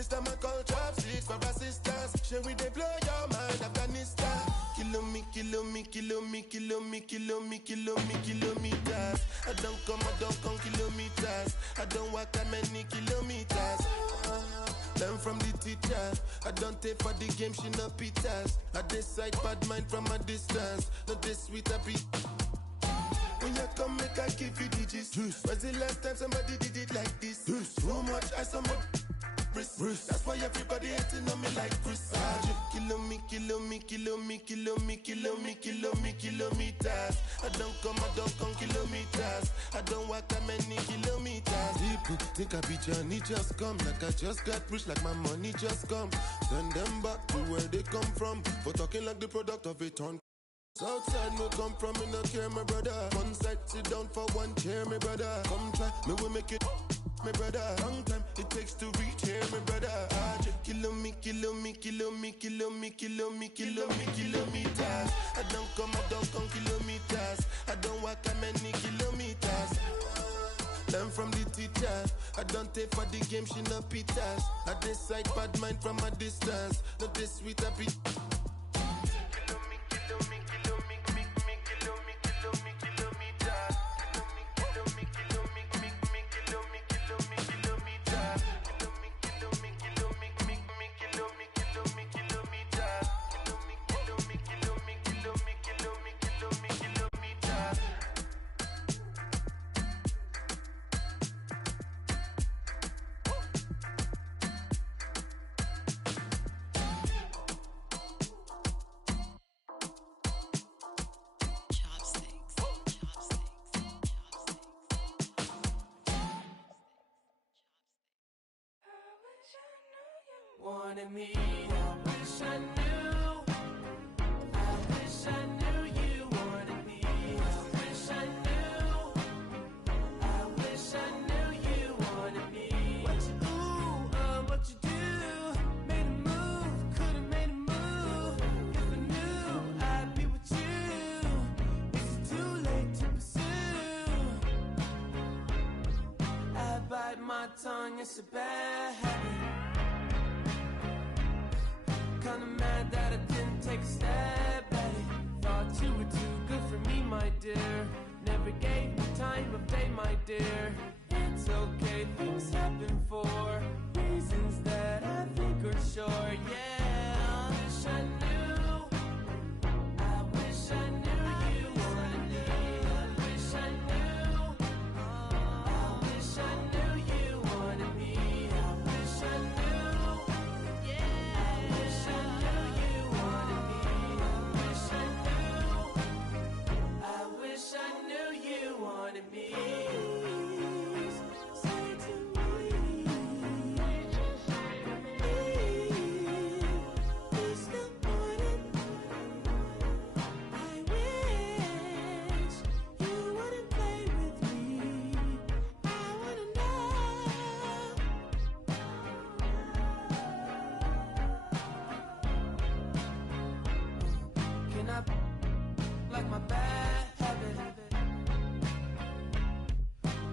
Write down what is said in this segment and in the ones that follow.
This time I call chopsticks for assistance. Shall we they blow your mind, Afghanistan? Kilometers. I don't come kilometers. I don't walk that many kilometers. Learn from the teacher. I don't take for the game, she no pitas. I decide bad mind from a distance. Not this sweet, I be. When you come, make I give you digits. When's the last time somebody did it like this? So much, I so much. That's why everybody hating on me like Chris. Kilometers. I don't come kilometers. I don't walk that many kilometers. People think I be Johnny, just come. Like I just got rich, like my money just come. Send them back to where they come from. For talking like the product of a ton. Outside me come from, me no care, my brother. One side, sit down for one chair, my brother. Come try, me will make it, my brother. Long time it takes to reach here, my brother. Kilometers. I don't come kilometers. I don't walk that many kilometers. Learn from the teacher. I don't take for the game, she no pitas. I decide bad mind from a distance. Not this sweet, I be. Wanted me, I wish I knew. I wish I knew you wanted me. I wish I knew. I wish I knew you wanted me. What you do? Made a move, could've made a move. If I knew I'd be with you. Is it too late to pursue? I bite my tongue, it's a bad habit. Kinda mad that I didn't take a step at it. Thought you were too good for me, my dear. Never gave me time of day, my dear. It's okay, things happen for reasons that I think are sure. Yeah, I wish I knew. I wish I knew you wanted me. I wish I knew. I wish I knew you wanted me. I wish I knew. I knew you wanted me. Say to me, please stop wanting. I wish you wouldn't play with me. I wanna know. Can I like my bad habit?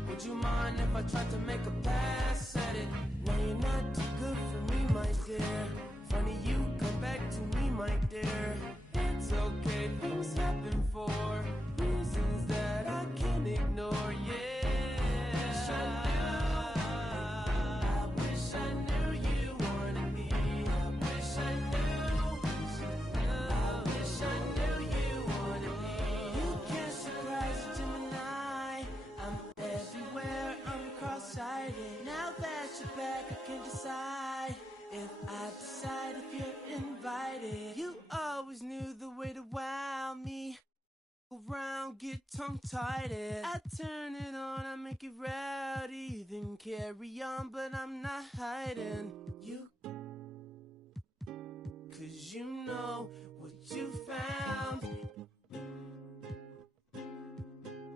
Would you mind if I tried to make a pass at it? No, you're not too good for me, my dear. Funny you come back to me, my dear. It's okay, things happen for reasons that I can't ignore, yeah. I wish I knew you wanted me. I wish I knew. I wish I knew you wanted me. You can't surprise a Gemini. I'm everywhere, I'm cross-sighted. Now that you're back, I can decide if I decide if you're invited. You always knew the way to wow me. Around, get tongue-tied. I turn it on, I make it rowdy. Then carry on, but I'm not hiding. You, 'cause you know what you found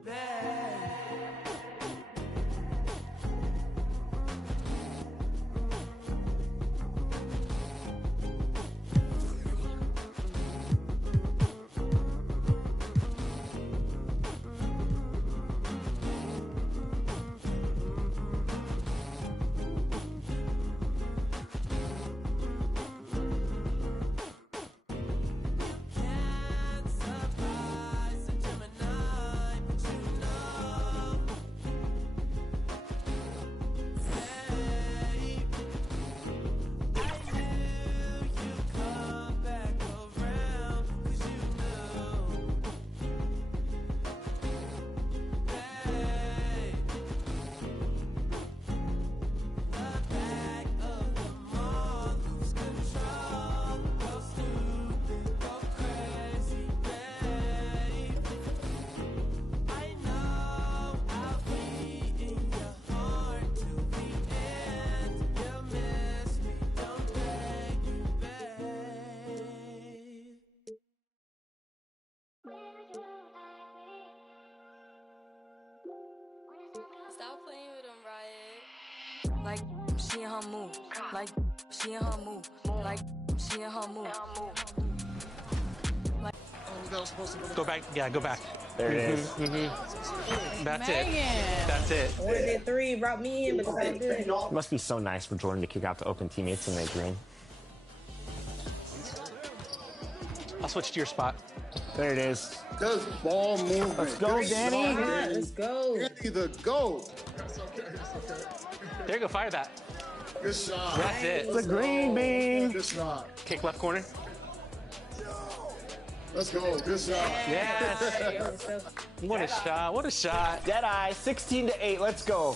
bad. she in her mood. Like she in her mood. Like she in her mood. Like Go back. Yeah, go back. There it is. That's Megan. it. That's it. I wanted that three, brought me in, but it's all good. It must be so nice for Jordan to kick out the open teammates and make green. I'll switch to your spot. There it is. Just ball movement. Let's go, Danny. Let's go. Danny the GOAT. There you go. Fire that. Good shot. That's it. It's a green bean. Good shot. Kick left corner. Let's go. Good shot. Yes. What a shot. What a shot. Deadeye, 16-8. Let's go.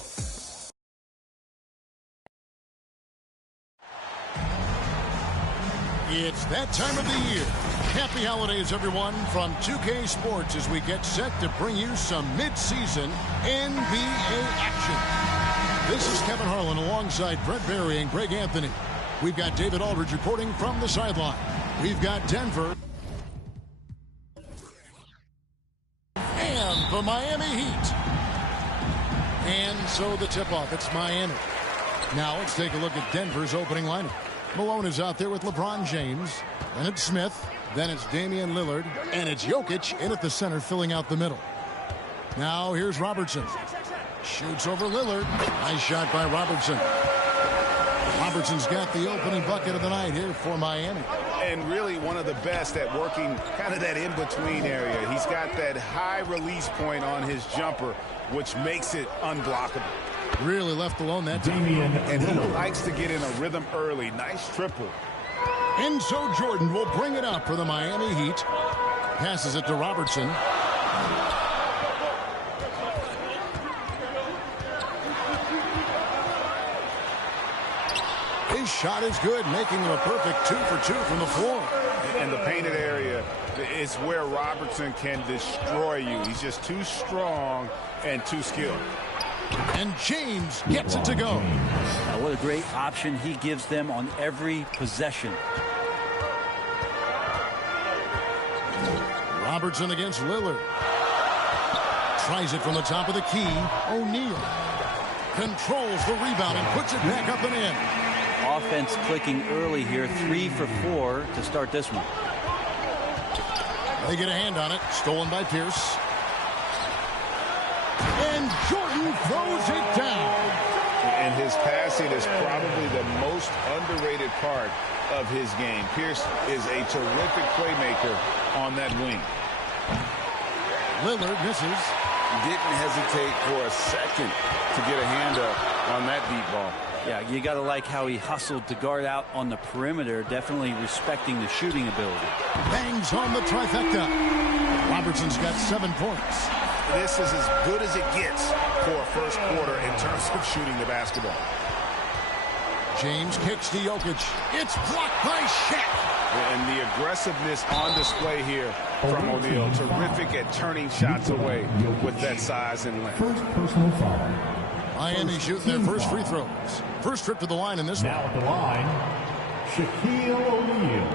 It's that time of the year. Happy holidays, everyone, from 2K Sports as we get set to bring you some mid-season NBA action. This is Kevin Harlan alongside Brett Berry and Greg Anthony. We've got David Aldridge reporting from the sideline. We've got Denver and the Miami Heat. And so the tip-off, it's Miami. Now let's take a look at Denver's opening lineup. Malone is out there with LeBron James. Then it's Smith. Then it's Damian Lillard. And it's Jokic in at the center filling out the middle. Now here's Robertson. Shoots over Lillard. Nice shot by Robertson. Robertson's got the opening bucket of the night here for Miami. And really one of the best at working kind of that in-between area. He's got that high release point on his jumper, which makes it unblockable. Really left alone that time. And he likes to get in a rhythm early. Nice triple. And so Jordan will bring it up for the Miami Heat. Passes it to Robertson. His shot is good, making him a perfect 2 for 2 from the floor. And the painted area is where Robertson can destroy you. He's just too strong and too skilled. And James gets it to go. What a great option he gives them on every possession. Robertson against Lillard. Tries it from the top of the key. O'Neal controls the rebound and puts it back up and in. Offense clicking early here, 3 for 4 to start this one. They get a hand on it. Stolen by Pierce. And Jordan throws it down. And his passing is probably the most underrated part of his game. Pierce is a terrific playmaker on that wing. Lillard misses. Didn't hesitate for a second to get a hand up on that deep ball. Yeah, you got to like how he hustled to guard out on the perimeter, definitely respecting the shooting ability. Bangs on the trifecta. Robertson's got 7 points. This is as good as it gets for a first quarter in terms of shooting the basketball. James kicks to Jokic. It's blocked by Shaq. And the aggressiveness on display here from O'Neal. Terrific at turning shots away with that size and length. First personal foul. Miami shooting their first free throws. First trip to the line in this one. Now at the line, Shaquille O'Neal.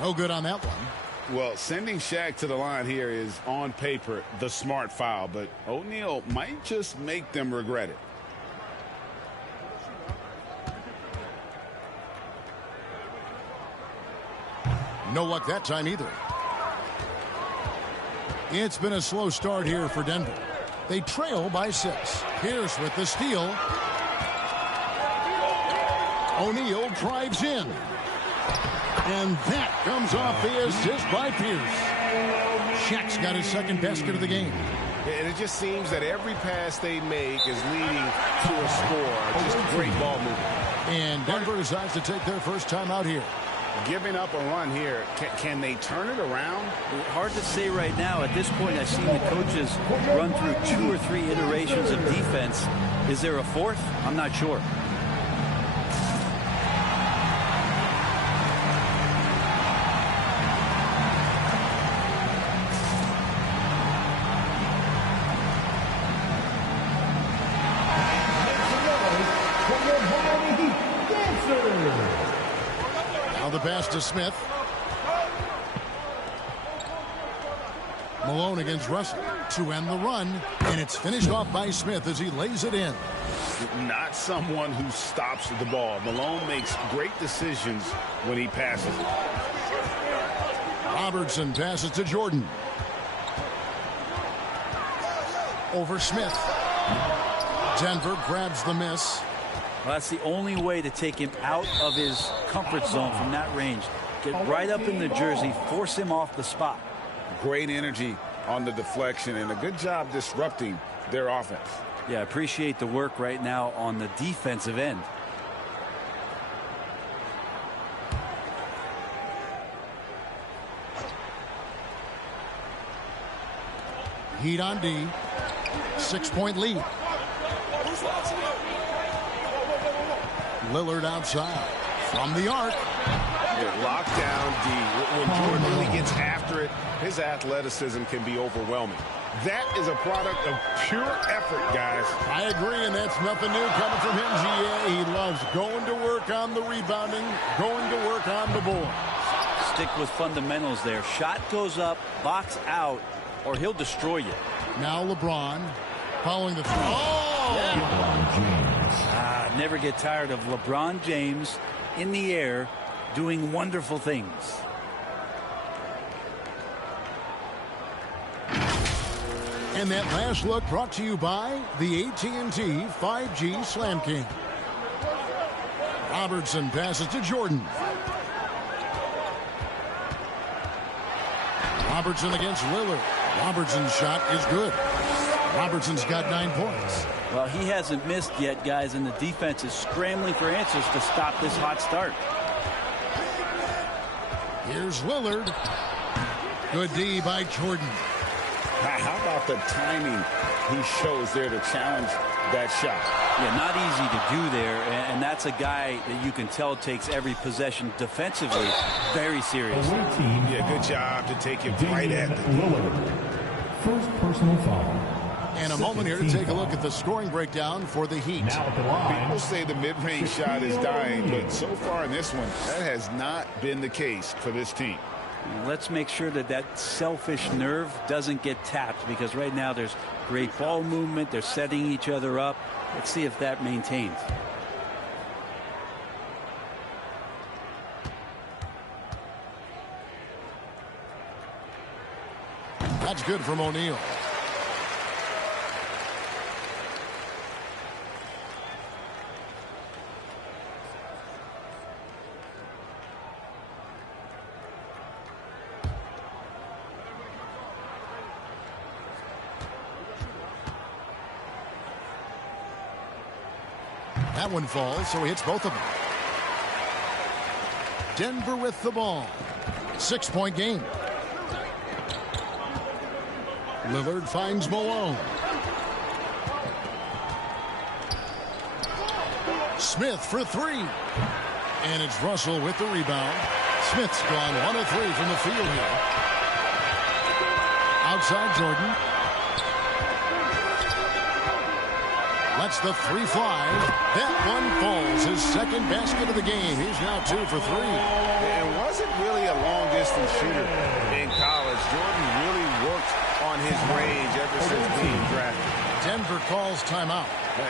No good on that one. Well, sending Shaq to the line here is on paper the smart foul, but O'Neal might just make them regret it. No luck that time either. It's been a slow start here for Denver. They trail by 6. Pierce with the steal. O'Neal drives in. And that comes off the assist by Pierce. Shaq's got his second basket of the game. And it just seems that every pass they make is leading to a score. Just great ball movement. And Denver decides to take their first time out here. Giving up a run here, can they turn it around? Hard to say right now. At this point, I've seen the coaches run through 2 or 3 iterations of defense. Is there a fourth? I'm not sure. Now the pass to Smith. Malone against Russell to end the run, and it's finished off by Smith as he lays it in. Not someone who stops the ball. Malone makes great decisions when he passes it. Robertson passes to Jordan. Over Smith. Denver grabs the miss. Well, that's the only way to take him out of his comfort zone from that range. Get right up in the jersey, force him off the spot. Great energy on the deflection and a good job disrupting their offense. Yeah, appreciate the work right now on the defensive end. Heat on D. 6-point lead. Lillard outside. From the arc. Lock down D. When Jordan really gets after it, his athleticism can be overwhelming. That is a product of pure effort, guys. I agree, and that's nothing new coming from him, GA. He loves going to work on the rebounding, going to work on the board. Stick with fundamentals there. Shot goes up, box out, or he'll destroy you. Now LeBron following the throw. Oh! Never get tired of LeBron James in the air doing wonderful things. And that last look brought to you by the AT&T 5G Slam King. Robertson passes to Jordan. Robertson against Lillard. Robertson's shot is good. Robertson's got 9 points. Well, he hasn't missed yet, guys, and the defense is scrambling for answers to stop this hot start. Here's Lillard. Good D by Jordan. How about the timing he shows there to challenge that shot? Yeah, not easy to do there, and that's a guy that you can tell takes every possession defensively very seriously. Yeah, good job to take it right at the Lillard. First personal foul. And a moment here to take a look at the scoring breakdown for the Heat. Now at the line. People say the mid-range shot is dying, but so far in this one, that has not been the case for this team. Let's make sure that that selfish nerve doesn't get tapped, because right now there's great ball movement. They're setting each other up. Let's see if that maintains. That's good from O'Neal. That one falls, so he hits both of them. Denver with the ball. 6-point game. Lillard finds Malone. Smith for 3. And it's Russell with the rebound. Smith's gone 1 of 3 from the field here. Outside Jordan. Lets the 3 fly. That one falls. His second basket of the game. He's now 2 for 3. And wasn't really a long-distance shooter in college. Jordan really worked on his range ever since being drafted. Denver calls timeout.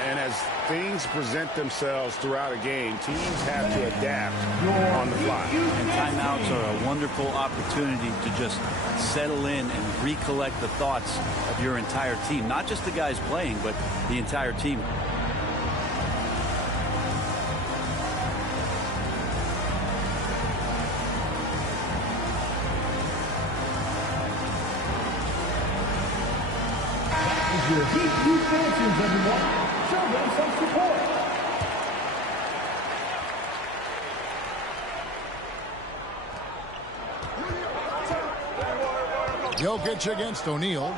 And as things present themselves throughout a game, teams have to adapt on the fly. And timeouts are a wonderful opportunity to just settle in and recollect the thoughts of your entire team. Not just the guys playing, but the entire team. Your Heat Youth Champions, everyone. Show them some support. Jokic against O'Neal.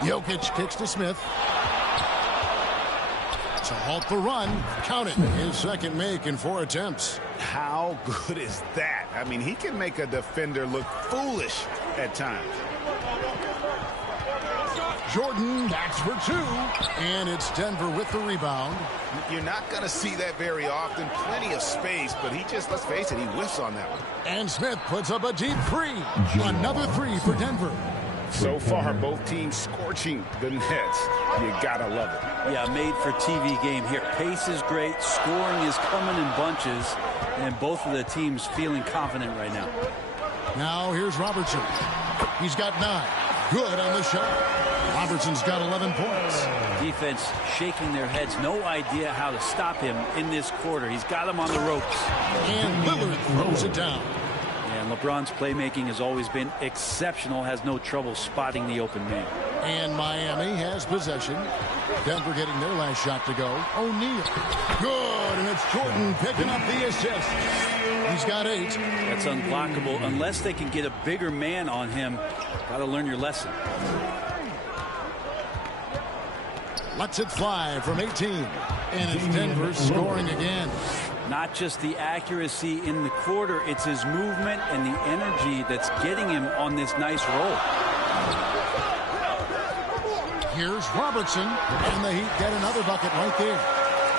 Jokic kicks to Smith. To halt the run. Count it. His second make in 4 attempts. How good is that? I mean, he can make a defender look foolish at times. Jordan, that's for 2. And it's Denver with the rebound. You're not going to see that very often. Plenty of space, but he just, let's face it, he whiffs on that one. And Smith puts up a deep 3. Another 3 for Denver. So far, both teams scorching the Nets. You gotta love it. Yeah, made for TV game here. Pace is great. Scoring is coming in bunches. And both of the teams feeling confident right now. Now here's Robertson. He's got 9. Good on the shot. Robertson's got 11 points. Defense shaking their heads. No idea how to stop him in this quarter. He's got him on the ropes. And Lillard throws it down. And LeBron's playmaking has always been exceptional. Has no trouble spotting the open man. And Miami has possession. Denver getting their last shot to go. O'Neal. Good, and it's Jordan picking up the assist. He's got 8. That's unblockable unless they can get a bigger man on him. Got to learn your lesson. Lets it fly from 18. And it's Denver scoring again. Not just the accuracy in the quarter, it's his movement and the energy that's getting him on this nice roll. Here's Robertson, and the Heat get another bucket right there.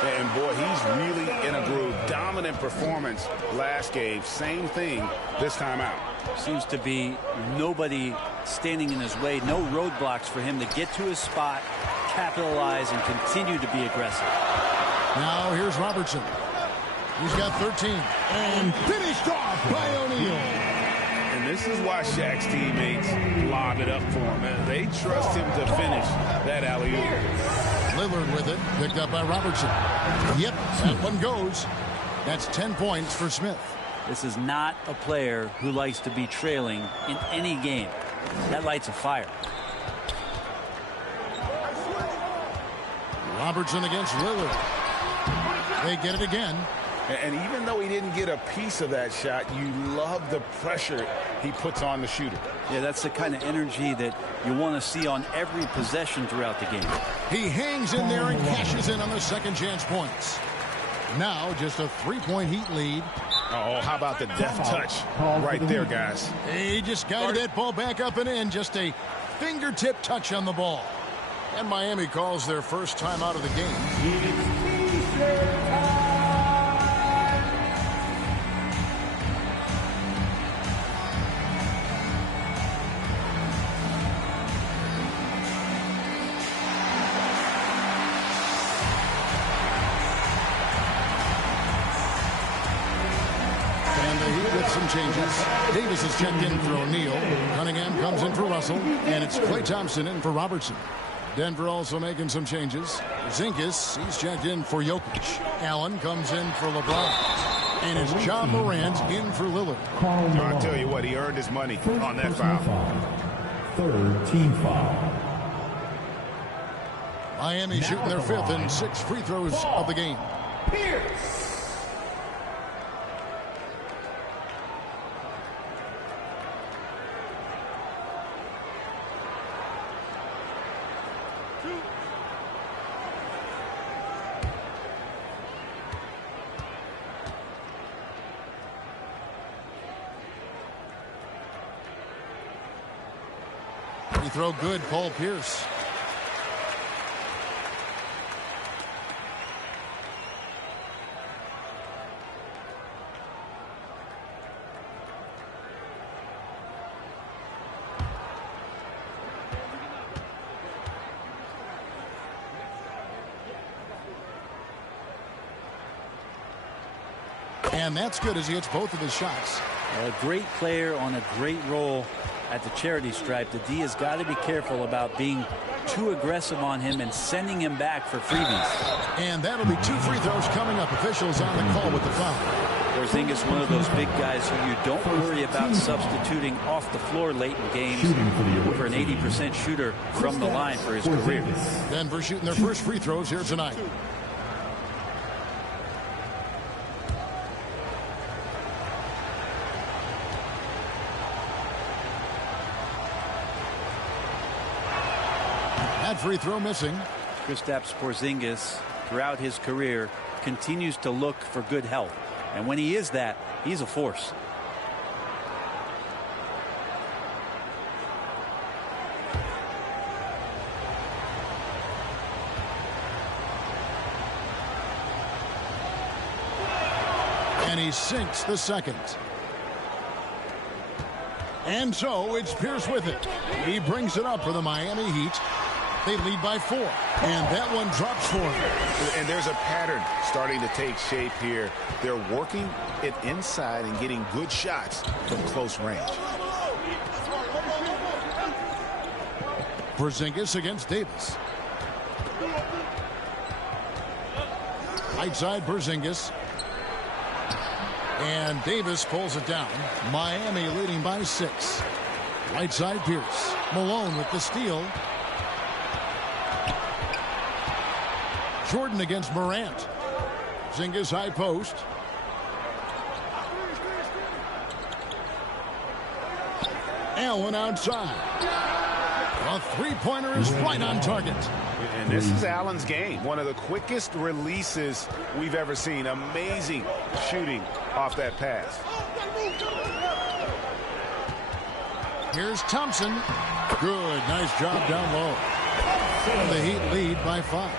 And boy, he's really in a groove. Dominant performance last game. Same thing this time out. Seems to be nobody standing in his way. No roadblocks for him to get to his spot, capitalize, and continue to be aggressive. Now here's Robertson. He's got 13. And finished off by O'Neal. And this is why Shaq's teammates lob it up for him. They trust him to finish that alley-oop. Lillard with it. Picked up by Robertson. Yep, that one goes. That's 10 points for Smith. This is not a player who likes to be trailing in any game. That lights a fire. Robertson against Lillard. They get it again. And even though he didn't get a piece of that shot, you love the pressure he puts on the shooter. Yeah, that's the kind of energy that you want to see on every possession throughout the game. He hangs in there and cashes in on the second chance points. Now just a 3-point Heat lead. Oh, how about the deft touch right there, guys? He just guided that ball back up and in. Just a fingertip touch on the ball. And Miami calls their first time out of the game. Some changes. Davis is checked in for O'Neal. Cunningham comes in for Russell. And it's Klay Thompson in for Robertson. Denver also making some changes. Zinkis, he's checked in for Jokic. Allen comes in for LeBron. And it's John Morant in for Lillard. I'll tell you what, he earned his money on that foul. Third team foul. Miami shooting their 5th and 6th free throws of the game. Pierce. Free throw good, Paul Pierce. And that's good as he hits both of his shots. A great player on a great role at the charity stripe. The D has got to be careful about being too aggressive on him and sending him back for freebies. And that'll be 2 free throws coming up. Officials on the call with the foul. Porzingis, one of those big guys who you don't worry about substituting off the floor late in games. For an 80% shooter from the line for his career. Denver shooting their first free throws here tonight. That free throw missing. Kristaps Porzingis, throughout his career, continues to look for good health. And when he is that, he's a force. And he sinks the second. And so it's Pierce with it. He brings it up for the Miami Heat. They lead by 4. And that one drops for him. And there's a pattern starting to take shape here. They're working it inside and getting good shots from close range. Porzingis against Davis. Right side Porzingis. And Davis pulls it down. Miami leading by 6. Right side Pierce. Malone with the steal. Jordan against Morant. Porzingis high post. Allen outside. A three-pointer is right on target. And this is Allen's game. One of the quickest releases we've ever seen. Amazing shooting off that pass. Here's Thompson. Good. Nice job down low. The Heat lead by 5.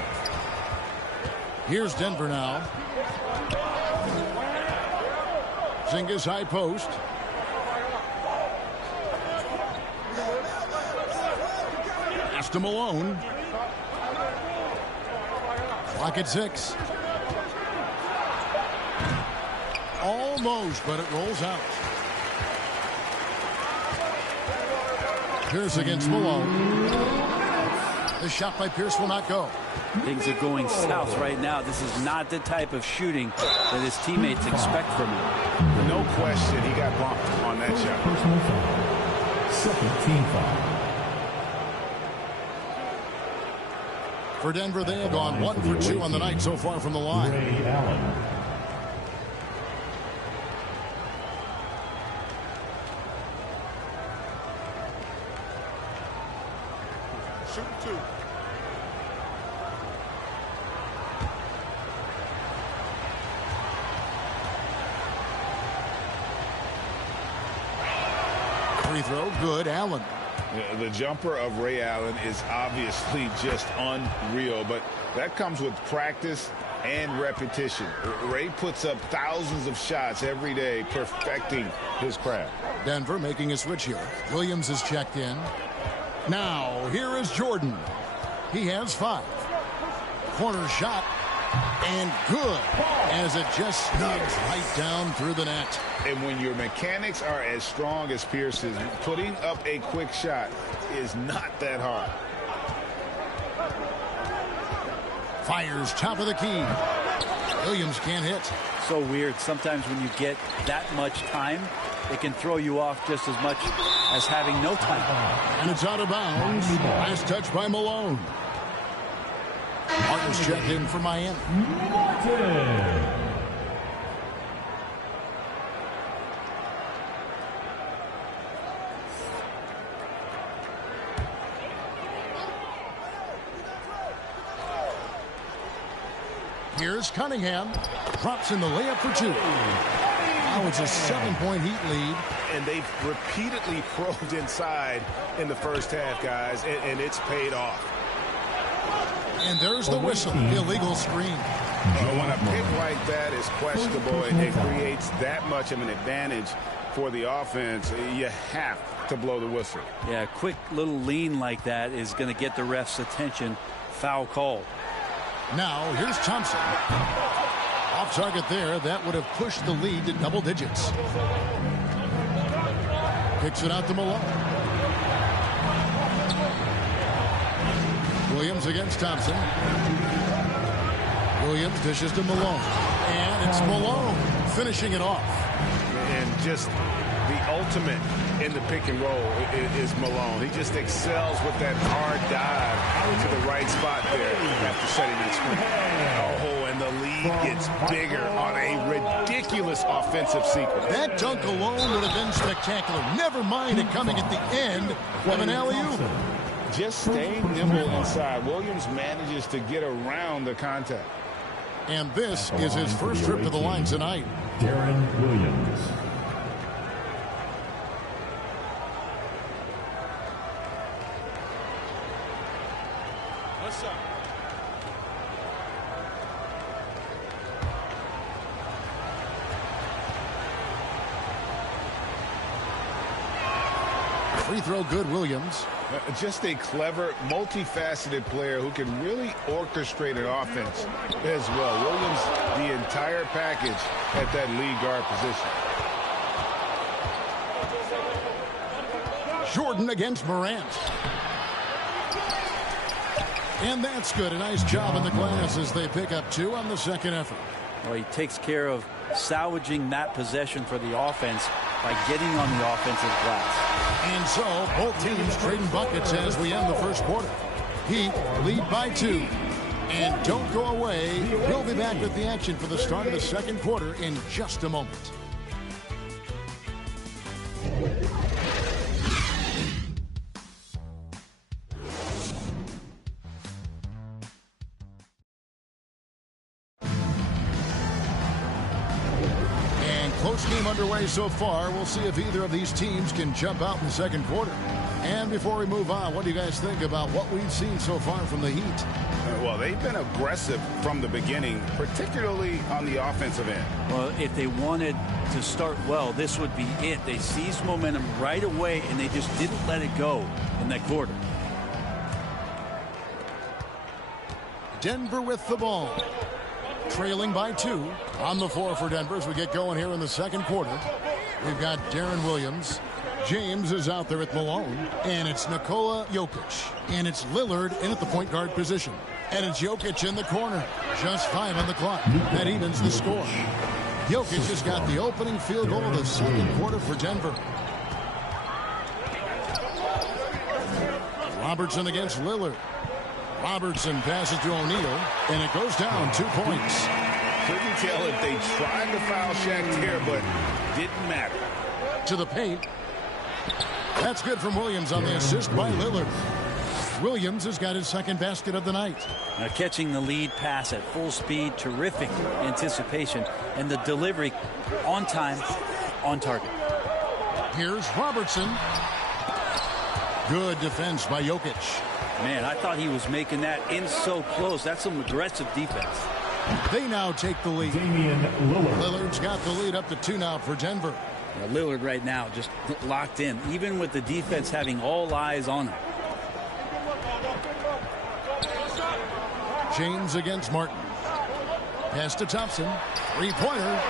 Here's Denver now. Porzingis high post. Pass to Malone. Clock at 6. Almost, but it rolls out. Pierce against Malone. The shot by Pierce will not go. Things are going south right now. This is not the type of shooting that his teammates expect from him. No question, he got bumped on that shot. Personal foul. Second team foul. For Denver, they have gone 1 for 2 on the night so far from the line. Ray Allen. Shoot 2. Free throw, good. Allen. The jumper of Ray Allen is obviously just unreal, but that comes with practice and repetition. Ray puts up thousands of shots every day, perfecting his craft. Denver making a switch here. Williams is checked in. Now, here is Jordan. He has 5. Corner shot, and good, as it just snugs right down through the net. And when your mechanics are as strong as Pierce's, putting up a quick shot is not that hard. Fires top of the key. Williams can't hit. So weird. Sometimes when you get that much time, it can throw you off just as much as having no time. And it's out of bounds. Last touch by Malone. Martin's checked in for Miami. Martin. Here's Cunningham. Drops in the layup for 2. Now it's a 7-point Heat lead. And they've repeatedly probed inside in the first half, guys, and it's paid off. And there's the whistle. Illegal screen. When a pick like that is questionable and it creates that much of an advantage for the offense, you have to blow the whistle. Yeah, a quick little lean like that is going to get the ref's attention. Foul call. Now, here's Thompson. Off target there. That would have pushed the lead to double digits. Kicks it out to Malone. Williams against Thompson. Williams dishes to Malone. And it's Malone finishing it off. And just the ultimate in the pick and roll is Malone. He just excels with that hard dive to the right spot there after setting that screen. Oh, and the lead gets bigger on a ridiculous offensive sequence. That dunk alone would have been spectacular. Never mind it coming at the end of an alley-oop. Just staying nimble inside. Williams manages to get around the contact. And this is his first trip to the line tonight. Darren Williams. What's up? Free throw good, Williams. Just a clever, multifaceted player who can really orchestrate an offense as well. Williams, the entire package at that lead guard position. Jordan against Morant. And that's good. A nice job in the glass as they pick up 2 on the second effort. Well, he takes care of salvaging that possession for the offense by getting on the offensive glass. And so both teams trading buckets as we end the first quarter. Heat lead by 2. And don't go away. We'll be back with the action for the start of the second quarter in just a moment. Close game underway so far. We'll see if either of these teams can jump out in the second quarter. And before we move on, what do you guys think about what we've seen so far from the Heat? Well, they've been aggressive from the beginning, particularly on the offensive end. Well, if they wanted to start well, this would be it. They seized momentum right away, and they just didn't let it go in that quarter. Denver with the ball. Trailing by 2 on the floor for Denver as we get going here in the second quarter. We've got Darren Williams. James is out there at Malone. And it's Nikola Jokic. And it's Lillard in at the point guard position. And it's Jokic in the corner. Just 5 on the clock. That evens the score. Jokic has got the opening field goal of the second quarter for Denver. Robertson against Lillard. Robertson passes to O'Neal, and it goes down 2 points. Couldn't tell if they tried to foul Shaq there, but didn't matter. To the paint. That's good from Williams on the assist by Lillard. Williams has got his second basket of the night. Now catching the lead pass at full speed, terrific anticipation, and the delivery on time, on target. Here's Robertson. Good defense by Jokic. Man, I thought he was making that in so close. That's some aggressive defense. They now take the lead. Damian Lillard. Lillard's got the lead up to 2 now for Denver. Now, Lillard right now just locked in, even with the defense having all eyes on him. James against Martin. Pass to Thompson. 3-pointer.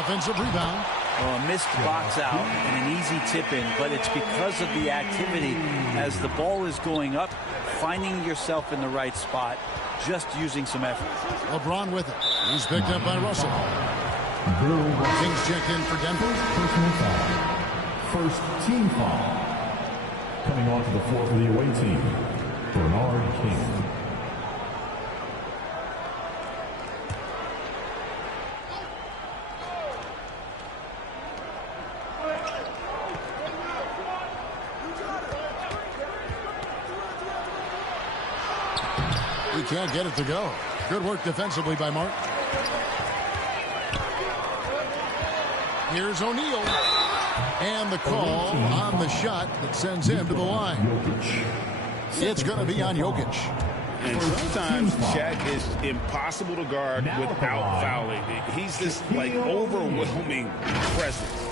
Offensive rebound. Well, a missed box out and an easy tip in, but it's because of the activity as the ball is going up, finding yourself in the right spot, just using some effort. LeBron with it. He's picked up by Russell. Kings check in for Denver. Personal foul. First team foul. Coming onto the floor for the away team, Bernard King. He can't get it to go. Good work defensively by Mark. Here's O'Neal. And the call on the shot that sends him to the line. It's going to be on Jokic. And sometimes Shaq is impossible to guard without fouling. He's this, like, overwhelming presence.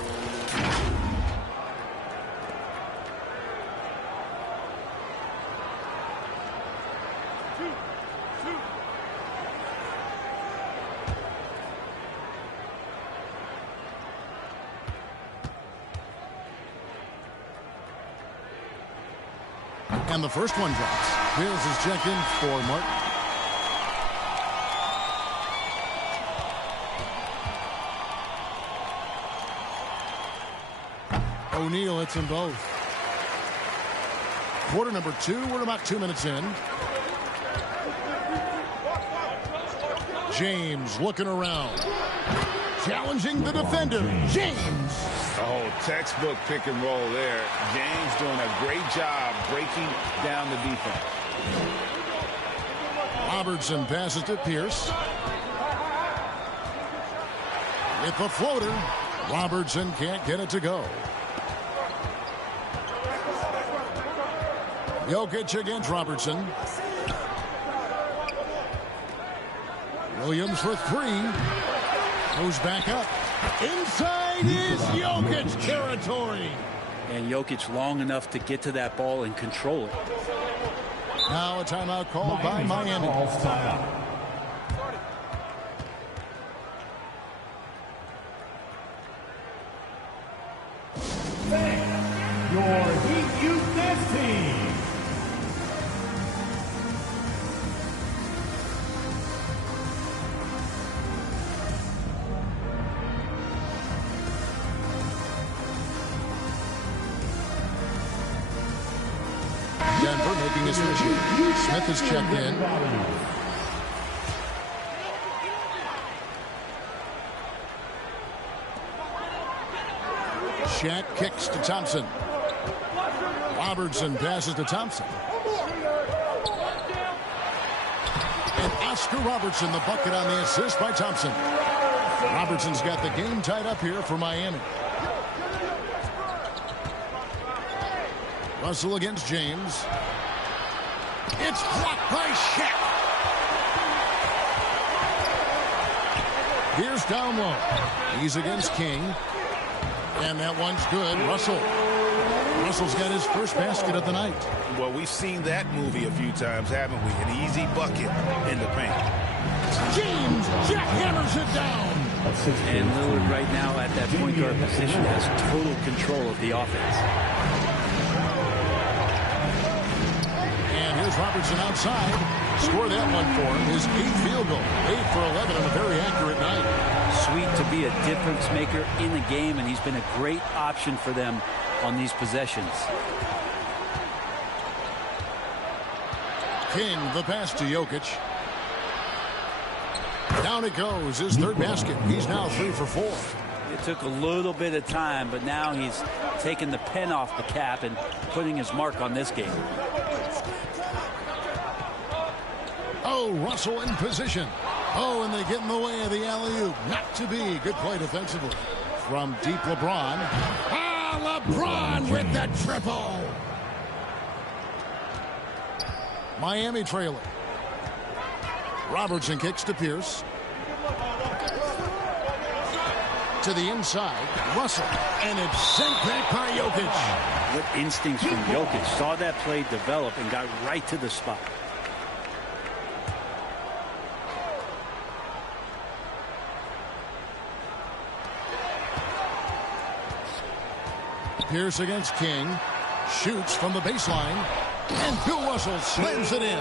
And the first one drops. Here's his check-in for Martin. O'Neal hits them both. Quarter number 2. We're about 2 minutes in. James looking around. Challenging the defender. James. Oh, textbook pick and roll there. James doing a great job breaking down the defense. Robertson passes to Pierce. With the floater. Robertson can't get it to go. Jokic against Robertson. Williams for 3. Goes back up. Inside is Jokic territory. And Jokic long enough to get to that ball and control it. Now a timeout called by Miami. Your Heat Youth Dance Team. Denver making his switch. Smith is checked in. Shaq kicks to Thompson. Robertson passes to Thompson. And Oscar Robertson, the bucket on the assist by Thompson. Robertson's got the game tied up here for Miami. Russell against James. It's blocked by Shaq. Here's down low. He's against King. And that one's good. Russell's got his first basket of the night. Well, we've seen that movie a few times, haven't we? An easy bucket in the paint. James jackhammers it down. And Lillard right now at that point guard position has total control of the offense. Here's Robertson outside. Score that one for him. His 8th field goal. 8 for 11 on a very accurate night. Sweet to be a difference maker in the game, and he's been a great option for them on these possessions. King, the pass to Jokic. Down it goes. His third basket. He's now 3 for 4. It took a little bit of time, but now he's taking the pen off the cap and putting his mark on this game. Oh, Russell in position. Oh, and they get in the way of the alley-oop. Not to be. Good play defensively. From deep LeBron. Ah, LeBron with the triple. Miami trailing. Robertson kicks to Pierce. To the inside. Russell. And it's sent back by Jokic. What instincts from Jokic. Saw that play develop and got right to the spot. Pierce against King. Shoots from the baseline. And Bill Russell slams it in.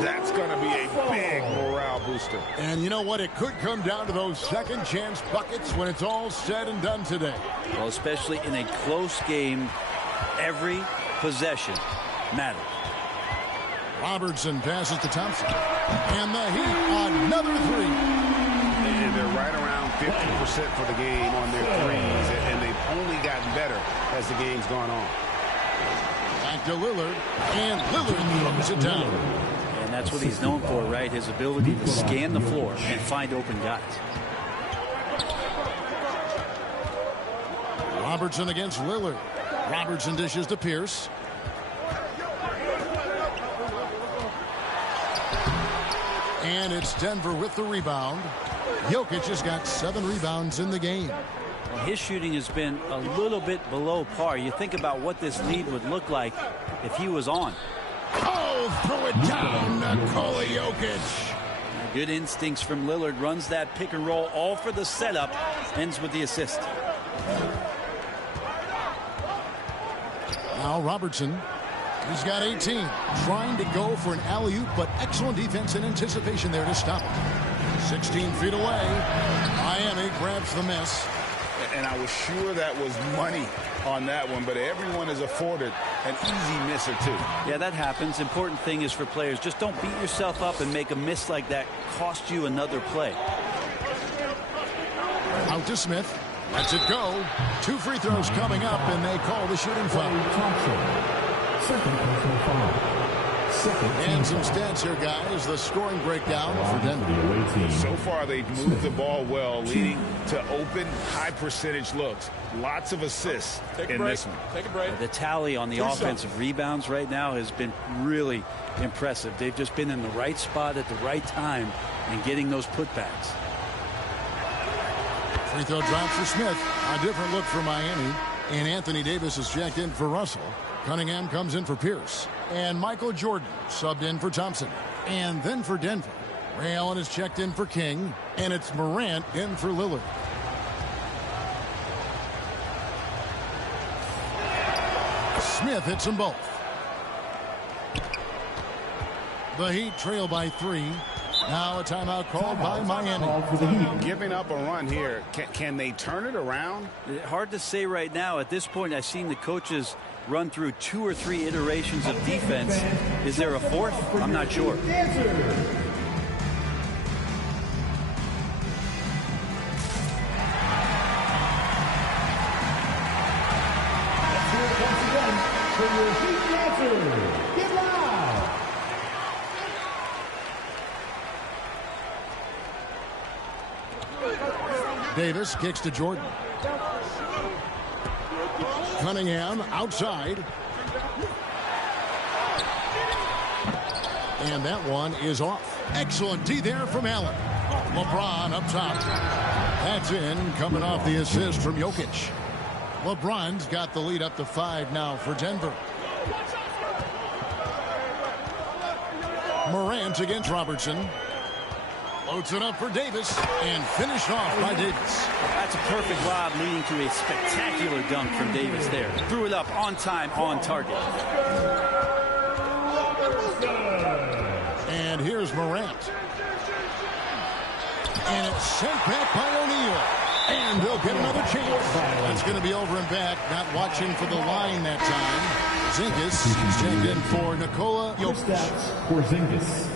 That's going to be a big morale booster. And you know what? It could come down to those second chance buckets when it's all said and done today. Well, especially in a close game, every possession matters. Robertson passes to Thompson. And the Heat, another three. And they're right around 50% for the game on their threes. And they've only gotten better as the game's gone on. Back to Lillard. And Lillard throws it down. And that's what he's known for, right? His ability to scan the floor and find open guys. Robertson against Lillard. Robertson dishes to Pierce. And it's Denver with the rebound. Jokic has got 7 rebounds in the game. Well, his shooting has been a little bit below par. You think about what this lead would look like if he was on. Oh, throw it down, Nikola Jokic. Good instincts from Lillard. Runs that pick and roll all for the setup. Ends with the assist. Now Robertson. He's got 18. Trying to go for an alley-oop, but excellent defense and anticipation there to stop it. 16 feet away. Miami grabs the miss. And I was sure that was money on that one, but everyone is afforded an easy miss or two. Yeah, that happens. Important thing is for players, just don't beat yourself up and make a miss like that cost you another play. Out to Smith. Lets it go. 2 free throws coming up, and they call the shooting foul. Second personal foul. And some stats here, guys. The scoring breakdown for Denver. So far, they've moved the ball well, leading to open, high-percentage looks. Lots of assists in this one. Take a break. The tally on the offensive rebounds right now has been really impressive. They've just been in the right spot at the right time and getting those putbacks. Free throw drop for Smith. A different look for Miami. And Anthony Davis is checked in for Russell. Cunningham comes in for Pierce. And Michael Jordan subbed in for Thompson. And then for Denver, Ray Allen is checked in for King. And it's Morant in for Lillard. Smith hits them both. The Heat trail by 3. Now a timeout called by Miami. Giving up a run here. Can they turn it around? Hard to say right now. At this point, I've seen the coaches run through 2 or 3 iterations of defense. Is there a fourth? I'm not sure. Davis kicks to Jordan. Cunningham outside. And that one is off. Excellent D there from Allen. LeBron up top. That's in, coming off the assist from Jokic. LeBron's got the lead up to 5 now for Denver. Morant against Robertson. Loads it up for Davis and finished off by Davis. That's a perfect lob leading to a spectacular dunk from Davis there. Threw it up on time, on target. And here's Morant. And it's sent back by O'Neal. And they'll get another chance. That's going to be over and back. Not watching for the line that time. Zingas checked in for Nikola Jokic. For Zingas.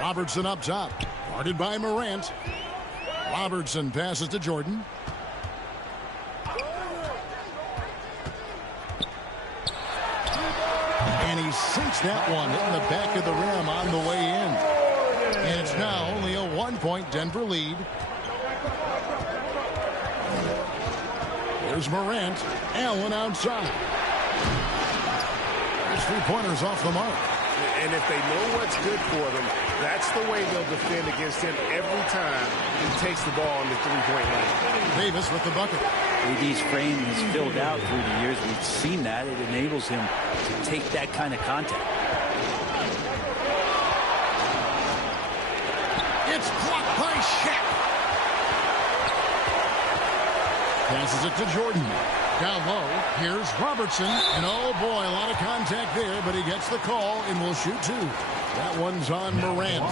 Robertson up top. Guarded by Morant. Robertson passes to Jordan. And he sinks that one in the back of the rim on the way in. And it's now only a 1-point Denver lead. There's Morant. Allen outside. There's 3-pointers off the mark. And if they know what's good for them, that's the way they'll defend against him every time he takes the ball on the 3-point line. Davis with the bucket. AD's frame has filled out through the years. We've seen that. It enables him to take that kind of contact. It's blocked by Shaq. Passes it to Jordan. Down low, here's Robertson. And oh boy, a lot of contact there, but he gets the call and will shoot 2. That one's on Morant.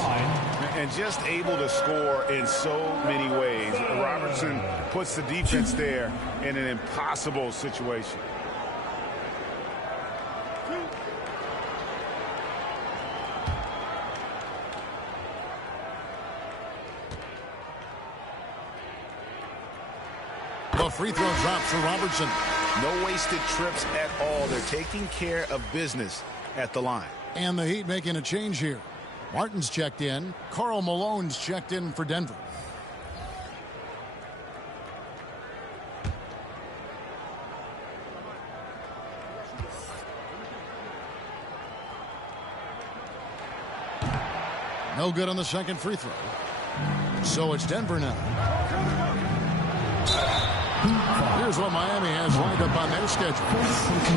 And just able to score in so many ways. Robertson puts the defense there in an impossible situation. The free throw drops for Robertson. No wasted trips at all. They're taking care of business at the line. And the Heat making a change here. Martin's checked in. Karl Malone's checked in for Denver. No good on the second free throw. So it's Denver now. Here's what Miami has lined up on their schedule.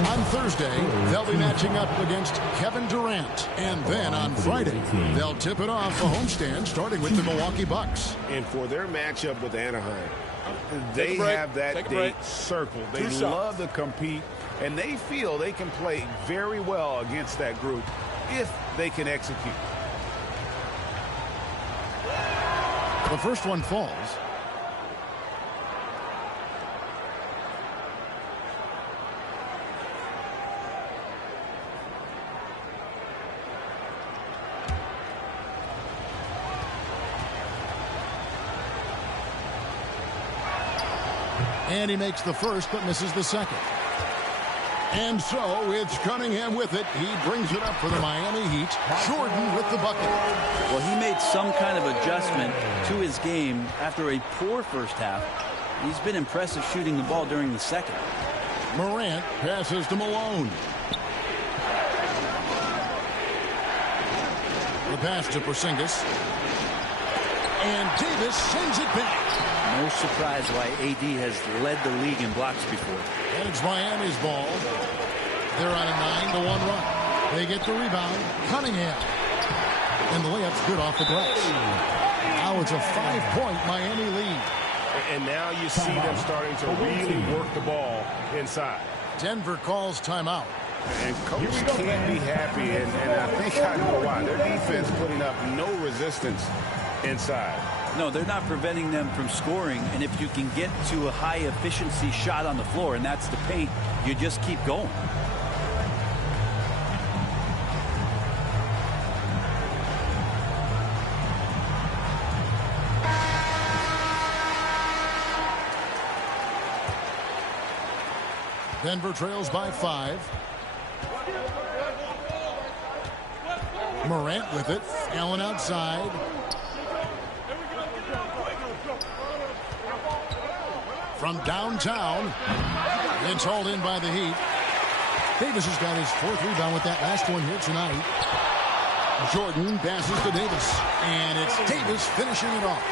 On Thursday, they'll be matching up against Kevin Durant. And then on Friday, they'll tip it off a homestand starting with the Milwaukee Bucks. And for their matchup with Anaheim, they have that date circled. They love to compete, and they feel they can play very well against that group if they can execute. The first one falls. And he makes the first, but misses the second. And so it's Cunningham with it. He brings it up for the Miami Heat. Jordan with the bucket. Well, he made some kind of adjustment to his game after a poor first half. He's been impressive shooting the ball during the second. Morant passes to Malone. The pass to Porzingis. And Davis sends it back. No surprise why AD has led the league in blocks before. And it's Miami's ball. They're on a 9-1 run. They get the rebound. Cunningham. And the layup's good off the glass. Now it's a 5-point Miami lead. And now you see them starting to really work the ball inside. Denver calls timeout. And coach can't be happy, and I think I know why. Their defense putting up no resistance inside. No, they're not preventing them from scoring, and if you can get to a high-efficiency shot on the floor, and that's the paint, you just keep going. Denver trails by 5. Morant with it. Allen outside. From downtown. It's hauled in by the Heat. Davis has got his 4th rebound with that last one here tonight. Jordan passes to Davis. And it's Davis finishing it off.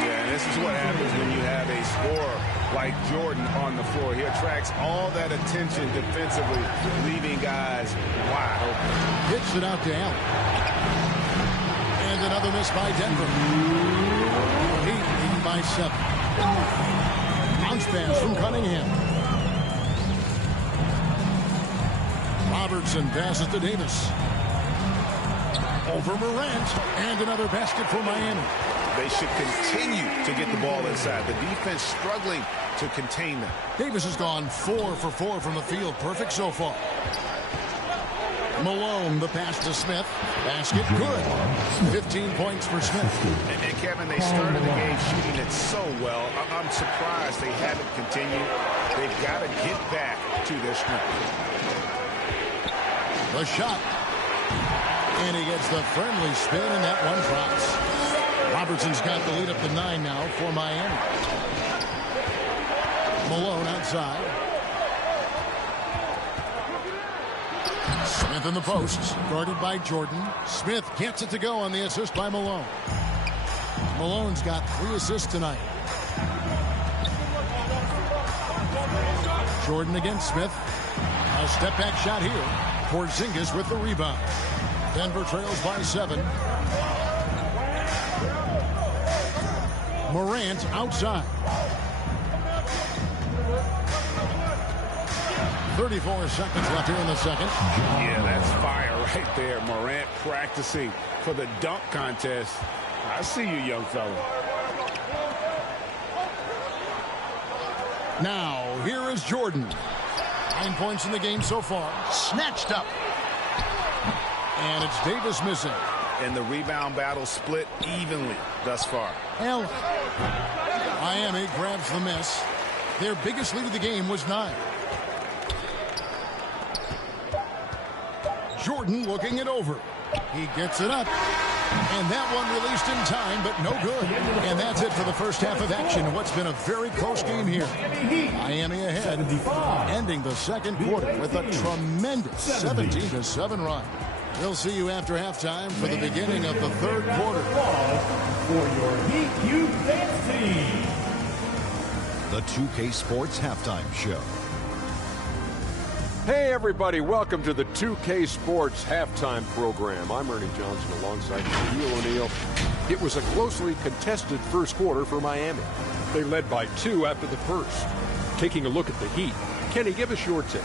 Yeah, and this is what happens when you have a scorer like Jordan on the floor. He attracts all that attention defensively, leaving guys wide open. Hits it out to Allen. And another miss by Denver. Heat leading by 7. Bounce pass from Cunningham. Robertson passes to Davis. Over Morant. And another basket for Miami. They should continue to get the ball inside. The defense struggling to contain them. Davis has gone 4 for 4 from the field. Perfect so far. Malone, the pass to Smith. Basket good. 15 points for Smith. And Kevin, they started the game shooting it so well. I'm surprised they haven't continued. They've got to get back to their strength. The shot. And he gets the friendly spin, and that one drops. Robertson's got the lead up to 9 now for Miami. Malone outside. Smith in the post, guarded by Jordan. Smith gets it to go on the assist by Malone. Malone's got 3 assists tonight. Jordan against Smith. A step back shot here. Porzingis with the rebound. Denver trails by 7. Morant outside. 34 seconds left here in the second. Yeah, that's fire right there. Morant practicing for the dunk contest. I see you, young fella. Now, here is Jordan. 9 points in the game so far. Snatched up. And it's Davis missing. And the rebound battle split evenly thus far. Allen. Miami grabs the miss. Their biggest lead of the game was 9. Jordan looking it over. He gets it up. And that one released in time, but no good. And that's it for the first half of action. What's been a very close game here. Miami ahead, ending the second quarter with a tremendous 17-7 run. We'll see you after halftime for the beginning of the third quarter. For your Heat Youth Dance Team. The 2K Sports Halftime Show. Hey everybody, welcome to the 2K Sports Halftime Program. I'm Ernie Johnson alongside Shaquille O'Neal. It was a closely contested first quarter for Miami. They led by 2 after the first. Taking a look at the Heat, Kenny, give us your take.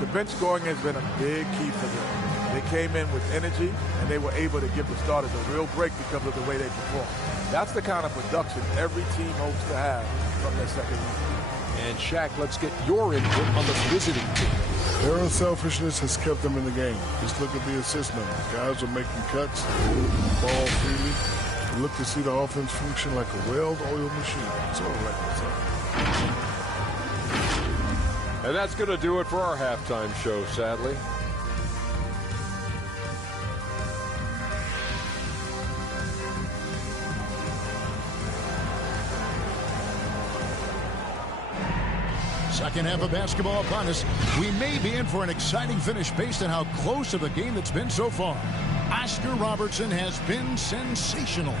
The bench scoring has been a big key for them. They came in with energy, and they were able to give the starters a real break because of the way they performed. That's the kind of production every team hopes to have from their second unit. And Shaq, let's get your input on the visiting team. Their unselfishness has kept them in the game. Just look at the assist numbers. Guys are making cuts, moving the ball freely. You look to see the offense function like a well-oiled machine. It's all right. And that's going to do it for our halftime show, sadly. Second half of basketball upon us. We may be in for an exciting finish based on how close of a game it's been so far. Oscar Robertson has been sensational.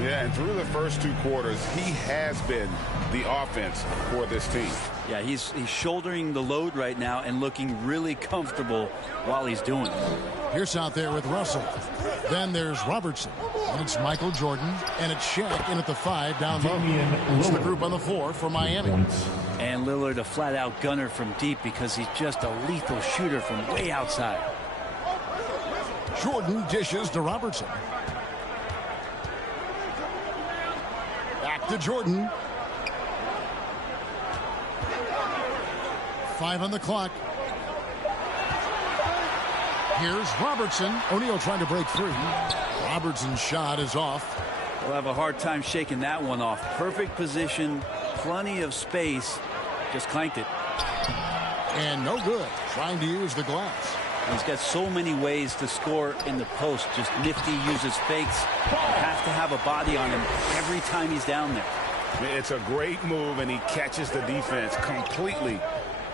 Yeah, and through the first 2 quarters, he has been the offense for this team. Yeah, he's shouldering the load right now and looking really comfortable while he's doing it. Pierce out there with Russell. Then there's Robertson. And it's Michael Jordan. And it's Shaq in at the 5 down low. It's the group on the 4 for Miami. And Lillard a flat-out gunner from deep because he's just a lethal shooter from way outside. Jordan dishes to Robertson. Back to Jordan. 5 on the clock. Here's Robertson. O'Neal trying to break free. Robertson's shot is off. We'll have a hard time shaking that one off. Perfect position, plenty of space. Just clanked it. And no good. Trying to use the glass. He's got so many ways to score in the post. Just nifty, uses fakes. Have to have a body on him every time he's down there. It's a great move, and he catches the defense completely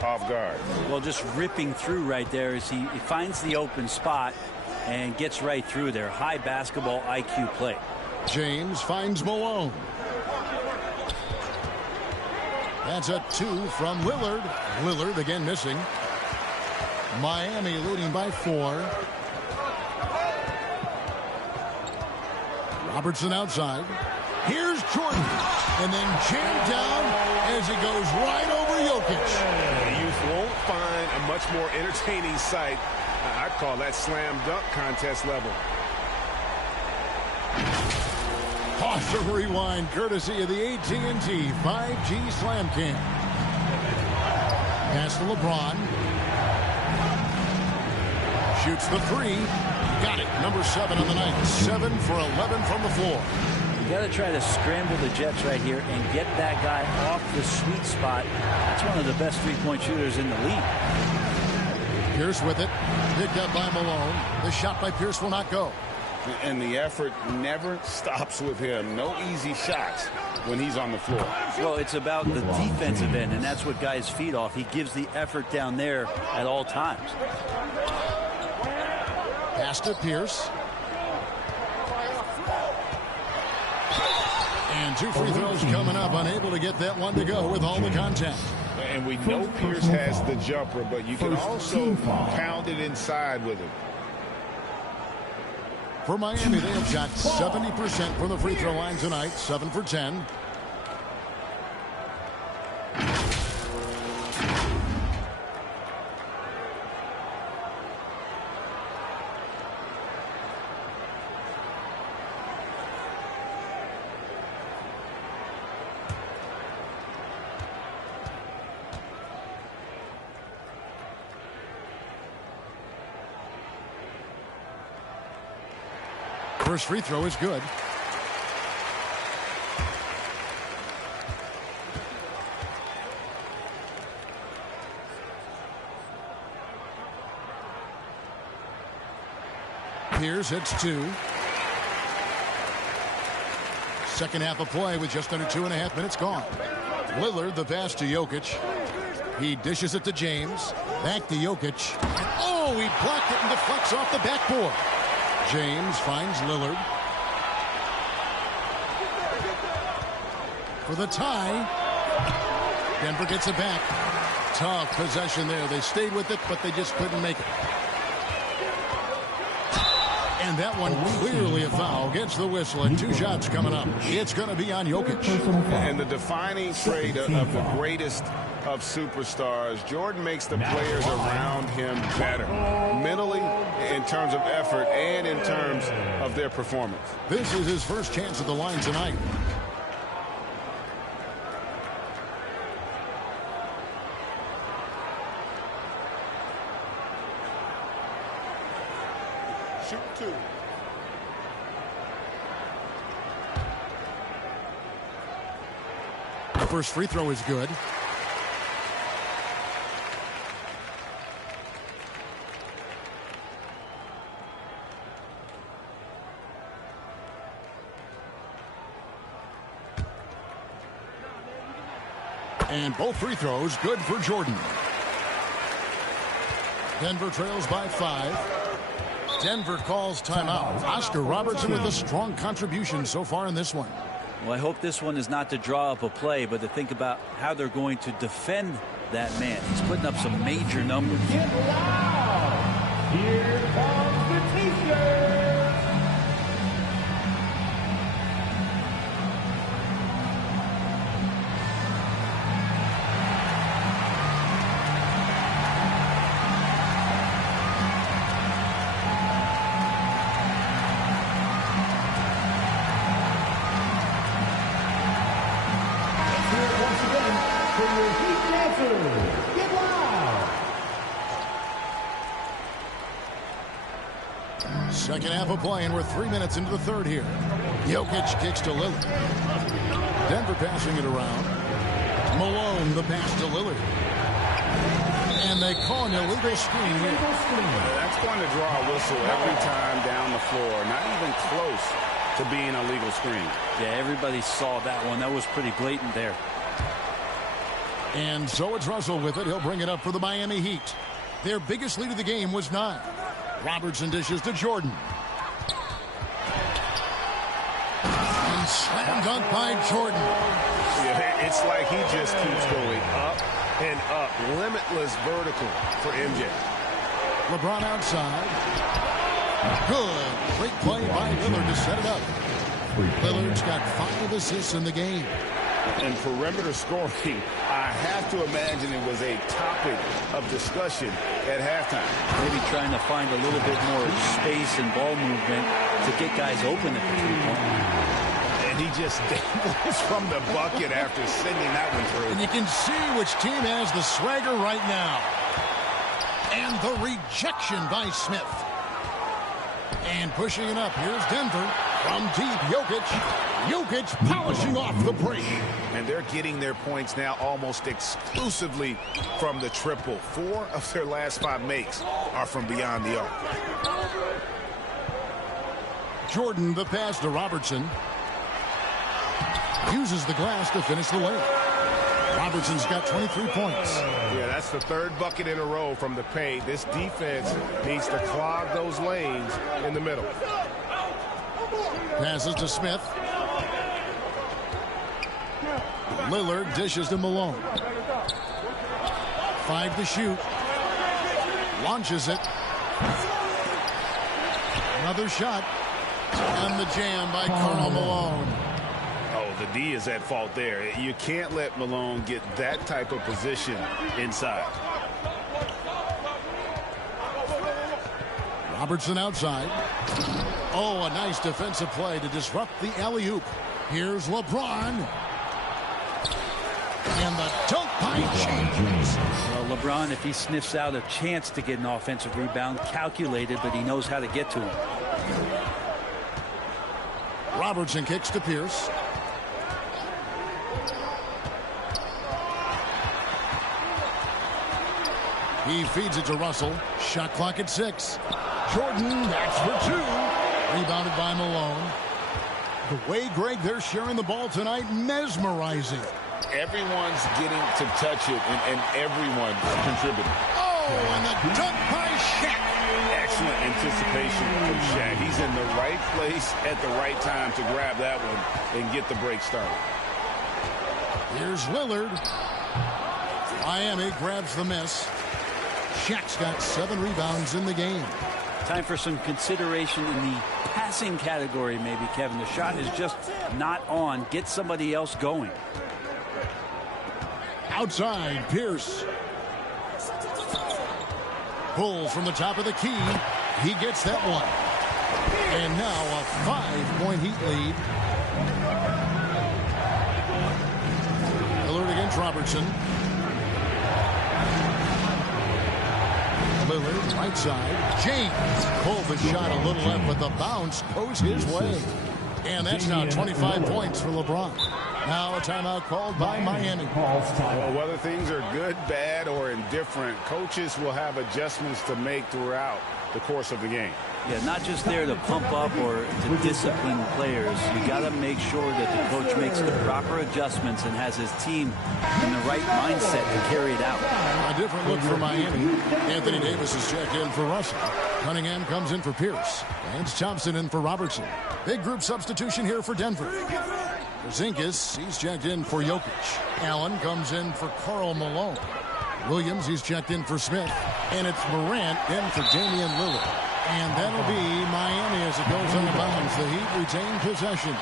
off guard. Well, just ripping through right there as he finds the open spot and gets right through there. High basketball IQ play. James finds Malone. That's a 2 from Lillard. Lillard again missing. Miami leading by 4. Robertson outside. Here's Jordan. And then jammed down as he goes right over Jokic. You won't find a much more entertaining sight. I'd call that slam dunk contest level. Pause to rewind courtesy of the AT&T 5G Slam Cam. Pass to LeBron. Shoots the 3. Got it. Number 7 on the night. 7 for 11 from the floor. You got to try to scramble the Jets right here and get that guy off the sweet spot. That's one of the best three-point shooters in the league. Pierce with it. Picked up by Malone. The shot by Pierce will not go. And the effort never stops with him. No easy shots when he's on the floor. Well, it's about the defensive end, and that's what guys feed off. He gives the effort down there at all times. Pass to Pierce. And 2 free throws coming up. Unable to get that one to go with all the contact. And we know Pierce has the jumper, but you can also pound it inside with him. For Miami, they have shot 70% from the free throw line tonight. 7 for 10. First free throw is good. Pierce hits 2. Second half of play with just under 2.5 minutes gone. Lillard the pass to Jokic. He dishes it to James. Back to Jokic. Oh, he blocked it and deflects off the backboard. James finds Lillard. For the tie. Denver gets it back. Tough possession there. They stayed with it, but they just couldn't make it. And that one clearly a foul. Gets the whistle, and 2 shots coming up. It's going to be on Jokic. And the defining trait of the greatest of superstars, Jordan makes the players around him better. Mentally, in terms of effort, and in terms of their performance. This is his first chance at the line tonight. Shoot 2. The first free throw is good. And both free throws good for Jordan. Denver trails by 5. Denver calls timeout. Oscar Robertson with a strong contribution so far in this one. Well, I hope this one is not to draw up a play, but to think about how they're going to defend that man. He's putting up some major numbers. Get loud. Here comes the T-shirt. Get loud. Second half of play, and we're 3 minutes into the third here. Jokic kicks to Lillard. Denver passing it around. Malone, the pass to Lillard. And they call an illegal screen here. That's going to draw a whistle every time down the floor. Not even close to being a legal screen. Yeah, everybody saw that one. That was pretty blatant there. And so it's Russell with it. He'll bring it up for the Miami Heat. Their biggest lead of the game was 9. Robertson dishes to Jordan. And slam dunk by Jordan. Yeah, it's like he just keeps going up and up. Limitless vertical for MJ. LeBron outside. Good. Great play by Lillard to set it up. Lillard's got 5 assists in the game. And perimeter scoring, I have to imagine it was a topic of discussion at halftime. Maybe trying to find a little bit more space and ball movement to get guys open at the 3-point line. And he just dangles from the bucket after sending that one through. And you can see which team has the swagger right now. And the rejection by Smith. And pushing it up, here's Denver. From deep, Jokic polishing off the break. And they're getting their points now almost exclusively from the triple. 4 of their last 5 makes are from beyond the arc. Jordan, the pass to Robertson. Uses the glass to finish the layup. Robertson's got 23 points. Yeah, that's the 3rd bucket in a row from the paint. This defense needs to clog those lanes in the middle. Passes to Smith. Lillard dishes to Malone. 5 to shoot. Launches it. Another shot. And the jam by Karl Malone. Oh, the D is at fault there. You can't let Malone get that type of position inside. Robertson outside. Oh, a nice defensive play to disrupt the alley-oop. Here's LeBron. And the dunk by James. Well, LeBron, if he sniffs out a chance to get an offensive rebound, calculated, but he knows how to get to him. Robertson kicks to Pierce. He feeds it to Russell. Shot clock at 6. Jordan, that's for 2. Rebounded by Malone. The way, Greg, they're sharing the ball tonight, mesmerizing. Everyone's getting to touch it, and everyone's contributing. Oh, and the dunk by Shaq. Excellent anticipation from Shaq. He's in the right place at the right time to grab that one and get the break started. Here's Lillard. Miami grabs the miss. Shaq's got 7 rebounds in the game. Time for some consideration in the passing category, maybe, Kevin. The shot is just not on. Get somebody else going. Outside, Pierce. Pulls from the top of the key. He gets that one. And now a 5-point Heat lead. Lillard against Robertson. Lillard, right side. James pulled the shot a little left, but the bounce goes his way. And that's now 25 points for LeBron. Now a timeout called by Miami. Well, whether things are good, bad, or indifferent, coaches will have adjustments to make throughout. the course of the game. Yeah, not just there to pump up or to discipline players. You got to make sure that the coach makes the proper adjustments and has his team in the right mindset to carry it out. A different look for Miami. Anthony Davis is checked in for Russell. Cunningham comes in for Pierce. Lance Thompson in for Robertson. Big group substitution here for Denver. Porzingis, he's checked in for Jokic. Allen comes in for Karl Malone. Williams, he's checked in for Smith. And it's Morant in for Damian Lillard. And that'll be Miami as it goes on the bounds. The Heat retain possession.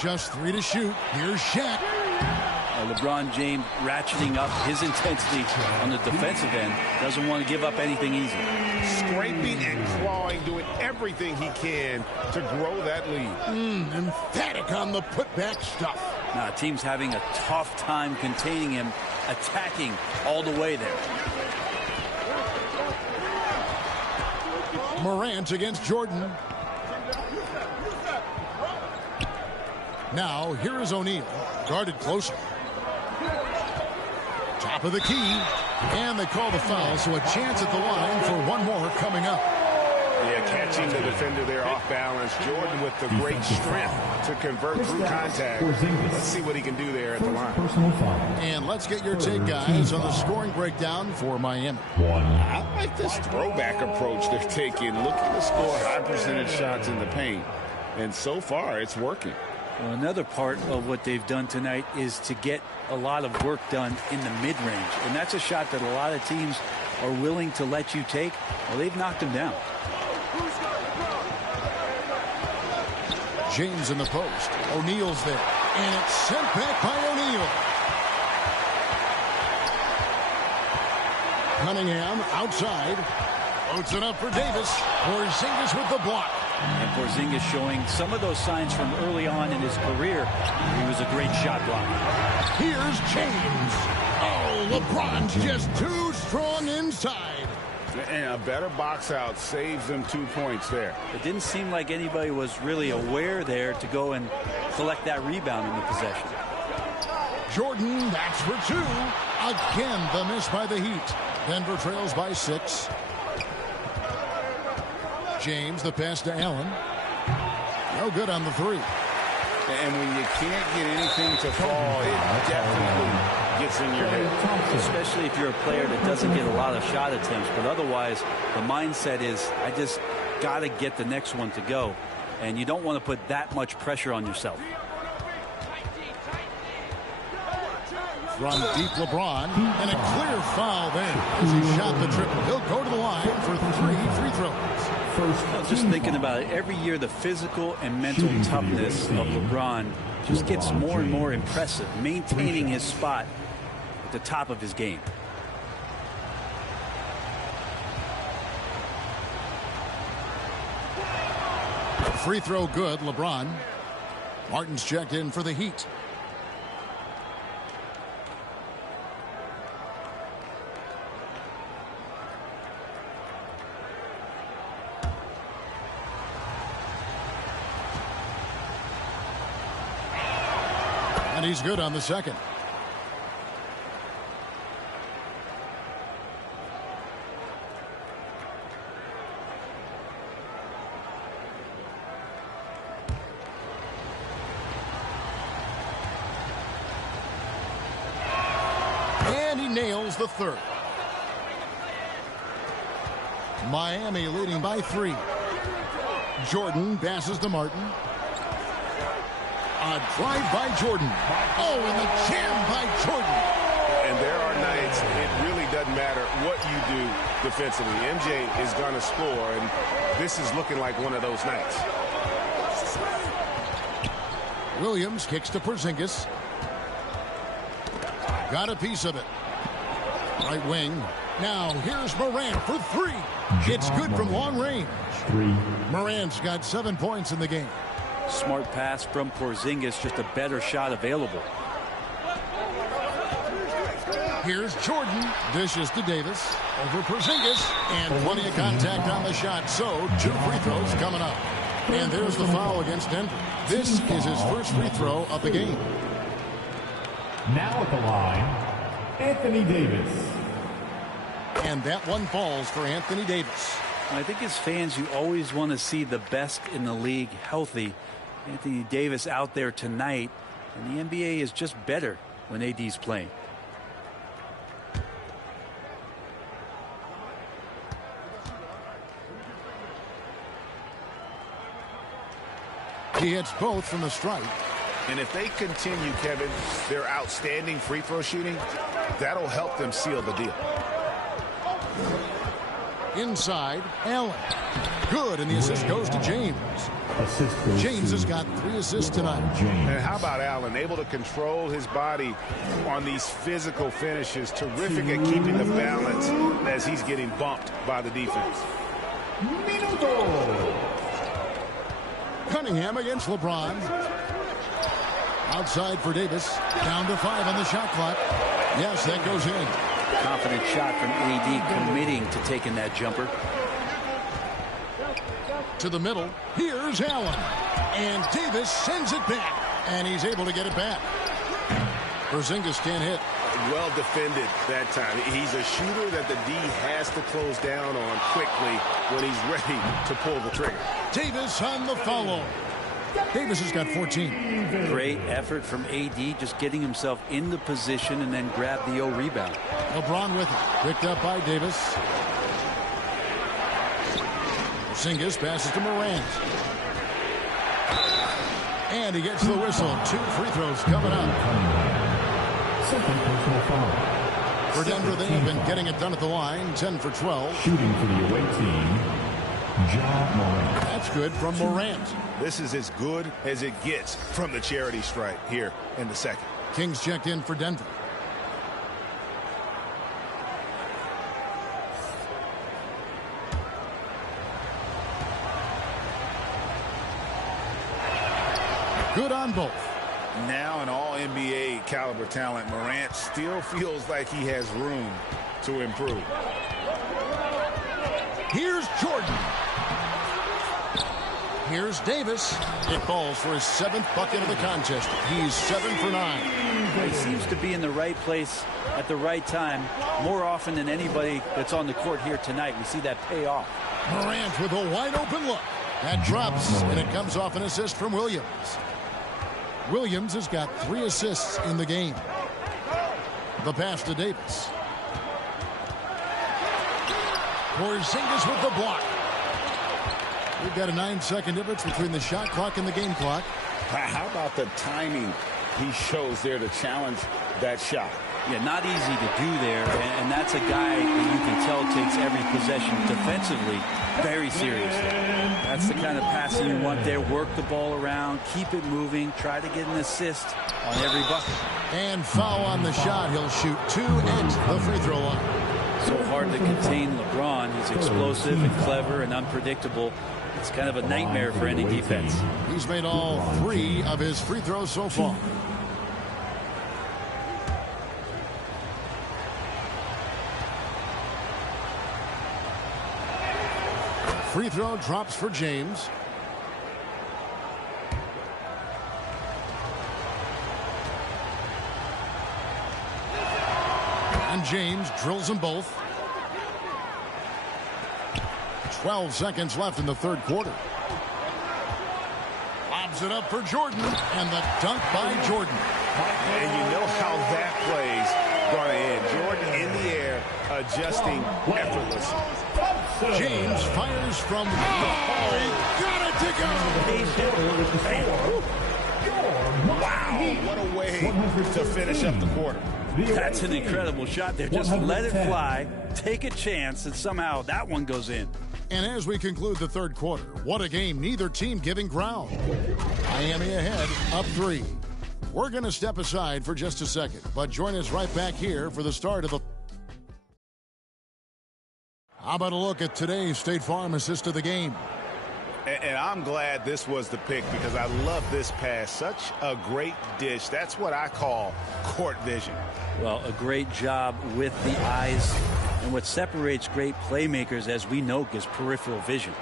Just 3 to shoot. Here's Shaq. LeBron James ratcheting up his intensity on the defensive end. Doesn't want to give up anything easy. Scraping and clawing, doing everything he can to grow that lead. Emphatic on the putback stuff. Now, team's having a tough time containing him, attacking all the way there. Morant against Jordan. Now, here is O'Neal. Guarded closer. Top of the key. And they call the foul, so a chance at the line for one more coming up. Yeah, catching the defender there off balance. Jordan with the great strength to convert through contact. Let's see what he can do there at the line. And let's get your take, guys, on the scoring breakdown for Miami. I like this throwback approach they're taking, looking to score high percentage shots in the paint. And so far, it's working. Well, another part of what they've done tonight is to get a lot of work done in the mid-range. And that's a shot that a lot of teams are willing to let you take. Well, they've knocked him down. James in the post. O'Neal's there. And it's sent back by O'Neal. Cunningham outside. Loads it up for Davis. Porzingis with the block. And Porzingis showing some of those signs from early on in his career. He was a great shot blocker. Here's James. Oh, LeBron's just too strong inside. And a better box out saves them 2 points there. It didn't seem like anybody was really aware there to go and collect that rebound in the possession. Jordan, that's for 2. Again, the miss by the Heat. Denver trails by 6. James, the pass to Allen. No good on the 3. And when you can't get anything to fall, it definitely gets in your head. Especially if you're a player that doesn't get a lot of shot attempts. But otherwise, the mindset is, I just got to get the next one to go. And you don't want to put that much pressure on yourself. From deep LeBron, and a clear foul there as he shot the triple. He'll go to the line for 3 free throws. Just thinking about it, every year the physical and mental toughness of LeBron just gets more and more impressive, maintaining his spot at the top of his game. Free throw good, LeBron. Martin's checked in for the Heat. And he's good on the second. And he nails the third. Miami leading by 3. Jordan passes to Martin. A drive by Jordan. Oh, and the jam by Jordan. And there are nights it really doesn't matter what you do defensively. MJ is going to score, and this is looking like one of those nights. Williams kicks to Porzingis. Got a piece of it. Right wing. Now here's Morant for 3. It's good from long range. Morant's got 7 points in the game. Smart pass from Porzingis, just a better shot available. Here's Jordan. Dishes to Davis. Over Porzingis. And plenty of contact on the shot. So 2 free throws coming up. And there's the foul against Denver. This is his first free throw of the game. Now at the line, Anthony Davis. And that one falls for Anthony Davis. I think as fans, you always want to see the best in the league healthy. Anthony Davis out there tonight, and the NBA is just better when AD's playing. He hits both from the stripe. And if they continue, Kevin, their outstanding free throw shooting, that'll help them seal the deal. Inside, Allen. Good, and the assist goes to James. James has got 3 assists tonight. And how about Allen, able to control his body on these physical finishes. Terrific at keeping the balance as he's getting bumped by the defense. Cunningham against LeBron. Outside for Davis. Down to 5 on the shot clock. Yes, that goes in. Confident shot from AD, committing to taking that jumper. To the middle. Here's Allen. And Davis sends it back. And he's able to get it back. Porzingis can't hit. Well defended that time. He's a shooter that the D has to close down on quickly when he's ready to pull the trigger. Davis on the follow. Davis has got 14. Great effort from AD, just getting himself in the position and then grab the rebound. LeBron with it. Picked up by Davis. Porzingis passes to Morant. And he gets the whistle. 2 free throws coming up. For Denver, they have been getting it done at the line. 10 for 12. Shooting for the away team, Ja Morant. That's good from Morant. This is as good as it gets from the charity stripe here in the second. Kings checked in for Denver. Good on both. Now an all-NBA caliber talent, Morant still feels like he has room to improve. Here's Jordan. Here's Davis. It falls for his 7th bucket of the contest. He's 7 for 9. He seems to be in the right place at the right time more often than anybody that's on the court here tonight. We see that pay off. Morant with a wide open look. That drops, and it comes off an assist from Williams. Williams has got 3 assists in the game. The pass to Davis. Porzingis with the block. We've got a 9-second difference between the shot clock and the game clock. How about the timing he shows there to challenge that shot? Yeah, not easy to do there, and that's a guy that you can tell takes every possession defensively very seriously. That's the kind of passing you want there. Work the ball around, keep it moving, try to get an assist on every bucket. And foul on the shot. He'll shoot 2 at the free throw line. So hard to contain LeBron. He's explosive and clever and unpredictable. It's kind of a nightmare for any defense. He's made all 3 of his free throws so far. Free throw drops for James. And James drills them both. 12 seconds left in the 3rd quarter. Lobs it up for Jordan, and the dunk by Jordan. And you know how that play's going to end. Jordan in the air, adjusting effortlessly. James fires from the he got it to go. Wow, what a way to finish up the quarter. That's an incredible shot there. Just let it fly, take a chance, and somehow that one goes in. And as we conclude the 3rd quarter, what a game, neither team giving ground. Miami ahead, up 3. We're going to step aside for just a second, but join us right back here for the start of the... How about a look at today's State Farm assist of the game? And I'm glad this was the pick because I love this pass. Such a great dish. That's what I call court vision. Well, a great job with the eyes. And what separates great playmakers, as we know, is peripheral vision.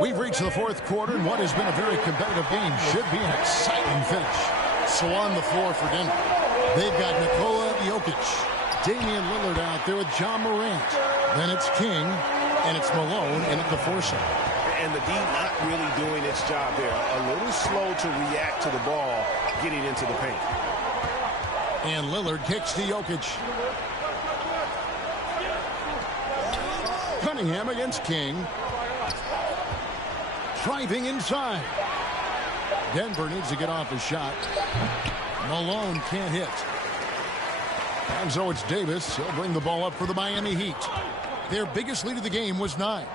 We've reached the fourth quarter, and what has been a very competitive game should be an exciting finish. So on the floor for Denver, they've got Nikola Jokic, Damian Lillard out there with John Morant. Then it's King, and it's Malone in at the foursome. And the D not really doing its job there. A little slow to react to the ball getting into the paint. And Lillard kicks to Jokic. Cunningham against King. Driving inside. Denver needs to get off a shot. Malone can't hit. And so it's Davis. He'll bring the ball up for the Miami Heat. Their biggest lead of the game was 9.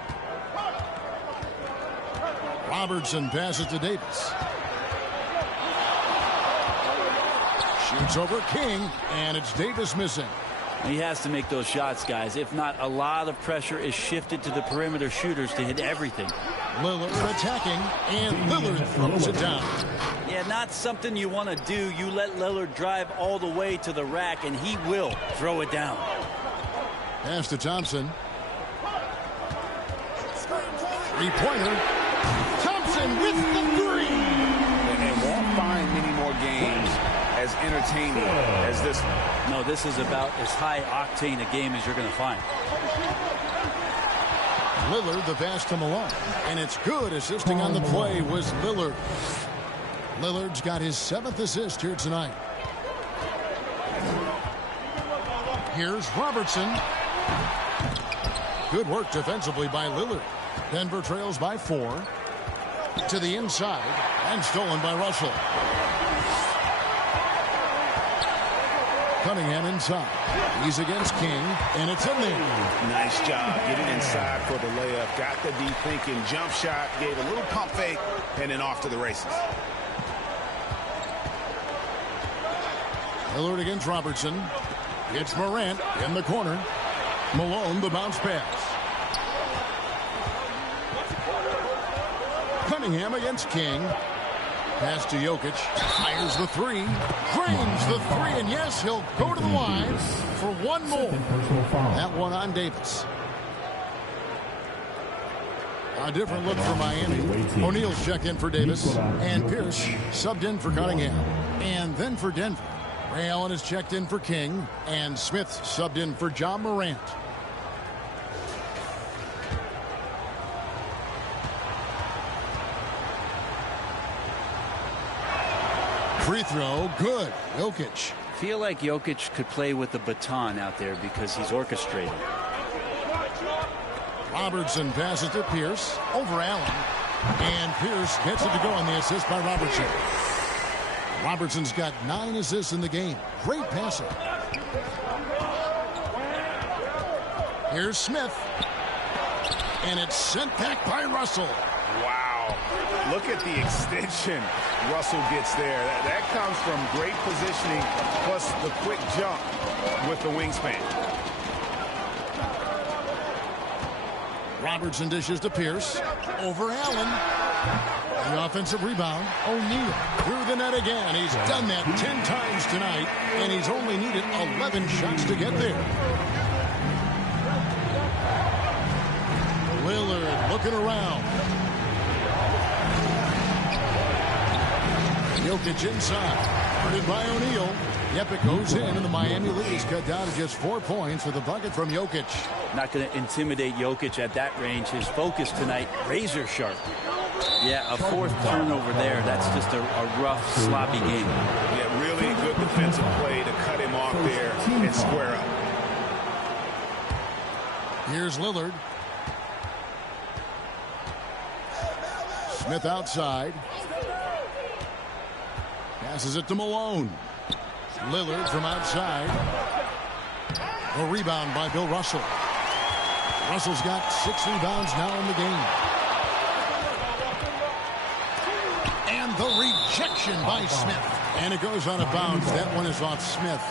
Robertson passes to Davis. Shoots over King, and it's Davis missing. He has to make those shots, guys. If not, a lot of pressure is shifted to the perimeter shooters to hit everything. Lillard attacking, and Lillard throws it down. Yeah, not something you want to do. You let Lillard drive all the way to the rack, and he will throw it down. Pass to Thompson. Three-pointer. Thompson with the three. And won't find many more games as entertaining as this one. No, this is about as high-octane a game as you're going to find. Lillard the pass to Malone. And it's good. Assisting on the play was Lillard. Lillard's got his 7th assist here tonight. Here's Robertson. Good work defensively by Lillard. Denver trails by 4. To the inside. And stolen by Russell. Cunningham inside. He's against King, and it's in there. Nice job getting inside for the layup. Got the D thinking. Jump shot. Gave a little pump fake, and then off to the races. Lillard against Robertson. It's Morant in the corner. Malone the bounce pass. Cunningham against King. Pass to Jokic. Fires the three. Drains the three. And yes, he'll go to the line for one more. That one on Davis. A different look for Miami. O'Neal's checked in for Davis. And Pierce subbed in for Cunningham. And then for Denver, Ray Allen is checked in for King. And Smith subbed in for John Morant. Free throw, good. Jokic. Feel like Jokic could play with the baton out there because he's orchestrating. Robertson passes to Pierce. Over Allen. And Pierce gets it to go on the assist by Robertson. Robertson's got 9 assists in the game. Great passing. Here's Smith. And it's sent back by Russell. Wow. Look at the extension Russell gets there. That comes from great positioning plus the quick jump with the wingspan. Robertson dishes to Pierce. Over Allen. The offensive rebound. O'Neal through the net again. He's done that 10 times tonight, and he's only needed 11 shots to get there. Lillard looking around. Jokic inside. Guarded by O'Neal. Yep, it goes in, and the Miami lead is cut down to just 4 points with a bucket from Jokic. Not going to intimidate Jokic at that range. His focus tonight, razor sharp. Yeah, a 4th turnover there. That's just a rough, sloppy game. Yeah, really good defensive play to cut him off there and square up. Here's Lillard. Smith outside. Passes it to Malone. Lillard from outside. A rebound by Bill Russell. Russell's got 6 rebounds now in the game. And the rejection by Smith. And it goes out of bounds. That one is off Smith.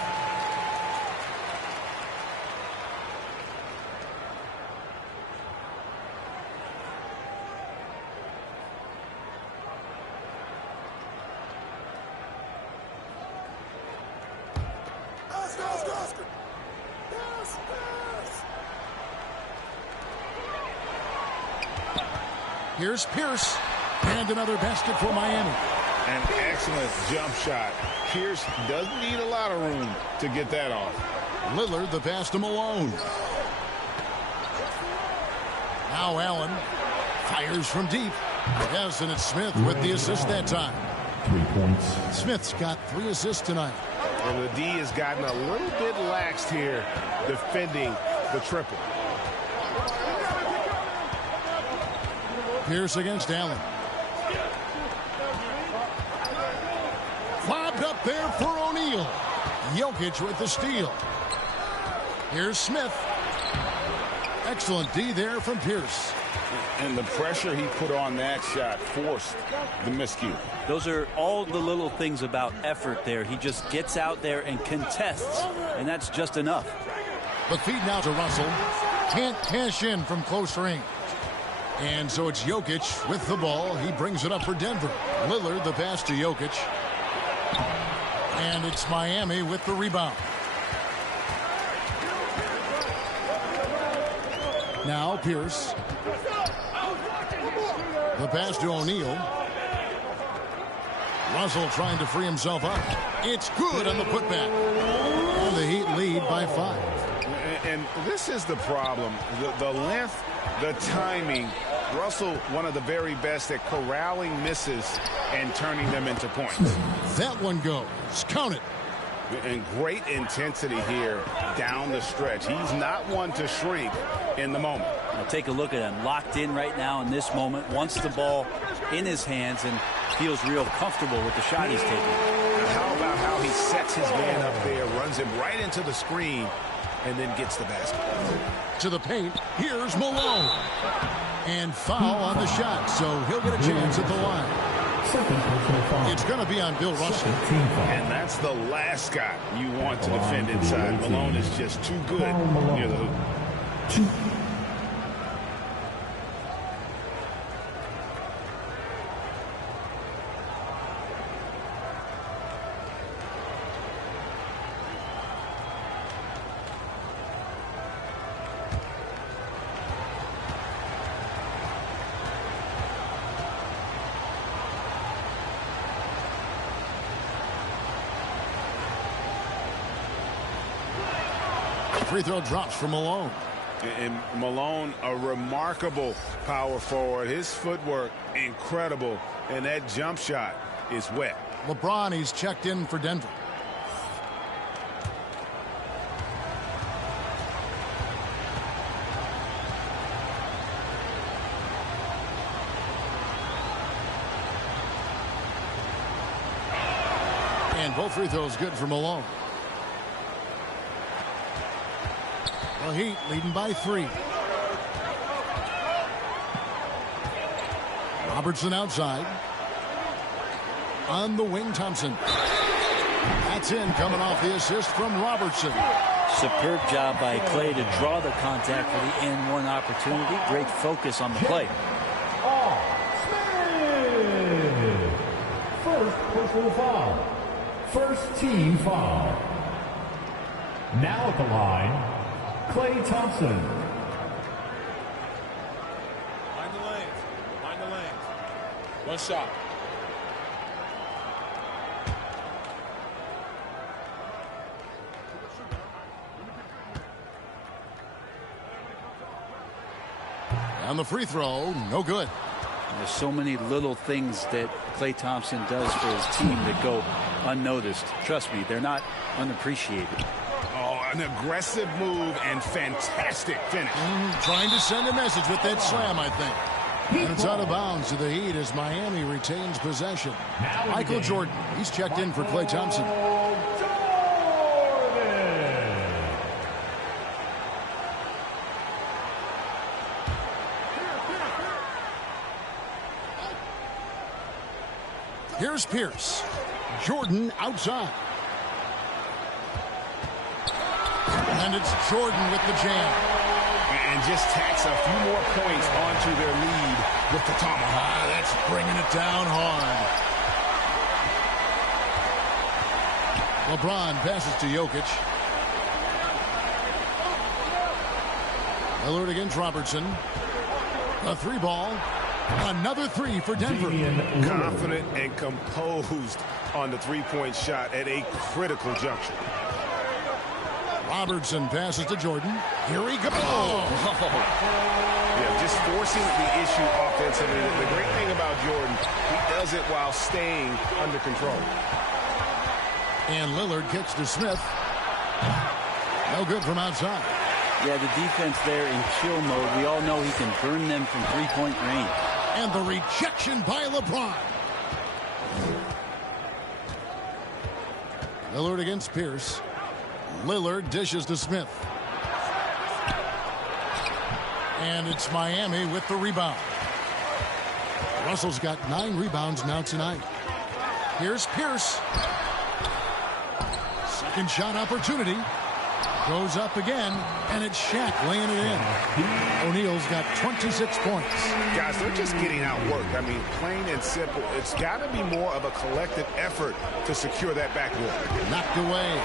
Here's Pierce. And another basket for Miami. An excellent jump shot. Pierce doesn't need a lot of room to get that off. Lillard, the pass to Malone. Now Allen fires from deep. Yes, and it's Smith with the assist that time. 3 points. Smith's got 3 assists tonight. And the D has gotten a little bit laxed here defending the triple. Pierce against Allen. Lobbed up there for O'Neal. Jokic with the steal. Here's Smith. Excellent D there from Pierce. And the pressure he put on that shot forced the miscue. Those are all the little things about effort there. He just gets out there and contests, and that's just enough. But feed now to Russell. Can't cash in from close range. And so it's Jokic with the ball. He brings it up for Denver. Lillard, the pass to Jokic. And it's Miami with the rebound. Now Pierce. The pass to O'Neal. Russell trying to free himself up. It's good on the putback. And the Heat lead by 5. And this is the problem. The length, the timing. Russell, one of the very best at corralling misses and turning them into points. That one goes. Count it. And great intensity here down the stretch. He's not one to shrink in the moment. Now take a look at him. Locked in right now in this moment. Wants the ball in his hands and feels real comfortable with the shot he's taking. Now how about how he sets his man up there, runs him right into the screen, and then gets the basket. To the paint. Here's Malone. And foul on the shot, so he'll get a chance at the line. It's going to be on Bill Russell. And that's the last guy you want to defend inside. Malone is just too good near the hoop. Free throw drops for Malone. And Malone, a remarkable power forward. His footwork, incredible. And that jump shot is wet. LeBron, he's checked in for Denver. And both free throws good for Malone. The Heat leading by 3. Robertson outside. On the wing, Thompson. That's in, coming off the assist from Robertson. Superb job by Clay to draw the contact for the N1 opportunity. Great focus on the play. First personal foul. First team foul. Now at the line, Clay Thompson. Mind the lanes. Mind the lanes. One shot. And the free throw, no good. There's so many little things that Clay Thompson does for his team that go unnoticed. Trust me, they're not unappreciated. Oh, an aggressive move and fantastic finish. Trying to send a message with that slam, I think. And it's out of bounds to the Heat as Miami retains possession. Michael Jordan, he's checked in for Clay Thompson. Here's Pierce. Jordan outside. And it's Jordan with the jam. And just tacks a few more points onto their lead with the tomahawk. That's bringing it down hard. LeBron passes to Jokic. Lillard against Robertson. A 3-ball. Another 3 for Denver. Confident and composed on the three-point shot at a critical juncture. Robertson passes to Jordan. Here he goes. Yeah, just forcing the issue offensively. The great thing about Jordan, he does it while staying under control. And Lillard kicks to Smith. No good from outside. Yeah, the defense there in chill mode. We all know he can burn them from three-point range. And the rejection by LeBron. Lillard against Pierce. Lillard dishes to Smith. And it's Miami with the rebound. Russell's got 9 rebounds now tonight. Here's Pierce. Second shot opportunity. Goes up again, and it's Shaq laying it in. O'Neal's got 26 points. Guys, they're just getting outworked. I mean, plain and simple. It's got to be more of a collective effort to secure that backboard. Knocked away.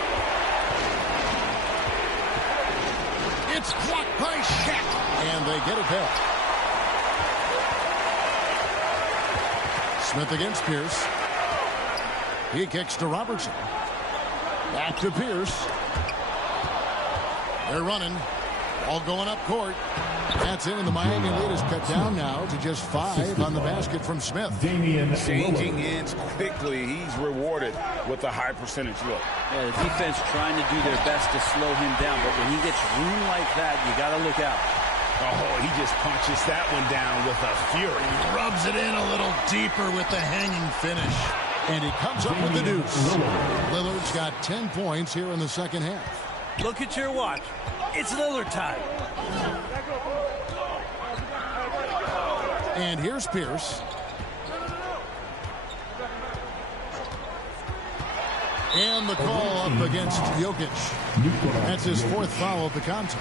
It's blocked by Shaq, and they get it back. Smith against Pierce. He kicks to Robertson. Back to Pierce. They're running. All going up court. That's in, and the Miami lead is cut down now to just 5 on the basket from Smith. Changing ends quickly. He's rewarded with a high percentage look. Yeah, the defense trying to do their best to slow him down, but when he gets room like that, you got to look out. Oh, he just punches that one down with a fury. He rubs it in a little deeper with the hanging finish. And he comes up with the deuce. Lillard's got 10 points here in the second half. Look at your watch. It's Lillard time. And here's Pierce. And the call up against Jokic. That's his 4th foul of the contest.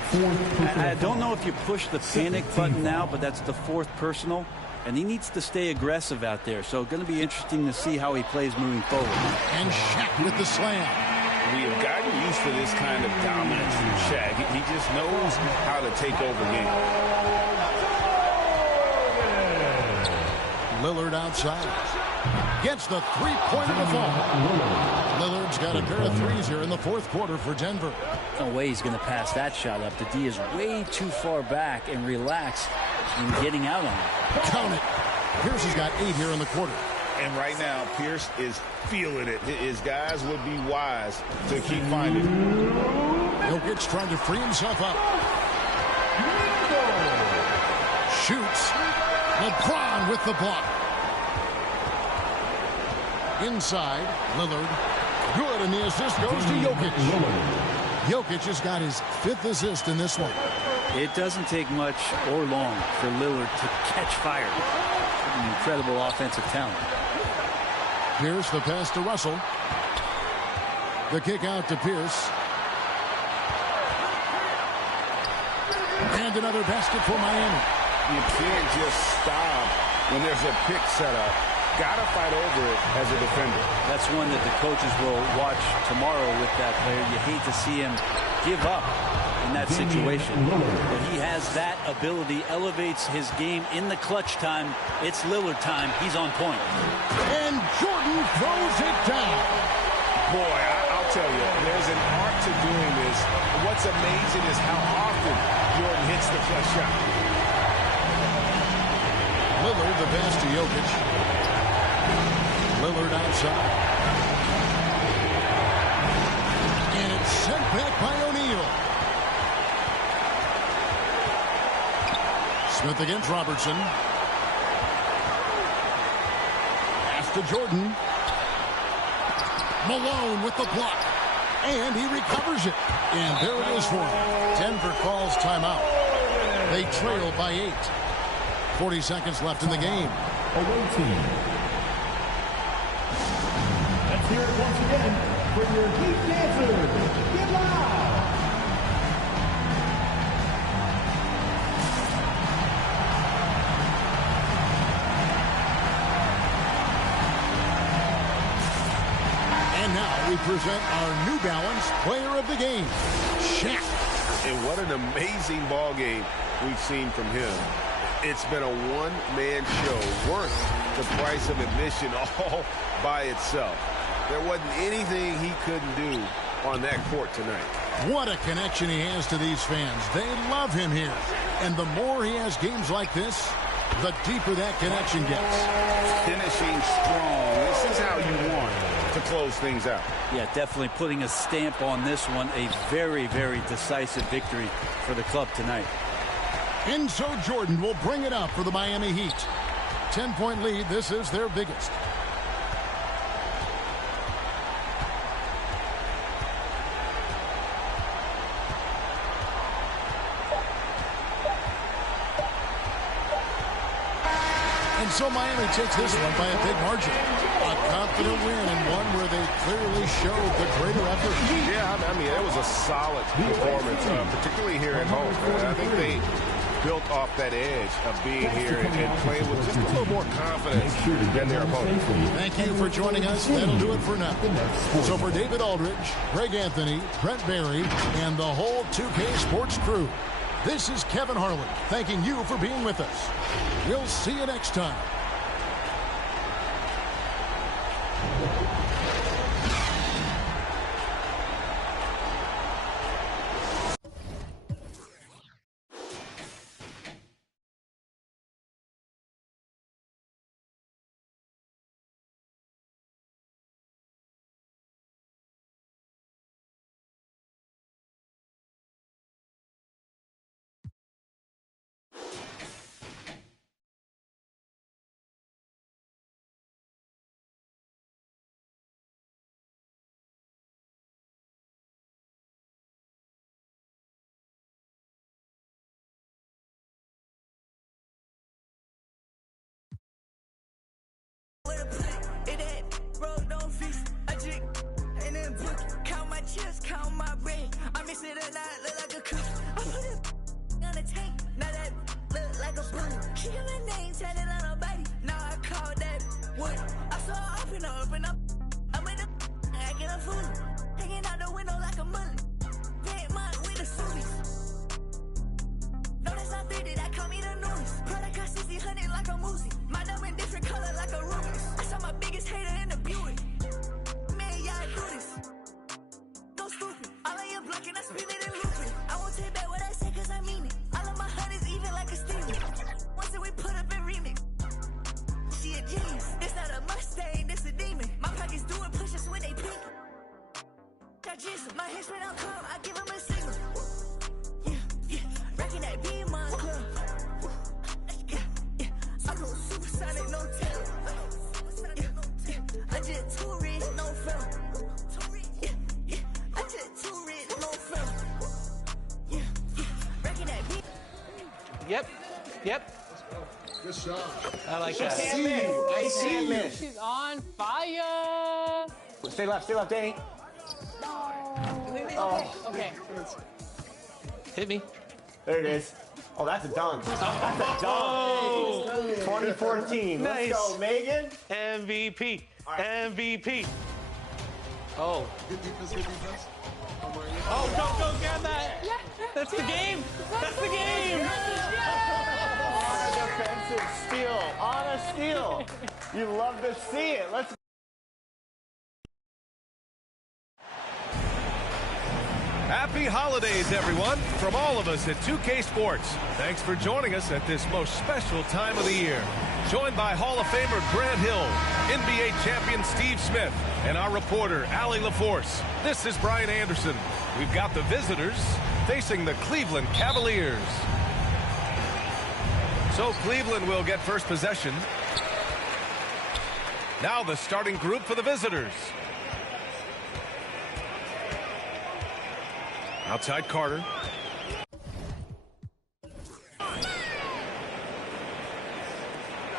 I don't know if you push the panic button now, but that's the 4th personal. And he needs to stay aggressive out there. So going to be interesting to see how he plays moving forward. And Shaq with the slam. We have gotten used to this kind of dominance from Shaq. He just knows how to take over games. Lillard outside. Gets the three-pointer to fall. Lillard's got a pair of threes here in the 4th quarter for Denver. No way he's going to pass that shot up. The D is way too far back and relaxed in getting out on it. Count it. Pierce has got 8 here in the quarter. And right now, Pierce is feeling it. His guys would be wise to keep finding it. Jokic trying to free himself up. Shoots. LeBron with the block. Inside, Lillard. Good, and the assist goes to Jokic. Jokic has got his 5th assist in this one. It doesn't take much or long for Lillard to catch fire. An incredible offensive talent. Pierce, the pass to Russell. The kick out to Pierce. And another basket for Miami. You can't just stop when there's a pick set up. Gotta fight over it as a defender. That's one that the coaches will watch tomorrow with that player. You hate to see him give up in that situation. But he has that ability, elevates his game in the clutch time. It's Lillard time. He's on point. And Jordan throws it down. Boy, I'll tell you, there's an art to doing this. What's amazing is how often Jordan hits the clutch shot. Lillard, the pass to Jokic. Lillard outside. And it's sent back by O'Neal. Smith against Robertson. Pass to Jordan. Malone with the block. And he recovers it. And there it is for him. Denver calls timeout. They trail by 8. 40 seconds left in the game. Away team. Let's hear it once again for your Heat dancers. Get loud! And now we present our New Balance player of the game, Shaq. And what an amazing ball game. we've seen from him. It's been a one-man show worth the price of admission all by itself. There wasn't anything he couldn't do on that court tonight. What a connection he has to these fans. They love him here. And the more he has games like this, the deeper that connection gets. Finishing strong. This is how you want to close things out. Yeah, definitely putting a stamp on this one. A very, very decisive victory for the club tonight. And so Jordan will bring it up for the Miami Heat. 10-point lead. This is their biggest. And so Miami takes this one by a big margin. A confident win and one where they clearly showed the greater effort. Yeah, I mean, it was a solid performance, particularly here at home. I think they built off that edge of being here and playing with just a little more confidence than their opponent. Thank you for joining us. That'll do it for now. So for David Aldridge, Greg Anthony, Brent Barry, and the whole 2K Sports crew, this is Kevin Harlan thanking you for being with us. We'll see you next time. Count my brain. I mix it up, now it look like a cookie. I put it on the tank, now that look like a bullet. She got my name tatted on her body, now I call that wood. I saw her open up. I'm in the acting a fool, hanging out the window like a mullet. Paint mine with the subies. No, that's not 30, that call me the newest. Product got 60, like a Moosey. My diamond different color like a Rubik's. I saw my biggest hater in the Buick. Man, y'all do this. All of your blocking, I spin it and loop it. I won't take back what I say, cause I mean it. All of my honeys even like a steamer. Once that we put up in remix. She a genius. It's not a Mustang, this a demon. My pockets doing push-ups when they pink. Got Jesus, my henchman on calm, I give him a signal. Yeah. Rockin' that beam on club. Yeah. I go supersonic, no tail. I just too rich, no film. Yep. Good shot. I like that. I see miss. She's on fire. Stay left, Danny. Oh. Okay. Hit me. There it is. Oh, that's a dunk. That's a dunk. 2014. Nice. Let's go, Megan. MVP. Right. MVP. Oh. Good defense. Oh, go grab that. That's the game. That's the game. On a defensive steal. On a steal. You love to see it. Let's. Happy holidays, everyone, from all of us at 2K Sports. Thanks for joining us at this most special time of the year. Joined by Hall of Famer Grant Hill, NBA champion Steve Smith, and our reporter, Allie LaForce. This is Brian Anderson. We've got the visitors facing the Cleveland Cavaliers. So Cleveland will get first possession. Now the starting group for the visitors. Outside Carter.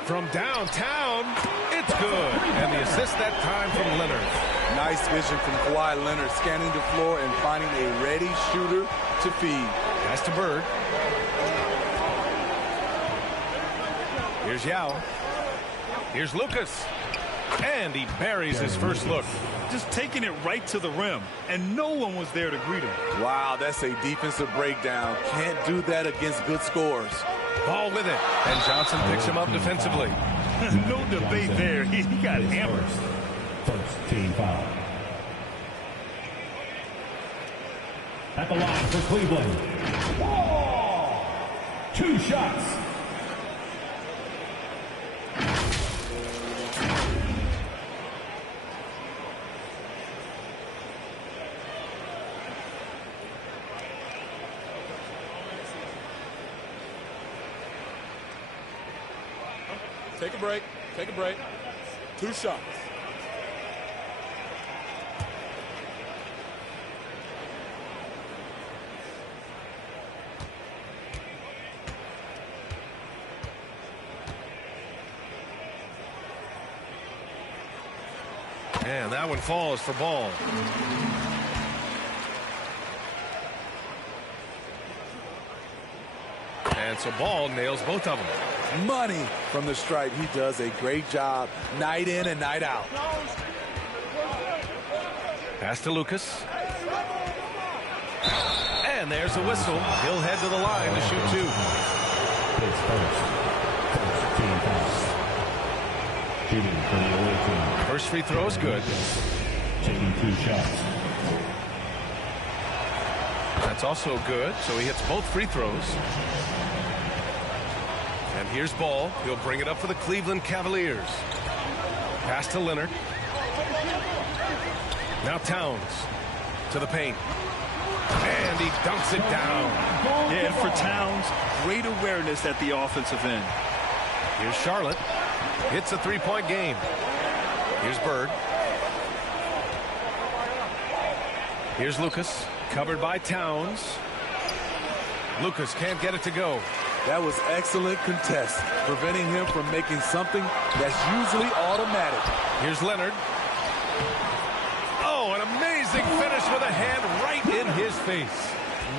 From downtown, it's good. And the assist that time from Leonard. Nice vision from Kawhi Leonard, scanning the floor and finding a ready shooter to feed. Pass to Bird. Here's Yao. Here's Lucas. And he buries his first look. Just taking it right to the rim, and no one was there to greet him. Wow, that's a defensive breakdown. Can't do that against good scores. Ball with it, and Johnson picks him up defensively. No debate there. He got hammered. First team foul. At the line for Cleveland. Whoa! 2 shots. Take a break. Take a break. 2 shots. And that one falls for Ball. And so Ball nails both of them. Money from the stripe. He does a great job night in and night out. Pass to Lucas. And there's a whistle. He'll head to the line to shoot 2. His first team foul. Shooting for the away team. First free throw is good. Taking 2 shots. That's also good. So he hits both free throws. And here's Ball. He'll bring it up for the Cleveland Cavaliers. Pass to Leonard. Now Towns to the paint. And he dunks it down. Yeah, and for Towns, great awareness at the offensive end. Here's Charlotte. It's a 3-point game. Here's Bird. Here's Lucas. Covered by Towns. Lucas can't get it to go. That was excellent contest, preventing him from making something that's usually automatic. Here's Leonard. Oh, an amazing finish with a hand right in his face.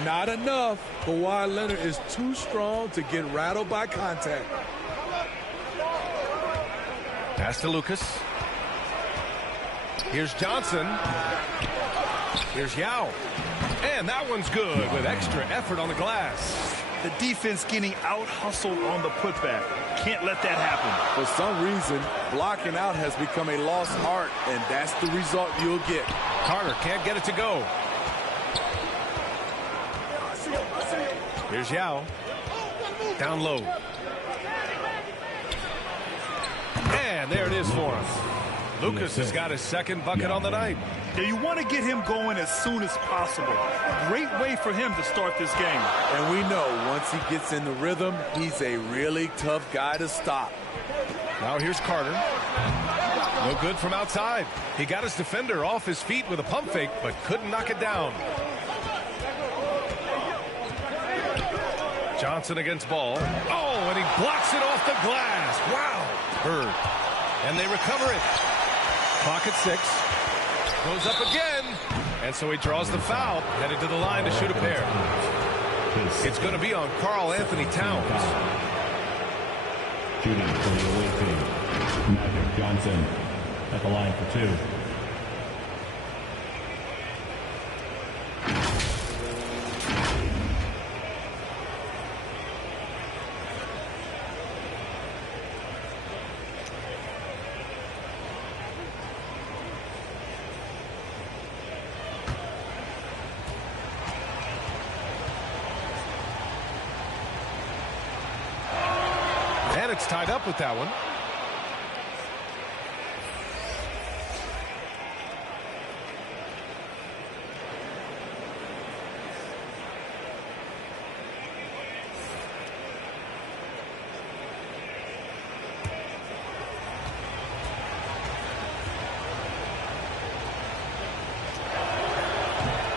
Not enough. Kawhi Leonard is too strong to get rattled by contact. Pass to Lucas. Here's Johnson. Here's Yao. And that one's good with extra effort on the glass. The defense getting out-hustled on the putback. Can't let that happen. For some reason, blocking out has become a lost art, and that's the result you'll get. Carter can't get it to go. Here's Yao. Down low. And there it is for him. Lucas has got his second bucket on the night. Yeah, you want to get him going as soon as possible. Great way for him to start this game. And we know once he gets in the rhythm, he's a really tough guy to stop. Now here's Carter. No good from outside. He got his defender off his feet with a pump fake, but couldn't knock it down. Johnson against Ball. Oh, and he blocks it off the glass. Wow. Bird. And they recover it. Clock at 6. Goes up again. And so he draws the foul. Headed to the line to shoot a pair. It's going to be on Karl Anthony Towns. Shooting for the away team. Magic Johnson at the line for 2. It's tied up with that one.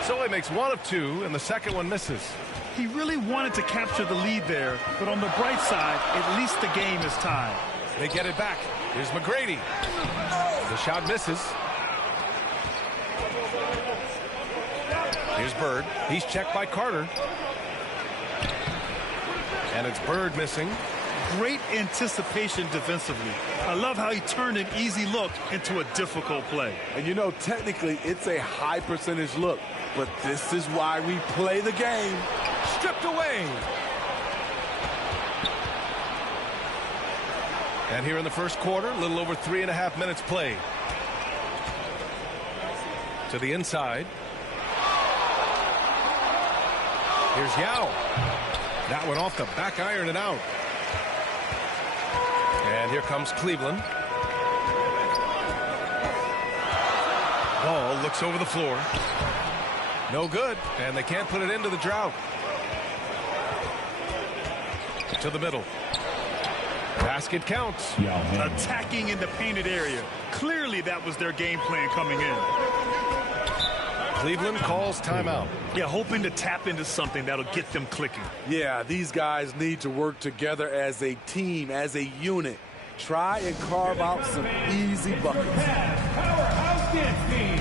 So he makes 1 of 2, and the second one misses. He really wanted to capture the lead there, but on the bright side, at least the game is tied. They get it back. Here's McGrady. The shot misses. Here's Bird. He's checked by Carter. And it's Bird missing. great anticipation defensively. I love how he turned an easy look into a difficult play. And you know, technically, it's a high percentage look, but this is why we play the game. Stripped away. And here in the first quarter, a little over 3.5 minutes played. To the inside. Here's Yao. That one off the back iron and out. And here comes Cleveland. Ball looks over the floor. No good, and they can't put it into the drought. To the middle. Basket counts. Attacking in the painted area. Clearly that was their game plan coming in. Cleveland calls timeout. Yeah, hoping to tap into something that'll get them clicking. Yeah, these guys need to work together as a team, as a unit. Try and carve out some easy buckets. Powerhouse dance team.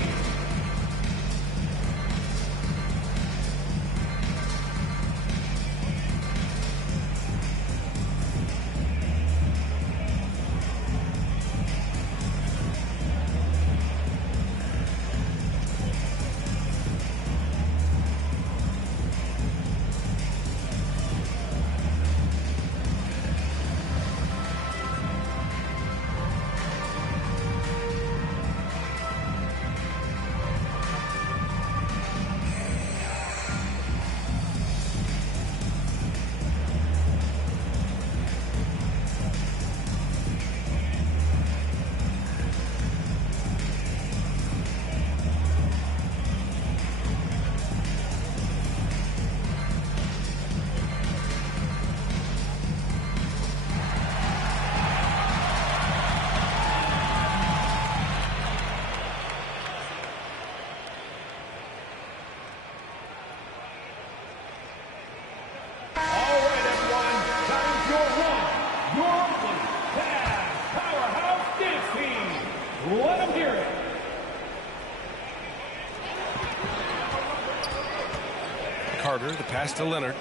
Carter, the pass to Leonard.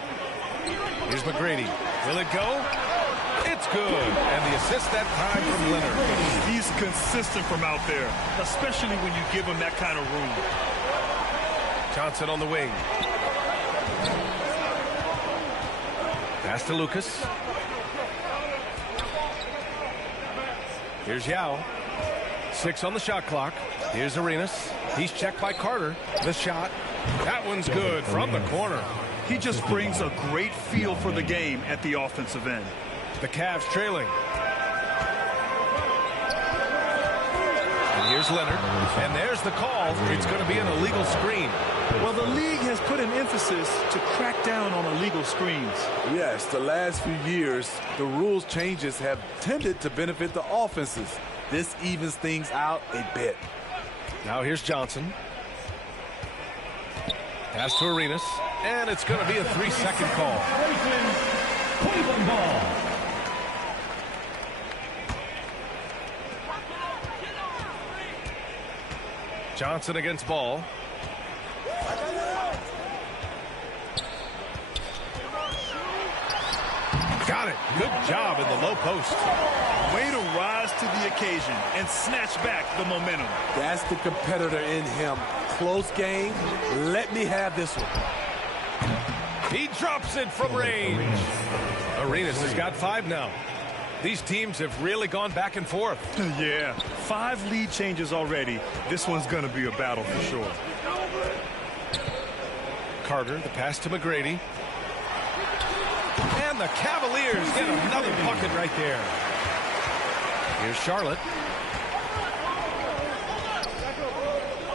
Here's McGrady. Will it go? It's good. And the assist that time from Leonard. He's consistent from out there, especially when you give him that kind of room. Johnson on the wing. Pass to Lucas. Here's Yao. 6 on the shot clock. Here's Arenas. He's checked by Carter. The shot. That one's good from the corner. He just brings a great feel for the game at the offensive end. The Cavs trailing. And here's Leonard. And there's the call. It's going to be an illegal screen. Well, the league has put an emphasis to crack down on illegal screens. Yes, the last few years, the rules changes have tended to benefit the offenses. This evens things out a bit. Now here's Johnson. Pass to Arenas. And it's going to be a 3-second call. Cleveland ball. Johnson against Ball. Got it. Good job in the low post. Way to rise to the occasion and snatch back the momentum. That's the competitor in him. Close game. Let me have this one. He drops it from range. Arenas has got 5 now. These teams have really gone back and forth. Yeah, 5 lead changes already. This one's going to be a battle for sure. Carter, the pass to McGrady. And the Cavaliers get another bucket right there. Here's Charlotte.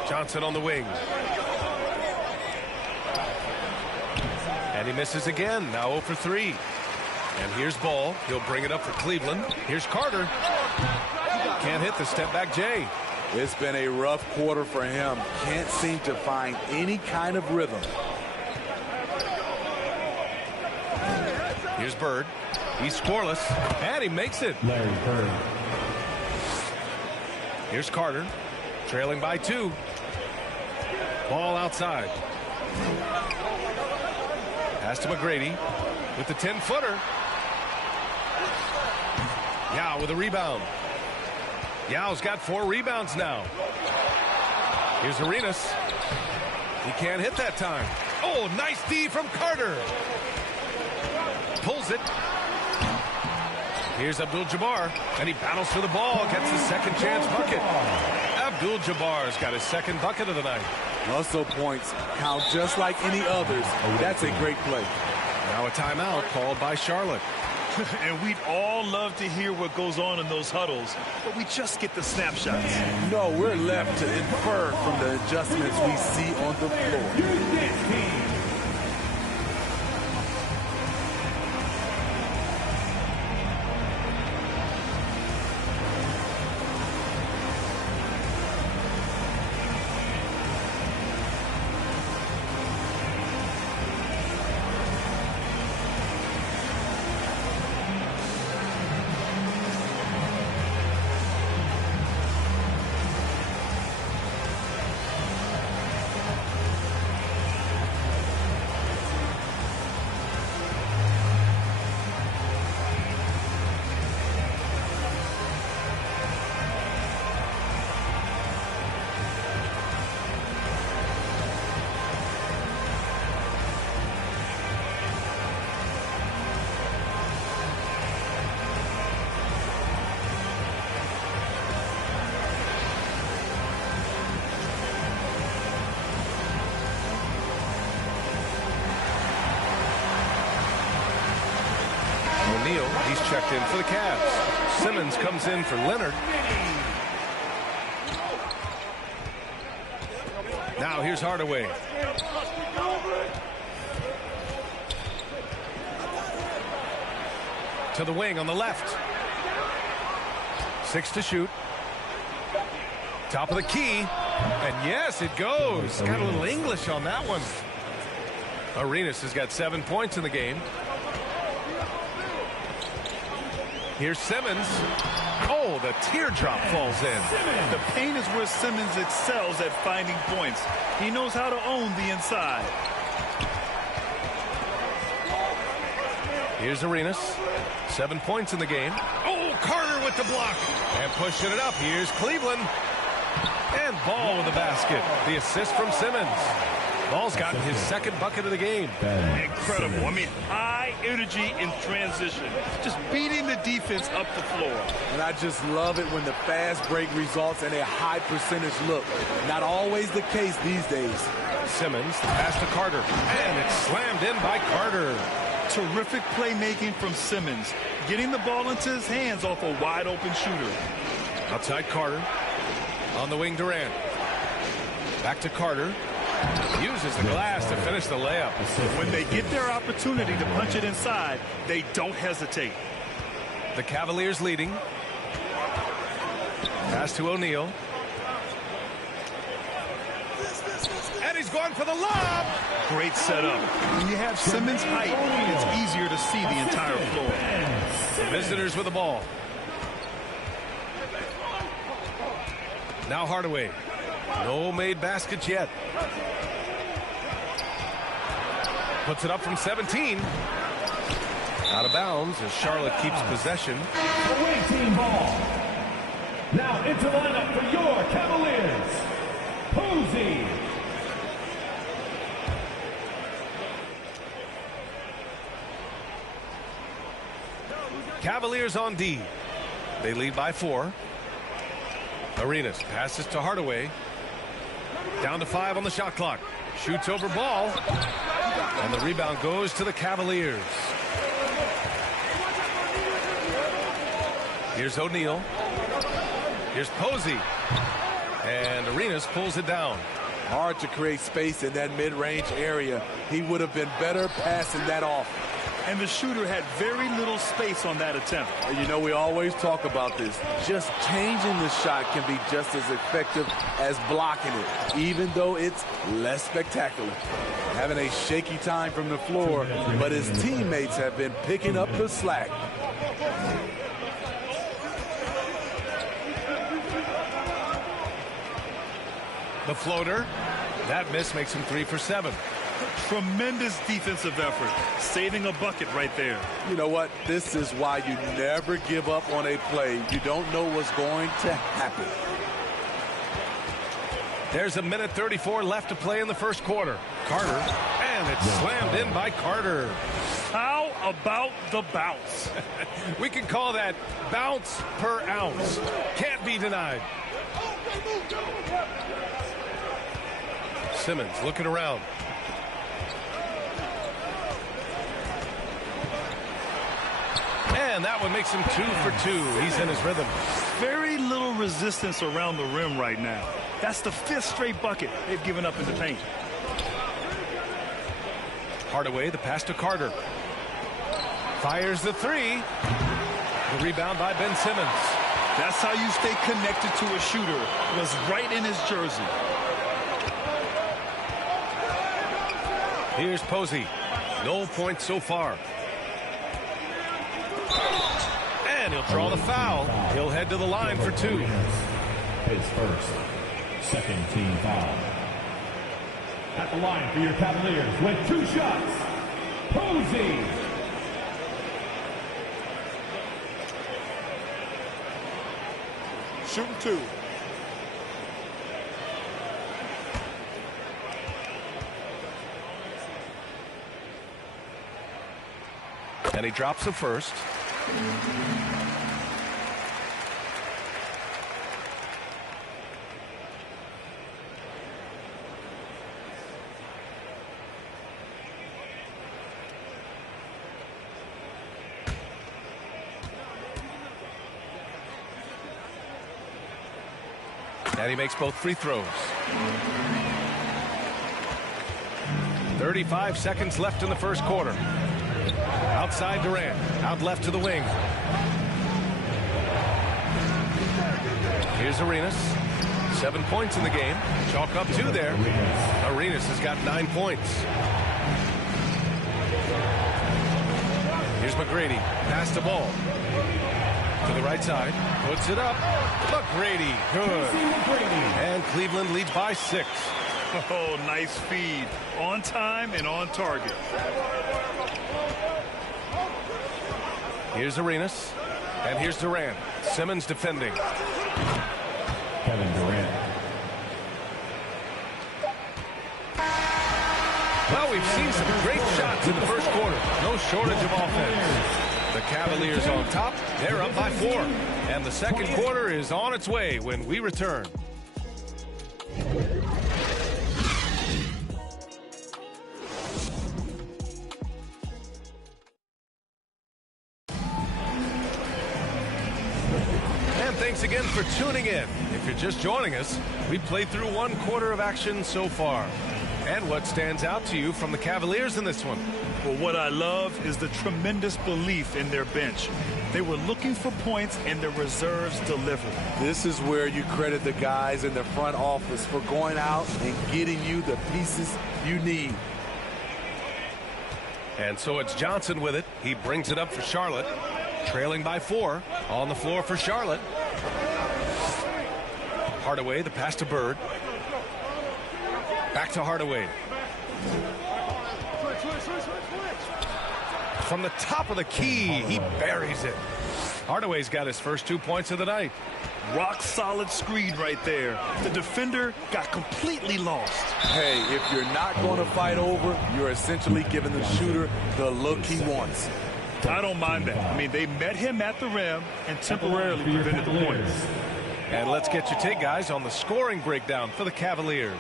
Johnson on the wing. And he misses again. Now 0 for 3. And here's Ball. He'll bring it up for Cleveland. Here's Carter. Can't hit the step back J. It's been a rough quarter for him. Can't seem to find any kind of rhythm. Here's Bird. He's scoreless. And he makes it. Larry Bird. Here's Carter. Trailing by 2. Ball outside. Pass to McGrady with the 10-footer. Yao with a rebound. Yao's got 4 rebounds now. Here's Arenas. He can't hit that time. Oh, nice D from Carter. Pulls it. Here's Abdul-Jabbar, and he battles for the ball, gets his second chance bucket. Abdul-Jabbar's got his second bucket of the night. Also points count just like any others. That's a great play. Now a timeout called by Charlotte. And we'd all love to hear what goes on in those huddles, but we just get the snapshots. No, we're left to infer from the adjustments we see on the floor. He's checked in for the Cavs. Simmons comes in for Leonard. Now here's Hardaway. To the wing on the left. 6 to shoot. Top of the key. And yes, it goes. Got a little English on that one. Arenas has got 7 points in the game. Here's Simmons. Oh, the teardrop falls in. The paint is where Simmons excels at finding points. He knows how to own the inside. Here's Arenas. 7 points in the game. Oh, Carter with the block. And pushing it up. Here's Cleveland. And Ball with the basket. The assist from Simmons. Ball's gotten his second bucket of the game. Incredible. I mean, high energy in transition. Just beating the defense up the floor. And I just love it when the fast break results in a high percentage look. Not always the case these days. Simmons, the pass to Carter. And it's slammed in by Carter. Terrific playmaking from Simmons. Getting the ball into his hands off a wide open shooter. Outside Carter. On the wing, Durant. Back to Carter. Uses the glass to finish the layup. When they get their opportunity to punch it inside, they don't hesitate. The Cavaliers leading. Pass to O'Neal. And he's going for the lob. Great setup. When you have Simmons' height, it's easier to see the entire floor. Visitors with the ball. Now Hardaway. No made baskets yet. Puts it up from 17. Out of bounds as Charlotte keeps possession. Away team ball. Now into lineup for your Cavaliers. Posey. Cavaliers on D. They lead by 4. Arenas passes to Hardaway. Down to 5 on the shot clock. Shoots over Ball. And the rebound goes to the Cavaliers. Here's O'Neal. Here's Posey. And Arenas pulls it down. Hard to create space in that mid-range area. He would have been better passing that off. And the shooter had very little space on that attempt. You know, we always talk about this. Just changing the shot can be just as effective as blocking it, even though it's less spectacular. Having a shaky time from the floor, but his teammates have been picking up the slack. The floater. That miss makes him 3 for 7. Tremendous defensive effort, saving a bucket right there. You know what? This is why you never give up on a play. You don't know what's going to happen. There's a minute 34 left to play in the first quarter. Carter, and it's slammed in by Carter. How about the bounce? We can call that bounce per ounce. Can't be denied. Simmons looking around. And that one makes him 2 for 2. He's in his rhythm. Very little resistance around the rim right now. That's the 5th straight bucket they've given up in the paint. Hardaway, the pass to Carter. Fires the 3. The rebound by Ben Simmons. That's how you stay connected to a shooter. Was right in his jersey. Here's Posey. No points so far. And he'll draw the foul. He'll head to the line for 2. His first, second team foul. At the line for your Cavaliers with 2 shots, Posey. Shooting 2. And he drops the first. And he makes both free throws. 35 seconds left in the first quarter. Outside Durant. Out left to the wing. Here's Arenas. 7 points in the game. Chalk up 2 there. Arenas has got 9 points. Here's McGrady. Pass the ball. To the right side. Puts it up. McGrady. Good. And Cleveland leads by 6. Oh, nice feed. On time and on target. Here's Arenas. And here's Durant. Simmons defending. Kevin Durant. Well, we've seen some great shots in the first quarter. No shortage of offense. The Cavaliers on top. They're up by 4. And the second quarter is on its way when we return. Thanks again for tuning in. If you're just joining us, we've played through 1 quarter of action so far. And what stands out to you from the Cavaliers in this one? Well, what I love is the tremendous belief in their bench. They were looking for points and the reserves delivered. This is where you credit the guys in the front office for going out and getting you the pieces you need. And so it's Johnson with it. He brings it up for Charlotte. Trailing by 4. On the floor for Charlotte. Hardaway, the pass to Bird. Back to Hardaway. From the top of the key, he buries it. Hardaway's got his first 2 points of the night. Rock solid screen right there. The defender got completely lost. Hey, if you're not going to fight over, you're essentially giving the shooter the look he wants. I don't mind that. I mean, they met him at the rim and temporarily prevented the points. And let's get your take, guys, on the scoring breakdown for the Cavaliers.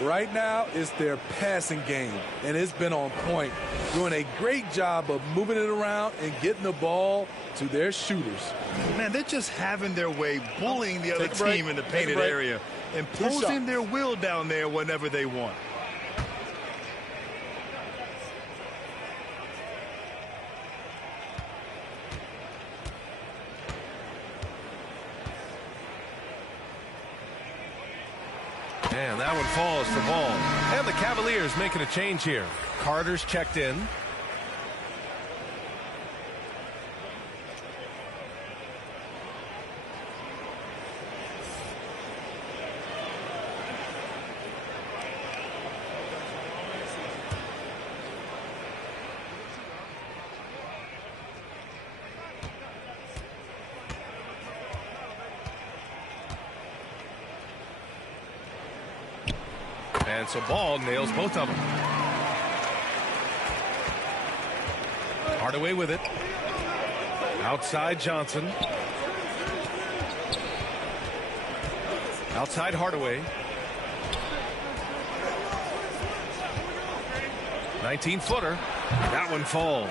Right now, it's their passing game, and it's been on point, doing a great job of moving it around and getting the ball to their shooters. Man, they're just having their way, bullying the other team in the painted area, imposing their will down there whenever they want. And that one falls for ball. And the Cavaliers making a change here. Carter's checked in. And so Ball nails both of them. Hardaway with it. Outside Johnson. Outside Hardaway. 19-footer. That one falls.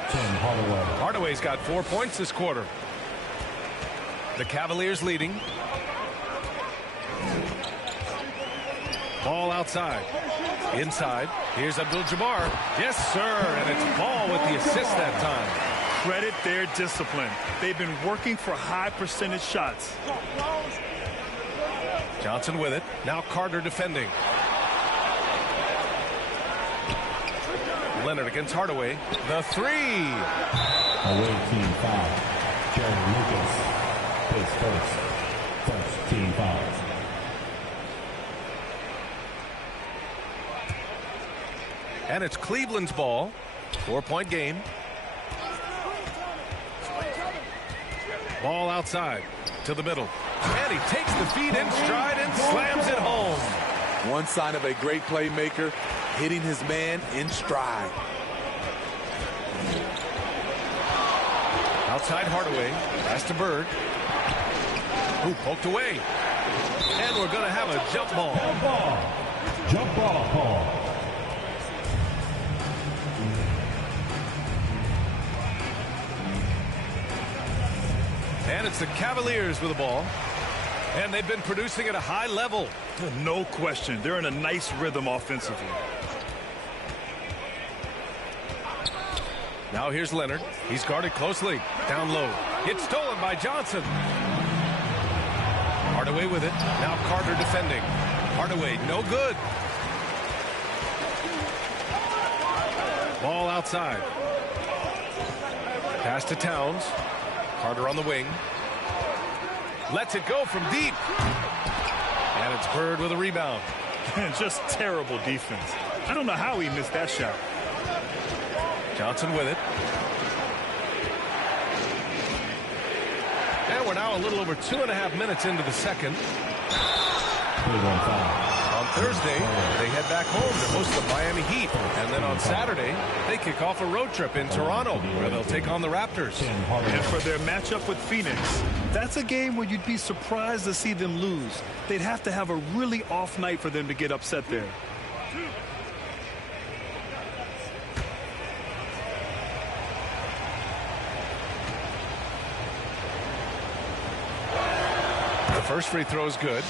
Hardaway's got 4 points this quarter. The Cavaliers leading. Ball outside. Inside. Here's Abdul-Jabbar. Yes, sir. And it's Ball with the assist that time. Credit their discipline. They've been working for high percentage shots. Johnson with it. Now Carter defending. Leonard against Hardaway. The three. Away team foul. Jerry Lucas plays first. First team foul. And it's Cleveland's ball. 4-point game. Ball outside to the middle. And he takes the feed in stride and slams it home. One sign of a great playmaker, hitting his man in stride. Outside Hardaway. Pass to Bird. Who poked away. And we're going to have a jump ball. Jump ball call. And it's the Cavaliers with the ball. And they've been producing at a high level. No question. They're in a nice rhythm offensively. Now here's Leonard. He's guarded closely. Down low. It's stolen by Johnson. Hardaway with it. Now Carter defending. Hardaway, no good. Ball outside. Pass to Towns. Carter on the wing. Lets it go from deep. And it's Bird with a rebound. Just terrible defense. I don't know how he missed that shot. Johnson with it. And we're now a little over 2.5 minutes into the second. On Thursday, they head back home to host the Miami Heat. And then on Saturday, they kick off a road trip in Toronto, where they'll take on the Raptors. And for their matchup with Phoenix, that's a game where you'd be surprised to see them lose. They'd have to have a really off night for them to get upset there. The first free throw is good.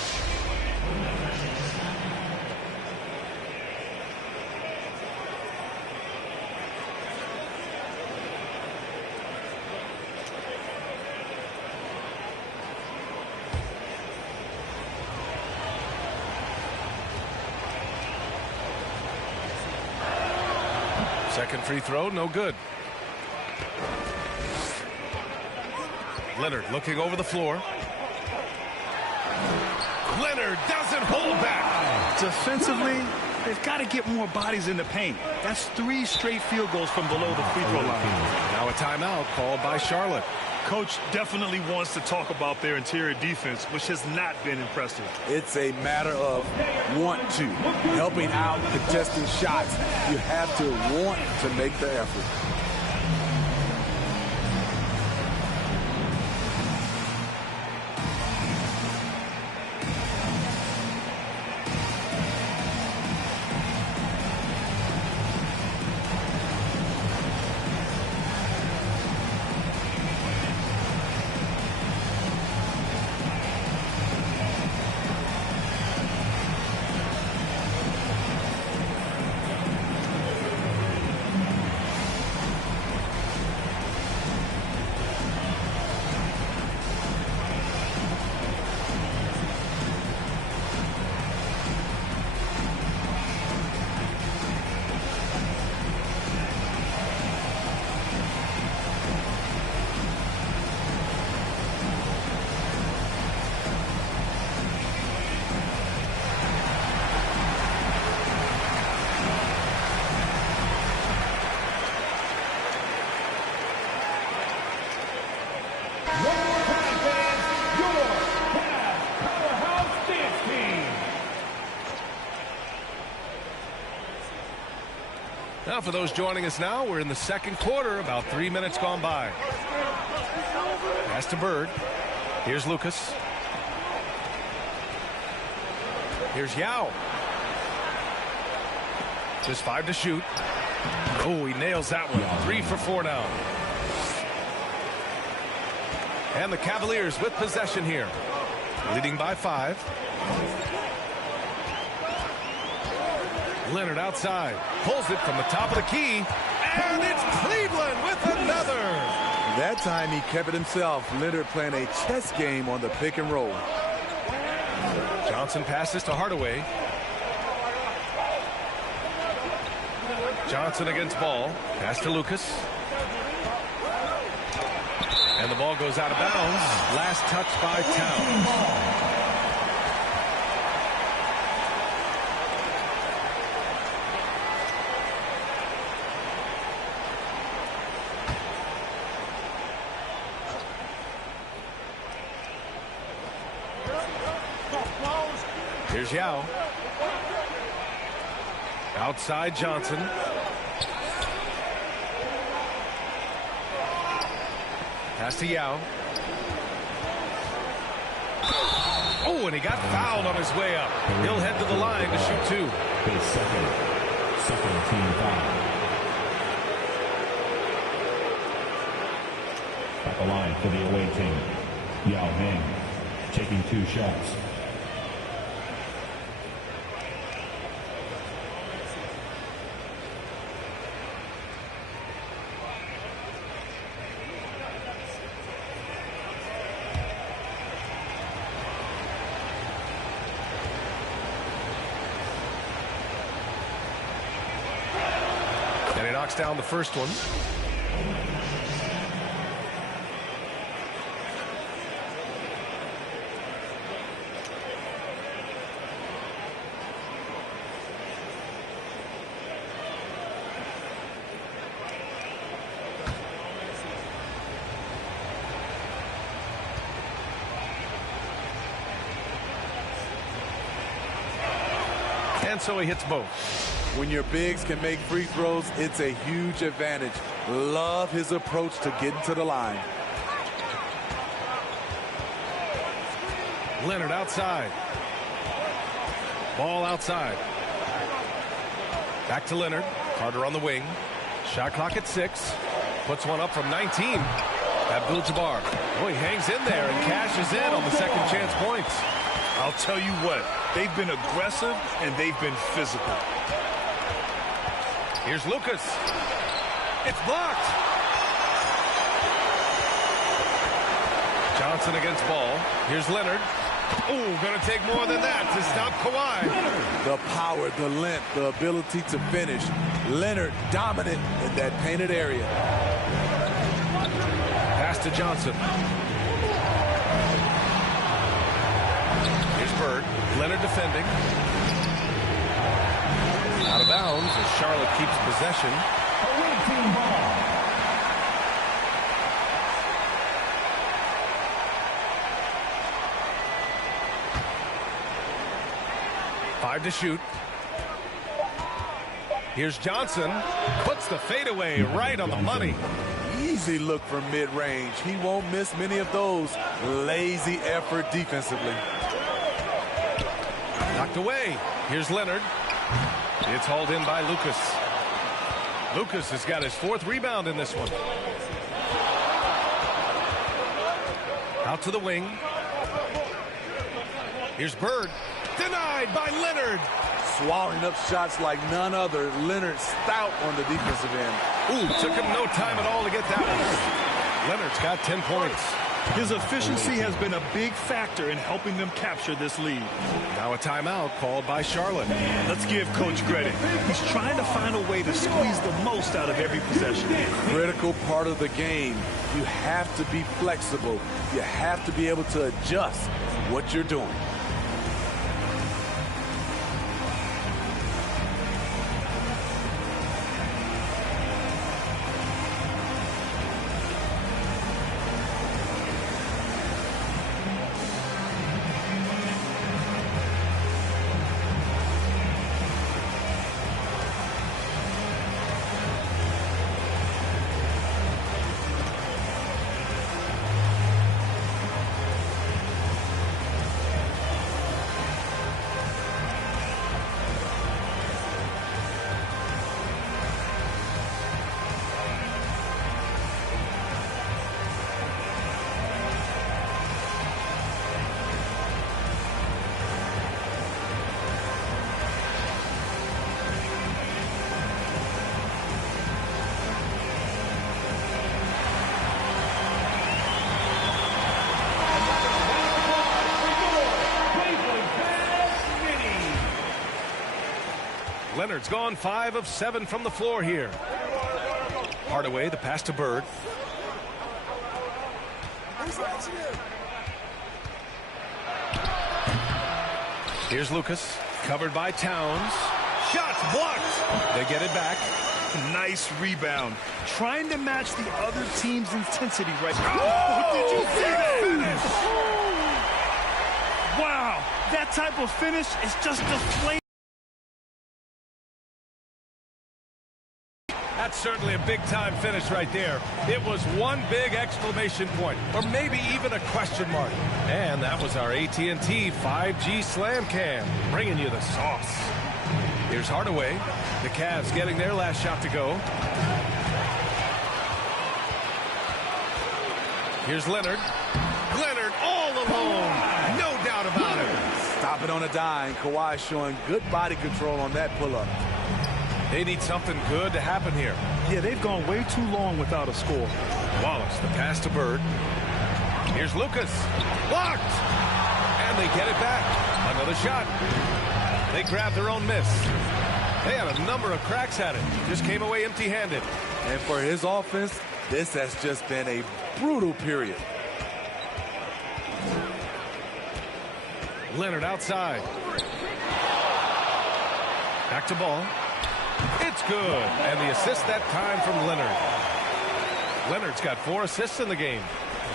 Second free throw, no good. Leonard looking over the floor. Leonard doesn't hold back. Defensively, they've got to get more bodies in the paint. That's 3 straight field goals from below the free throw line. Now a timeout called by Charlotte. Coach definitely wants to talk about their interior defense, which has not been impressive. It's a matter of want to. Helping out, contesting shots. You have to want to make the effort. Now, for those joining us now, we're in the second quarter, about 3 minutes gone by. Pass to Bird. Here's Lucas. Here's Yao. Just 5 to shoot. Oh, he nails that one. 3 for 4 now. And the Cavaliers with possession here. Leading by 5. Leonard outside. Pulls it from the top of the key. And it's Cleveland with another. That time he kept it himself. Leonard playing a chess game on the pick and roll. Johnson passes to Hardaway. Johnson against Ball. Pass to Lucas. And the ball goes out of bounds. Last touch by Towns. Here's Yao. Outside Johnson. Pass to Yao. Oh, and he got fouled on his way up. He'll head to the line to shoot 2. His second team foul. At the line for the away team, Yao Ming taking 2 shots. Down the first one. And so he hits both. When your bigs can make free throws, it's a huge advantage. Love his approach to getting to the line. Leonard outside. Ball outside. Back to Leonard. Carter on the wing. Shot clock at 6. Puts one up from 19. Abdul-Jabbar. Boy, he hangs in there and cashes in on the second chance points. I'll tell you what, they've been aggressive and they've been physical. Here's Lucas. It's blocked. Johnson against Ball. Here's Leonard. Oh, going to take more than that to stop Kawhi. The power, the length, the ability to finish. Leonard dominant in that painted area. Pass to Johnson. Here's Bird. Leonard defending. Out of bounds as Charlotte keeps possession. Away team ball. Five to shoot. Here's Johnson. Puts the fadeaway right on the money. Easy look from mid-range. He won't miss many of those. Lazy effort defensively. Knocked away. Here's Leonard. It's hauled in by Lucas. Lucas has got his 4th rebound in this one. Out to the wing. Here's Bird. Denied by Leonard. Swallowing up shots like none other. Leonard stout on the defensive end. Ooh, took him no time at all to get that one. Leonard's got 10 points. His efficiency has been a big factor in helping them capture this lead. Now a timeout called by Charlotte. Let's give Coach credit. He's trying to find a way to squeeze the most out of every possession. Critical part of the game. You have to be flexible. You have to be able to adjust what you're doing. Leonard's gone 5 of 7 from the floor here. Hardaway, the pass to Bird. Here's Lucas, covered by Towns. Shots blocked. They get it back. Nice rebound. Trying to match the other team's intensity right now. Oh, did you see that? Wow, that type of finish is just a flame. That's certainly a big-time finish right there. It was one big exclamation point, or maybe even a question mark. And that was our AT&T 5G Slam Cam, bringing you the sauce. Here's Hardaway. The Cavs getting their last shot to go. Here's Leonard. Leonard all alone. No doubt about it. Stop it on a dime. Kawhi showing good body control on that pull-up. They need something good to happen here. Yeah, they've gone way too long without a score. Wallace, the pass to Bird. Here's Lucas. Blocked. And they get it back. Another shot. They grabbed their own miss. They had a number of cracks at it. Just came away empty-handed. And for his offense, this has just been a brutal period. Leonard outside. Back to ball. It's good. And the assist that time from Leonard. Leonard's got 4 assists in the game.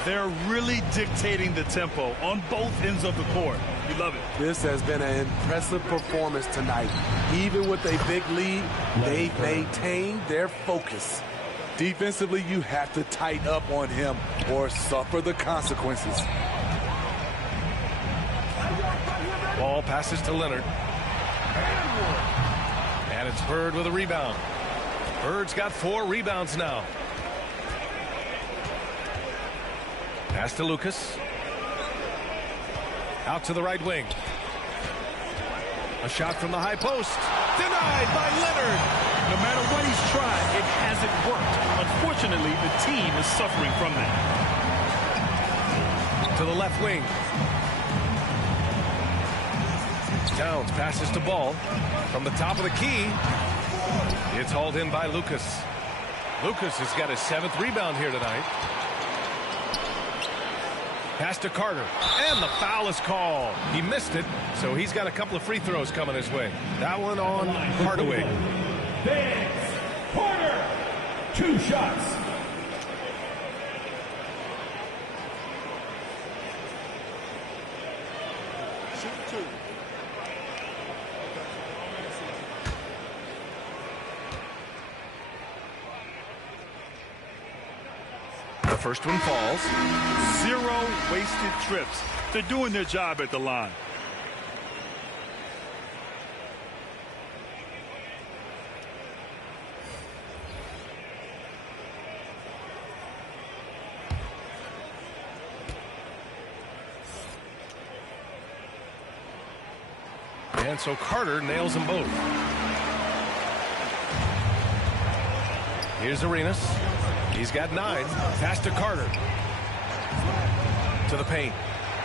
They're really dictating the tempo on both ends of the court. You love it. This has been an impressive performance tonight. Even with a big lead, they've maintained their focus. Defensively, you have to tighten up on him or suffer the consequences. Ball passes to Leonard. And it's Bird with a rebound. Bird's got 4 rebounds now. Pass to Lucas. Out to the right wing. A shot from the high post. Denied by Leonard. No matter what he's tried, it hasn't worked. Unfortunately, the team is suffering from that. To the left wing. Towns passes to Ball. From the top of the key. It's hauled in by Lucas. Lucas has got his 7th rebound here tonight. Pass to Carter. And the foul is called. He missed it, so he's got a couple of free throws coming his way. That one on Hardaway. Vids, Carter, 2 shots. The first one falls. 0 wasted trips. They're doing their job at the line. And so Carter nails them both. Here's Arenas. He's got 9. Pass to Carter. To the paint.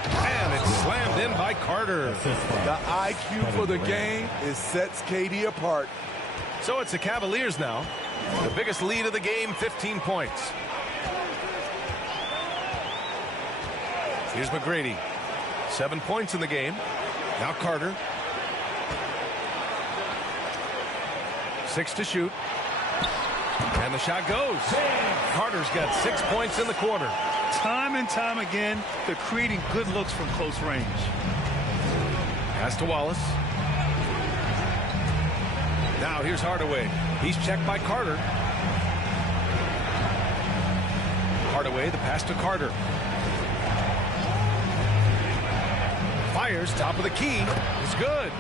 And it's slammed in by Carter. The IQ for the game sets KD apart. So it's the Cavaliers now. The biggest lead of the game, 15 points. Here's McGrady. 7 points in the game. Now Carter. 6 to shoot. And the shot goes. Carter's got 6 points in the quarter. Time and time again, they're creating good looks from close range. Pass to Wallace. Now here's Hardaway. He's checked by Carter. Hardaway, the pass to Carter. Fires, top of the key. It's good.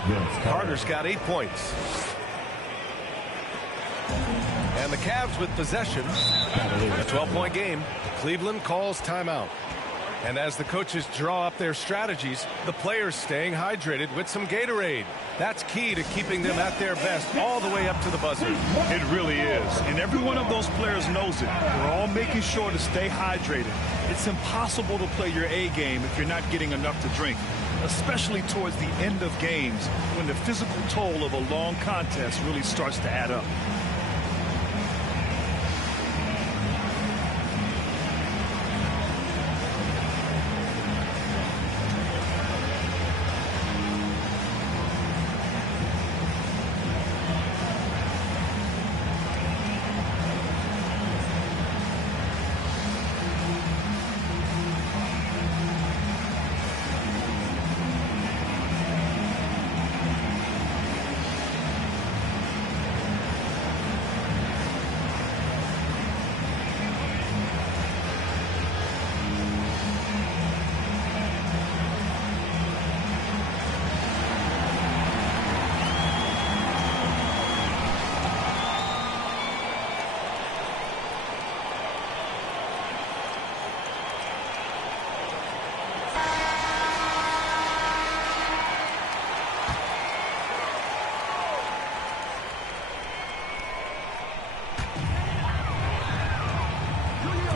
Carter's got 8 points. And the Cavs with possession. A 12-point game. Cleveland calls timeout. And as the coaches draw up their strategies, the players staying hydrated with some Gatorade. That's key to keeping them at their best all the way up to the buzzer. It really is. And every one of those players knows it. They're all making sure to stay hydrated. It's impossible to play your A game if you're not getting enough to drink. especially towards the end of games when the physical toll of a long contest really starts to add up.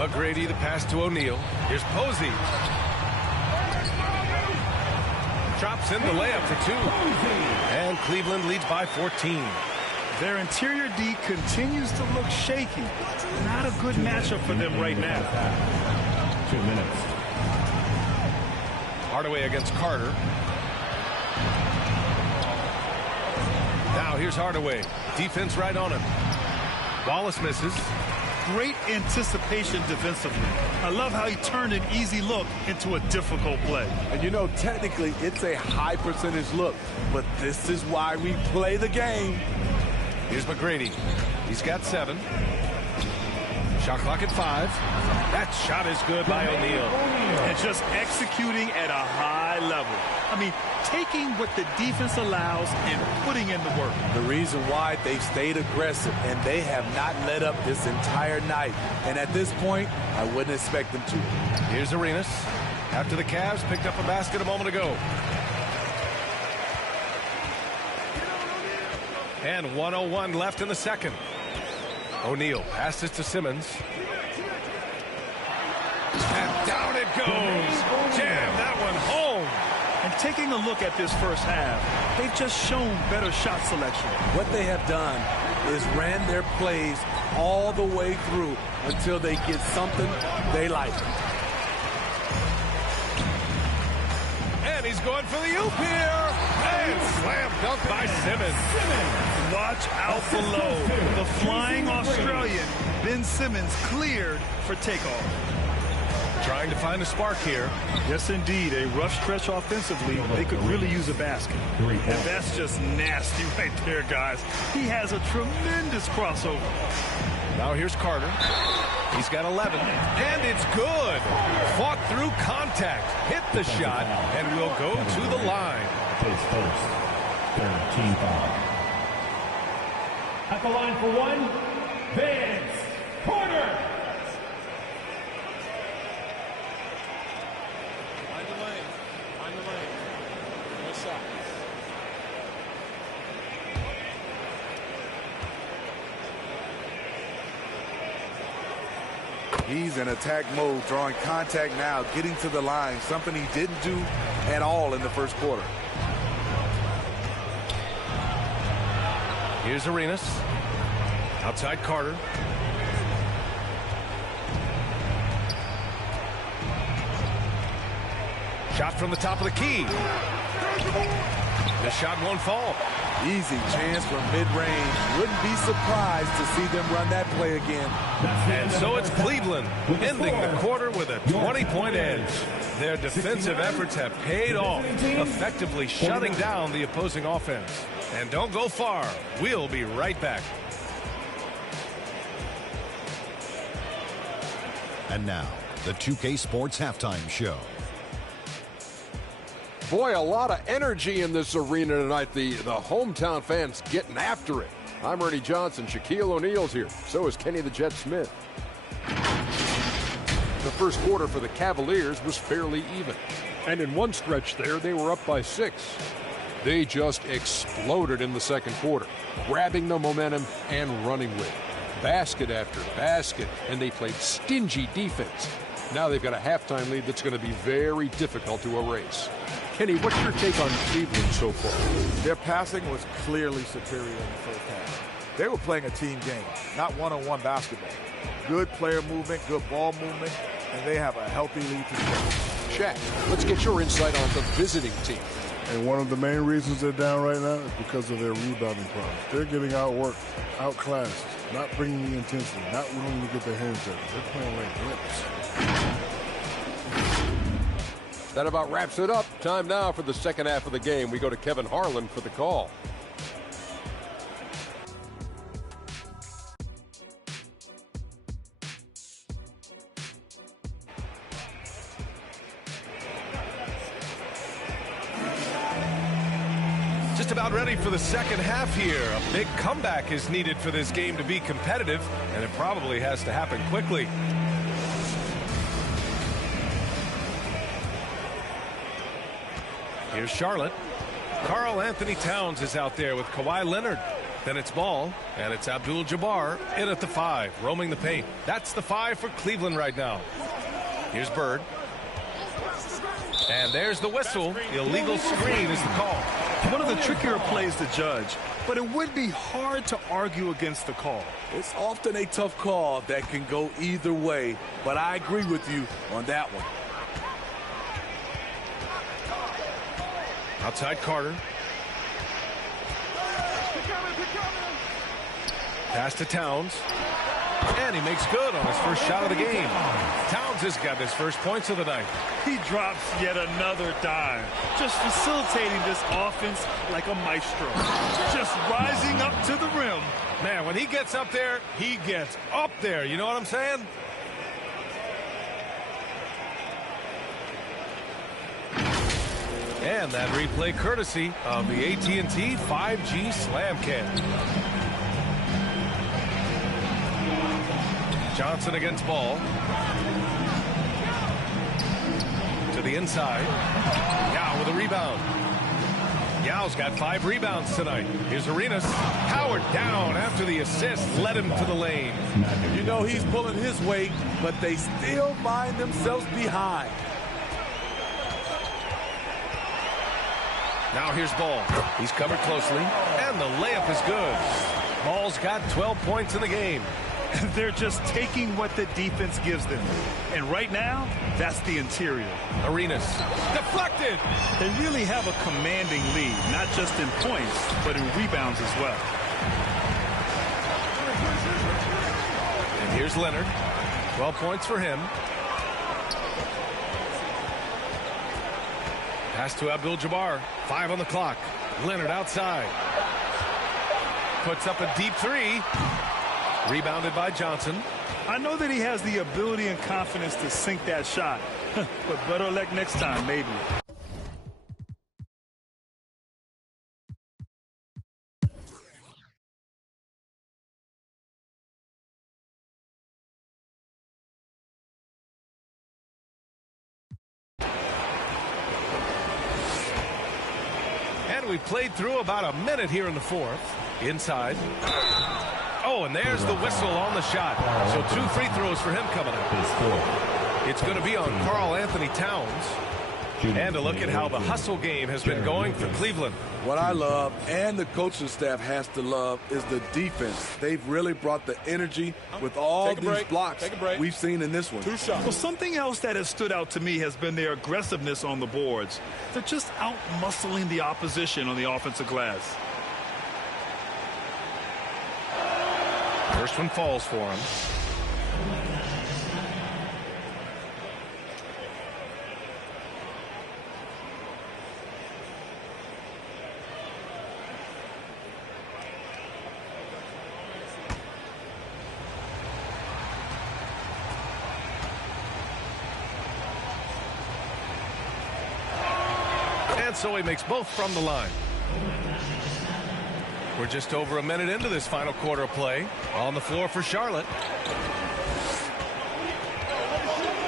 McGrady, the pass to O'Neal. Here's Posey. Drops in the layup for two. And Cleveland leads by 14. Their interior D continues to look shaky. Not a good matchup for them right now. 2 minutes. Hardaway against Carter. Now here's Hardaway. Defense right on him. Wallace misses. Great anticipation defensively. I love how he turned an easy look into a difficult play. And you know, technically, it's a high percentage look, but this is why we play the game. Here's McGrady. He's got 7. Shot clock at 5. That shot is good by O'Neal. And just executing at a high level. I mean, taking what the defense allows and putting in the work. The reason why they've stayed aggressive and they have not let up this entire night. And at this point, I wouldn't expect them to. Here's Arenas. After the Cavs picked up a basket a moment ago. And 1:01 left in the second. O'Neal passes to Simmons. And down it goes. Jam that one home. And taking a look at this first half, they've just shown better shot selection. What they have done is ran their plays all the way through until they get something they like. And he's going for the oop here. And slam dunk by Simmons. Watch out below. The flying Australian, Ben Simmons, cleared for takeoff. Trying to find a spark here. Yes, indeed. A rough stretch offensively. They could really use a basket. And that's just nasty right there, guys. He has a tremendous crossover. Now here's Carter. He's got 11. And it's good. Fought through contact. Hit the shot. And will go to the line. Takes first. 13 foul. At the line for one, Vince Carter. Find the lane. Find the lane. No shot. He's in attack mode, drawing contact now, getting to the line, something he didn't do at all in the first quarter. Here's Arenas. Outside Carter. Shot from the top of the key. The shot won't fall. Easy chance from mid-range. Wouldn't be surprised to see them run that play again. And so it's Cleveland ending the quarter with a 20-point edge. Their defensive efforts have paid off, effectively shutting down the opposing offense. And don't go far. We'll be right back. And now, the 2K Sports Halftime Show. Boy, a lot of energy in this arena tonight. The hometown fans getting after it. I'm Ernie Johnson. Shaquille O'Neal's here. So is Kenny the Jet Smith. The first quarter for the Cavaliers was fairly even. And in one stretch there, they were up by 6. They just exploded in the second quarter, grabbing the momentum and running with it. Basket after basket, and they played stingy defense. Now they've got a halftime lead that's going to be very difficult to erase. Kenny, what's your take on Cleveland so far? Their passing was clearly superior in the first half. They were playing a team game, not one-on-one basketball. Good player movement, good ball movement, and they have a healthy lead to score. Shaq, let's get your insight on the visiting team. And one of the main reasons they're down right now is because of their rebounding problems. They're getting outworked, outclassed, not bringing the intensity, not willing to get their hands dirty. They're playing like wimps. That about wraps it up. Time now for the second half of the game. We go to Kevin Harlan for the call. Just about ready for the second half here. A big comeback is needed for this game to be competitive, and it probably has to happen quickly. Here's Charlotte. Karl Anthony Towns is out there with Kawhi Leonard. Then it's Ball, and it's Abdul-Jabbar in at the 5, roaming the paint. That's the 5 for Cleveland right now. Here's Bird. And there's the whistle. Illegal screen is the call. One of the trickier plays to judge, but it would be hard to argue against the call. It's often a tough call that can go either way, but I agree with you on that one. Outside Carter. Pass to Towns. And he makes good on his first shot of the game. Towns has got his first points of the night. He drops yet another dime, just facilitating this offense like a maestro. Just rising up to the rim. Man, when he gets up there, he gets up there. You know what I'm saying? And that replay courtesy of the AT&T 5G Slam Cam. Johnson against Ball. To the inside. Yao with a rebound. Yao's got 5 rebounds tonight. Here's Arenas. Howard down after the assist led him to the lane. You know he's pulling his weight, but they still find themselves behind. Now here's Ball. He's covered closely, and the layup is good. Ball's got 12 points in the game. They're just taking what the defense gives them. And right now, that's the interior. Arenas deflected. They really have a commanding lead, not just in points, but in rebounds as well. And here's Leonard. 12 points for him. Pass to Abdul-Jabbar. 5 on the clock. Leonard outside. Puts up a deep 3. Rebounded by Johnson. I know that he has the ability and confidence to sink that shot, but better luck next time, maybe. And we've played through about a minute here in the fourth. Inside. Oh, and there's the whistle on the shot. So 2 free throws for him coming up. It's going to be on Karl Anthony Towns. And a look at how the hustle game has been going for Cleveland. What I love, and the coaching staff has to love, is the defense. They've really brought the energy with all these blocks we've seen in this one. 2 shots. Well, something else that has stood out to me has been their aggressiveness on the boards. They're just out-muscling the opposition on the offensive glass. First one falls for him. And so he makes both from the line. We're just over a minute into this final quarter of play. On the floor for Charlotte.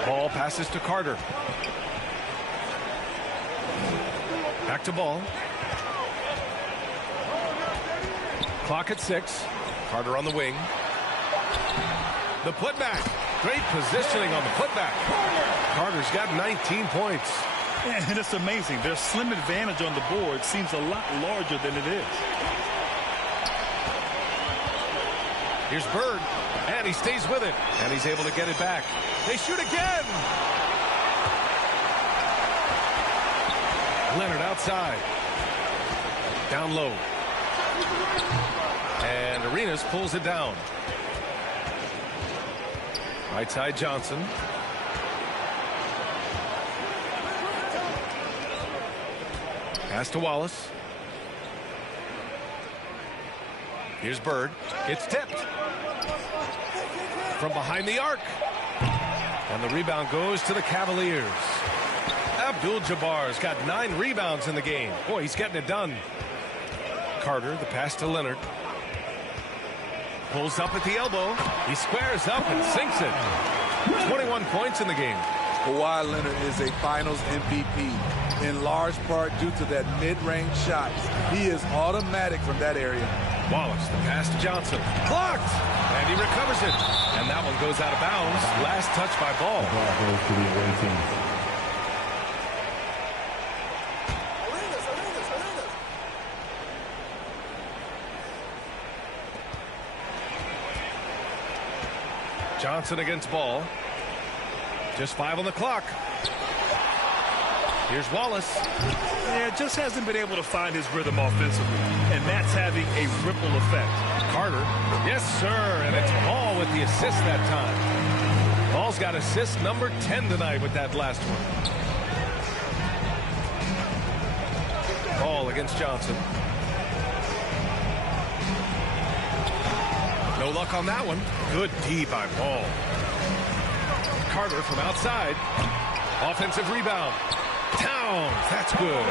Ball passes to Carter. Back to Ball. Clock at 6. Carter on the wing. The putback. Great positioning on the putback. Carter's got 19 points. And it's amazing. Their slim advantage on the board seems a lot larger than it is. Here's Bird, and he stays with it, and he's able to get it back. They shoot again. Leonard outside. Down low. And Arenas pulls it down. Right side Johnson. Pass to Wallace. Here's Bird. It's tipped. From behind the arc. And the rebound goes to the Cavaliers. Abdul-Jabbar's got 9 rebounds in the game. Boy, he's getting it done. Carter, the pass to Leonard. Pulls up at the elbow. He squares up and sinks it. 21 points in the game. Kawhi Leonard is a finals MVP, in large part due to that mid-range shot. He is automatic from that area. Wallace, the pass to Johnson. Blocked! And he recovers it. And that one goes out of bounds. Last touch by Ball. The ball goes to the away team. Johnson against Ball. Just 5 on the clock. Here's Wallace. Yeah, just hasn't been able to find his rhythm offensively, and that's having a ripple effect. Carter. Yes, sir. And it's Ball with the assist that time. Ball's got assist number 10 tonight with that last one. Ball against Johnson. No luck on that one. Good D by Ball. Carter from outside. Offensive rebound. Towns. That's good.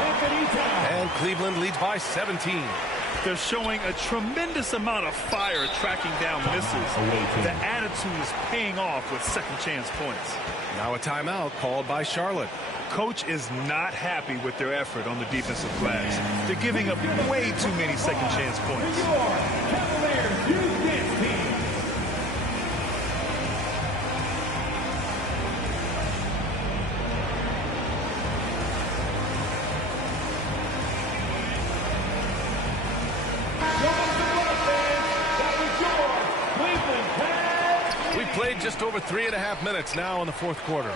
And Cleveland leads by 17. They're showing a tremendous amount of fire tracking down misses. The attitude is paying off with second chance points. Now a timeout called by Charlotte. Coach is not happy with their effort on the defensive glass. They're giving up way too many second chance points. We've played just over 3.5 minutes now in the fourth quarter.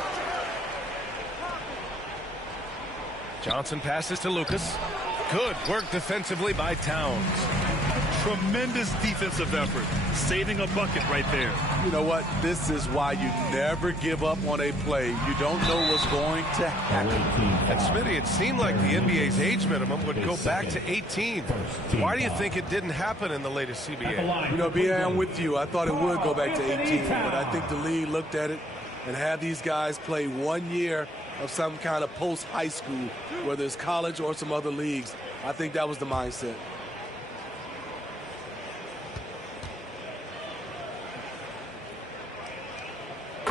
Johnson passes to Lucas. Good work defensively by Towns. Tremendous defensive effort. Saving a bucket right there. You know what? This is why you never give up on a play. You don't know what's going to happen. And Smitty, it seemed like the NBA's age minimum would go back to 18. Why do you think it didn't happen in the latest CBA? You know, B.A., I'm with you. I thought it would go back to 18, but I think the league looked at it and have these guys play 1 year of some kind of post-high school, whether it's college or some other leagues. I think that was the mindset.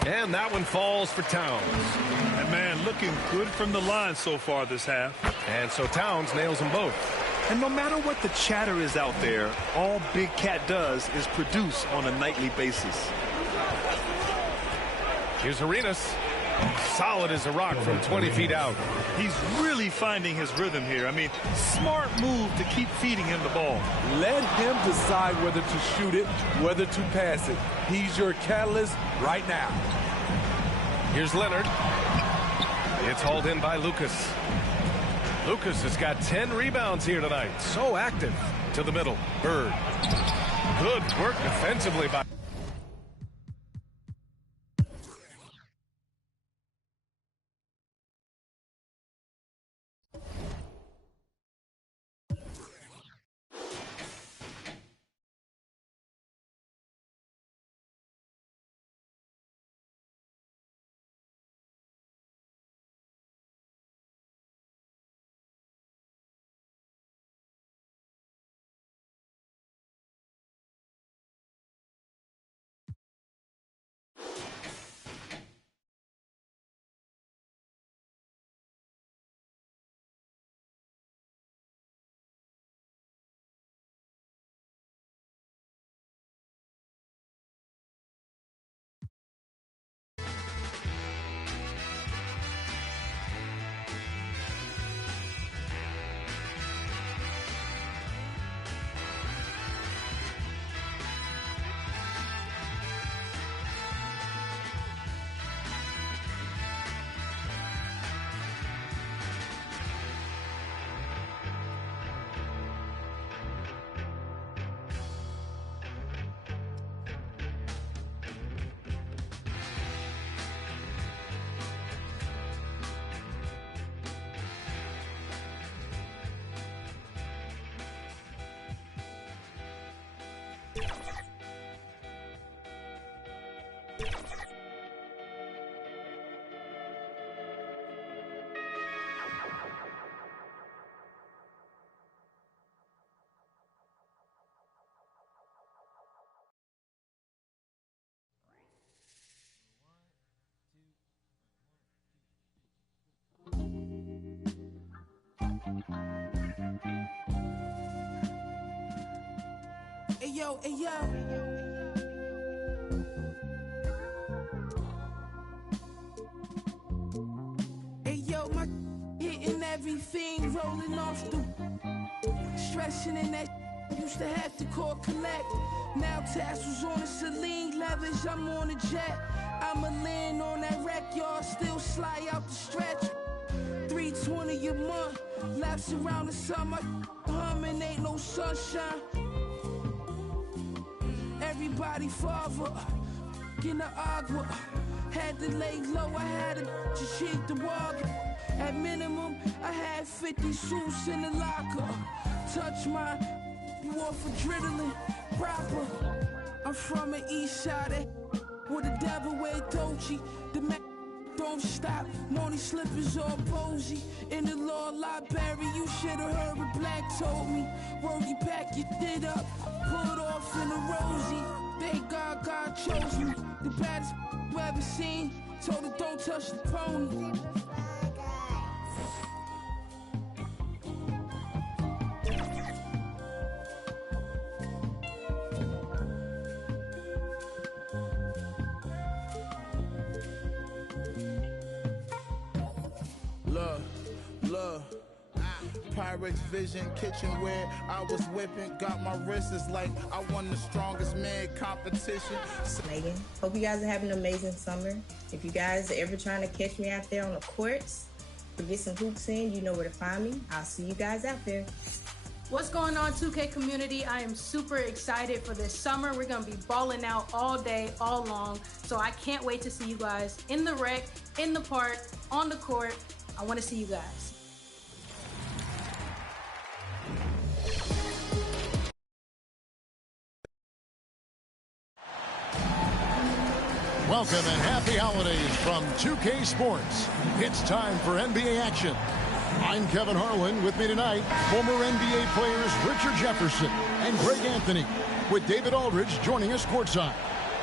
And that one falls for Towns. And man, looking good from the line so far this half. And so Towns nails them both. And no matter what the chatter is out there, all Big Cat does is produce on a nightly basis. Here's Arenas. Solid as a rock from 20 feet out. He's really finding his rhythm here. I mean, smart move to keep feeding him the ball. Let him decide whether to shoot it, whether to pass it. He's your catalyst right now. Here's Leonard. It's hauled in by Lucas. Lucas has got 10 rebounds here tonight. So active. To the middle. Bird. Good work defensively by Ayo, ayo. Ayo, my hitting everything, rolling off the stretching in that used to have to call collect. Now tassels on the Celine leathers, I'm on a jet. I'ma land on that wreck, y'all still slide out the stretch. 320 a month, laps around the summer, humming, ain't no sunshine. Everybody father, in the agua, had to lay low, I had to cheat the wog. At minimum, I had 50 suits in the locker. Touch my off adrenaline, proper. I'm from the east side, with the devil wear Dolce. The man don't stop, Money slippers all posy. In the law library, you should've heard what Black told me. Word, you pack your shit up, pulled off in a rosy. Thank God, God chose me. The baddest you ever seen. Told her don't touch the pony. Look, Pyrex Vision, kitchenware, I was whipping, got my wrists, it's like I won the strongest man competition. Megan, hope you guys are having an amazing summer. If you guys are ever trying to catch me out there on the courts or get some hoops in, you know where to find me. I'll see you guys out there. What's going on, 2K community? I am super excited for this summer. We're gonna be balling out all day, all long. So I can't wait to see you guys in the rec, in the park, on the court. I wanna see you guys. Welcome and happy holidays from 2K Sports. It's time for NBA action. I'm Kevin Harlan. With me tonight, former NBA players Richard Jefferson and Greg Anthony, with David Aldridge joining us courtside.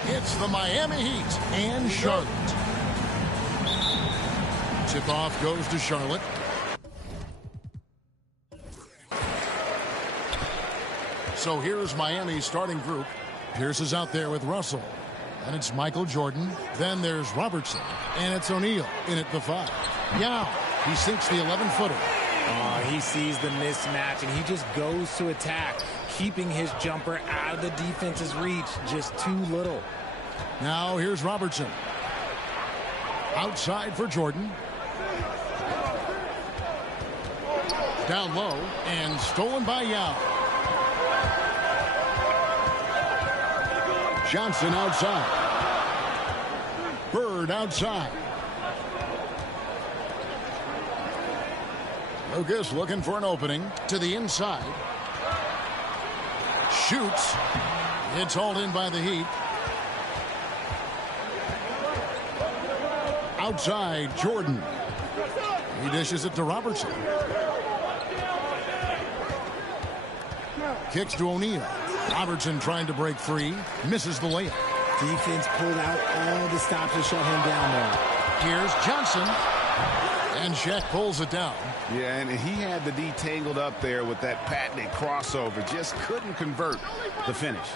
It's the Miami Heat and Charlotte. Tip-off goes to Charlotte. So here's Miami's starting group. Pierce is out there with Russell. And it's Michael Jordan. Then there's Robertson. And it's O'Neal in at the 5. Yao. He sinks the 11-footer. He sees the mismatch, and he just goes to attack, keeping his jumper out of the defense's reach. Just too little. Now here's Robertson. Outside for Jordan. Down low, and stolen by Yao. Johnson outside. Bird outside. Lucas looking for an opening to the inside. Shoots. It's hauled in by the Heat. Outside, Jordan. He dishes it to Robertson. Kicks to O'Neal. Robertson trying to break free. Misses the layup. Defense pulled out all the stops to shut him down there. Here's Johnson. And Shaq pulls it down. Yeah, and he had the D tangled up there with that patented crossover. Just couldn't convert the finish.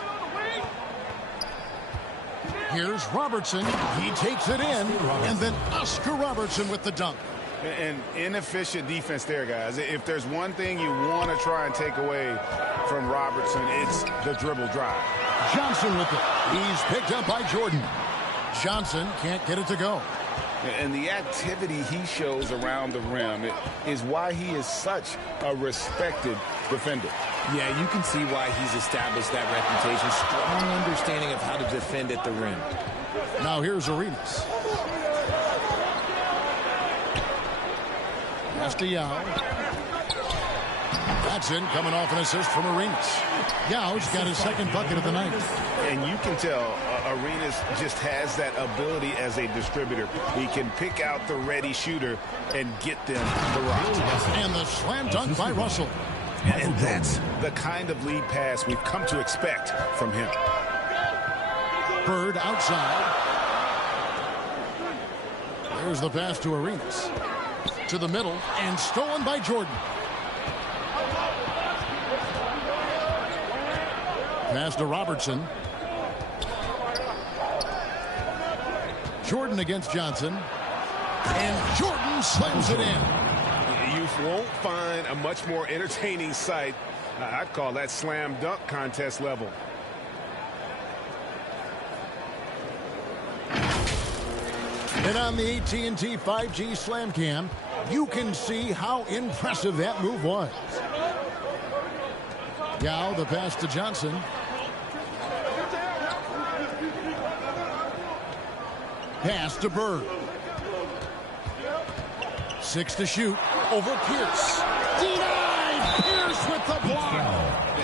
Here's Robertson. He takes it in. And then Oscar Robertson with the dunk. An inefficient defense there, guys. If there's one thing you want to try and take away from Robertson, it's the dribble drive. Johnson with it. He's picked up by Jordan. Johnson can't get it to go. And the activity he shows around the rim is why he is such a respected defender. Yeah, you can see why he's established that reputation. Strong understanding of how to defend at the rim. Now here's Arenas. Pass to Yao. That's in, coming off an assist from Arenas. Yao's got his second bucket of the night. And you can tell Arenas just has that ability as a distributor. He can pick out the ready shooter and get them the rock. And the slam dunk by Russell. And that's the kind of lead pass we've come to expect from him. Bird outside. There's the pass to Arenas. To the middle, and stolen by Jordan. Pass to Robertson. Jordan against Johnson. And Jordan slams it in. You won't find a much more entertaining sight. I'd call that slam dunk contest level. And on the AT&T 5G Slam Cam, you can see how impressive that move was. Yao, the pass to Johnson. Pass to Bird. 6 to shoot. Over Pierce. Denied! Pierce with the block.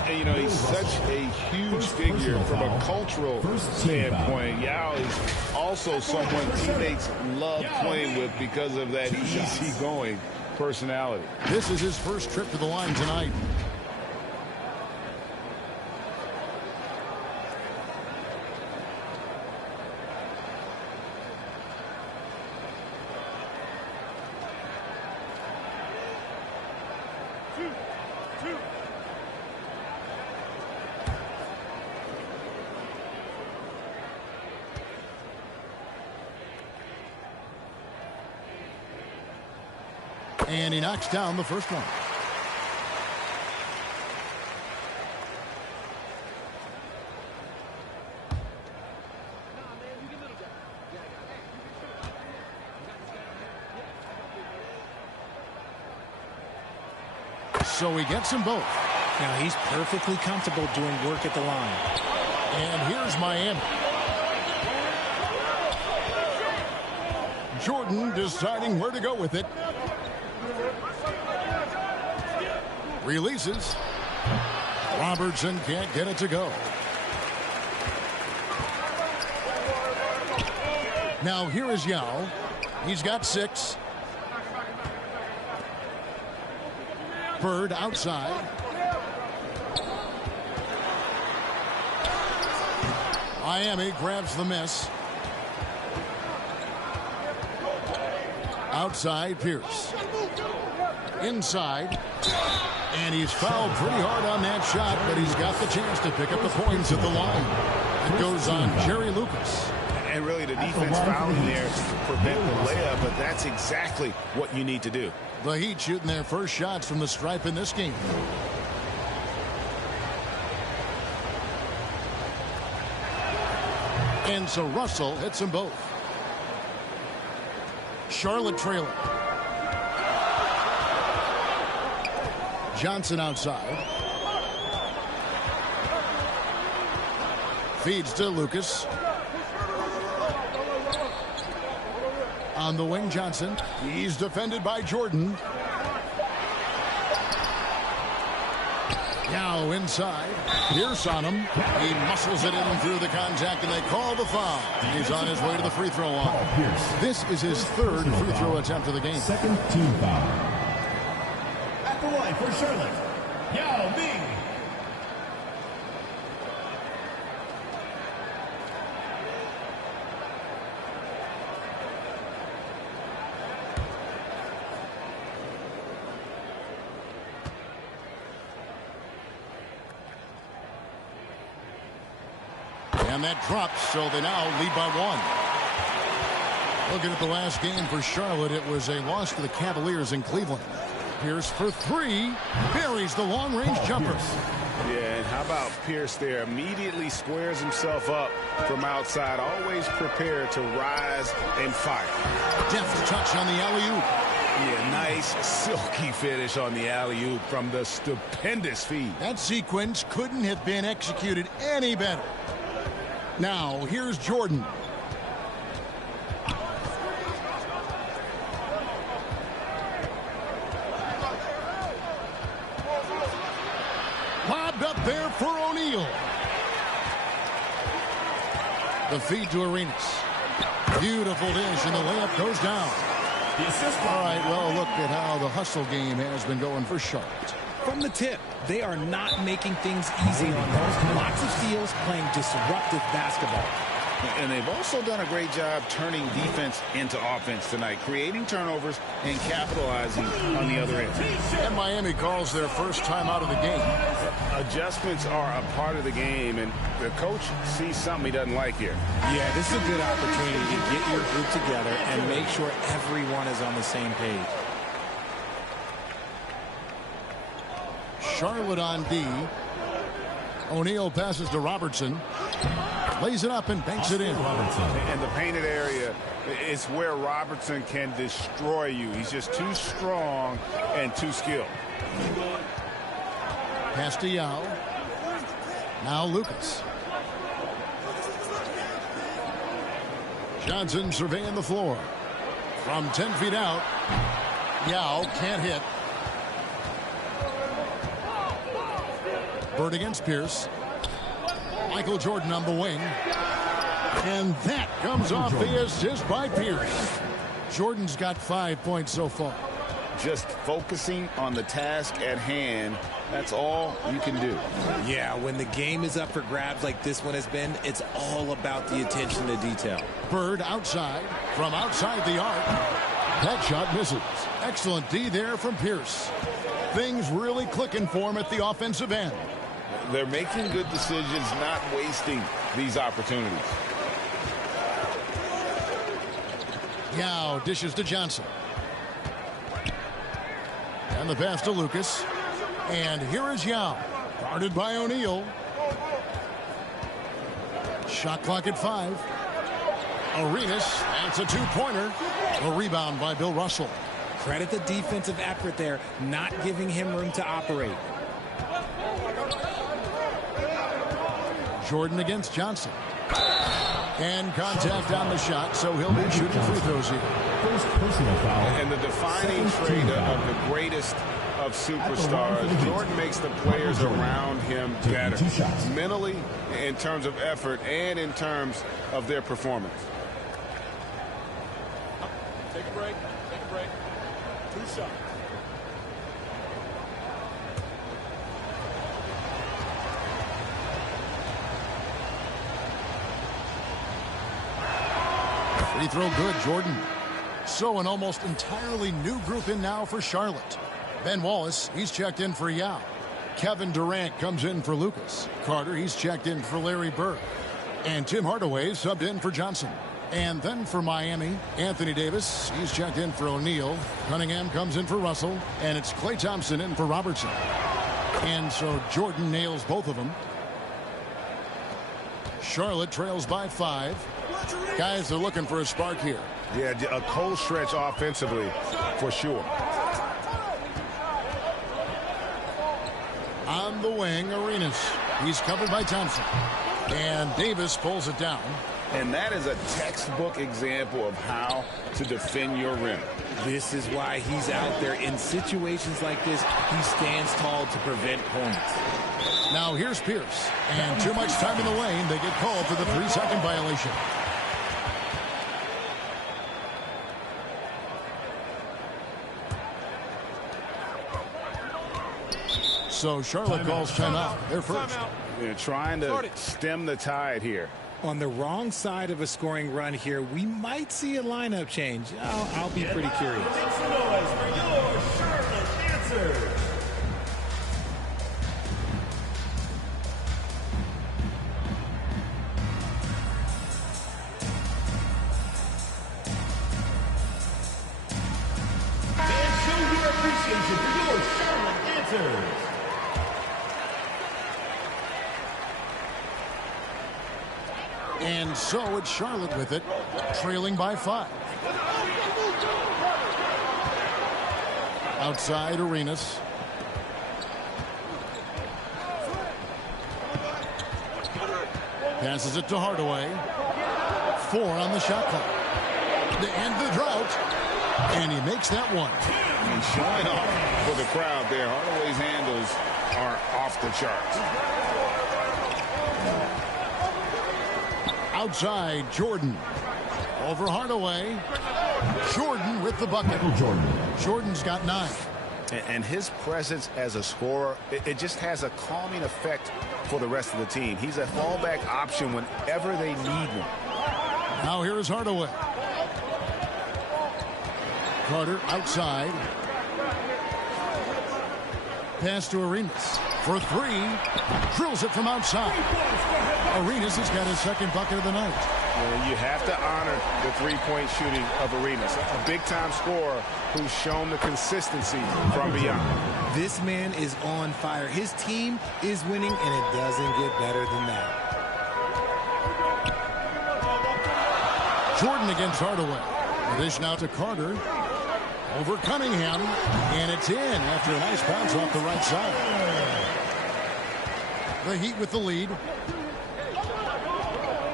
And, you know, he's such a huge figure from a cultural standpoint. Yao is also someone teammates love playing with because of that easygoing personality. This is his first trip to the line tonight. And he knocks down the first one. So he gets them both. Now he's perfectly comfortable doing work at the line. And here's Miami. Jordan deciding where to go with it. Releases. Robertson can't get it to go. Now here is Yao. He's got 6. Bird outside. Miami grabs the miss. Outside Pierce. Inside. And he's fouled pretty hard on that shot, but he's got the chance to pick up the points at the line. It goes on Jerry Lucas. And really the defense fouling there to prevent the layup, but that's exactly what you need to do. The Heat shooting their first shots from the stripe in this game. And so Russell hits them both. Charlotte trailing. Johnson outside. Feeds to Lucas. On the wing, Johnson. He's defended by Jordan. Now inside. Pierce on him. He muscles it in through the contact, and they call the foul. He's on his way to the free throw line. This is his 3rd free throw attempt of the game. Second team foul. At the line for Charlotte, Yao Ming. And that drops, so they now lead by 1. Looking at the last game for Charlotte, it was a loss to the Cavaliers in Cleveland. Pierce for 3. Buries the long-range jumper. Yeah, and how about Pierce there? Immediately squares himself up from outside. Always prepared to rise and fire. Deft touch on the alley-oop. Yeah, nice silky finish on the alley-oop from the stupendous feed. That sequence couldn't have been executed any better. Now, here's Jordan. Lobbed up there for O'Neal. The feed to Arenas. Beautiful dish, and the layup goes down. All right, well, look at how the hustle game has been going for Charlotte. From the tip, they are not making things easy on them. Lots of steals, playing disruptive basketball. And they've also done a great job turning defense into offense tonight, creating turnovers and capitalizing on the other end. And Miami calls their first time out of the game. Adjustments are a part of the game, and the coach sees something he doesn't like here. Yeah, this is a good opportunity to get your group together and make sure everyone is on the same page. Charlotte on D. O'Neal passes to Robertson. Lays it up and banks it in. In the painted area, it's where Robertson can destroy you. He's just too strong and too skilled. Pass to Yao. Now Lucas. Johnson surveying the floor. From 10 feet out. Yao can't hit. Bird against Pierce. Michael Jordan on the wing. And that comes off the assist by Pierce. Jordan's got 5 points so far. Just focusing on the task at hand, that's all you can do. Yeah, when the game is up for grabs like this one has been, it's all about the attention to detail. Bird outside, from outside the arc. That shot misses. Excellent D there from Pierce. Things really clicking for him at the offensive end. They're making good decisions, not wasting these opportunities. Yao dishes to Johnson. And the pass to Lucas. And here is Yao. Guarded by O'Neal. Shot clock at 5. Arenas, that's a two-pointer. A rebound by Bill Russell. Credit the defensive effort there, not giving him room to operate. Jordan against Johnson. And contact on the shot, so he'll be shooting free throws here. First personal foul. And the defining trait of the greatest of superstars, Jordan makes the players around him better. Mentally, in terms of effort, and in terms of their performance. Take a break. Take a break. 2 shots. Free throw good, Jordan. So an almost entirely new group in now for Charlotte. Ben Wallace, he's checked in for Yao. Kevin Durant comes in for Lucas. Carter, he's checked in for Larry Bird. And Tim Hardaway subbed in for Johnson. And then for Miami, Anthony Davis, he's checked in for O'Neal. Cunningham comes in for Russell. And it's Klay Thompson in for Robertson. And so Jordan nails both of them. Charlotte trails by 5. Guys are looking for a spark here. Yeah, a cold stretch offensively, for sure. On the wing, Arenas. He's covered by Thompson. And Davis pulls it down. And that is a textbook example of how to defend your rim. This is why he's out there. In situations like this, he stands tall to prevent points. Now here's Pierce. And too much time in the lane. They get called for the 3-second violation. So Charlotte calls timeout. They're first. They're trying to stem the tide here. On the wrong side of a scoring run here, we might see a lineup change. I'll be pretty curious. Make some noise for your Charlotte answer. And show your appreciation for your Charlotte answers. And so it's Charlotte with it, trailing by 5. Outside, Arenas. Passes it to Hardaway. 4 on the shot clock. To end the drought. And he makes that one. And showing off for the crowd there. Hardaway's handles are off the charts. Outside, Jordan. Over Hardaway. Jordan with the bucket. Jordan's got 9. And his presence as a scorer, it just has a calming effect for the rest of the team. He's a fallback option whenever they need one. Now here is Hardaway. Carter outside. Pass to Arenas for three. Drills it from outside. Arenas has got his second bucket of the night. Yeah, you have to honor the three-point shooting of Arenas. A big-time scorer who's shown the consistency from beyond. This man is on fire. His team is winning, and it doesn't get better than that. Jordan against Hardaway. Dish now to Carter. Over Cunningham, and it's in after a nice bounce off the right side. The Heat with the lead.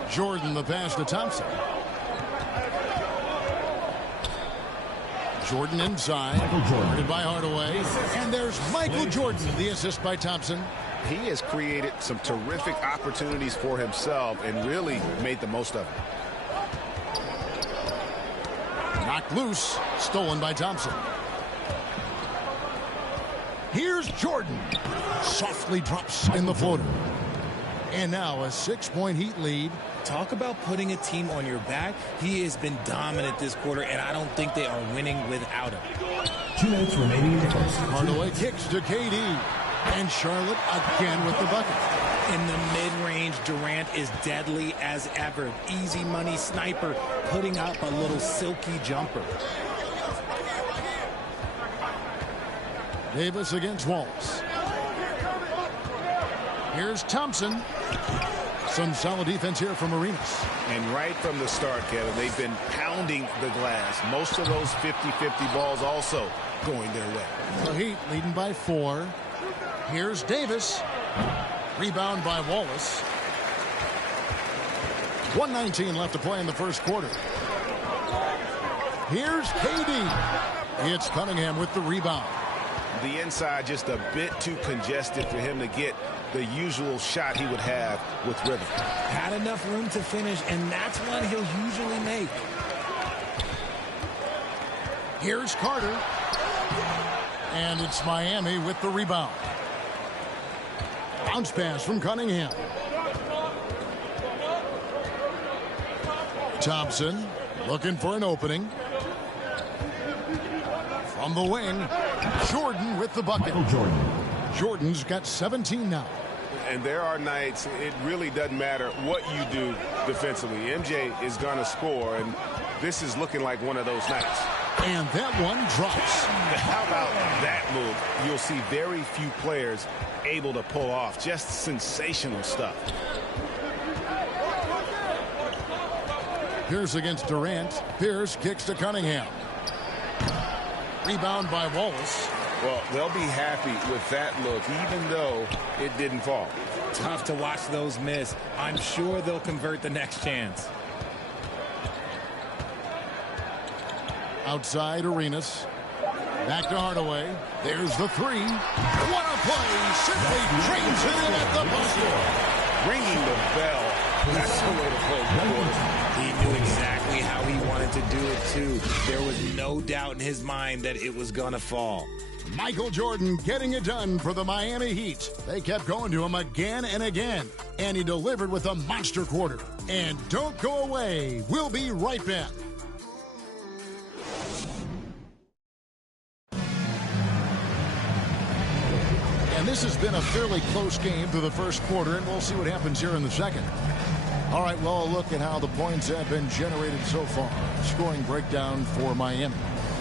Jordan the pass to Thompson. Jordan inside. Guarded by Hardaway. And there's Michael Jordan, the assist by Thompson. He has created some terrific opportunities for himself and really made the most of it. Knocked loose. Stolen by Thompson. Here's Jordan. Softly drops in the floater. And now a 6-point Heat lead. Talk about putting a team on your back. He has been dominant this quarter, and I don't think they are winning without him. 2 minutes remaining in the first. Hardaway kicks to KD. And Charlotte again with the bucket. In the mid-range, Durant is deadly as ever. Easy money sniper, putting up a little silky jumper. Davis against Wallace. Here's Thompson. Some solid defense here from Arenas. And right from the start, Kevin, they've been pounding the glass. Most of those 50-50 balls also going their way. The Heat leading by 4. Here's Davis. Rebound by Wallace. 1:19 left to play in the first quarter. Here's KD. It's Cunningham with the rebound. The inside just a bit too congested for him to get the usual shot he would have with rhythm. Had enough room to finish, and that's one he'll usually make. Here's Carter. And it's Miami with the rebound. Bounce pass from Cunningham. Thompson looking for an opening. From the wing, Jordan with the bucket. Jordan's got 17 now. And there are nights it really doesn't matter what you do defensively. MJ is going to score, and this is looking like one of those nights. And that one drops. How about that move? You'll see very few players able to pull off. Just sensational stuff. Pierce against Durant. Pierce kicks to Cunningham. Rebound by Wallace. Well, they'll be happy with that look, even though it didn't fall. Tough to watch those miss. I'm sure they'll convert the next chance. Outside Arenas. Back to Hardaway. There's the three. What a play. Simply drains it in at the buzzer. Ringing the bell. That's the way to play the quarter. He knew exactly how he wanted to do it, too. There was no doubt in his mind that it was going to fall. Michael Jordan getting it done for the Miami Heat. They kept going to him again and again. And he delivered with a monster quarter. And don't go away. We'll be right back. And this has been a fairly close game through the first quarter, and we'll see what happens here in the second. All right, well, a look at how the points have been generated so far. Scoring breakdown for Miami.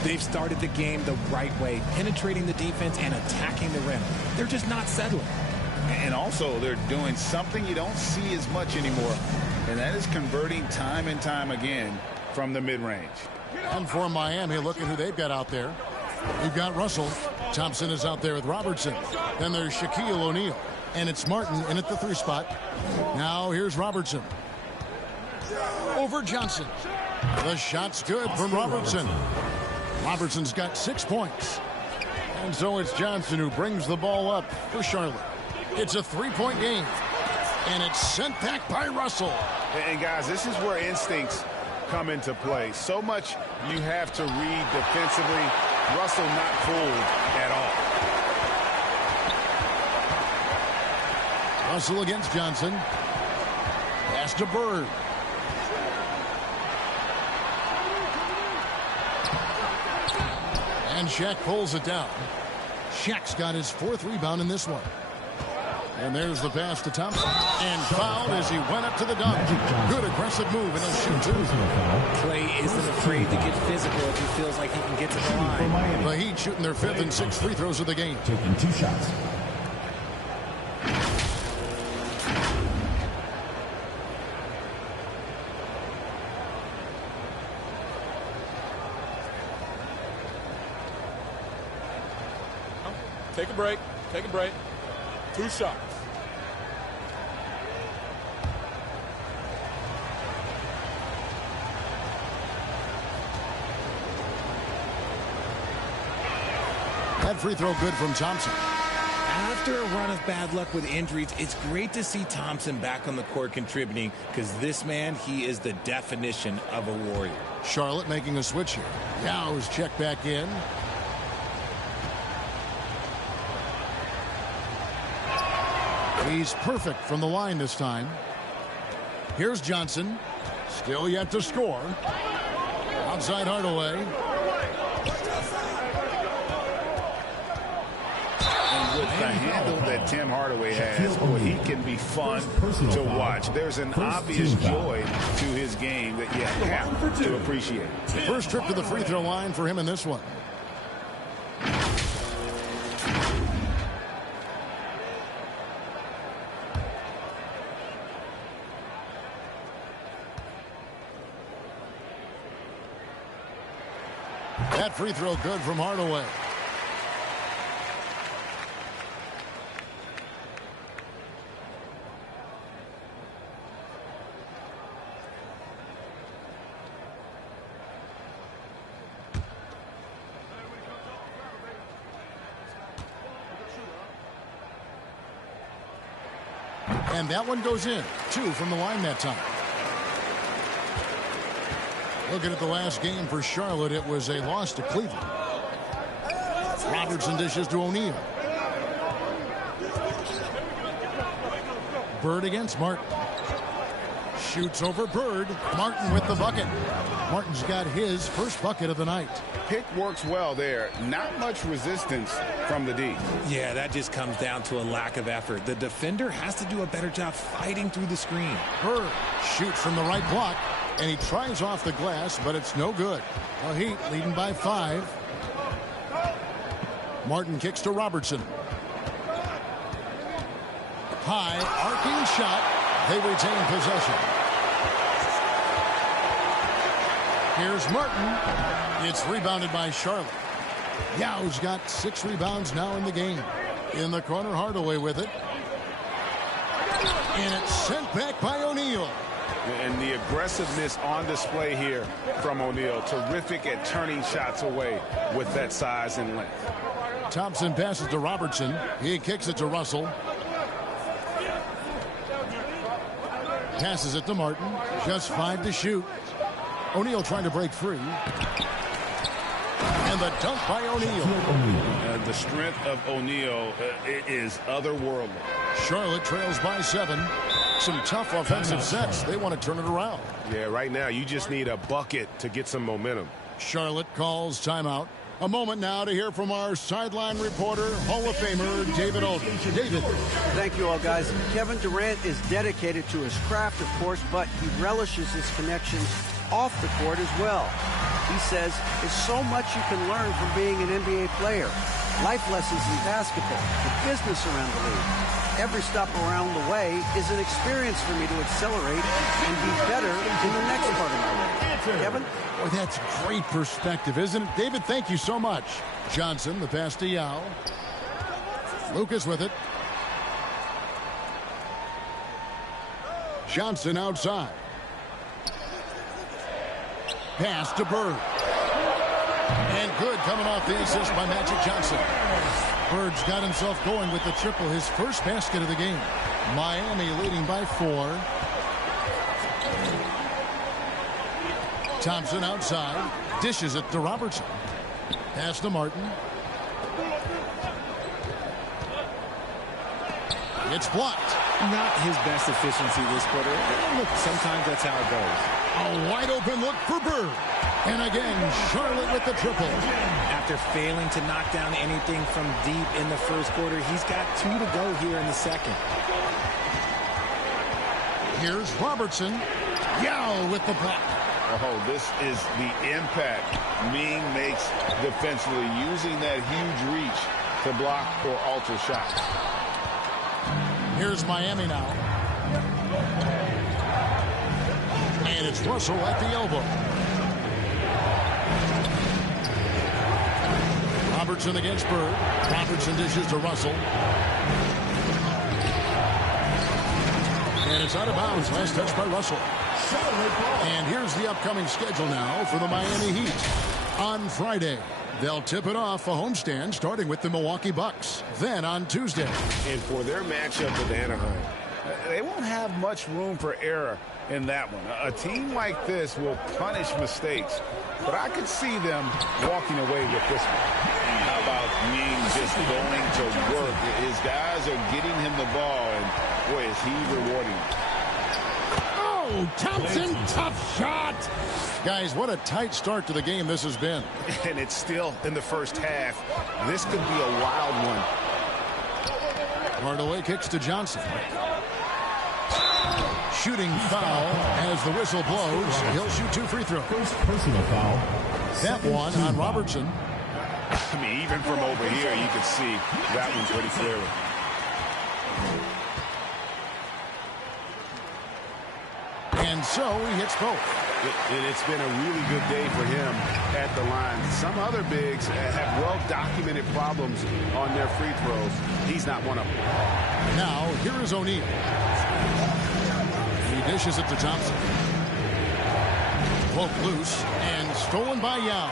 They've started the game the right way, penetrating the defense and attacking the rim. They're just not settling. And also, they're doing something you don't see as much anymore, and that is converting time and time again from the mid-range. And for Miami, look at who they've got out there. We've got Russell. Thompson is out there with Robertson. Then there's Shaquille O'Neal. And it's Martin in at the 3 spot. Now here's Robertson. Over Johnson. The shot's good from Robertson. Robertson's got 6 points. And so it's Johnson who brings the ball up for Charlotte. It's a 3-point game. And it's sent back by Russell. And guys, this is where instincts come into play. So much you have to read defensively. Russell not fooled at all. Russell against Johnson. Pass to Bird. And Shaq pulls it down. Shaq's got his 4th rebound in this one. And there's the pass to Thompson. And fouled as he went up to the dunk. Good aggressive move, and he'll shoot 2. Clay isn't afraid to get physical if he feels like he can get to the line. The Heat shooting their 5th and 6th free throws of the game. Taking 2 shots. Take a break. Take a break. 2 shots. That free throw good from Thompson. After a run of bad luck with injuries, it's great to see Thompson back on the court contributing, because this man, he is the definition of a warrior. Charlotte making a switch here. Yow's checked back in. He's perfect from the line this time. Here's Johnson. Still yet to score. Outside Hardaway. And with the handle that Tim Hardaway has, boy, he can be fun to watch. There's an obvious joy to his game that you have to appreciate. First trip to the free throw line for him in this one. That free throw good from Hardaway. And that one goes in. 2 from the line that time. Looking at the last game for Charlotte, it was a loss to Cleveland. Robertson dishes to O'Neal. Bird against Martin. Shoots over Bird. Martin with the bucket. Martin's got his first bucket of the night. Pick works well there. Not much resistance from the D. Yeah, that just comes down to a lack of effort. The defender has to do a better job fighting through the screen. Bird shoots from the right block. And he tries off the glass, but it's no good. The Heat leading by 5. Martin kicks to Robertson. High, arcing shot. They retain possession. Here's Martin. It's rebounded by Charlotte. Yow's got 6 rebounds now in the game. In the corner, Hardaway with it. And it's sent back by O'Neal. And the aggressiveness on display here from O'Neal. Terrific at turning shots away with that size and length. Thompson passes to Robertson. He kicks it to Russell. Passes it to Martin. Just 5 to shoot. O'Neal trying to break free. And the dunk by O'Neal. The strength of O'Neal is otherworldly. Charlotte trails by 7. Some tough offensive sets. They want to turn it around. Yeah, right now you just need a bucket to get some momentum. Charlotte calls timeout. A moment now to hear from our sideline reporter, Hall of Famer David Aldridge. David. Thank you all, guys. Kevin Durant is dedicated to his craft, of course, but he relishes his connections off the court as well. He says there's so much you can learn from being an NBA player. Life lessons in basketball, the business around the league. Every stop around the way is an experience for me to accelerate and be better in the next part of my life. Kevin? Boy, that's great perspective, isn't it? David, thank you so much. Johnson, the pass to Yao. Lucas with it. Johnson outside. Pass to Bird. And good coming off the assist by Magic Johnson. Bird's got himself going with the triple, his first basket of the game. Miami leading by 4. Thompson outside. Dishes it to Robertson. Pass to Martin. It's blocked. Not his best efficiency this quarter. Look, sometimes that's how it goes. A wide open look for Bird. And again, Charlotte with the triple. After failing to knock down anything from deep in the first quarter, he's got 2 to go here in the second. Here's Robertson. Yao with the block. Oh, this is the impact Ming makes defensively, using that huge reach to block or alter shots. Here's Miami now. And it's Russell at the elbow. Robertson against Bird. Robertson dishes to Russell. And it's out of bounds. Last touch by Russell. And here's the upcoming schedule now for the Miami Heat. On Friday, they'll tip it off a homestand starting with the Milwaukee Bucks. Then on Tuesday. And for their matchup with Anaheim, they won't have much room for error in that one. A team like this will punish mistakes, but I could see them walking away with this one. How about Ming just going to work? His guys are getting him the ball, and boy, is he rewarding him. Oh, Thompson, tough shot. Guys, what a tight start to the game this has been. And it's still in the first half. This could be a wild one. Hardaway kicks to Johnson. Shooting foul as the whistle blows. He'll shoot 2 free throws. First personal foul. That one on Robertson. I mean, even from over here, you can see that one pretty clearly. And so he hits both. It's been a really good day for him at the line. Some other bigs have well-documented problems on their free throws. He's not one of them. Now, here is O'Neal. He dishes it to Thompson. Poke loose and stolen by Yao.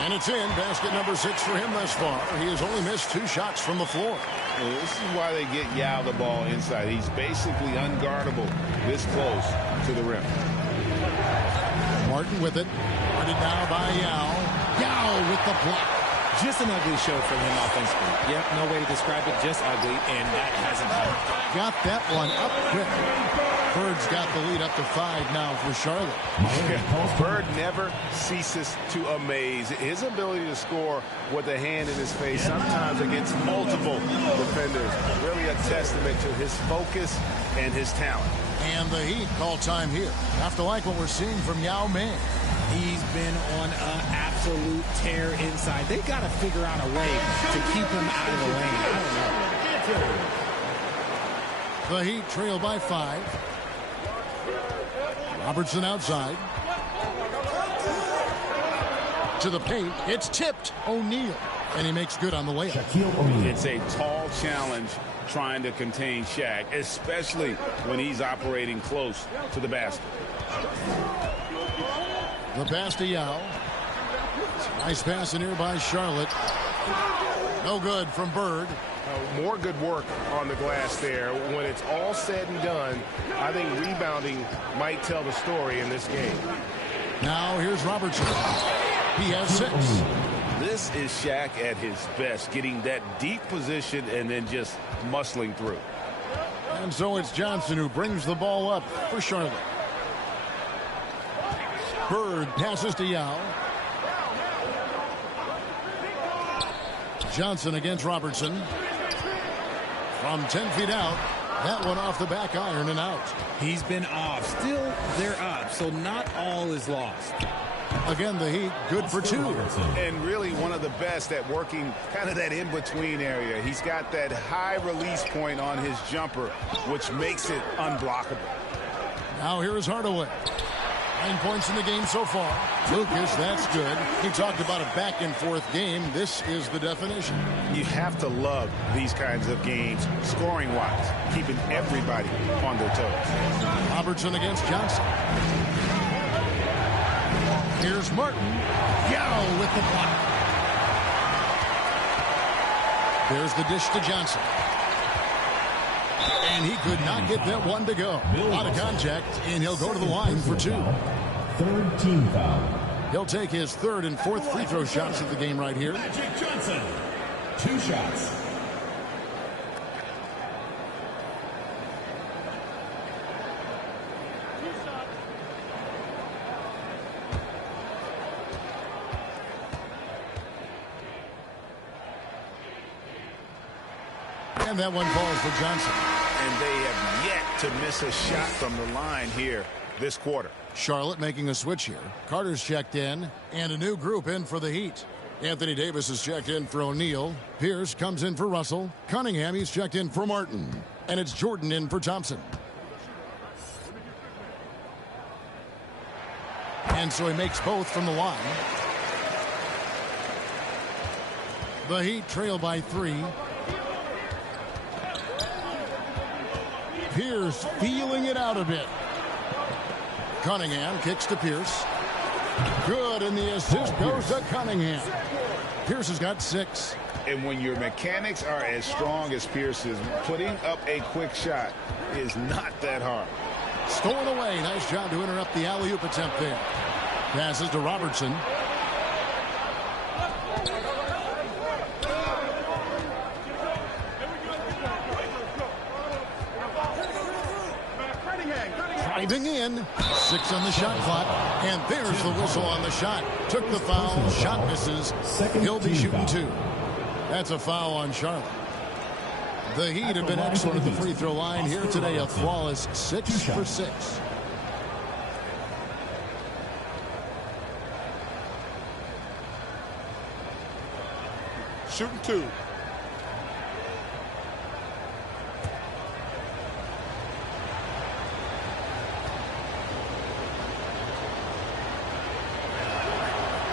And it's in. Basket number 6 for him thus far. He has only missed 2 shots from the floor. Well, this is why they get Yao the ball inside. He's basically unguardable this close to the rim. Martin with it. Guarded now by Yao. Yao with the block. Just an ugly show from him offensively. Yep, no way to describe it, just ugly, and that hasn't helped. Got that one up quick. Bird's got the lead up to 5 now for Charlotte. Bird never ceases to amaze. His ability to score with a hand in his face, sometimes against multiple defenders. Really a testament to his focus and his talent. And the Heat call time here. Have to like what we're seeing from Yao Ming. He's been on an absolute tear inside. They've got to figure out a way to keep him out of the lane. I don't know. The Heat trail by 5. Robertson outside. To the paint. It's tipped. O'Neal. And he makes good on the layup. It's a tall challenge trying to contain Shaq, especially when he's operating close to the basket. The pass to Yao. Nice pass in here by Charlotte. No good from Bird. More good work on the glass there. When it's all said and done, I think rebounding might tell the story in this game. Now here's Robertson. He has 6. This is Shaq at his best, getting that deep position and then just muscling through. And so it's Johnson who brings the ball up for Charlotte. Bird passes to Yao. Johnson against Robertson. From 10 feet out. That one off the back iron and out. He's been off. Still, they're up, so not all is lost. Again, the Heat good for 2. And really one of the best at working kind of that in-between area. He's got that high release point on his jumper, which makes it unblockable. Now here is Hardaway. 9 points in the game so far. Lucas, that's good. He talked about a back-and-forth game. This is the definition. You have to love these kinds of games, scoring-wise, keeping everybody on their toes. Robertson against Johnson. Here's Martin. Yao with the block. There's the dish to Johnson. And he could not get that one to go. A lot of contact, and he'll go to the line for 2. Third team foul. He'll take his 3rd and 4th free throw shots of the game right here. Magic Johnson, 2 shots. And that one falls for Johnson. And they have yet to miss a shot from the line here this quarter. Charlotte making a switch here. Carter's checked in, and a new group in for the Heat. Anthony Davis is checked in for O'Neal. Pierce comes in for Russell. Cunningham, he's checked in for Martin. And it's Jordan in for Thompson. And so he makes both from the line. The Heat trail by 3. Pierce feeling it out a bit. Cunningham kicks to Pierce. Good, and the assist goes to Cunningham. Pierce has got 6. And when your mechanics are as strong as Pierce's, putting up a quick shot is not that hard. Stolen away. Nice job to interrupt the alley-oop attempt there. Passes to Robertson. Driving in. 6 on the shot clock. And there's the whistle on the shot. Took the foul. Shot misses. He'll be shooting 2. That's a foul on Charlotte. The Heat have been excellent at the free throw line here today. A flawless 6 for 6. Shooting 2.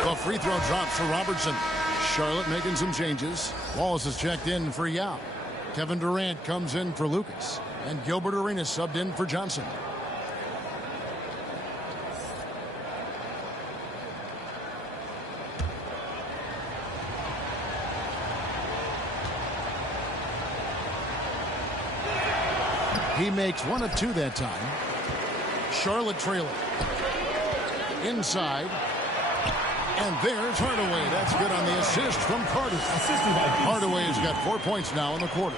The free throw drops for Robertson. Charlotte making some changes. Wallace is checked in for Yao. Kevin Durant comes in for Lucas. And Gilbert Arenas subbed in for Johnson. He makes 1 of 2 that time. Charlotte trailing. Inside. And there's Hardaway. That's good on the assist from Carter. Hardaway has got 4 points now in the quarter.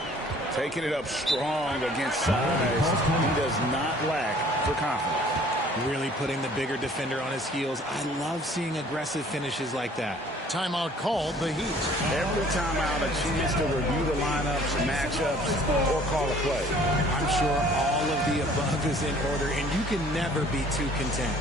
Taking it up strong against size. He does not lack for confidence. Really putting the bigger defender on his heels. I love seeing aggressive finishes like that. Timeout called the Heat. Every timeout, a chance to review the lineups, matchups, or call a play. I'm sure all of the above is in order, and you can never be too content.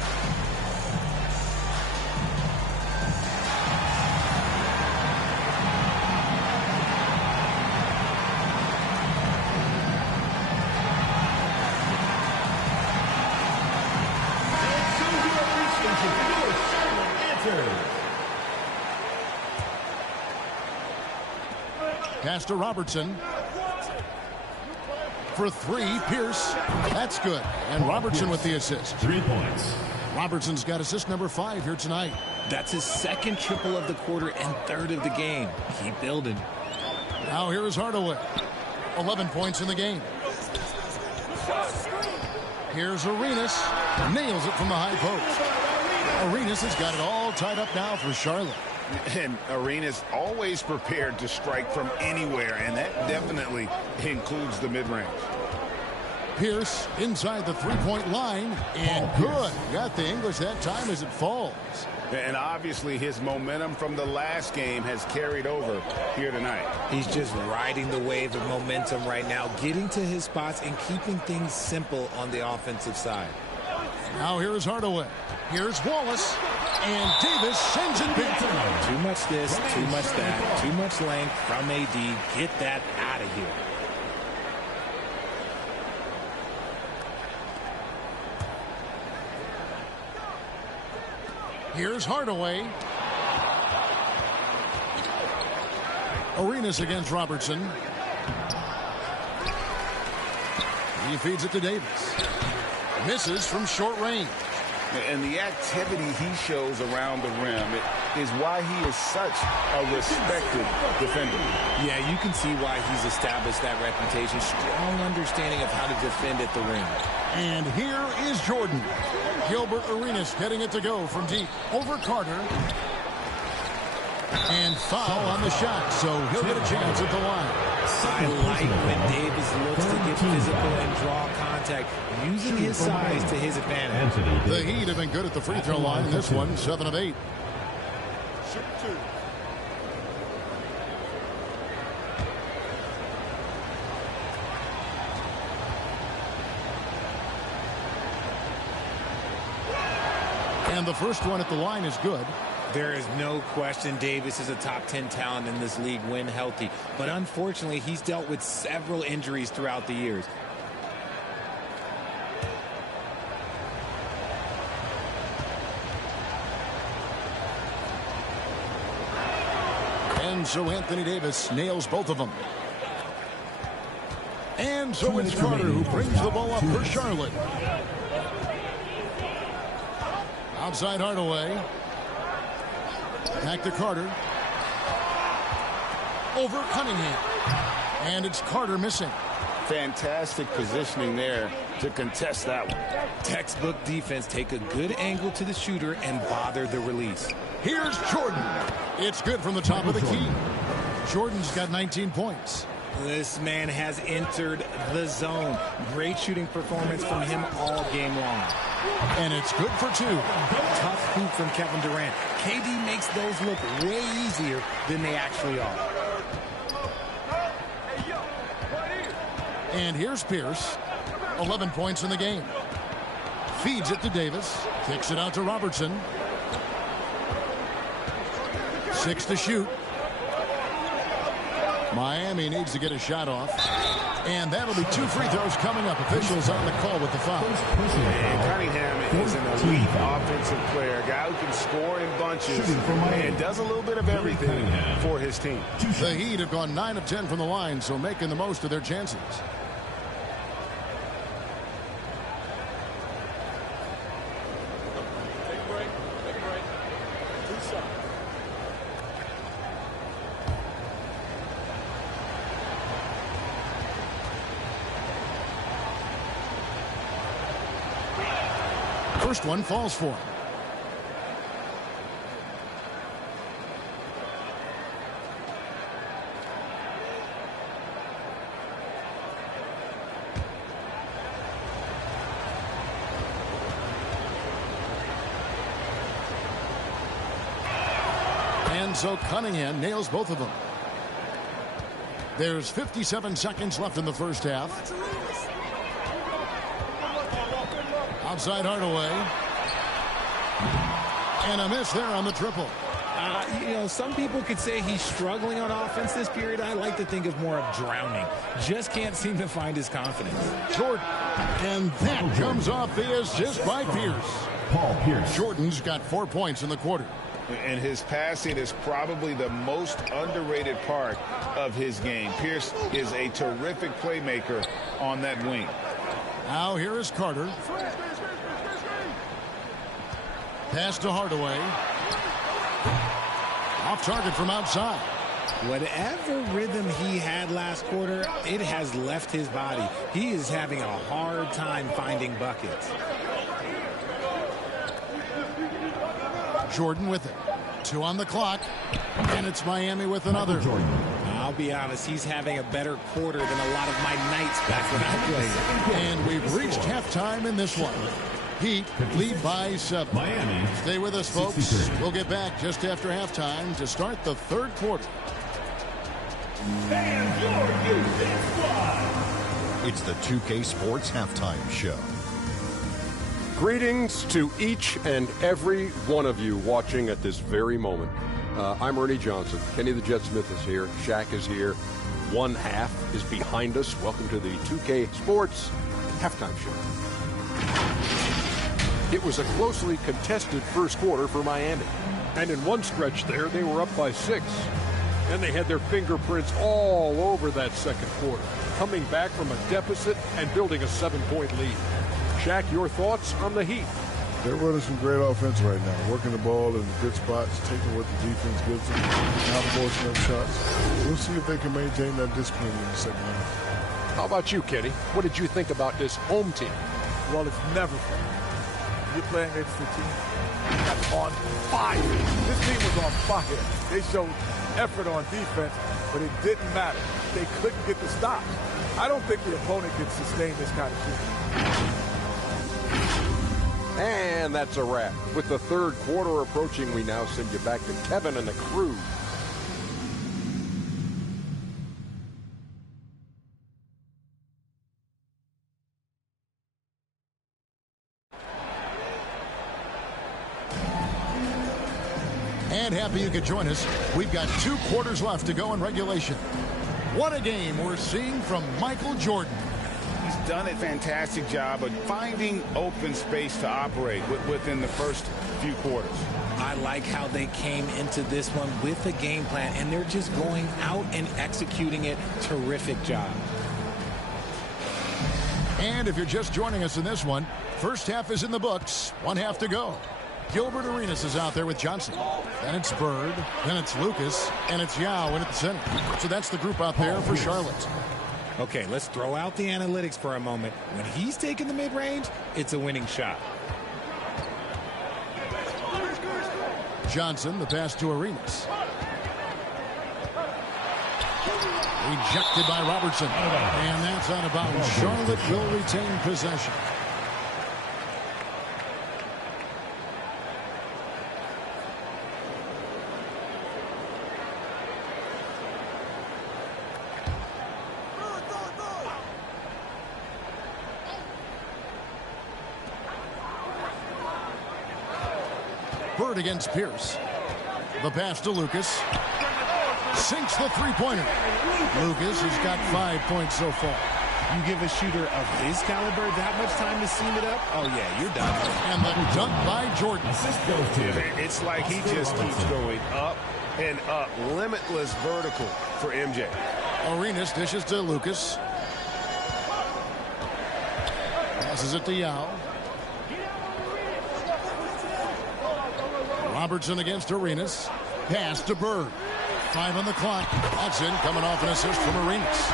Pass to Robertson. For 3, Pierce. That's good. And Robertson with the assist. 3 points. Robertson's got assist number 5 here tonight. That's his 2nd triple of the quarter and 3rd of the game. Keep building. Now here is Hardaway. 11 points in the game. Here's Arenas. Nails it from the high post. Arenas has got it all tied up now for Charlotte. And Arenas always prepared to strike from anywhere, and that definitely includes the mid-range. Pierce inside the three-point line, and good. Got the English that time as it falls. And obviously his momentum from the last game has carried over here tonight. He's just riding the wave of momentum right now, getting to his spots and keeping things simple on the offensive side. Now here's Hardaway. Here's Wallace. And Davis sends it big. Too much this, too much that, too much length from AD. Get that out of here. Here's Hardaway. Arenas against Robertson. He feeds it to Davis. Misses from short range. And the activity he shows around the rim is why he is such a respected defender. Yeah, you can see why he's established that reputation. Strong understanding of how to defend at the rim. And here is Jordan. Gilbert Arenas getting it to go from deep over Carter. And foul on the shot, so he'll get a chance at the line. I like when Davis looks to get physical and draw contact, using his size to his advantage. The Heat have been good at the free throw line. This one, 7 of 8. And the first one at the line is good. There is no question Davis is a top 10 talent in this league when healthy. But unfortunately, he's dealt with several injuries throughout the years. And so Anthony Davis nails both of them. And so it's Carter who brings the ball up for Charlotte. Outside Hardaway. Back to Carter. Over Cunningham. And it's Carter missing. Fantastic positioning there to contest that one. Textbook defense. Take a good angle to the shooter and bother the release. Here's Jordan. It's good from the top of the key. Jordan's got 19 points. This man has entered the zone. Great shooting performance from him all game long. And it's good for 2. Tough hoop from Kevin Durant. KD makes those look way easier than they actually are. And here's Pierce. 11 points in the game. Feeds it to Davis. Kicks it out to Robertson. 6 to shoot. Miami needs to get a shot off. And that'll be 2 free throws coming up. Officials on the call with the foul. And Cunningham is an elite offensive player, a guy who can score in bunches and does a little bit of everything for his team. The Heat have gone 9 of 10 from the line, so making the most of their chances. First one falls for him. And so Cunningham nails both of them. There's 57 seconds left in the first half. Outside Hardaway. And a miss there on the triple. You know, some people could say he's struggling on offense this period. I like to think of more of drowning. Just can't seem to find his confidence. Jordan. And that comes off the assist by Pierce. Paul Pierce. Jordan's got 4 points in the quarter. And his passing is probably the most underrated part of his game. Pierce is a terrific playmaker on that wing. Now here is Carter. Pass to Hardaway. Off target from outside. Whatever rhythm he had last quarter, it has left his body. He is having a hard time finding buckets. Jordan with it. 2 on the clock. And it's Miami with another. I'll be honest, he's having a better quarter than a lot of my nights back when I played. And we've reached halftime in this one. Heat lead by 7. Miami. Stay with us, folks. 63. We'll get back just after halftime to start the third quarter. And your defense squad. It's the 2K Sports Halftime Show. Greetings to each and every one of you watching at this very moment. I'm Ernie Johnson. Kenny the Jet Smith is here. Shaq is here. One half is behind us. Welcome to the 2K Sports Halftime Show. It was a closely contested first quarter for Miami. And in one stretch there, they were up by 6. And they had their fingerprints all over that second quarter, coming back from a deficit and building a 7-point lead. Shaq, your thoughts on the Heat? They're running some great offense right now, working the ball in good spots, taking what the defense gives them, not forcing up shots. We'll see if they can maintain that discipline in the second half. How about you, Kenny? What did you think about this home team? Well, it's never fun. You're playing against a team that's on fire. This team was on fire. They showed effort on defense, but it didn't matter. They couldn't get the stops. I don't think the opponent can sustain this kind of shooting. And that's a wrap. With the third quarter approaching, we now send you back to Kevin and the crew. And happy you could join us. We've got 2 quarters left to go in regulation. What a game we're seeing from Michael Jordan. He's done a fantastic job of finding open space to operate within the first few quarters. I like how they came into this one with a game plan, and they're just going out and executing it. Terrific job. And if you're just joining us in this one, first half is in the books. 1 half to go. Gilbert Arenas is out there with Johnson. Then it's Bird. Then it's Lucas. And it's Yao in at the center. So that's the group out there for Charlotte. Okay, let's throw out the analytics for a moment. When he's taking the mid-range, it's a winning shot. Johnson, the pass to Arenas. Rejected by Robertson. And that's out of bounds. Charlotte will retain possession. Bird against Pierce. The pass to Lucas. Sinks the three-pointer. Lucas has got 5 points so far. You give a shooter of his caliber that much time to seam it up? Oh, yeah, you're done. And the dunk by Jordan. It's like he just keeps going up and up. Limitless vertical for MJ. Arenas dishes to Lucas. Passes it to Yao. Robertson against Arenas. Pass to Bird. 5 on the clock. That's in, coming off an assist from Arenas.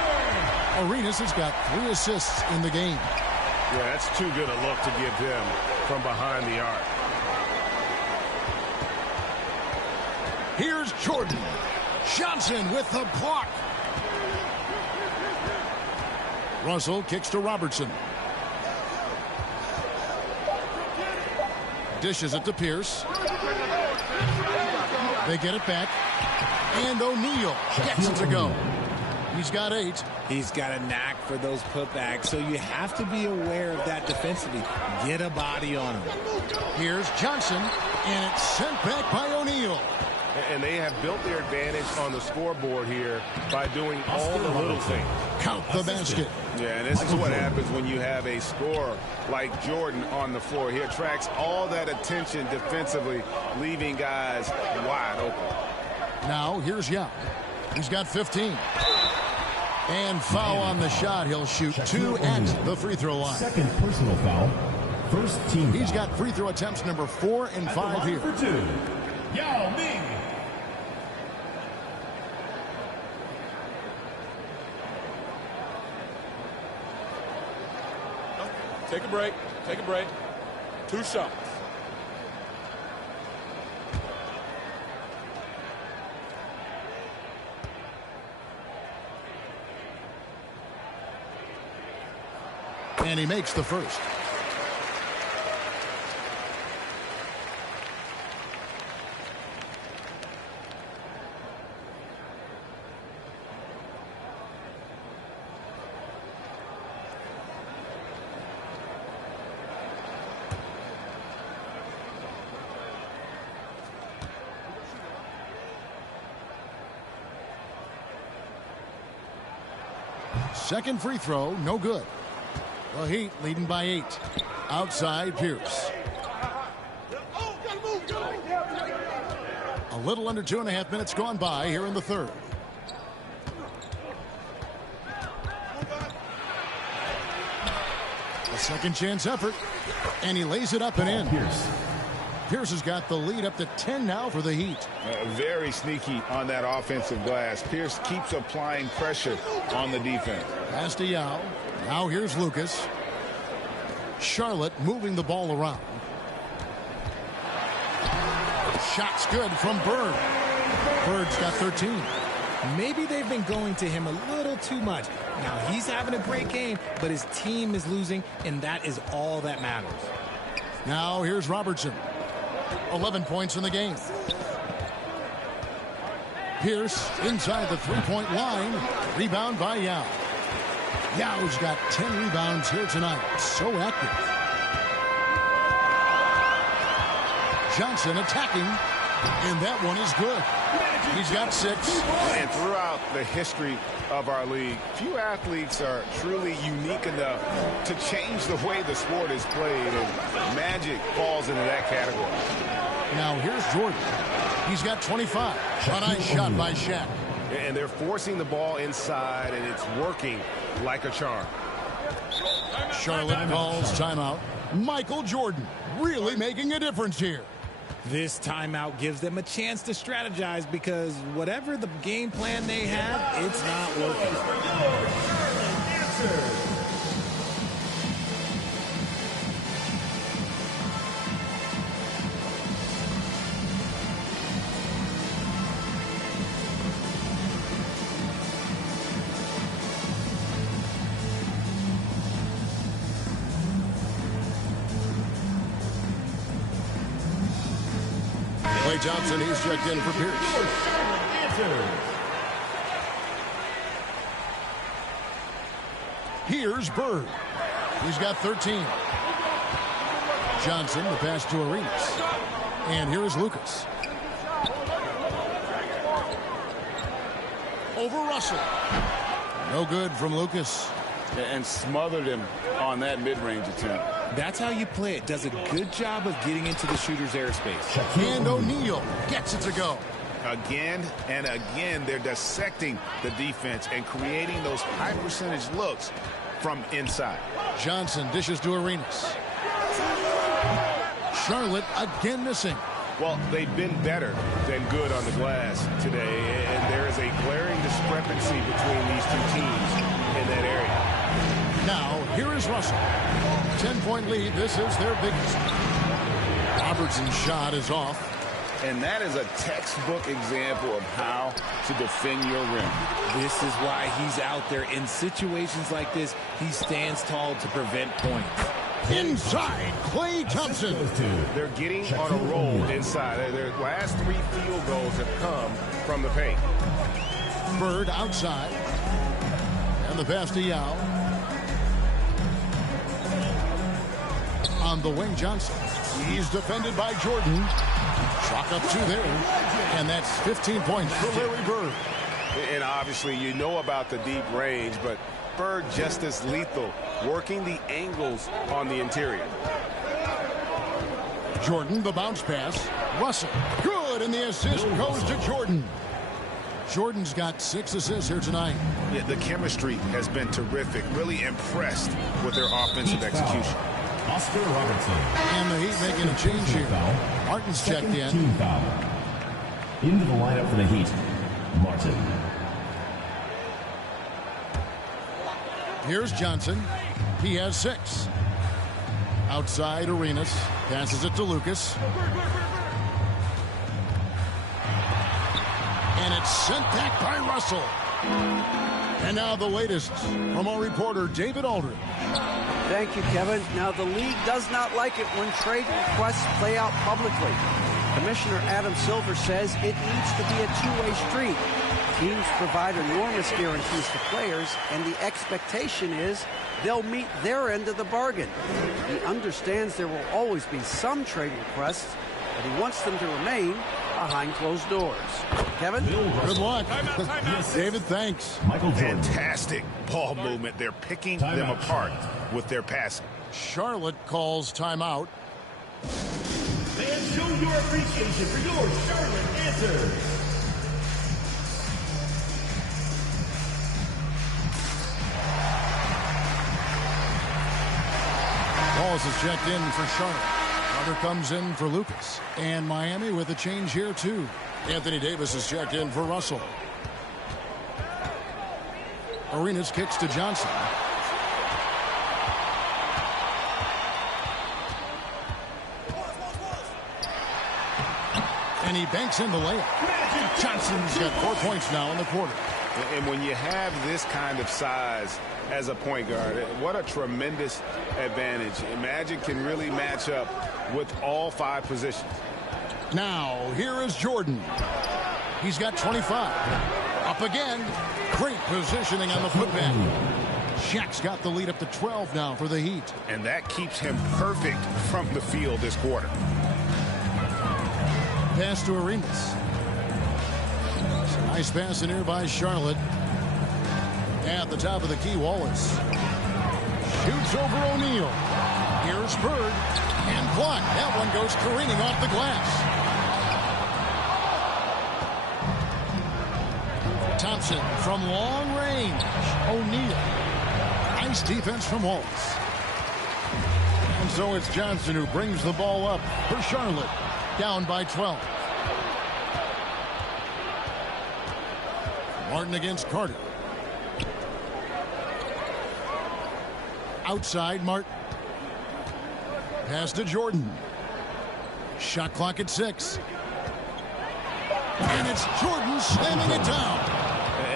Arenas has got 3 assists in the game. Yeah, that's too good a look to give him from behind the arc. Here's Jordan. Johnson with the block. Russell kicks to Robertson. Dishes it to Pierce. They get it back. And O'Neal gets it to go. He's got 8. He's got a knack for those putbacks, so you have to be aware of that defensively. Get a body on him. Here's Johnson, and it's sent back by O'Neal. And they have built their advantage on the scoreboard here by doing all the little things. Count the basket. Yeah, and this is what happens when you have a scorer like Jordan on the floor. He attracts all that attention defensively, leaving guys wide open. Now, here's Yao. He's got 15. And foul on the shot. He'll shoot 2 at the free throw line. Second personal foul. First team He's foul. got free throw attempts number 4 and 5 here. For 2. Yao Ming. Take a break. Take a break. 2 shots. And he makes the first. Second free throw, no good. The Heat leading by 8. Outside Pierce. A little under 2.5 minutes gone by here in the third. A second chance effort. And he lays it up and in. Pierce has got the lead up to 10 now for the Heat. Very sneaky on that offensive glass. Pierce keeps applying pressure on the defense. Pass to Yao. Now here's Lucas. Charlotte moving the ball around. Shot's good from Bird. Bird's got 13. Maybe they've been going to him a little too much. Now he's having a great game, but his team is losing, and that is all that matters. Now here's Robertson. 11 points in the game. Pierce inside the three-point line. Rebound by Yao. Yao's got 10 rebounds here tonight. So active. Johnson attacking. And that one is good. He's got 6. And throughout the history of our league, few athletes are truly unique enough to change the way the sport is played, and Magic falls into that category. Now here's Jordan. He's got 25. A nice shot by Shaq. And they're forcing the ball inside, and it's working like a charm. Charlotte calls timeout. Michael Jordan really making a difference here. This timeout gives them a chance to strategize because whatever the game plan they have, it's not working. Klay Thompson, he's checked in for Pierce. Here's Bird. He's got 13. Johnson, the pass to Arenas. And here is Lucas. Over Russell. No good from Lucas. And smothered him on that mid-range attempt. That's how you play it. Does a good job of getting into the shooter's airspace. And O'Neal gets it to go. Again and again, they're dissecting the defense and creating those high-percentage looks from inside. Johnson dishes to Arenas. Charlotte again missing. Well, they've been better than good on the glass today, and there is a glaring discrepancy between these two teams in that area. Now, here is Russell. 10-point lead. This is their biggest. Robertson's shot is off. And that is a textbook example of how to defend your rim. This is why he's out there. In situations like this, he stands tall to prevent points. Inside, Klay Thompson. They're getting on a roll inside. Their last 3 field goals have come from the paint. Bird outside. And the pass to Yao. On the wing, Johnson. He's defended by Jordan. Chalk up 2 there. And that's 15 points for Larry Bird. And obviously you know about the deep range, but Bird just as lethal, working the angles on the interior. Jordan, the bounce pass. Russell, good, and the assist goes to Jordan. Jordan's got 6 assists here tonight. Yeah, the chemistry has been terrific. Really impressed with their offensive execution. Oscar Robertson. And the Heat making a change here. Martin's checked in. Team foul. Into the lineup for the Heat, Martin. Here's Johnson. He has 6. Outside, Arenas. Passes it to Lucas. And it's sent back by Russell. And now the latest from our reporter, David Aldridge. Thank you, Kevin. Now, the league does not like it when trade requests play out publicly. Commissioner Adam Silver says it needs to be a two-way street. Teams provide enormous guarantees to players, and the expectation is they'll meet their end of the bargain. He understands there will always be some trade requests, but he wants them to remain behind closed doors. Kevin? Good luck. David, thanks. Michael Jordan. Fantastic ball movement. They're picking them apart with their passing. Charlotte calls timeout. And show your appreciation for your Charlotte answers. Balls is checked in for Charlotte. Carter comes in for Lucas. And Miami with a change here, too. Anthony Davis is checked in for Russell. Arenas kicks to Johnson. And he banks in the layup. Johnson's got 4 points now in the quarter. And when you have this kind of size as a point guard, what a tremendous advantage. Magic can really match up with all 5 positions. Now, here is Jordan. He's got 25. Up again. Great positioning on the putback. Shaq's got the lead up to 12 now for the Heat. And that keeps him perfect from the field this quarter. pass to Arenas. Nice pass in here by Charlotte. At the top of the key, Wallace. Shoots over O'Neal. Here's Bird. And blocked. That one goes careening off the glass. Thompson from long range. O'Neal. Nice defense from Wallace. And so it's Johnson who brings the ball up for Charlotte. Down by 12. Martin against Carter. Outside, Martin. Pass to Jordan. Shot clock at 6. And it's Jordan slamming it down.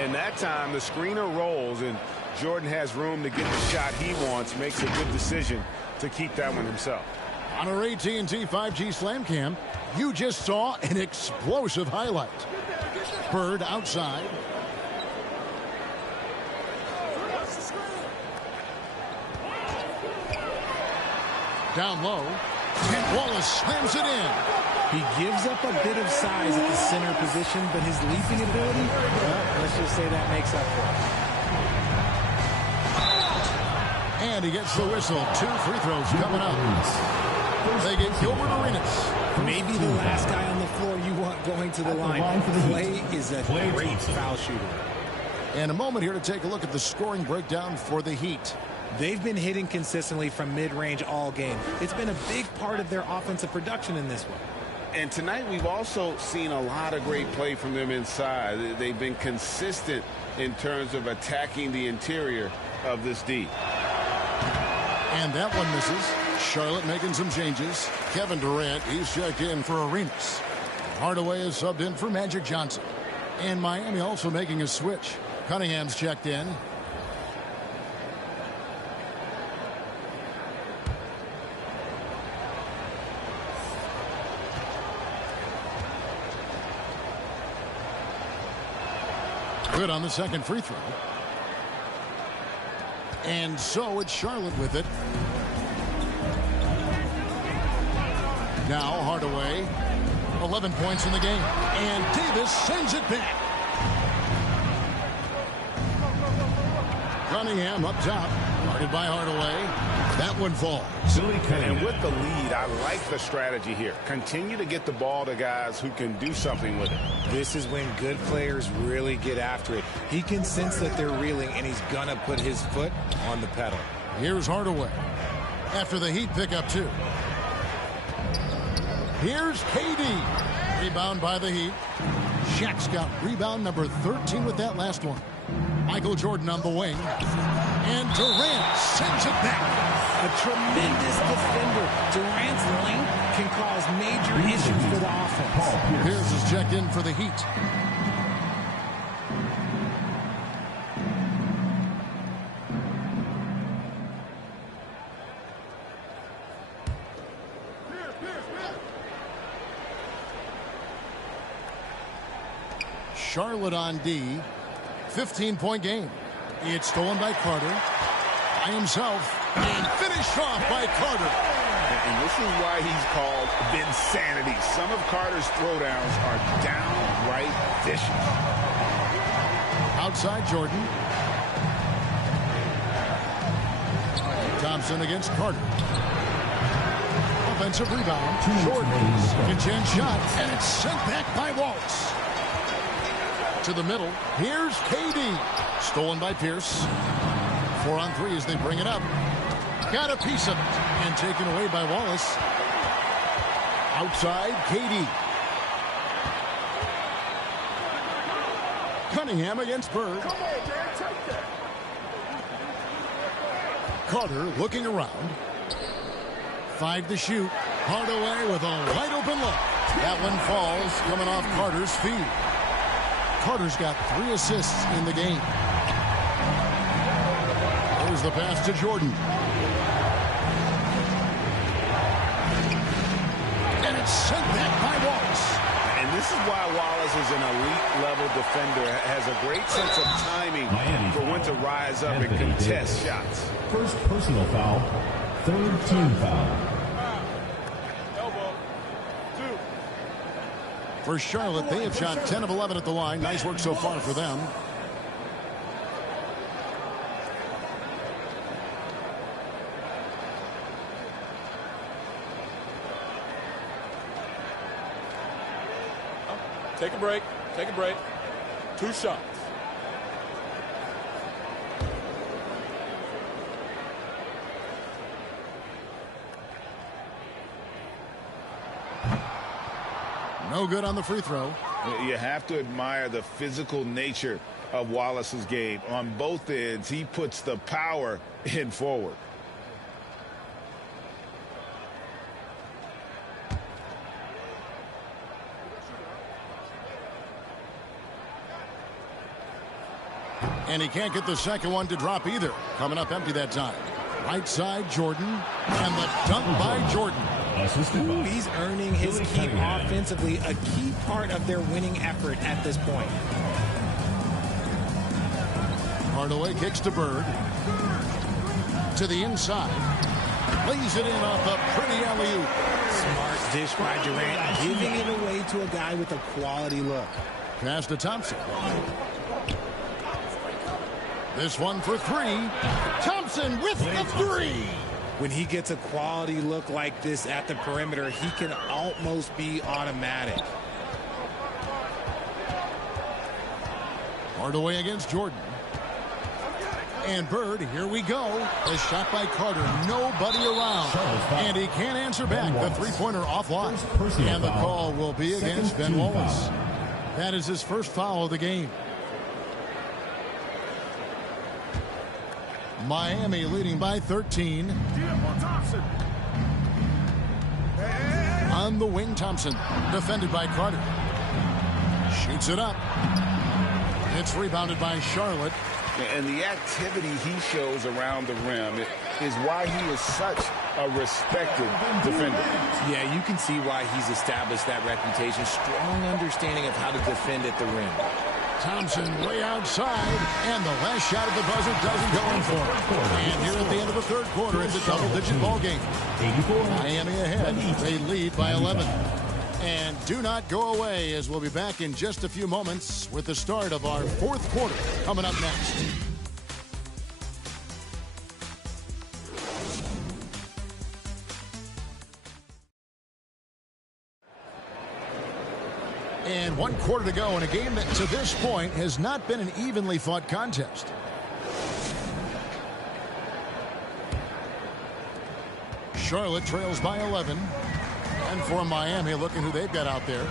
And that time, the screener rolls, and Jordan has room to get the shot he wants, makes a good decision to keep that one himself. On our AT&T 5G Slam Cam, you just saw an explosive highlight. Bird outside. Down low. And Wallace slams it in. He gives up a bit of size at the center position, but his leaping ability, well, let's just say that makes up for it. And he gets the whistle. 2 free throws coming up. They get Gilbert Arenas. Maybe the last guy on the floor you want going to the line. Clay is a great foul shooter. And a moment here to take a look at the scoring breakdown for the Heat. They've been hitting consistently from mid-range all game. It's been a big part of their offensive production in this one. And tonight we've also seen a lot of great play from them inside. They've been consistent in terms of attacking the interior of this D. And that one misses. Charlotte making some changes. Kevin Durant, he's checked in for Arenas. Hardaway is subbed in for Magic Johnson. And Miami also making a switch. Cunningham's checked in. Good on the second free throw. And so it's Charlotte with it. Now Hardaway, 11 points in the game. And Davis sends it back. Cunningham up top. Guarded by Hardaway. That one falls. And with the lead, I like the strategy here. Continue to get the ball to guys who can do something with it. This is when good players really get after it. He can sense that they're reeling, and he's going to put his foot on the pedal. Here's Hardaway. After the Heat pick up 2. Here's KD. Rebound by the Heat. Shaq's got rebound number 13 with that last one. Michael Jordan on the wing. And Durant sends it back. A tremendous defender. Durant's length can cause major issues for the offense. Pierce is checked in for the Heat. Charlotte on D. 15-point game. It's stolen by Carter. By himself. And finished off by Carter. And this is why he's called Vinsanity. Some of Carter's throwdowns are downright vicious. Outside Jordan. Thompson against Carter. Offensive rebound. Jordan. Content shot. And it's sent back by Wallace. To the middle. Here's KD. Stolen by Pierce. 4 on 3 as they bring it up. Got a piece of it. And taken away by Wallace. Outside, KD. Cunningham against Bird. Come on, Dan, take that. Carter looking around. 5 to shoot. Hardaway with a wide open look. That one falls, coming off Carter's feet. Carter's got 3 assists in the game. There's the pass to Jordan. And it's sent back by Wallace. And this is why Wallace is an elite-level defender. Has a great sense of timing for when to rise up and contest shots. First personal foul, third team foul. For Charlotte, they have shot 10 of 11 at the line. Nice work so far for them. Take a break. Take a break. 2 shots. No good on the free throw. You have to admire the physical nature of Wallace's game. On both ends, he puts the power in forward. And he can't get the second one to drop either. Coming up empty that time. Right side, Jordan. And the dunk by Jordan. Ooh, he's earning his keep offensively, a key part of their winning effort at this point. Hardaway kicks to Bird. To the inside. Lays it in off a pretty alley-oop. Smart dish by Durant, giving it away to a guy with a quality look. Pass to Thompson. This one for 3. Thompson with the 3. When he gets a quality look like this at the perimeter, he can almost be automatic. Hardaway against Jordan. And Bird, here we go. A shot by Carter. Nobody around. And he can't answer back. The three-pointer offline. And the call will be against Ben Wallace. That is his first foul of the game. Miami leading by 13. On the wing, Thompson. Defended by Carter. Shoots it up. It's rebounded by Charlotte. And the activity he shows around the rim is why he is such a respected defender. Yeah, you can see why he's established that reputation. Strong understanding of how to defend at the rim. Thompson way outside, and the last shot at the buzzer doesn't go in for him. And here at the end of the third quarter, it's a double-digit ball game. Miami ahead. They lead by 11. And do not go away, as we'll be back in just a few moments with the start of our fourth quarter coming up next. And 1 quarter to go in a game that to this point has not been an evenly fought contest. Charlotte trails by 11. And for Miami, look at who they've got out there.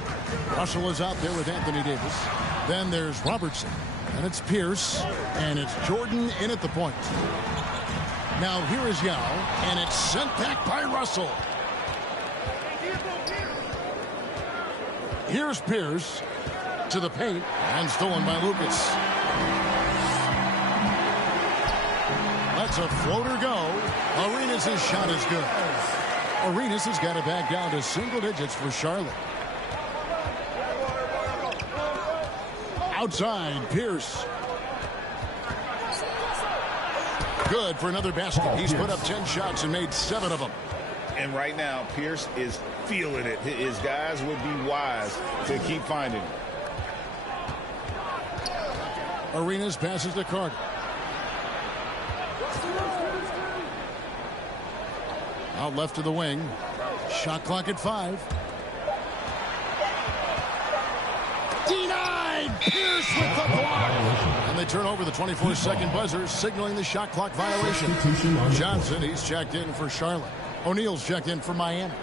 Russell is out there with Anthony Davis. Then there's Robertson. And it's Pierce. And it's Jordan in at the point. Now here is Yao. And it's sent back by Russell. Here's Pierce to the paint and stolen by Lucas. Lets a floater go. Arenas' shot is good. Arenas has got it back down to single digits for Charlotte. Outside, Pierce. Good for another basket. He's put up 10 shots and made 7 of them. And right now, Pierce is feeling it. His guys would be wise to keep finding him. Arenas passes to Carter. Out left to the wing. Shot clock at 5. Denied! Pierce with the block! And they turn over the 24-second buzzer, signaling the shot clock violation. Johnson, he's checked in for Charlotte. O'Neal's checked in for Miami.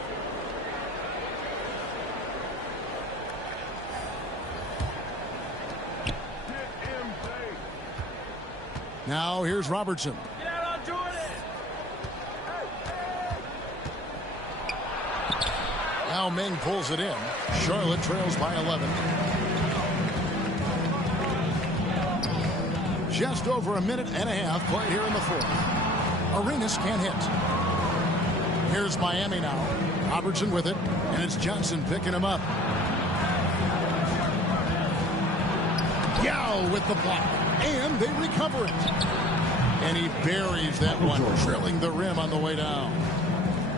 Now here's Robertson. Now Ming pulls it in. Charlotte trails by 11. Just over a minute and a half played here in the fourth. Arenas can't hit. Here's Miami now. Robertson with it, and it's Johnson picking him up. Yao with the block, and they recover it. And he buries that one, drilling the rim on the way down.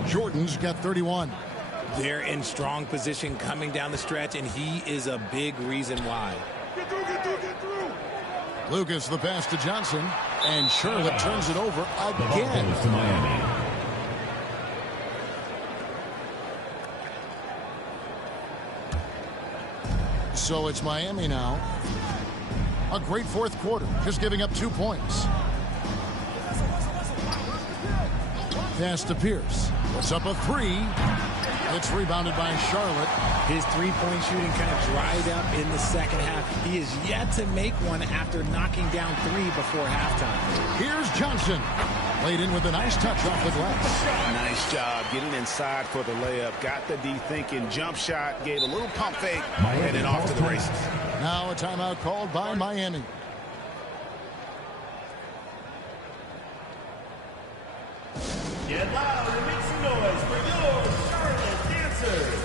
Jordan's got 31. They're in strong position coming down the stretch, and he is a big reason why. Lucas the pass to Johnson, and Charlotte turns it over again. To Miami. So it's Miami now. A great fourth quarter, just giving up 2 points. Pass to Pierce. Puts up a three. It's rebounded by Charlotte. His three-point shooting kind of dried up in the second half. He is yet to make one after knocking down three before halftime. Here's Johnson. Laid in with a nice touch off the glass. Nice job getting inside for the layup. Got the D thinking. Jump shot. Gave a little pump fake. And then off to the races. Now a timeout called by Miami. Get loud and make some noise for your Charlotte dancers.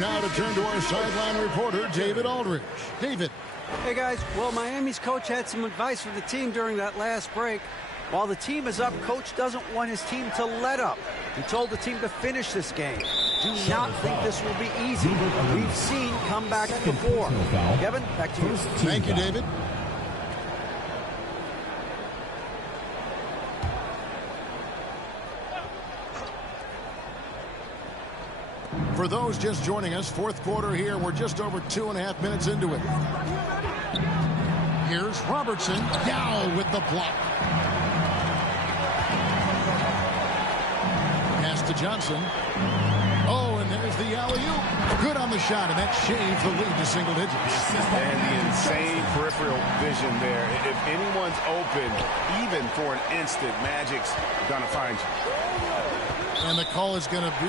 Now to turn to our sideline reporter, David Aldridge. David. Hey, guys. Well, Miami's coach had some advice for the team during that last break. While the team is up, coach doesn't want his team to let up. He told the team to finish this game. Do not think this will be easy. We've seen comebacks before. Kevin, back to you. Thank you, David. For those just joining us, fourth quarter here. We're just over 2.5 minutes into it. Here's Robertson. Yao with the block. Pass to Johnson. Oh, and there's the alley-oop. Good on the shot, and that shaves the lead to single digits. And the insane peripheral vision there. If anyone's open, even for an instant, Magic's gonna find you. And the call is going to be,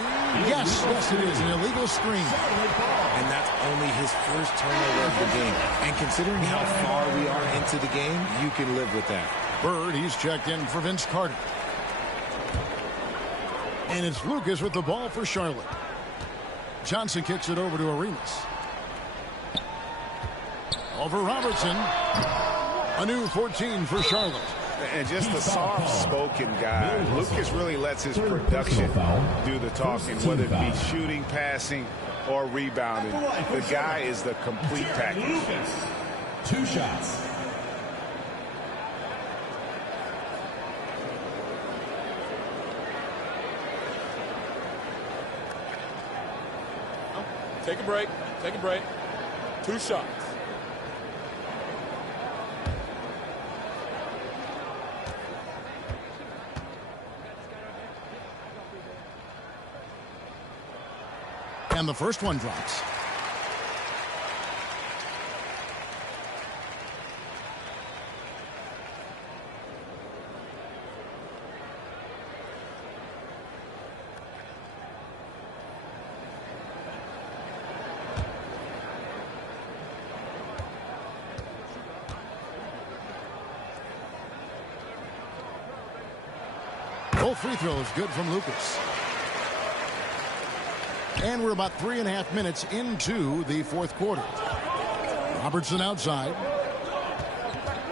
yes, it is, an illegal screen. And that's only his first turnover of the game. And considering how far we are into the game, you can live with that. Bird, he's checked in for Vince Carter. And it's Lucas with the ball for Charlotte. Johnson kicks it over to Arenas. Over Robertson. A new 14 for Charlotte. And just a soft-spoken guy. Lucas really lets his production do the talking, whether it be shooting, passing, or rebounding. The guy is the complete package. 2 shots. Take a break. Take a break. 2 shots. And the first one drops. Both free throws good from Lucas. And we're about 3.5 minutes into the fourth quarter. Robertson outside.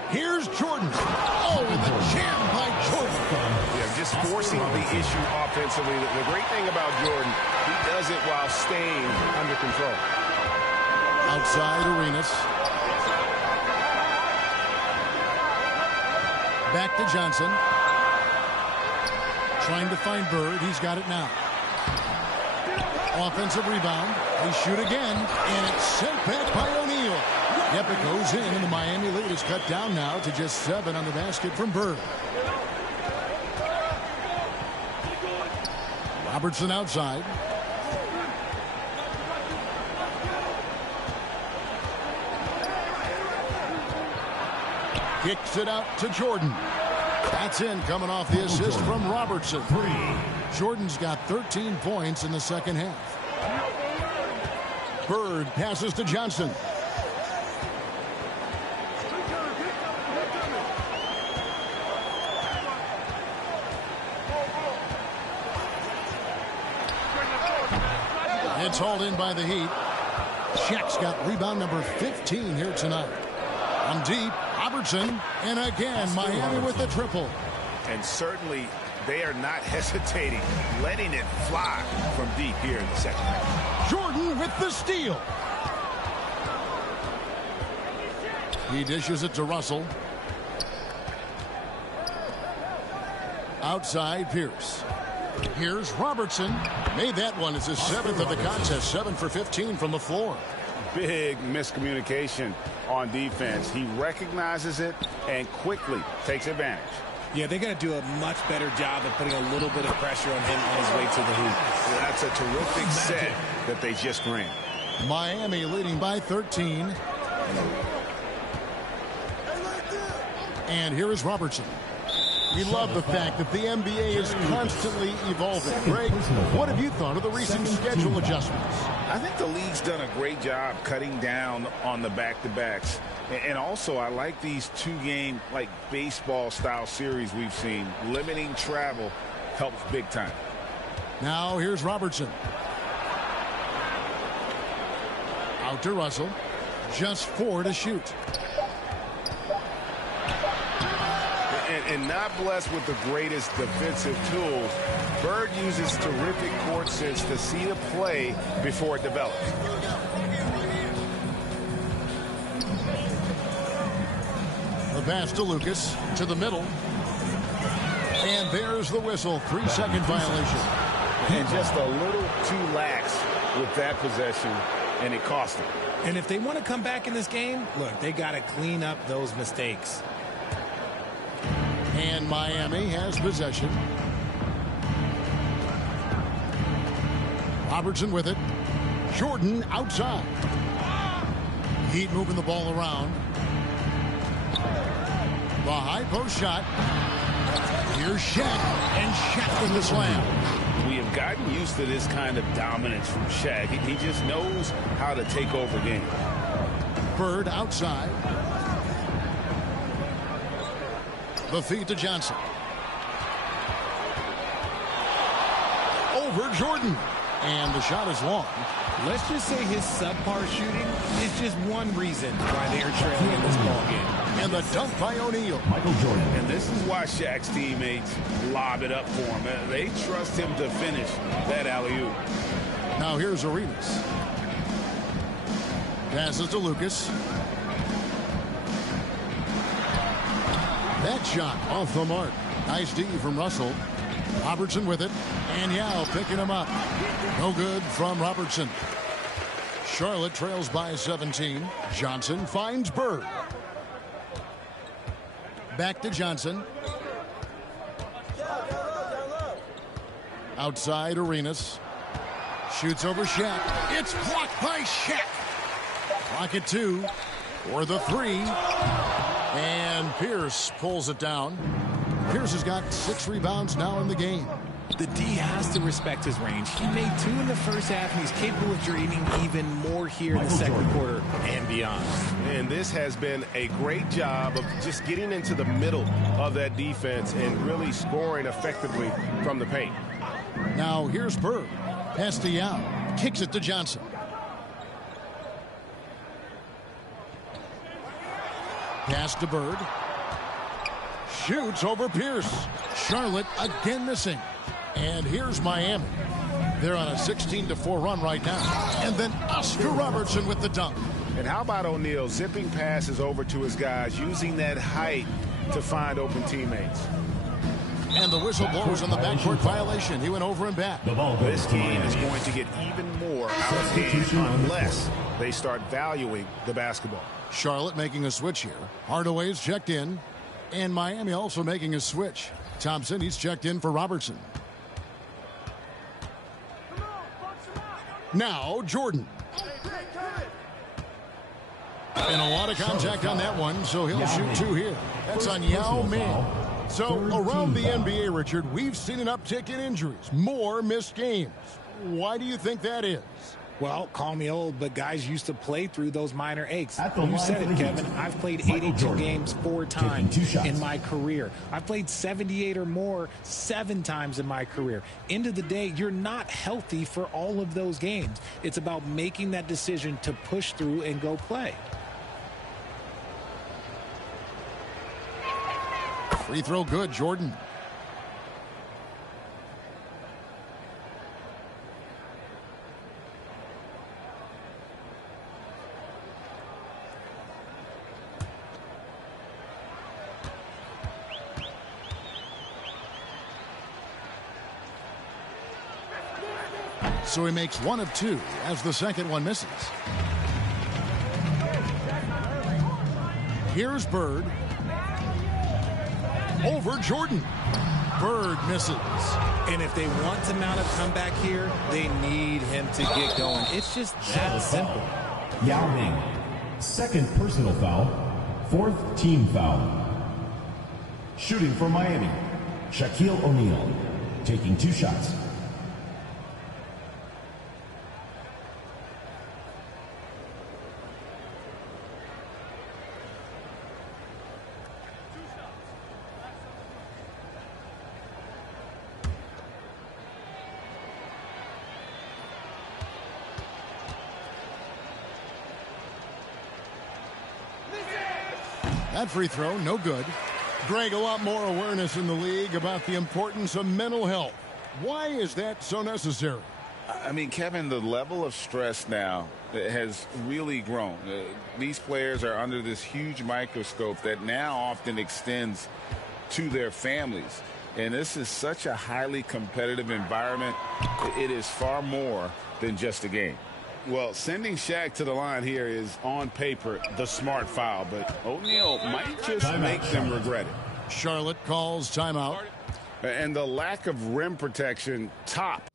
Here's Jordan. Oh, and the jam by Jordan. Yeah, just forcing the issue offensively. The great thing about Jordan, he does it while staying under control. Outside Arenas. Back to Johnson. Trying to find Bird. He's got it now. Offensive rebound. They shoot again, and it's sent back by O'Neal. Yep, it goes in, and the Miami lead is cut down now to just 7 on the basket from Bird. Robertson outside. Kicks it out to Jordan. That's in, coming off the assist from Robertson. Jordan's got 13 points in the second half. Bird passes to Johnson. It's hauled in by the Heat. Shaq's got rebound number 15 here tonight. On deep, Robertson, and again, Miami with the triple. And certainly, they are not hesitating, letting it fly from deep here in the second half. Jordan with the steal. He dishes it to Russell. Outside, Pierce. Here's Robertson. Made that one. It's his 7th of the contest. 7 for 15 from the floor. Big miscommunication on defense. He recognizes it and quickly takes advantage. Yeah, they got to do a much better job of putting a little bit of pressure on him on his way to the hoop. That's a terrific set that they just ran. Miami leading by 13. And here is Robertson. We love the fact that the NBA is constantly evolving. Greg, what have you thought of the recent schedule adjustments? I think the league's done a great job cutting down on the back-to-backs. And also, I like these 2-game, like, baseball-style series we've seen. Limiting travel helps big time. Now, here's Robertson. Out to Russell. Just 4 to shoot. And not blessed with the greatest defensive tools, Bird uses terrific court sense to see the play before it develops. The pass to Lucas, to the middle. And there's the whistle. 3-second violation. And just a little too lax with that possession, and it cost him. And if they want to come back in this game, look, they got to clean up those mistakes. And Miami has possession. Robertson with it. Jordan outside. Heat moving the ball around. The high post shot. Here's Shaq. And Shaq with the slam. We have gotten used to this kind of dominance from Shaq. He just knows how to take over games. Bird outside. The feed to Johnson. Over Jordan. And the shot is long. Let's just say his subpar shooting is just one reason why they're trailing in this ball game. And the dunk by O'Neal. Michael Jordan. And this is why Shaq's teammates lob it up for him. They trust him to finish that alley-oop. Now here's Arenas. Passes to Lucas. That shot off the mark. Nice D from Russell. Robertson with it. And Yao picking him up. No good from Robertson. Charlotte trails by 17. Johnson finds Bird. Back to Johnson. Outside Arenas. Shoots over Shaq. It's blocked by Shaq. Clock at 2 for the 3. And Pierce pulls it down. Pierce has got 6 rebounds now in the game. The D has to respect his range. He made 2 in the first half, and he's capable of dreaming even more here in the second quarter and beyond. And this has been a great job of just getting into the middle of that defense and really scoring effectively from the paint. Now here's Bird. Pass to Yao. Kicks it to Johnson. Pass to Bird. Shoots over Pierce. Charlotte again missing. And here's Miami. They're on a 16-4 run right now. And then Oscar Robertson with the dunk. And how about O'Neal zipping passes over to his guys, using that height to find open teammates. And the whistle blows on the backcourt violation. He went over and back. This team is going to get even more out of hand unless they start valuing the basketball. Charlotte making a switch here. Hardaway's checked in. And Miami also making a switch. Thompson, he's checked in for Robertson. Now, Jordan. And a lot of contact on that one, so he'll shoot 2 here. That's on Yao Ming. So, around the NBA, Richard, we've seen an uptick in injuries. More missed games. Why do you think that is? Well, call me old, but guys used to play through those minor aches. You said it, Kevin. I've played 82 games 4 times in my career. I've played 78 or more 7 times in my career. End of the day, you're not healthy for all of those games. It's about making that decision to push through and go play. Free throw good, Jordan. So he makes 1 of 2 as the second one misses. Here's Bird. Over Jordan. Bird misses. And if they want to mount a comeback here, they need him to get going. It's just that simple. Yao Ming, second personal foul, 4th team foul. Shooting for Miami, Shaquille O'Neal, taking 2 shots. That free throw, no good. Greg, a lot more awareness in the league about the importance of mental health. Why is that so necessary? I mean, Kevin, the level of stress now has really grown. These players are under this huge microscope that now often extends to their families. And this is such a highly competitive environment. It is far more than just a game. Well, sending Shaq to the line here is, on paper, the smart foul, but O'Neal might just make them regret it. Charlotte calls timeout. And the lack of rim protection, top.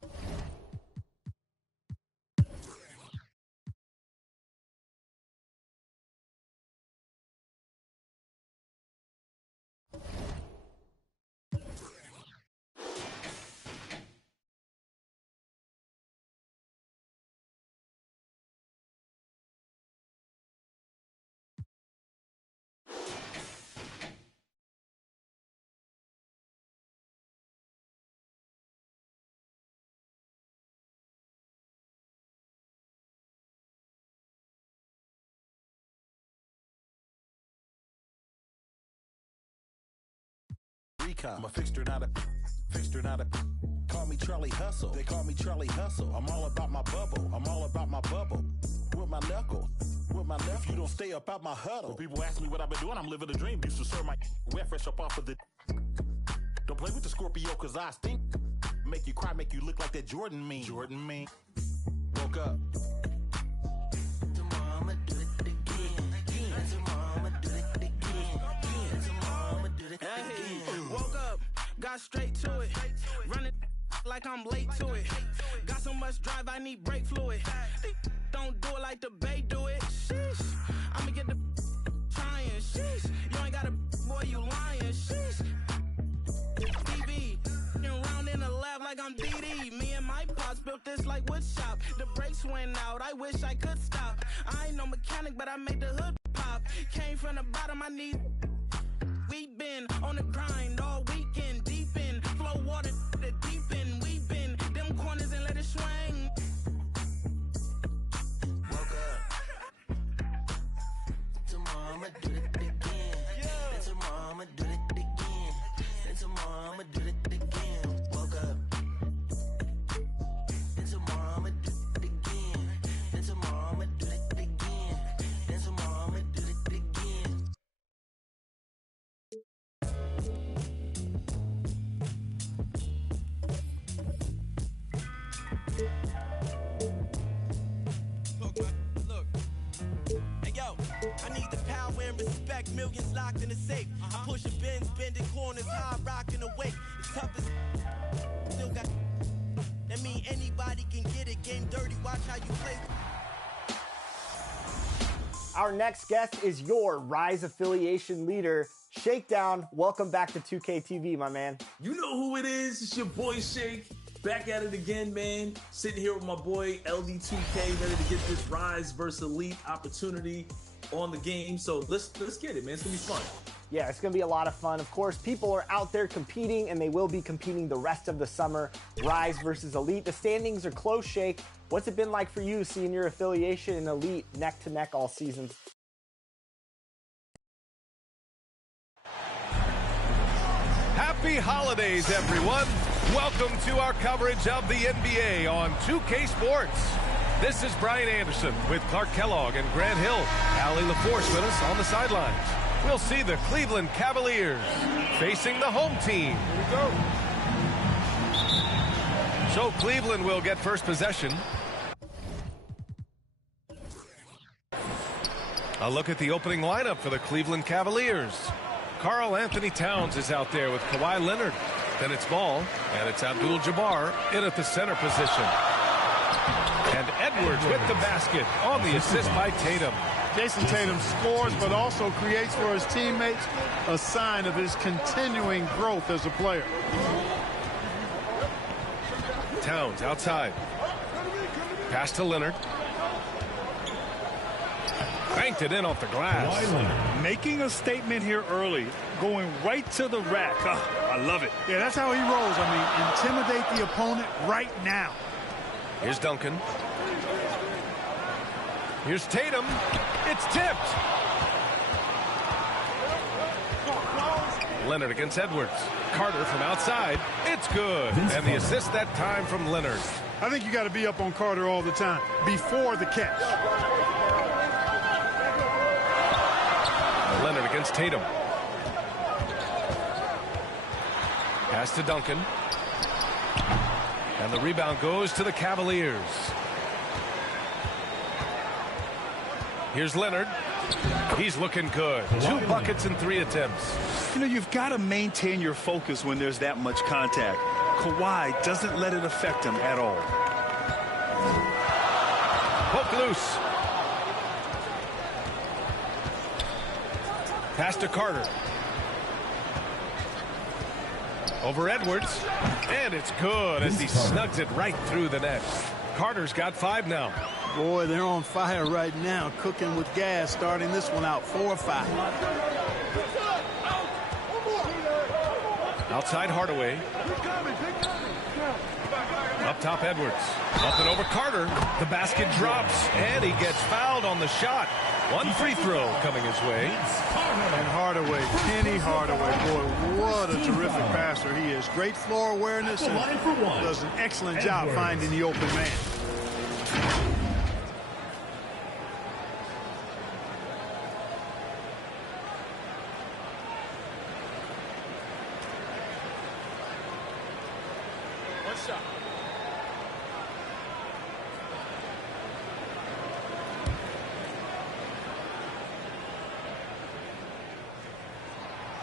I'm a fixture, not a fixture, not a. Call me Charlie Hustle. They call me Charlie Hustle. I'm all about my bubble. I'm all about my bubble. With my knuckle. With my knuckle. If you don't stay up out my huddle. When people ask me what I've been doing, I'm living a dream. Used to serve my wet fresh up off of the. Don't play with the Scorpio, cause I stink. Make you cry, make you look like that Jordan meme. Jordan meme. Woke up. Hey, woke up, got straight to it. Running like I'm late to it. Got so much drive, I need brake fluid. Don't do it like the Bay do it. Sheesh, I'ma get the trying. Sheesh, you ain't got a boy, you lying. Sheesh, DB, round in the lab like I'm DD. Me and my pops built this like wood shop. The brakes went out, I wish I could stop. I ain't no mechanic, but I made the hood pop. Came from the bottom, I need. We been on the grind all weekend, deep in, flow water the deep end. We been them corners and let it swing. Woke up. Tomorrow I'ma do it again. And tomorrow I'ma do it again. And tomorrow I'ma do it again. Woke up. And tomorrow I'ma do it again. And tomorrow I'ma do it again. And tomorrow I'ma do it again. Look, hey yo, I need earn respect, millions locked in the safe. Pushing bins, bending corners, high rocking awake. It's tough as still got. That mean anybody can get it. Game dirty, watch how you play. Our next guest is your Rise affiliation leader, Shakedown. Welcome back to 2K TV, my man. You know who it is. It's your boy Shake. Back at it again, man. Sitting here with my boy LD2K, ready to get this Rise versus Elite opportunity on the game. So let's get it, man. It's gonna be fun. Yeah, it's going to be a lot of fun. Of course, people are out there competing, and they will be competing the rest of the summer. Rise versus Elite. The standings are close, Shake. What's it been like for you seeing your affiliation in Elite neck to neck all season? Happy holidays, everyone. Welcome to our coverage of the NBA on 2K Sports. This is Brian Anderson with Clark Kellogg and Grant Hill. Allie LaForce with us on the sidelines. We'll see the Cleveland Cavaliers facing the home team. Here we go. So Cleveland will get first possession. A look at the opening lineup for the Cleveland Cavaliers. Karl Anthony Towns is out there with Kawhi Leonard. Then it's Ball, and it's Abdul-Jabbar in at the center position. And Edwards with the basket on the assist by Tatum. Jason Tatum scores, but also creates for his teammates a sign of his continuing growth as a player. Towns outside. Pass to Leonard. Banked it in off the glass. Making a statement here early, going right to the rack. I love it. Yeah, that's how he rolls. I mean, intimidate the opponent right now. Here's Duncan. Here's Tatum. It's tipped. Leonard against Edwards. Carter from outside. It's good. And the assist that time from Leonard. I think you got to be up on Carter all the time before the catch. Leonard against Tatum. Pass to Duncan. And the rebound goes to the Cavaliers. Here's Leonard. He's looking good. 2 buckets in 3 attempts. You know, you've got to maintain your focus when there's that much contact. Kawhi doesn't let it affect him at all. Poke loose. Pass to Carter. Over Edwards. And it's good as he snugs it right through the net. Carter's got 5 now. Boy, they're on fire right now, cooking with gas, starting this one out 4-5. Outside Hardaway. Up top Edwards. Up and over Carter. The basket drops, and he gets fouled on the shot. 1 free throw coming his way. And Hardaway, Penny Hardaway, boy, what a terrific passer he is. Great floor awareness and does an excellent job finding the open man.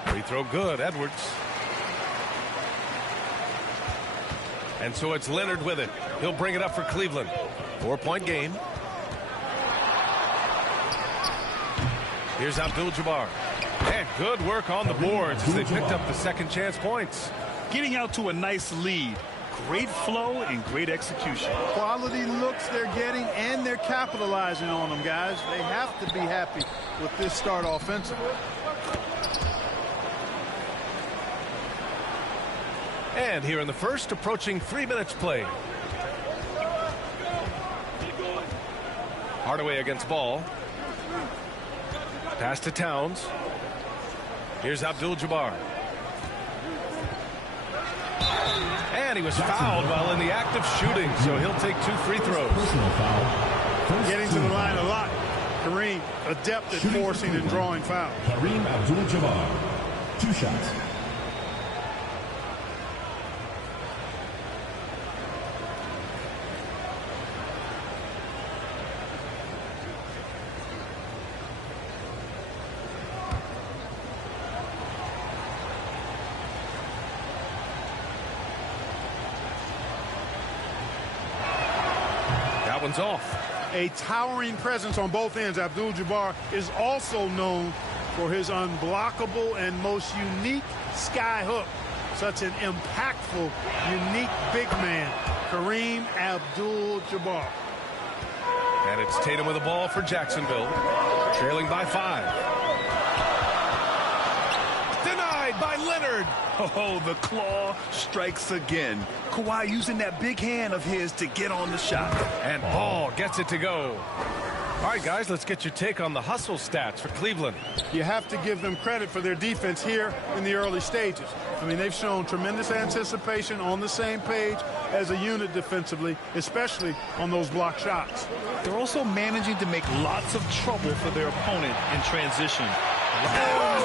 Free throw good, Edwards. And so it's Leonard with it. He'll bring it up for Cleveland. 4-point game. Here's Abdul-Jabbar. And good work on the boards as they picked up the second chance points. Getting out to a nice lead. Great flow and great execution. Quality looks they're getting, and they're capitalizing on them, guys. They have to be happy with this start offensively. And here in the first, approaching 3 minutes played. Hardaway against Ball. Pass to Towns. Here's Abdul-Jabbar. And he was fouled while in the act of shooting, so he'll take 2 free throws. Getting to the line a lot. Kareem, adept at forcing and drawing fouls. Kareem Abdul-Jabbar, 2 shots. one's off. A towering presence on both ends. Abdul-Jabbar is also known for his unblockable and most unique sky hook. Such an impactful, unique big man, Kareem Abdul-Jabbar. And it's Tatum with the ball for Jacksonville, trailing by 5. Denied by Leonard. Oh, the claw strikes again. Kawhi using that big hand of his to get on the shot. And Ball gets it to go. All right, guys, let's get your take on the hustle stats for Cleveland. You have to give them credit for their defense here in the early stages. I mean, they've shown tremendous anticipation, on the same page as a unit defensively, especially on those block shots. They're also managing to make lots of trouble for their opponent in transition. Whoa!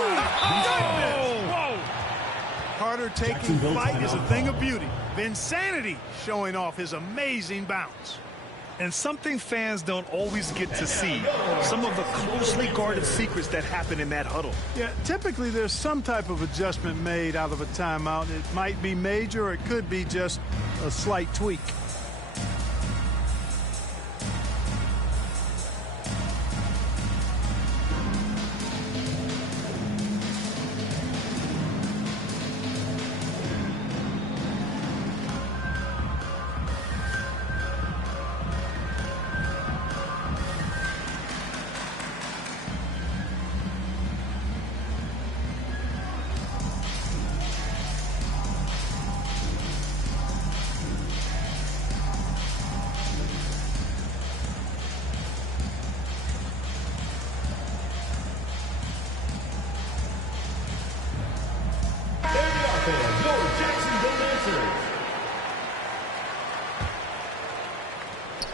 Carter taking flight is a thing of beauty. Vinsanity showing off his amazing bounce. And something fans don't always get to see, some of the closely guarded secrets that happen in that huddle. Yeah, typically there's some type of adjustment made out of a timeout. It might be major, or it could be just a slight tweak.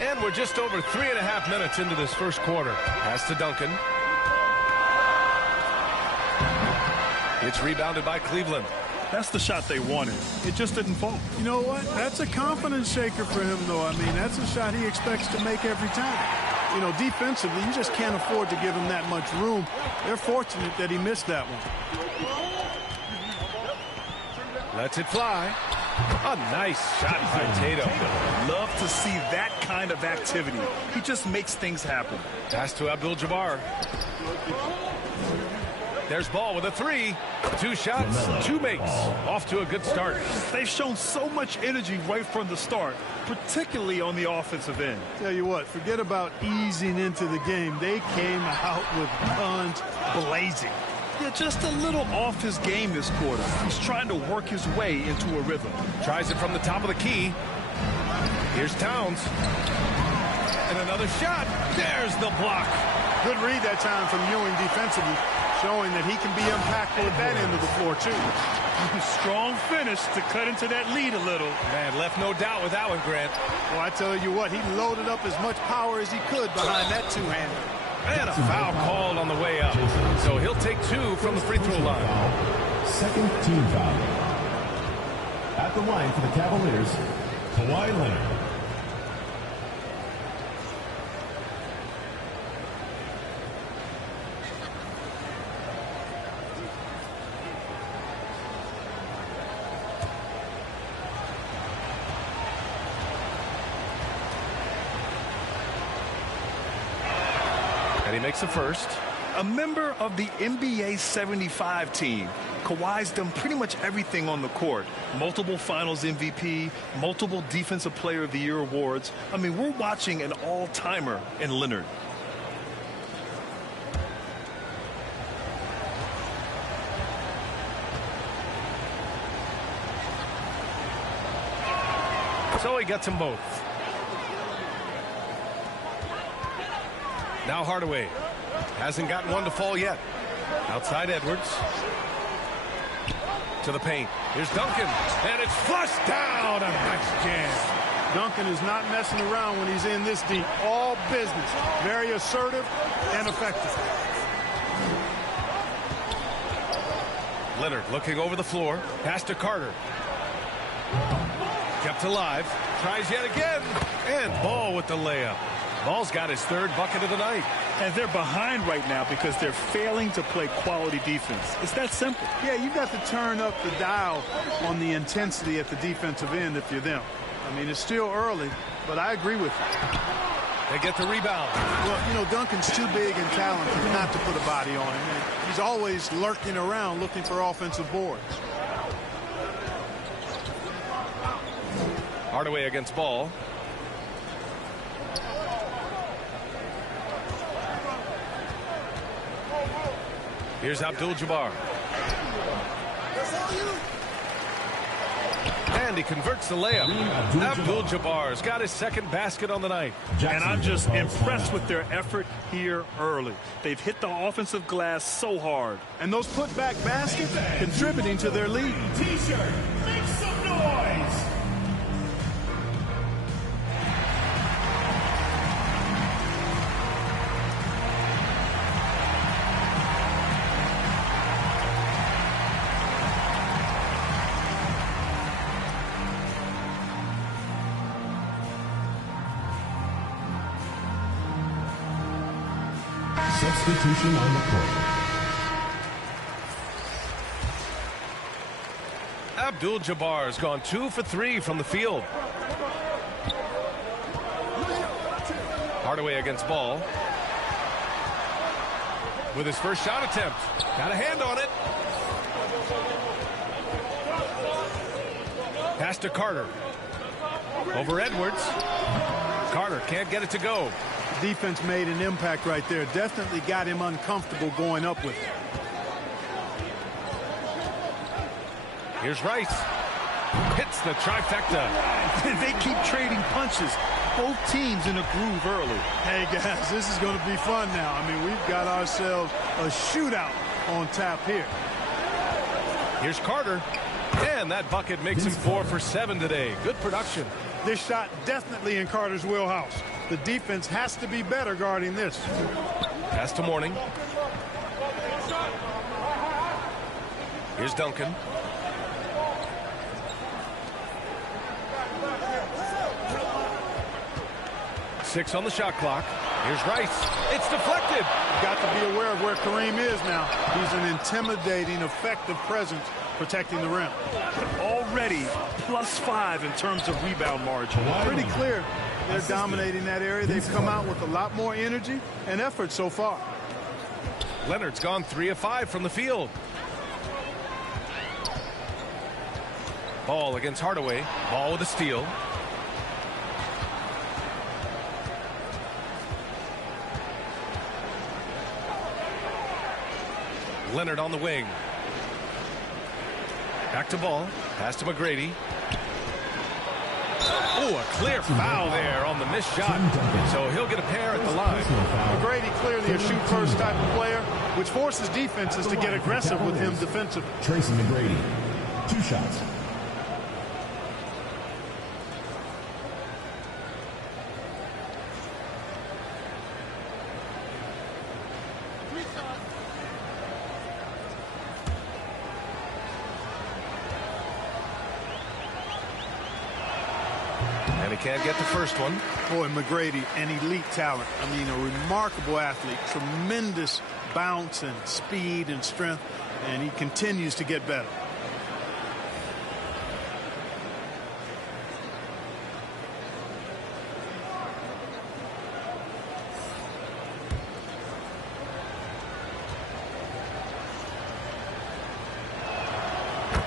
And we're just over 3.5 minutes into this first quarter. Pass to Duncan. It's rebounded by Cleveland. That's the shot they wanted. It just didn't fall. You know what? That's a confidence shaker for him, though. I mean, that's a shot he expects to make every time. You know, defensively, you just can't afford to give him that much room. They're fortunate that he missed that one. Lets it fly. A nice shot by Tatum. Love to see that kind of activity. He just makes things happen. Pass to Abdul-Jabbar. There's Ball with a 3. 2 shots, 2 makes. Off to a good start. They've shown so much energy right from the start, particularly on the offensive end. Tell you what, forget about easing into the game. They came out with guns blazing. Yeah, just a little off his game this quarter. He's trying to work his way into a rhythm. Tries it from the top of the key. Here's Towns. And another shot. There's the block. Good read that time from Ewing defensively, showing that he can be impactful at that end of the floor, too. Strong finish to cut into that lead a little. Man, left no doubt with that one, Grant. Well, I tell you what, he loaded up as much power as he could behind that two-hander. And a foul called on the way up. So he'll take 2 from the free throw line. Second team foul. At the line for the Cavaliers, Kawhi Leonard. He makes the first. A member of the NBA 75 team. Kawhi's done pretty much everything on the court. Multiple finals MVP, multiple Defensive Player of the Year awards. I mean, we're watching an all-timer in Leonard. So he gets them both. Now Hardaway. Hasn't gotten one to fall yet. Outside Edwards. To the paint. Here's Duncan. And it's flushed down. A nice jam. Duncan is not messing around when he's in this deep. All business. Very assertive and effective. Leonard looking over the floor. Pass to Carter. Kept alive. Tries yet again. And Ball with the layup. Ball's got his 3rd bucket of the night. And they're behind right now because they're failing to play quality defense. It's that simple. Yeah, you've got to turn up the dial on the intensity at the defensive end if you're them. I mean, it's still early, but I agree with you. They get the rebound. Well, you know, Duncan's too big and talented not to put a body on him. And he's always lurking around looking for offensive boards. Hardaway against Ball. Here's Abdul-Jabbar. And he converts the layup. Abdul-Jabbar's got his second basket on the night. And I'm just impressed with their effort here early. They've hit the offensive glass so hard. And those putback baskets contributing to their lead. T-shirt, make some noise. Substitution on the court. Abdul-Jabbar's gone 2 for 3 from the field. Hardaway against Ball. With his first shot attempt. Got a hand on it. Pass to Carter. Over Edwards. Carter can't get it to go. Defense made an impact right there. Definitely got him uncomfortable going up with it. Here's Rice. Hits the trifecta. They keep trading punches. Both teams in a groove early. Hey, guys, this is going to be fun now. I mean, we've got ourselves a shootout on tap here. Here's Carter. And that bucket makes him 4 for 7 today. Good production. This shot definitely in Carter's wheelhouse. The defense has to be better guarding this. Pass to Mourning. Here's Duncan. Six on the shot clock. Here's Rice. It's deflected. Got to be aware of where Kareem is now. He's an intimidating, effective presence protecting the rim. Already +5 in terms of rebound margin. Pretty clear. They're dominating that area. They've come out with a lot more energy and effort so far. Leonard's gone 3 of 5 from the field. Ball against Hardaway. Ball with a steal. Leonard on the wing. Back to Ball. Pass to McGrady. Oh, a clear foul there on the missed shot. So he'll get a pair at the line. McGrady clearly a shoot-first type of player, which forces defenses to get aggressive with him defensively. Tracy McGrady, 2 shots. And he can't get the first one. Boy, McGrady, an elite talent. I mean, a remarkable athlete. Tremendous bounce and speed and strength. And he continues to get better.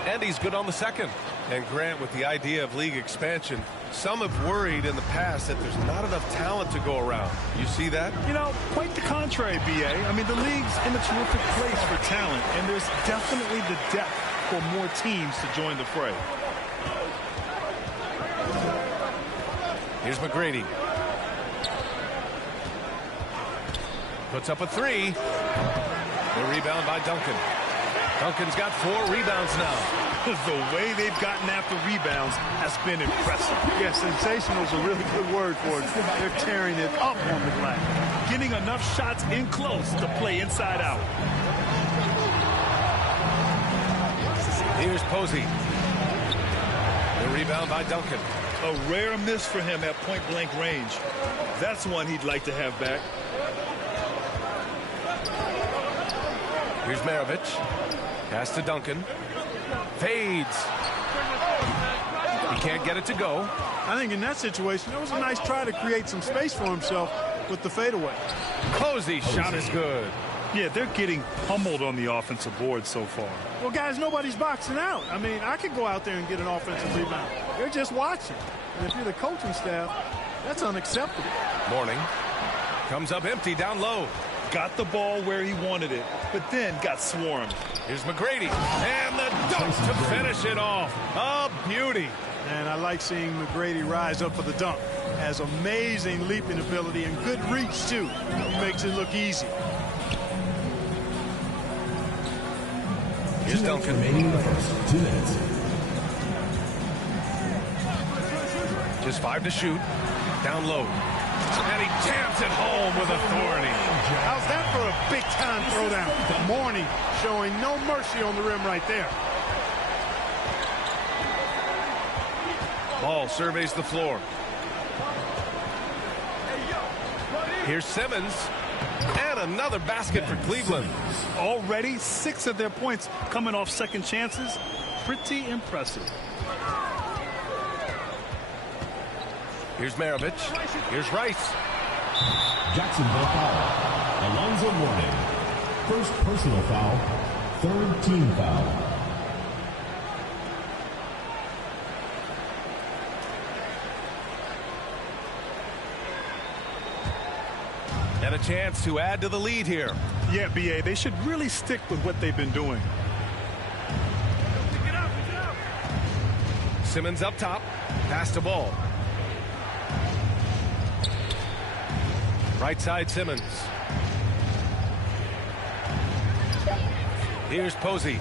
And he's good on the second. And Grant, with the idea of league expansion, some have worried in the past that there's not enough talent to go around. You see that? You know, quite the contrary, B.A. I mean, the league's in a terrific place for talent, and there's definitely the depth for more teams to join the fray. Here's McGrady. Puts up a 3. The rebound by Duncan. Duncan's got 4 rebounds now. The way they've gotten after rebounds has been impressive. Yeah, sensational is a really good word for it. They're tearing it up on the glass. Getting enough shots in close to play inside out. Here's Posey. The rebound by Duncan. A rare miss for him at point-blank range. That's one he'd like to have back. Here's Maravich. Pass to Duncan. Fades. He Can't get it to go. I think in that situation, it was a nice try to create some space for himself with the fadeaway. Posey shot is good. Yeah, they're getting pummeled on the offensive board so far. Well, guys, nobody's boxing out. I mean, I could go out there and get an offensive rebound. They're just watching. And if you're the coaching staff, that's unacceptable. Morning. Comes up empty down low. Got the ball where he wanted it, but then got swarmed. Here's McGrady. And the dunk to finish it off. A beauty. And I like seeing McGrady rise up for the dunk. Has amazing leaping ability and good reach, too. Makes it look easy. Here's Duncan. Remaining in the first 2 minutes. Just 5 to shoot. Down low. And he jams it home with authority. How's that for a big-time throwdown? Mourning, showing no mercy on the rim right there. Ball surveys the floor. Here's Simmons. And another basket for Cleveland. Already 6 of their points coming off second chances. Pretty impressive. Here's Maravich. Here's Rice. Jacksonville foul. Alonzo Mourning. First personal foul. Third team foul. And a chance to add to the lead here. Yeah, B.A., they should really stick with what they've been doing. Simmons up top. Pass the ball. Right side Simmons. Here's Posey.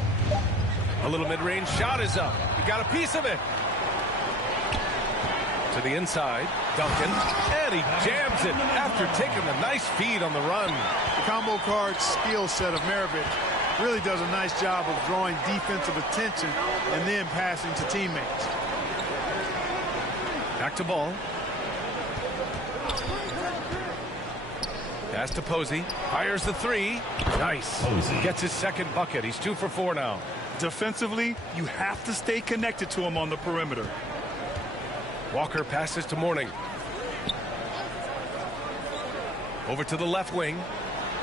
A little mid-range shot is up. He got a piece of it. To the inside. Duncan. And he jams it after taking a nice feed on the run. The combo card skill set of Maravich really does a nice job of drawing defensive attention and then passing to teammates. Back to ball. Pass to Posey. Fires the 3. Nice. Posey gets his second bucket. He's 2 for 4 now. Defensively, you have to stay connected to him on the perimeter. Walker passes to Mourning. Over to the left wing.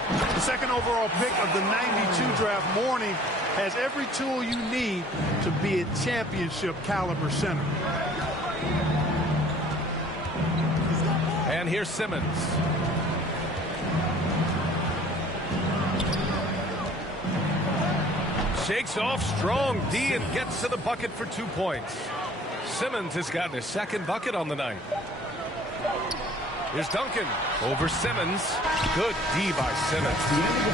The second overall pick of the 92 draft, Mourning has every tool you need to be a championship caliber center. And here's Simmons. Shakes off strong D and gets to the bucket for 2 points. Simmons has gotten his second bucket on the night. Here's Duncan over Simmons. Good D by Simmons.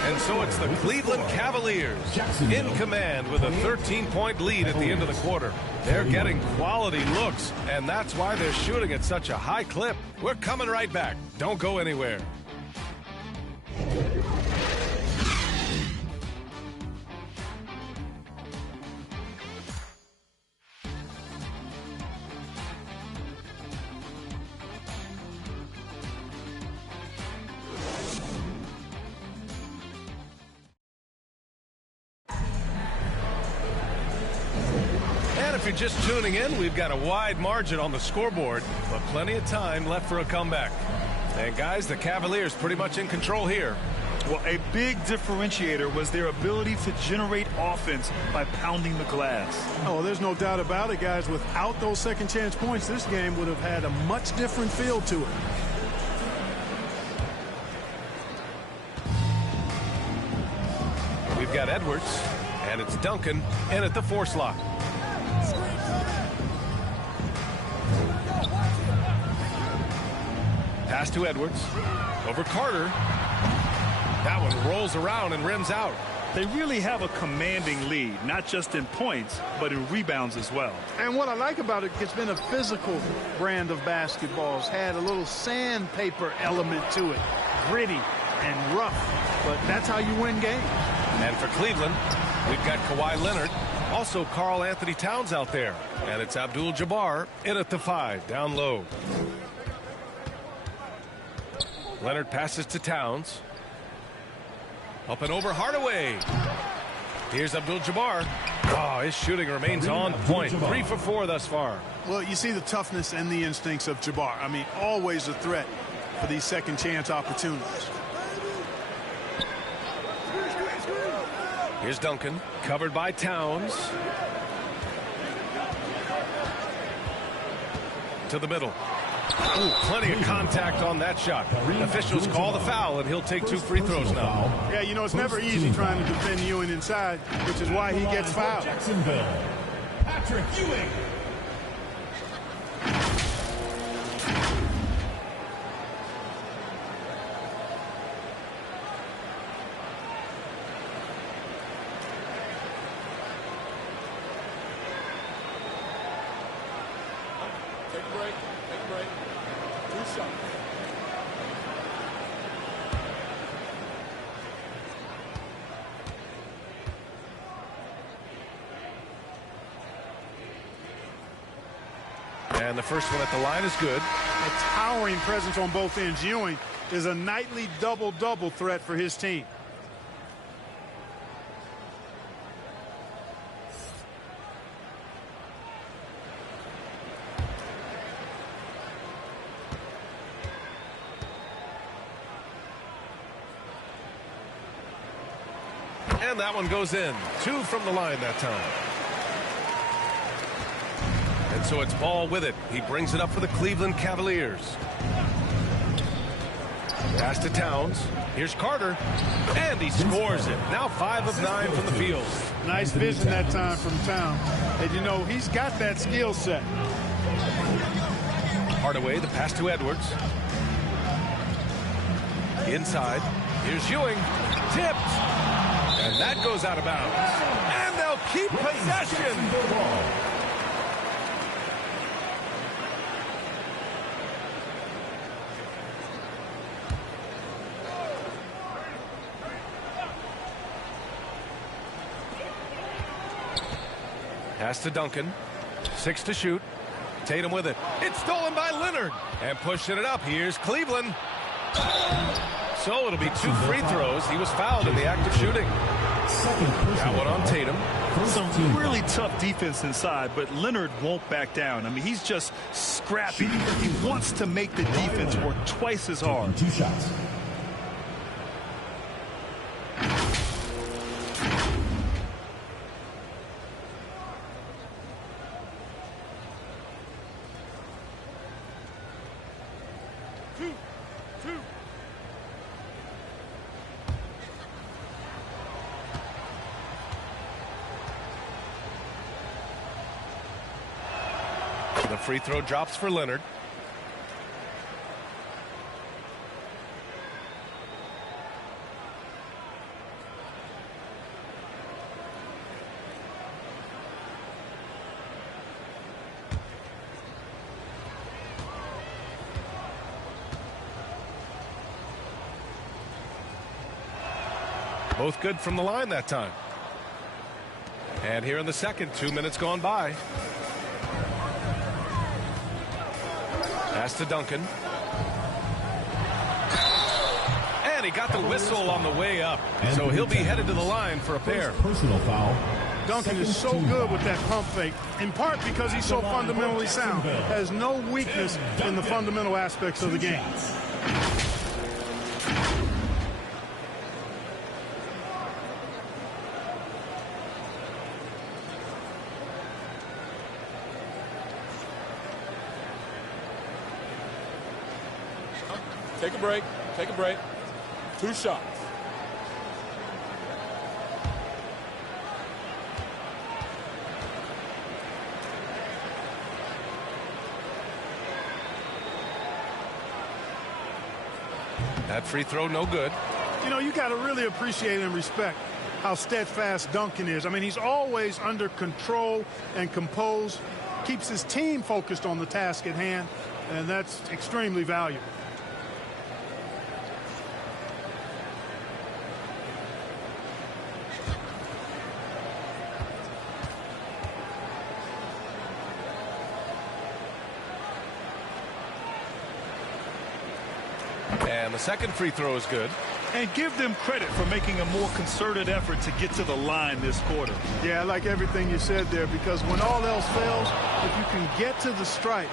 And so it's the Cleveland Cavaliers in command with a 13-point lead at the end of the quarter. They're getting quality looks, and that's why they're shooting at such a high clip. We're coming right back. Don't go anywhere. If you're just tuning in, we've got a wide margin on the scoreboard, but plenty of time left for a comeback. And guys, the Cavaliers pretty much in control here. Well, a big differentiator was their ability to generate offense by pounding the glass. Oh, there's no doubt about it, guys. Without those second chance points, this game would have had a much different feel to it. We've got Edwards, and it's Duncan in at the 4 slot. Pass to Edwards. Over Carter. That one rolls around and rims out. They really have a commanding lead, not just in points, but in rebounds as well. And what I like about it, it's been a physical brand of basketball. It's had a little sandpaper element to it. Gritty and rough, but that's how you win games. And for Cleveland, we've got Kawhi Leonard. Also Karl Anthony Towns out there. And it's Abdul-Jabbar in at the 5, down low. Leonard passes to Towns. Up and over Hardaway. Here's Abdul-Jabbar. Oh, his shooting remains on point. 3 for 4 thus far. Well, you see the toughness and the instincts of Jabbar. I mean, always a threat for these second chance opportunities. Here's Duncan, covered by Towns. To the middle. Ooh, plenty of contact on that shot. Officials call the foul, and he'll take 2 free throws now. Yeah, you know, it's never easy trying to defend Ewing inside, which is why he gets fouled. Jacksonville, Patrick Ewing. Take a break. Take a break. 2 shots. And the first one at the line is good. A towering presence on both ends. Ewing is a nightly double-double threat for his team. And that one goes in. 2 from the line that time. And so it's Ball with it. He brings it up for the Cleveland Cavaliers. Pass to Towns. Here's Carter. And he scores it. Now 5 of 9 from the field. Nice vision that time from Towns. And, you know, he's got that skill set. Hardaway, the pass to Edwards. Inside. Here's Ewing. Tipped. And that goes out of bounds. And they'll keep possession. Pass to Duncan. 6 to shoot. Tatum with it. It's stolen by Leonard. And pushing it up. Here's Cleveland. So it'll be 2 free throws. He was fouled in the act of shooting. That one on Tatum. Some really tough defense inside, but Leonard won't back down. I mean, he's just scrappy. He wants to make the defense work twice as hard. 2 shots. The free throw drops for Leonard. Both good from the line that time. And here in the second, 2 minutes gone by. Pass to Duncan. And he got the whistle on the way up. So he'll be headed to the line for a pair. Personal foul. Duncan is so good with that pump fake, in part because he's so fundamentally sound. Has no weakness in the fundamental aspects of the game. Take a break. Take a break. 2 shots. That free throw no good. You know, you got to really appreciate and respect how steadfast Duncan is. I mean, he's always under control and composed, keeps his team focused on the task at hand, and that's extremely valuable. And the second free throw is good. And give them credit for making a more concerted effort to get to the line this quarter. Yeah, I like everything you said there, because when all else fails, if you can get to the stripe,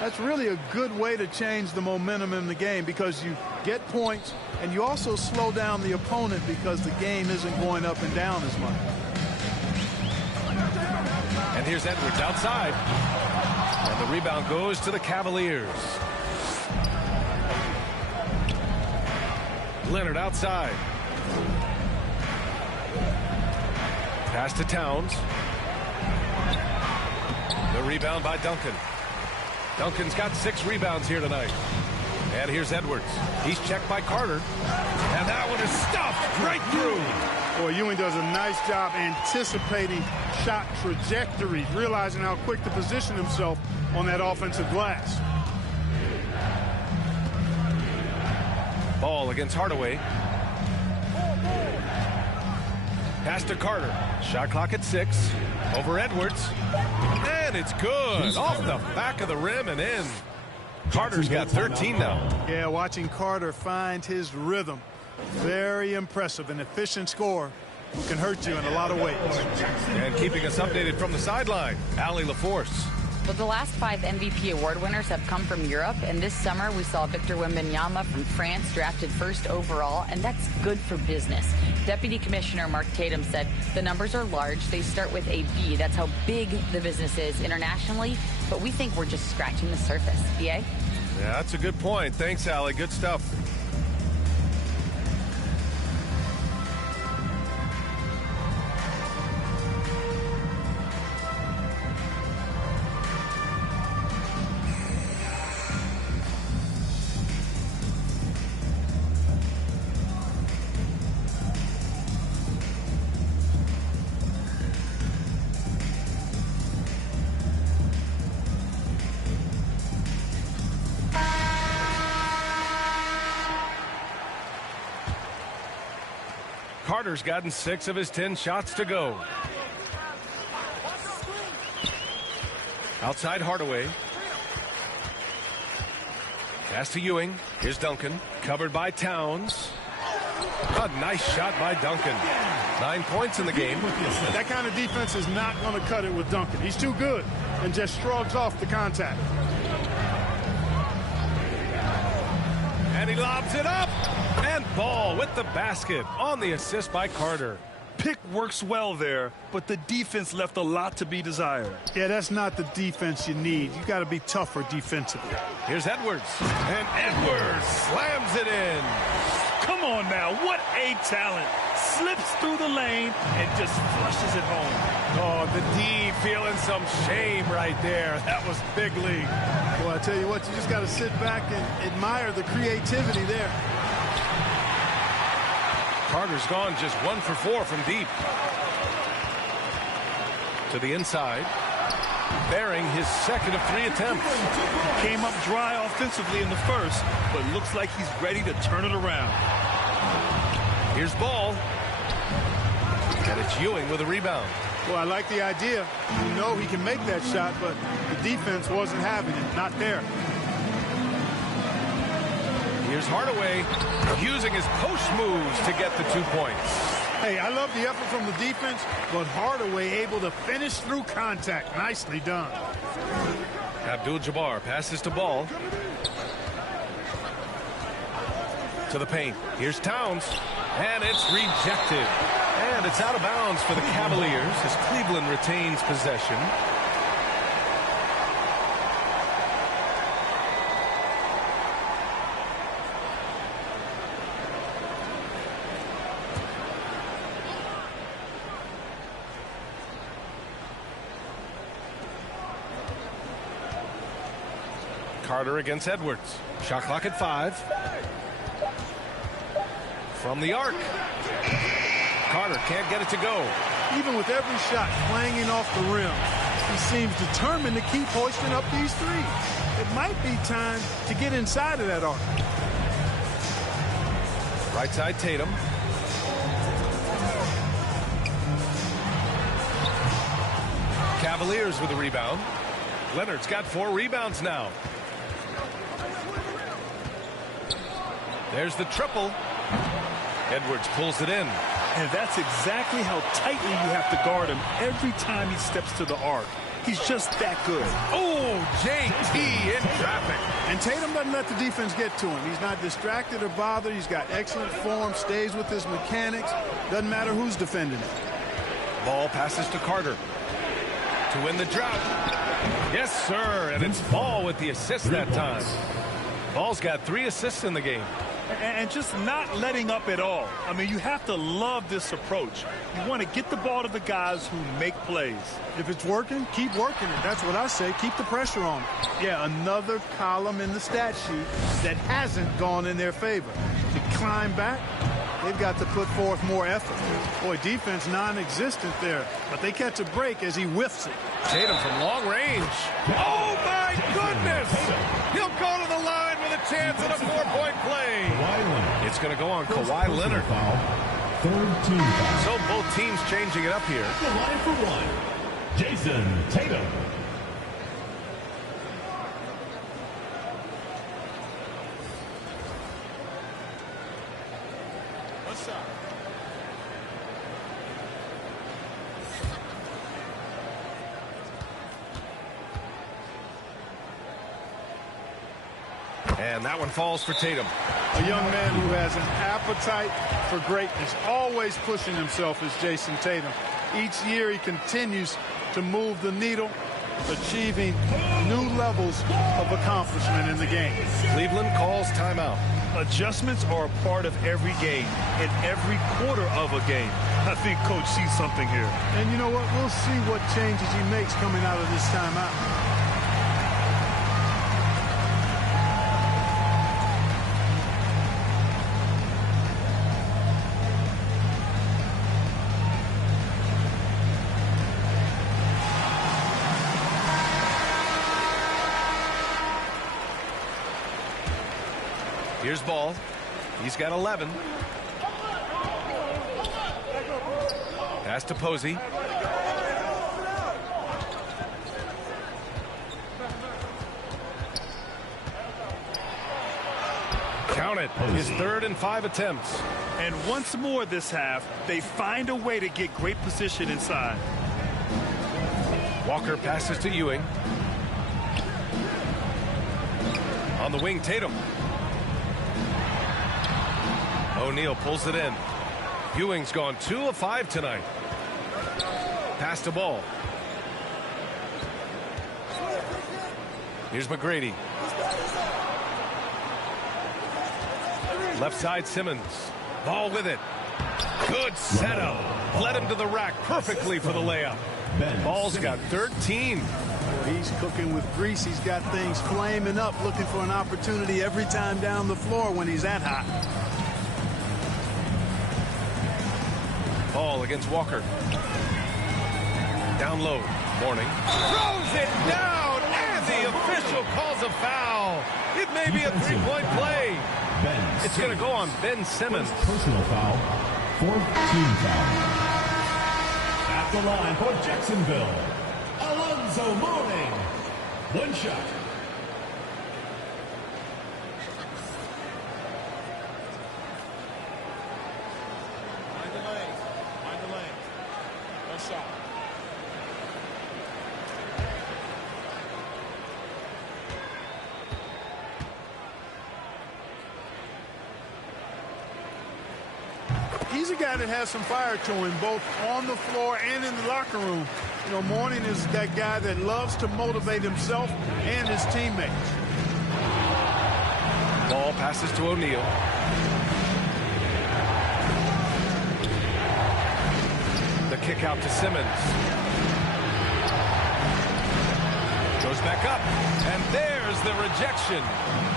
that's really a good way to change the momentum in the game, because you get points and you also slow down the opponent because the game isn't going up and down as much. And here's Edwards outside. And the rebound goes to the Cavaliers. Leonard outside. Pass to Towns. The rebound by Duncan. Duncan's got 6 rebounds here tonight. And here's Edwards. He's checked by Carter. And that one is stuffed right through. Boy, Ewing does a nice job anticipating shot trajectories, realizing how quick to position himself on that offensive glass. Ball against Hardaway. Pass to Carter. Shot clock at 6. Over Edwards. And it's good. Off the back of the rim and in. Carter's got 13 now. Yeah, watching Carter find his rhythm. Very impressive. An efficient scorer who can hurt you in a lot of ways. And keeping us updated from the sideline, Allie LaForce. Well, the last 5 MVP award winners have come from Europe, and this summer we saw Victor Wembanyama from France drafted 1st overall, and that's good for business. Deputy Commissioner Mark Tatum said the numbers are large. They start with a B. That's how big the business is internationally, but we think we're just scratching the surface. BA? Yeah, that's a good point. Thanks, Allie. Good stuff. Carter's gotten 6 of his 10 shots to go. Outside Hardaway. Pass to Ewing. Here's Duncan. Covered by Towns. A nice shot by Duncan. 9 points in the game. That kind of defense is not going to cut it with Duncan. He's too good and just shrugs off the contact. And he lobs it up. And Ball with the basket on the assist by Carter. Pick works well there, but the defense left a lot to be desired. Yeah, that's not the defense you need. You got to be tougher defensively. Here's Edwards. And Edwards slams it in. Come on now, what a talent. Slips through the lane and just flushes it home. Oh, the D feeling some shame right there. That was big league. Well, I tell you what, you just got to sit back and admire the creativity there. Carter's gone just 1 for 4 from deep. To the inside. Bearing his 2nd of 3 attempts. Came up dry offensively in the first, but looks like he's ready to turn it around. Here's Ball. And it's Ewing with a rebound. Well, I like the idea. You know he can make that shot, but the defense wasn't having it. Not there. Here's Hardaway using his post moves to get the 2 points. Hey, I love the effort from the defense, but Hardaway able to finish through contact. Nicely done. Abdul-Jabbar passes to Ball. To the paint. Here's Towns. And it's rejected. And it's out of bounds for the Cavaliers as Cleveland retains possession. Carter against Edwards. Shot clock at 5. From the arc. Carter can't get it to go. Even with every shot clanging off the rim, he seems determined to keep hoisting up these threes. It might be time to get inside of that arc. Right side Tatum. Cavaliers with a rebound. Leonard's got 4 rebounds now. There's the triple. Edwards pulls it in. And that's exactly how tightly you have to guard him every time he steps to the arc. He's just that good. Oh, JT in traffic. And Tatum doesn't let the defense get to him. He's not distracted or bothered. He's got excellent form, stays with his mechanics. Doesn't matter who's defending him. Ball passes to Carter to win the drought. Yes, sir. And it's Ball with the assist that time. Ball's got 3 assists in the game. And just not letting up at all. I mean, you have to love this approach. You want to get the ball to the guys who make plays. If it's working, keep working it. That's what I say. Keep the pressure on it. Yeah, another column in the stat sheet that hasn't gone in their favor. To climb back, they've got to put forth more effort. Boy, defense non-existent there, but they catch a break as he whiffs it. Tatum from long range. Oh, my goodness! He'll go to the line with a chance at a 4-point play. It's going to go on Kawhi Leonard. Third team foul. So both teams changing it up here. The line for one, Jason Tatum. What's up? And that one falls for Tatum. A young man who has an appetite for greatness, always pushing himself, is Jason Tatum. Each year he continues to move the needle, achieving new levels of accomplishment in the game. Cleveland calls timeout. Adjustments are a part of every game and every quarter of a game. I think Coach sees something here. And you know what? We'll see what changes he makes coming out of this timeout. Here's Ball. He's got 11. Pass to Posey. Count it. His 3rd and 5 attempts. And once more this half, they find a way to get great position inside. Walker passes to Ewing. On the wing, Tatum. O'Neal pulls it in. Ewing's gone 2 of 5 tonight. Pass to Ball. Here's McGrady. Left side, Simmons. Ball with it. Good setup. Led him to the rack perfectly for the layup. Ball's got 13. He's cooking with grease. He's got things flaming up, looking for an opportunity every time down the floor when he's that hot. Ball against Walker. Down low. Morning. Throws it down, and the official calls a foul. It may be a 3-point play. It's going to go on Ben Simmons. Personal foul. 4th team foul. At the line for Jacksonville, Alonzo Mourning. 1 shot. He's a guy that has some fire to him, both on the floor and in the locker room. You know, Mourning is that guy that loves to motivate himself and his teammates. Ball passes to O'Neal. The kick out to Simmons. Goes back up, and there's the rejection.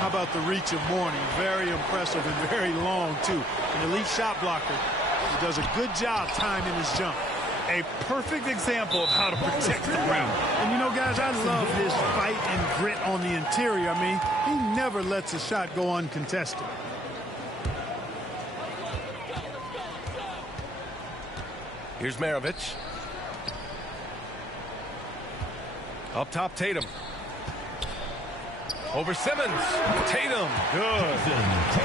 How about the reach of Mourning? Very impressive and very long, too. An elite shot blocker. He does a good job timing his jump. A perfect example of how to protect the ground. And, you know, guys, I love his fight and grit on the interior. I mean, he never lets a shot go uncontested. Here's Maravich. Up top, Tatum. Over Simmons. Tatum. Good.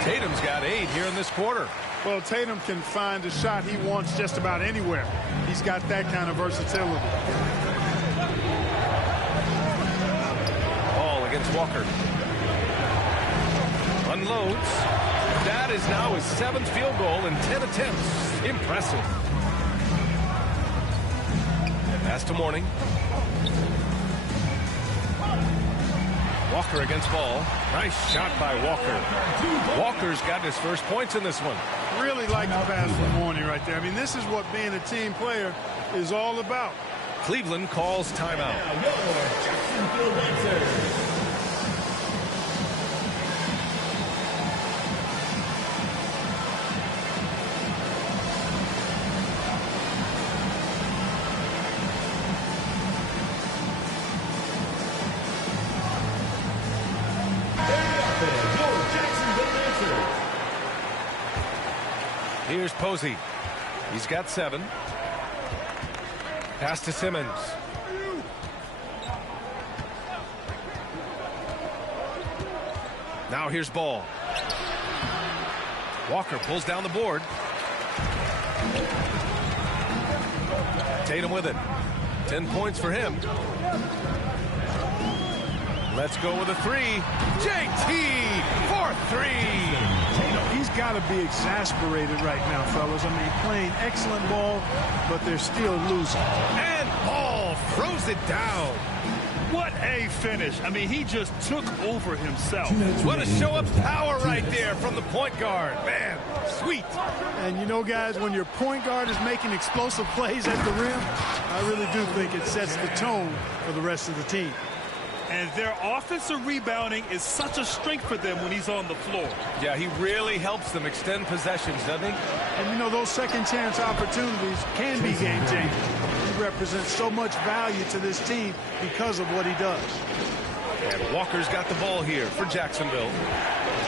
Tatum's got 8 here in this quarter. Well, Tatum can find a shot he wants just about anywhere. He's got that kind of versatility. Ball against Walker. Unloads. That is now his 7th field goal in 10 attempts. Impressive. Pass to Mourning. Walker against Ball. Nice shot by Walker. Walker's got his first points in this one. Really like the pass from Mourning right there. I mean, this is what being a team player is all about. Cleveland calls timeout. Here's Posey. He's got 7. Pass to Simmons. Now here's Ball. Walker pulls down the board. Tatum with it. 10 points for him. Let's go with a 3. JT for 3. He's got to be exasperated right now, fellas. I mean, playing excellent ball, but they're still losing. And Ball throws it down. What a finish. I mean, he just took over himself. What a show of power right there from the point guard. Man, sweet. And you know, guys, when your point guard is making explosive plays at the rim, I really do think it sets the tone for the rest of the team. And their offensive rebounding is such a strength for them when he's on the floor. Yeah, he really helps them extend possessions, doesn't he? And, you know, those second chance opportunities can be game-changing. He represents so much value to this team because of what he does. And Walker's got the ball here for Jacksonville.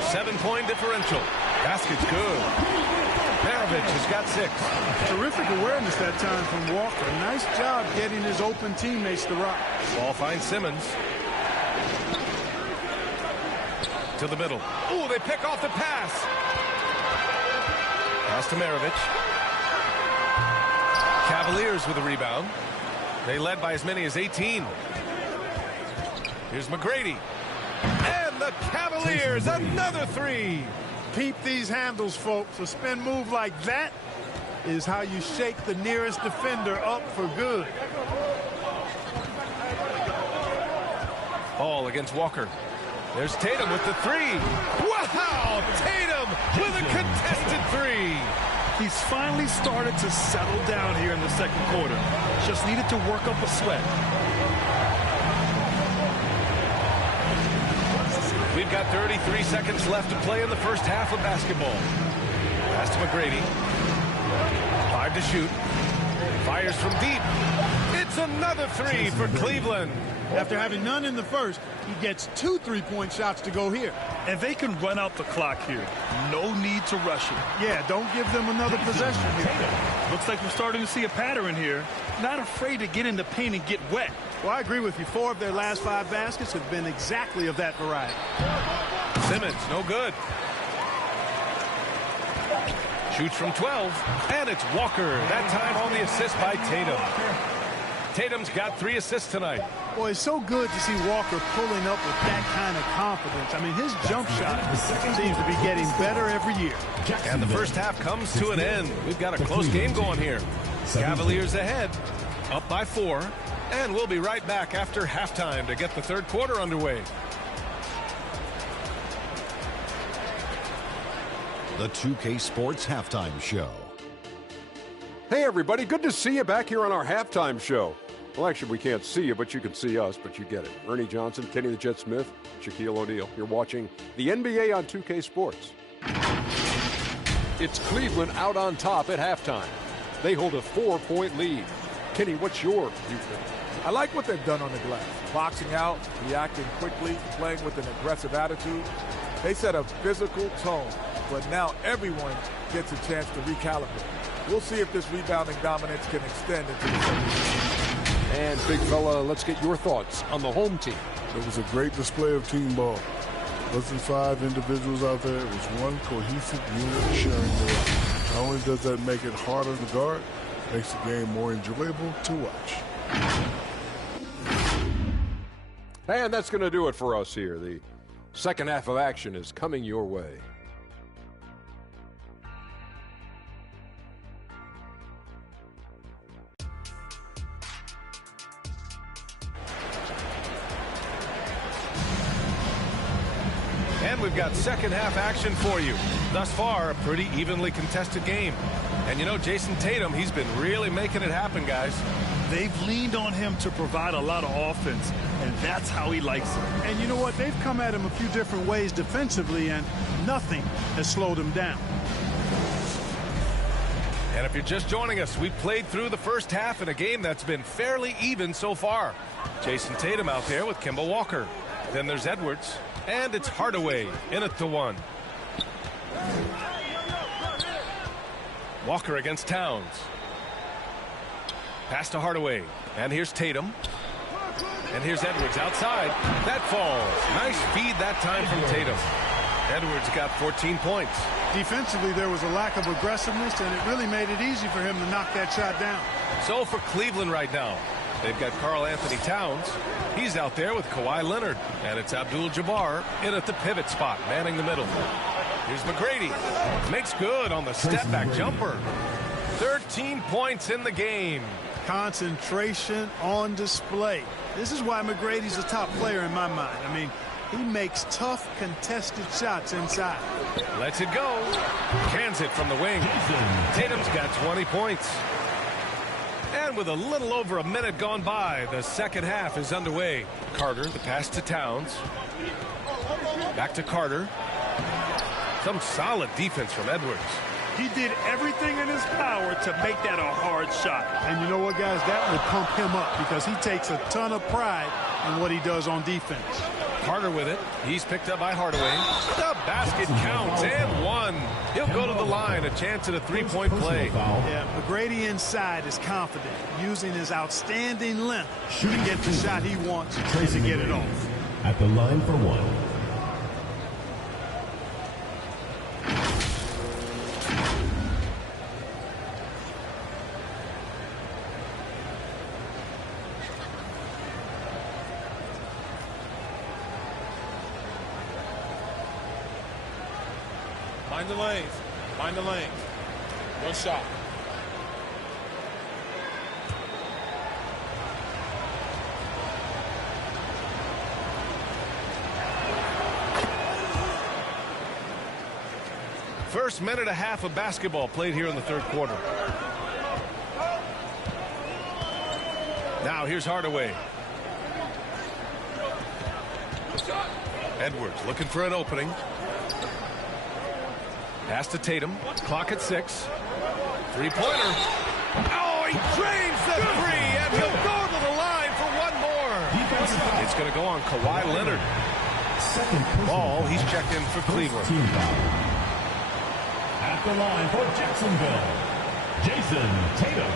7-point differential. Basket's good. Maravich has got 6. Terrific awareness that time from Walker. Nice job getting his open teammates to rock. Ball finds Simmons. To the middle. Oh, they pick off the pass. Pass to Maravich. Cavaliers with a rebound. They led by as many as 18. Here's McGrady. And the Cavaliers, another 3. Peep these handles, folks. A spin move like that is how you shake the nearest defender up for good. Ball against Walker. There's Tatum with the 3. Wow! Tatum with a contested 3. He's finally started to settle down here in the second quarter. Just needed to work up a sweat. We've got 33 seconds left to play in the first half of basketball. Pass to McGrady. 5 to shoot. Fires from deep. It's another 3 for Cleveland. After having none in the first, he gets 2 3-point shots to go here. And they can run out the clock here. No need to rush it. Yeah, don't give them another possession here. Looks like we're starting to see a pattern here. Not afraid to get in the paint and get wet. Well, I agree with you. 4 of their last 5 baskets have been exactly of that variety. Simmons, no good. Shoots from 12, and it's Walker. That time on the assist by Tatum. Tatum's got 3 assists tonight. Boy, it's so good to see Walker pulling up with that kind of confidence. I mean, his jump shot seems to be getting better every year. And the first half comes to an end. We've got a close game going here. Cavaliers ahead, up by 4. And we'll be right back after halftime to get the third quarter underway. The 2K Sports Halftime Show. Hey, everybody. Good to see you back here on our halftime show. Well, actually, we can't see you, but you can see us, but you get it. Ernie Johnson, Kenny the Jet Smith, Shaquille O'Neal. You're watching the NBA on 2K Sports. It's Cleveland out on top at halftime. They hold a 4-point lead. Kenny, what's your viewpoint? I like what they've done on the glass. Boxing out, reacting quickly, playing with an aggressive attitude. They set a physical tone, but now everyone gets a chance to recalibrate. We'll see if this rebounding dominance can extend into the second half. And, big fella, let's get your thoughts on the home team. It was a great display of team ball. Wasn't 5 individuals out there. It was one cohesive unit sharing the rock. Not only does that make it harder to guard, makes the game more enjoyable to watch. And that's going to do it for us here. The second half of action is coming your way. And we've got second half action for you. Thus far, a pretty evenly contested game. And you know, Jason Tatum, he's been really making it happen, guys. They've leaned on him to provide a lot of offense, and that's how he likes it. And you know what? They've come at him a few different ways defensively, and nothing has slowed him down. And if you're just joining us, we played through the first half in a game that's been fairly even so far. Jason Tatum out there with Kemba Walker. Then there's Edwards, and it's Hardaway in at the one. Walker against Towns. Pass to Hardaway, and here's Tatum. And here's Edwards outside. That falls. Nice feed that time from Tatum. Edwards got 14 points. Defensively, there was a lack of aggressiveness, and it really made it easy for him to knock that shot down. So for Cleveland right now, they've got Karl Anthony Towns. He's out there with Kawhi Leonard. And it's Abdul-Jabbar in at the pivot spot, manning the middle. Here's McGrady. Makes good on the step-back jumper. 13 points in the game. Concentration on display. This is why McGrady's a top player in my mind. I mean, he makes tough, contested shots inside. Lets it go. Cans it from the wing. Tatum's got 20 points. And with a little over a minute gone by, the second half is underway. Carter, the pass to Towns. Back to Carter. Some solid defense from Edwards. He did everything in his power to make that a hard shot. And you know what, guys? That will pump him up because he takes a ton of pride in what he does on defense. Carter with it. He's picked up by Hardaway. The basket counts and one. He'll go to the line. A chance at a three-point play. Yeah, McGrady inside is confident, using his outstanding length to get the shot he wants and to get it off. At the line for one. Mind the lanes. Mind the lanes. One shot. First minute and a half of basketball played here in the third quarter. Now here's Hardaway. Edwards looking for an opening. Pass to Tatum. Clock at 6. Three-pointer. Oh, he drains the three, and he'll go to the line for one more. It's going to go on Kawhi Leonard. Ball, he's checked in for Cleveland. At the line for Jacksonville, Jason Tatum.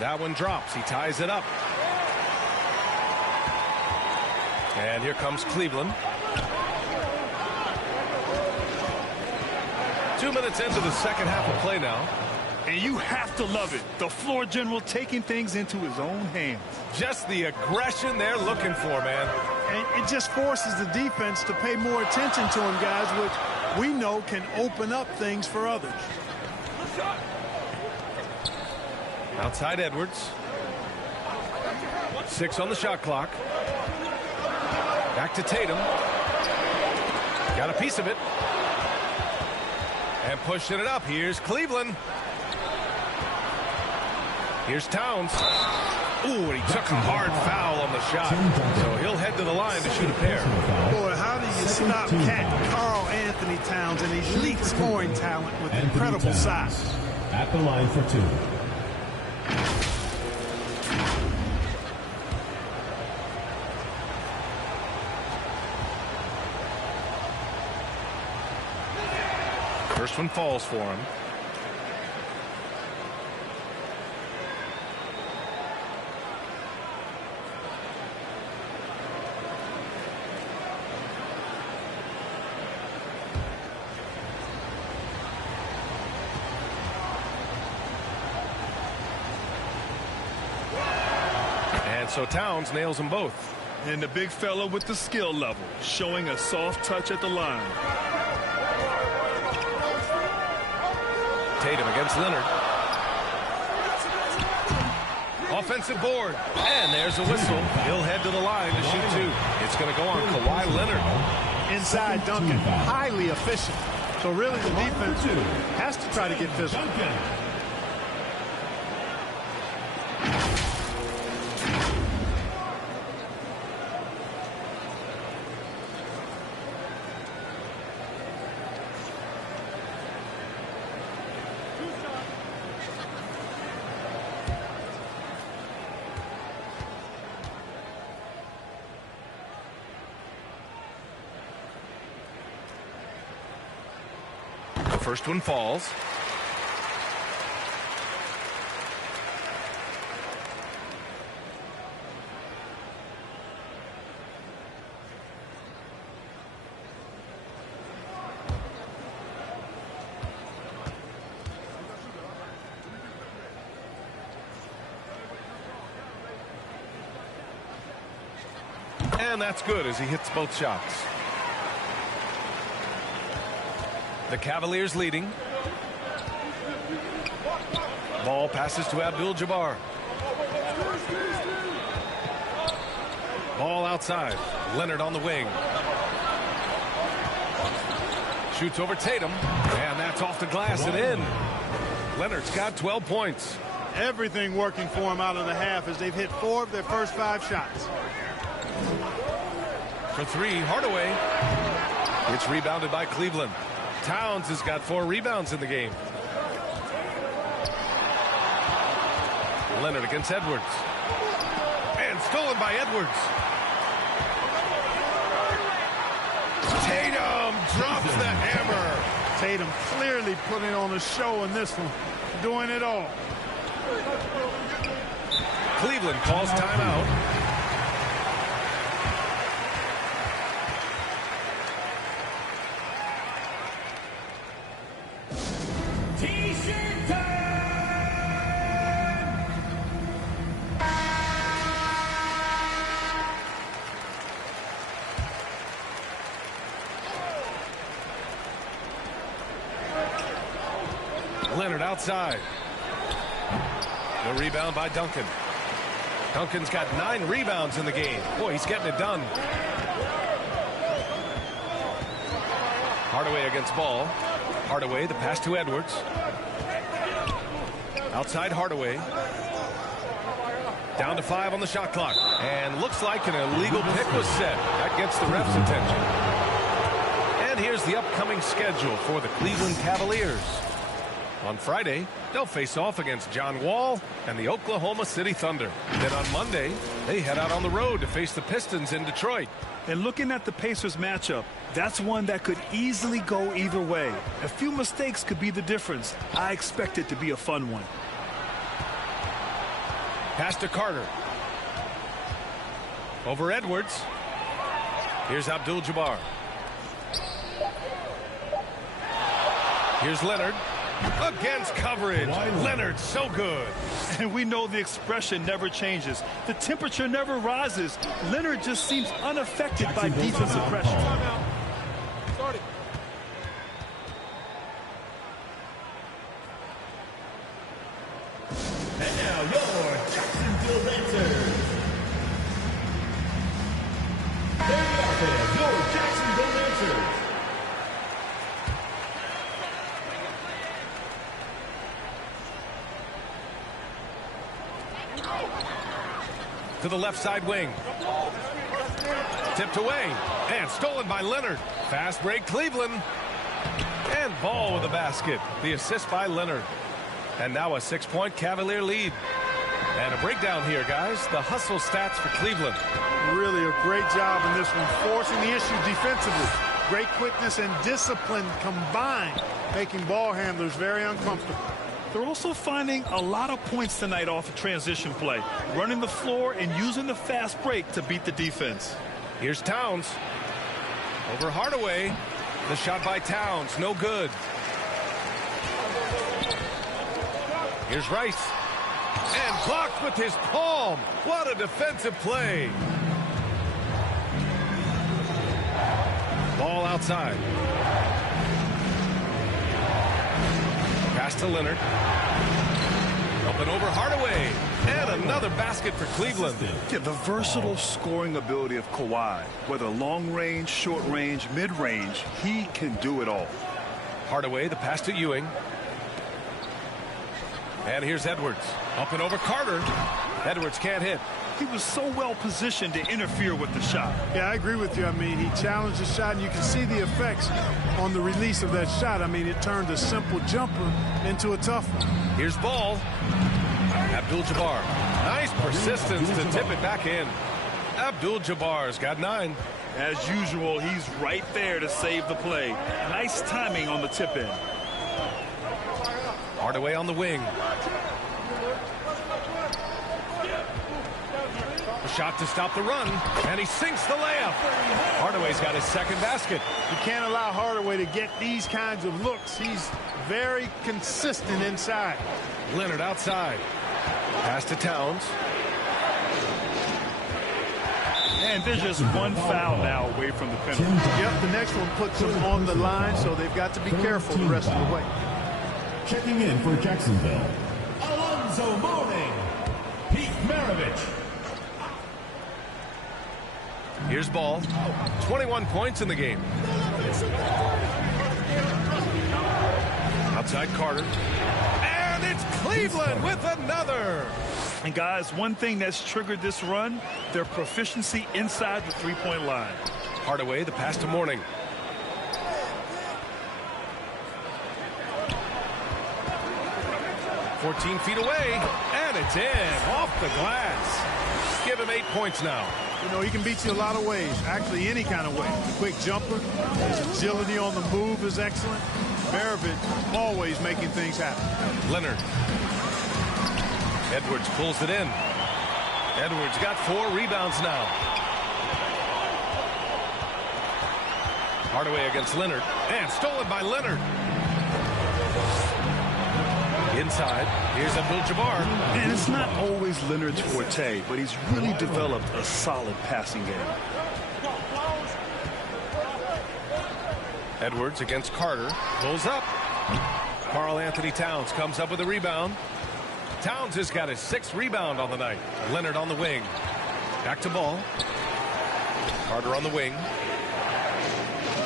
That one drops. He ties it up. And here comes Cleveland. 2 minutes into the second half of play now. And you have to love it. The floor general taking things into his own hands. Just the aggression they're looking for, man. And it just forces the defense to pay more attention to him, guys, which we know can open up things for others. Outside Edwards. 6 on the shot clock. Back to Tatum. Got a piece of it. And pushing it up. Here's Cleveland. Here's Towns. Ooh, and he took a hard foul on the shot. So he'll head to the line to shoot a pair. Boy, how do you stop Karl Anthony Towns, an elite scoring talent with incredible size? At the line for 2. First one falls for him. And so Towns nails them both. And the big fella with the skill level, showing a soft touch at the line. Tatum against Leonard. Offensive board. And there's a whistle. He'll head to the line to shoot two. It's going to go on Kawhi Leonard. Inside Duncan, highly efficient. So really the defense has to try to get physical. First one falls. And that's good as he hits both shots. The Cavaliers leading. Ball passes to Abdul-Jabbar. Ball outside. Leonard on the wing. Shoots over Tatum. And that's off the glass and in. Leonard's got 12 points. Everything working for him out of the half as they've hit 4 of their first 5 shots. For 3, Hardaway. It's rebounded by Cleveland. Towns has got 4 rebounds in the game. Leonard against Edwards. And stolen by Edwards. Tatum drops the hammer. Tatum clearly putting on a show in this one. Doing it all. Cleveland calls timeout. Leonard outside. The rebound by Duncan. Duncan's got 9 rebounds in the game. Boy, he's getting it done. Hardaway against Ball. Hardaway, the pass to Edwards. Outside Hardaway. Down to 5 on the shot clock. And looks like an illegal pick was set. That gets the ref's attention. And here's the upcoming schedule for the Cleveland Cavaliers. On Friday, they'll face off against John Wall and the Oklahoma City Thunder. Then on Monday, they head out on the road to face the Pistons in Detroit. And looking at the Pacers matchup, that's one that could easily go either way. A few mistakes could be the difference. I expect it to be a fun one. Pass to Carter. Over Edwards. Here's Abdul-Jabbar. Here's Leonard. Against coverage. Leonard so good. And we know the expression never changes. The temperature never rises. Leonard just seems unaffected by defensive pressure. And now your Jacksonville Lancers. There you are, fans, your Jacksonville Lancers. To the left side wing. Tipped away. And stolen by Leonard. Fast break Cleveland. And Ball with the basket. The assist by Leonard. And now a 6-point Cavalier lead. And a breakdown here, guys. The hustle stats for Cleveland. Really a great job in this one, forcing the issue defensively. Great quickness and discipline combined, making ball handlers very uncomfortable. They're also finding a lot of points tonight off of transition play, running the floor and using the fast break to beat the defense. Here's Towns. Over Hardaway. The shot by Towns, no good. Here's Rice. And blocked with his palm. What a defensive play. Ball outside. Pass to Leonard. Up and over Hardaway. And another basket for Cleveland. Yeah, the versatile scoring ability of Kawhi. Whether long range, short range, mid range, he can do it all. Hardaway, the pass to Ewing. And here's Edwards. Up and over Carter. Edwards can't hit. He was so well positioned to interfere with the shot. Yeah, I agree with you. I mean, he challenged the shot, and you can see the effects on the release of that shot. I mean, it turned a simple jumper into a tough one. Here's ball. Abdul-Jabbar. Nice persistence to tip it back in. Abdul-Jabbar's got 9. As usual, he's right there to save the play. Nice timing on the tip in. Hardaway on the wing. A shot to stop the run, and he sinks the layup. Hardaway's got his second basket. You can't allow Hardaway to get these kinds of looks. He's very consistent inside. Leonard outside. Pass to Towns. And there's just one foul now away from the penalty. Yep, the next one puts them on the line, so they've got to be careful the rest of the way. Checking in for Jacksonville, Alonzo Mourning, Pete Maravich. Here's ball. 21 points in the game. Outside Carter. And it's Cleveland with another. And guys, one thing that's triggered this run, their proficiency inside the three-point line. Hardaway, the pass to Mourning. "14 feet away, and it's in, off the glass. Give him 8 points now. You know, he can beat you a lot of ways, actually any kind of way. The quick jumper, his agility on the move is excellent. Maravich always making things happen. Leonard. Edwards pulls it in. Edwards got 4 rebounds now. Hardaway against Leonard, and stolen by Leonard. Inside, here's Abdul-Jabbar. And it's not always Leonard's forte, but he's really developed a solid passing game. Edwards against Carter, pulls up. Karl Anthony Towns comes up with a rebound. Towns has got his 6th rebound on the night. Leonard on the wing. Back to ball. Carter on the wing.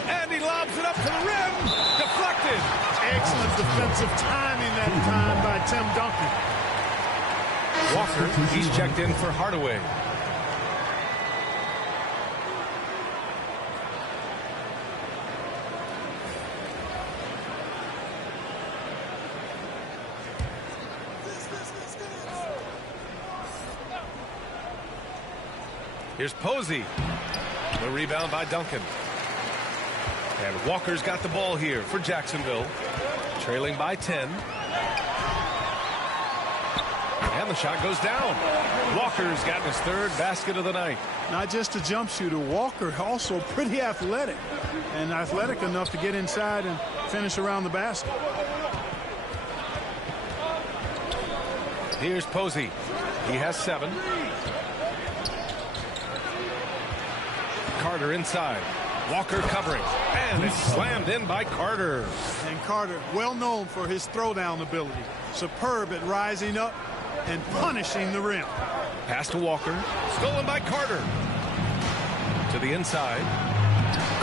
And he lobs it up to the rim. Deflected. Excellent defensive timing that time by Tim Duncan. Walker, he's checked in for Hardaway. Here's Posey. The rebound by Duncan. And Walker's got the ball here for Jacksonville. Trailing by 10. And the shot goes down. Walker's gotten his 3rd basket of the night. Not just a jump shooter. Walker also pretty athletic. And athletic enough to get inside and finish around the basket. Here's Posey. He has 7. Carter inside. Walker covering. And it's slammed in by Carter. And Carter, well known for his throwdown ability. Superb at rising up and punishing the rim. Pass to Walker. Stolen by Carter. To the inside.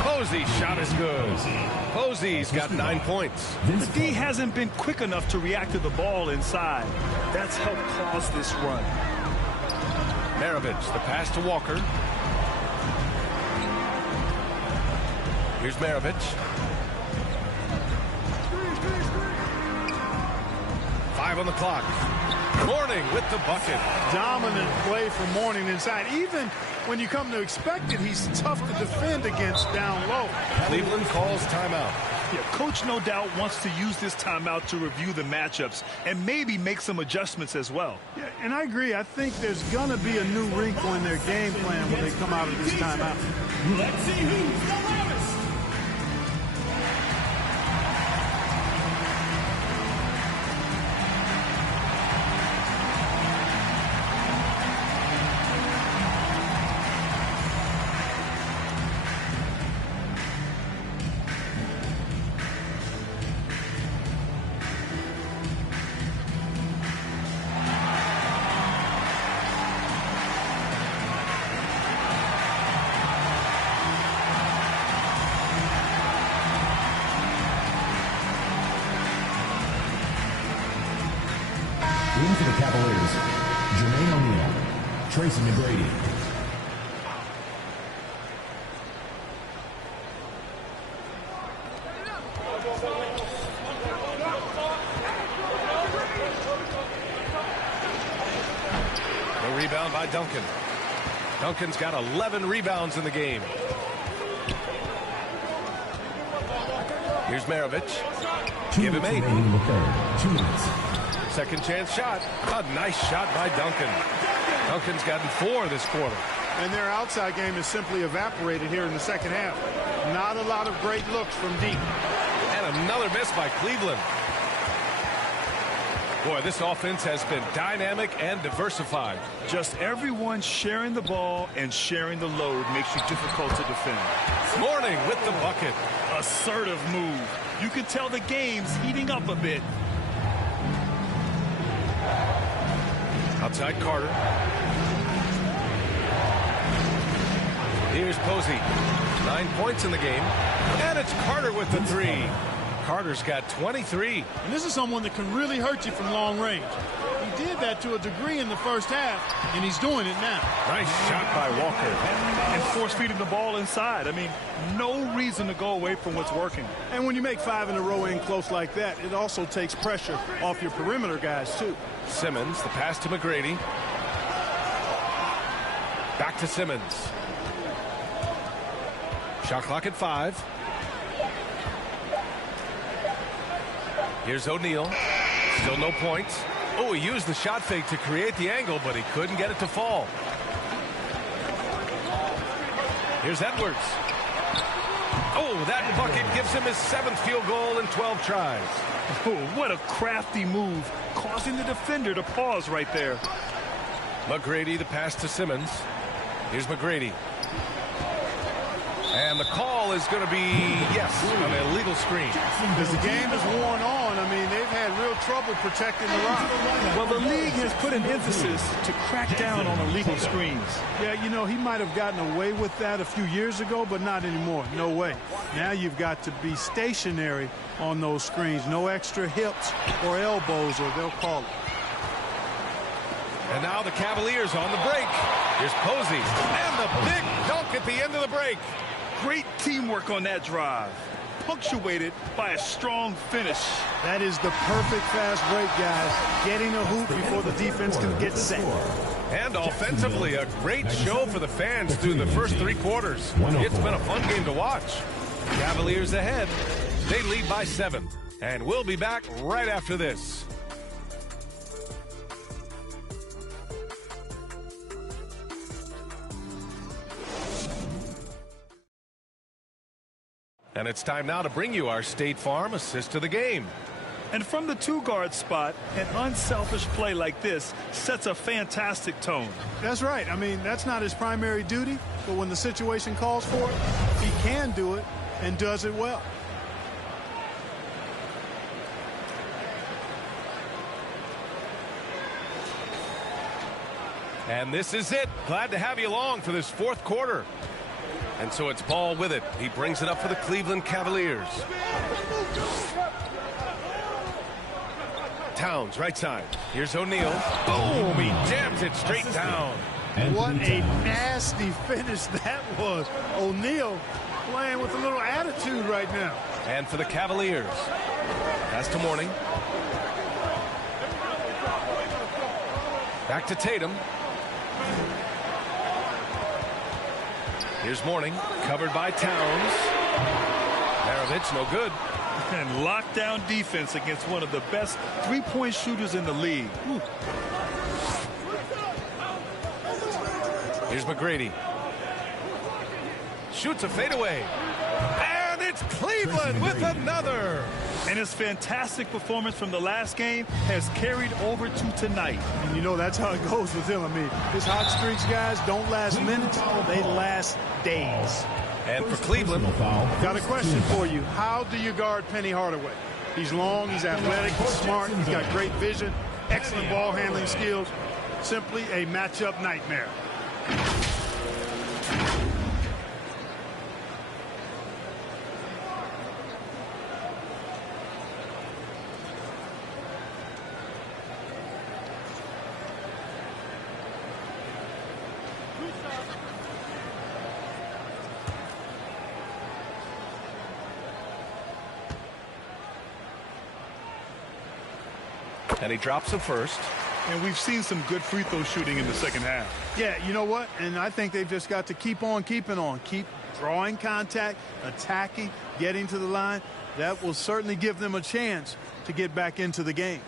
Posey's shot is good. Posey's got 9 points. The D hasn't been quick enough to react to the ball inside. That's helped cause this run. Maravich, the pass to Walker. Here's Maravich. 5 on the clock. Mourning with the bucket. Dominant play for Mourning inside. Even when you come to expect it, he's tough to defend against down low. Cleveland calls timeout. Yeah, coach no doubt wants to use this timeout to review the matchups and maybe make some adjustments as well. Yeah, and I agree. I think there's going to be a new wrinkle in their game plan when they come out of this timeout. Let's see who's the loudest. In for the Cavaliers, Jermaine O'Neal, Tracy McGrady. The rebound by Duncan. Duncan's got 11 rebounds in the game. Here's Maravich. Give him 8. 2 minutes. Second chance shot. A nice shot by Duncan. Duncan's gotten 4 this quarter. And their outside game is simply evaporated here in the second half. Not a lot of great looks from deep. And another miss by Cleveland. Boy, this offense has been dynamic and diversified. Just everyone sharing the ball and sharing the load makes you difficult to defend. Mourning with the bucket. Assertive move. You can tell the game's heating up a bit. Outside Carter. Here's Posey. 9 points in the game. And it's Carter with the 3. Carter's got 23. And this is someone that can really hurt you from long range. He did that to a degree in the first half, and he's doing it now. Nice shot by Walker. And force-feeding the ball inside. I mean, no reason to go away from what's working. And when you make 5 in a row in close like that, it also takes pressure off your perimeter guys, too. Simmons, the pass to McGrady. Back to Simmons. Shot clock at 5. Here's O'Neal. Still no points. Oh, he used the shot fake to create the angle, but he couldn't get it to fall. Here's Edwards. Oh, that bucket gives him his 7th field goal in 12 tries. Oh, what a crafty move, causing the defender to pause right there. McGrady, the pass to Simmons. Here's McGrady. And the call is going to be, yes, an illegal screen. As the game is worn on, I mean, they've had real trouble protecting the rock. Well, the league has put an emphasis to crack down on illegal screens. Yeah, you know, he might have gotten away with that a few years ago, but not anymore. No way. Now you've got to be stationary on those screens. No extra hips or elbows, or they'll call it. And now the Cavaliers on the break. Here's Posey. And the big dunk at the end of the break. Great teamwork on that drive, punctuated by a strong finish. That is the perfect fast break, guys. Getting a hoop before the defense can get set. And offensively, a great show for the fans through the first 3 quarters. It's been a fun game to watch. Cavaliers ahead. They lead by 7. And we'll be back right after this. And it's time now to bring you our State Farm assist to the game. And from the 2-guard spot, an unselfish play like this sets a fantastic tone. That's right. I mean, that's not his primary duty, but when the situation calls for it, he can do it and does it well. And this is it. Glad to have you along for this 4th quarter. And so it's Ball with it. He brings it up for the Cleveland Cavaliers. Towns, right side. Here's O'Neal. Boom! He jams it straight down. What a nasty finish that was. O'Neal playing with a little attitude right now. And for the Cavaliers, pass to Mourning. Back to Tatum. Here's Mourning, covered by Towns. Maravich, no good. And lockdown defense against one of the best three-point shooters in the league. Ooh. Here's McGrady. Shoots a fadeaway. And it's Cleveland with another. And his fantastic performance from the last game has carried over to tonight. And you know that's how it goes with him. I mean, his hot streaks, guys, don't last minutes. They last days. And for Cleveland, got a question for you. How do you guard Penny Hardaway? He's long, he's athletic, he's smart, he's got great vision, excellent ball handling skills. Simply a matchup nightmare. And he drops the first. And we've seen some good free throw shooting in the second half. Yeah, you know what? And I think they've just got to keep on keeping on. Keep drawing contact, attacking, getting to the line. That will certainly give them a chance to get back into the game.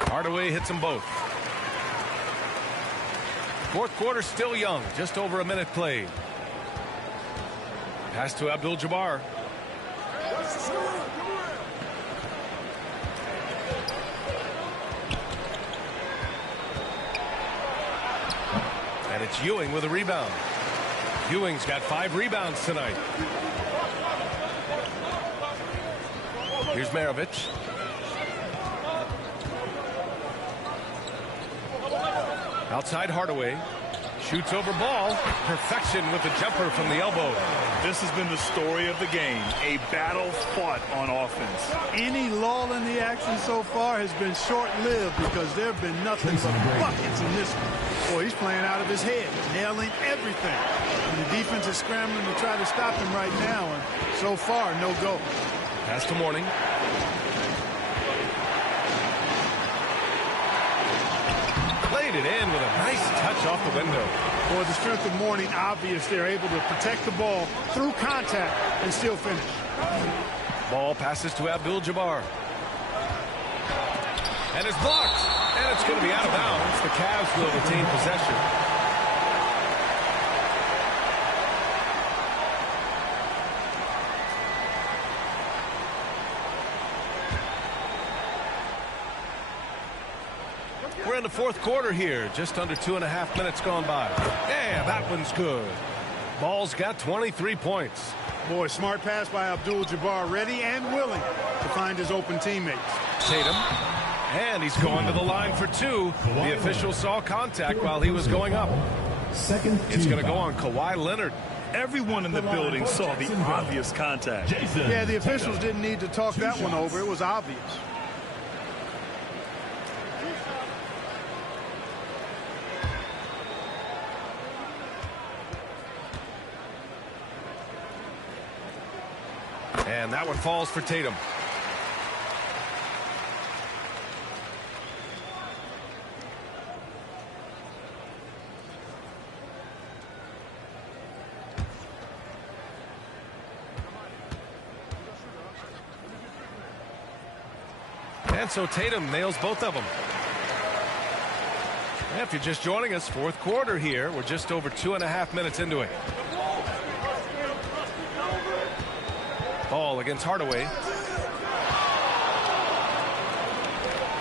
Hardaway hits them both. Fourth quarter still young. Just over a minute played. Pass to Abdul-Jabbar. And it's Ewing with a rebound. Ewing's got 5 rebounds tonight. Here's Maravich. Outside Hardaway. Shoots over ball. Perfection with the jumper from the elbow. This has been the story of the game. A battle fought on offense. Any lull in the action so far has been short-lived because there have been nothing but buckets in this one. Boy, he's playing out of his head, nailing everything. And the defense is scrambling to try to stop him right now, and so far, no go. Pass to Mourning. Played it in with a nice touch off the window. Boy, the strength of Mourning obvious. They're able to protect the ball through contact and still finish. Ball passes to Abdul-Jabbar. And it's blocked. And it's going to be out of bounds. The Cavs will retain possession. We're in the fourth quarter here. Just under 2.5 minutes gone by. Yeah, that one's good. Ball's got 23 points. Boy, smart pass by Abdul-Jabbar, ready and willing to find his open teammates. Tatum. And he's going to the line for 2. The official saw contact while he was going up. It's going to go on Kawhi Leonard. Everyone in the building saw the obvious contact. Yeah, the officials didn't need to talk that one over. It was obvious. And that one falls for Tatum. And so Tatum nails both of them. And if you're just joining us, fourth quarter here. We're just over 2.5 minutes into it. Ball against Hardaway.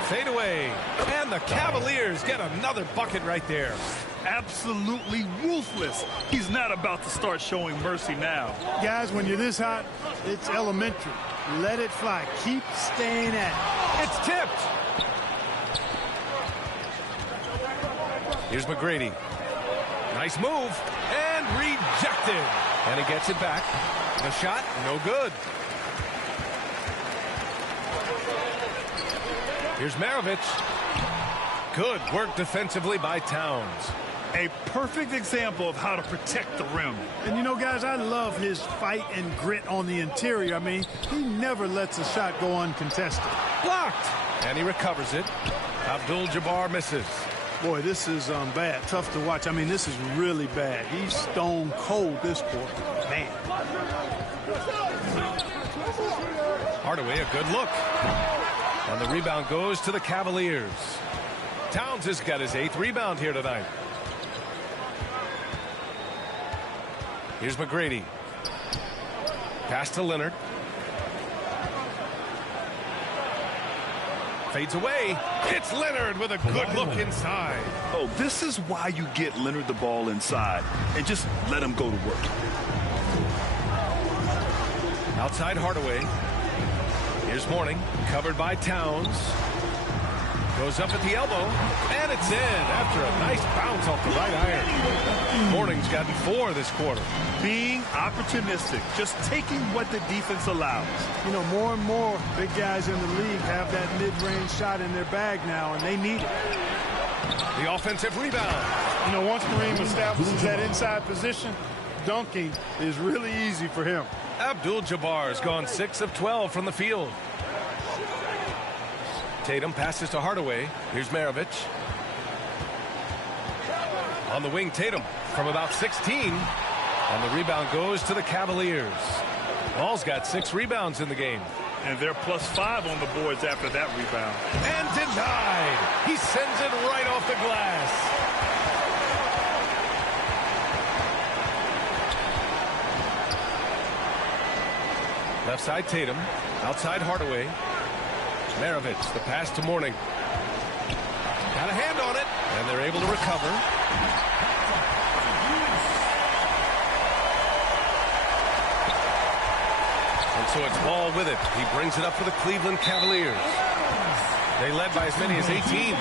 Fade away. And the Cavaliers get another bucket right there. Absolutely ruthless. He's not about to start showing mercy now. Guys, when you're this hot, it's elementary. Let it fly. Keep staying at it. It's tipped. Here's McGrady. Nice move. And rejected. And he gets it back. The shot, no good. Here's Maravich. Good work defensively by Towns. A perfect example of how to protect the rim. And you know, guys, I love his fight and grit on the interior. I mean, he never lets a shot go uncontested. Blocked. And he recovers it. Abdul-Jabbar misses. Boy, this is bad. Tough to watch. I mean, this is really bad. He's stone cold this quarter. Man. Hardaway, a good look. And the rebound goes to the Cavaliers. Towns has got his 8th rebound here tonight. Here's McGrady. Pass to Leonard. Fades away. It's Leonard with a good look inside. Oh, this is why you get Leonard the ball inside and just let him go to work. Outside Hardaway. Here's Mourning. Covered by Towns. Goes up at the elbow, and it's in after a nice bounce off the right iron. Mourning's gotten 4 this quarter. Being opportunistic, just taking what the defense allows. You know, more and more big guys in the league have that mid-range shot in their bag now, and they need it. The offensive rebound. You know, once Kareem establishes that inside position, dunking is really easy for him. Abdul-Jabbar has gone 6 of 12 from the field. Tatum passes to Hardaway. Here's Maravich. On the wing, Tatum from about 16. And the rebound goes to the Cavaliers. Ball's got 6 rebounds in the game. And they're +5 on the boards after that rebound. And denied. He sends it right off the glass. Left side Tatum. Outside Hardaway. Maravich, the pass to Mourning. Got a hand on it, and they're able to recover. And so it's Ball with it. He brings it up for the Cleveland Cavaliers. They led by as many as 18.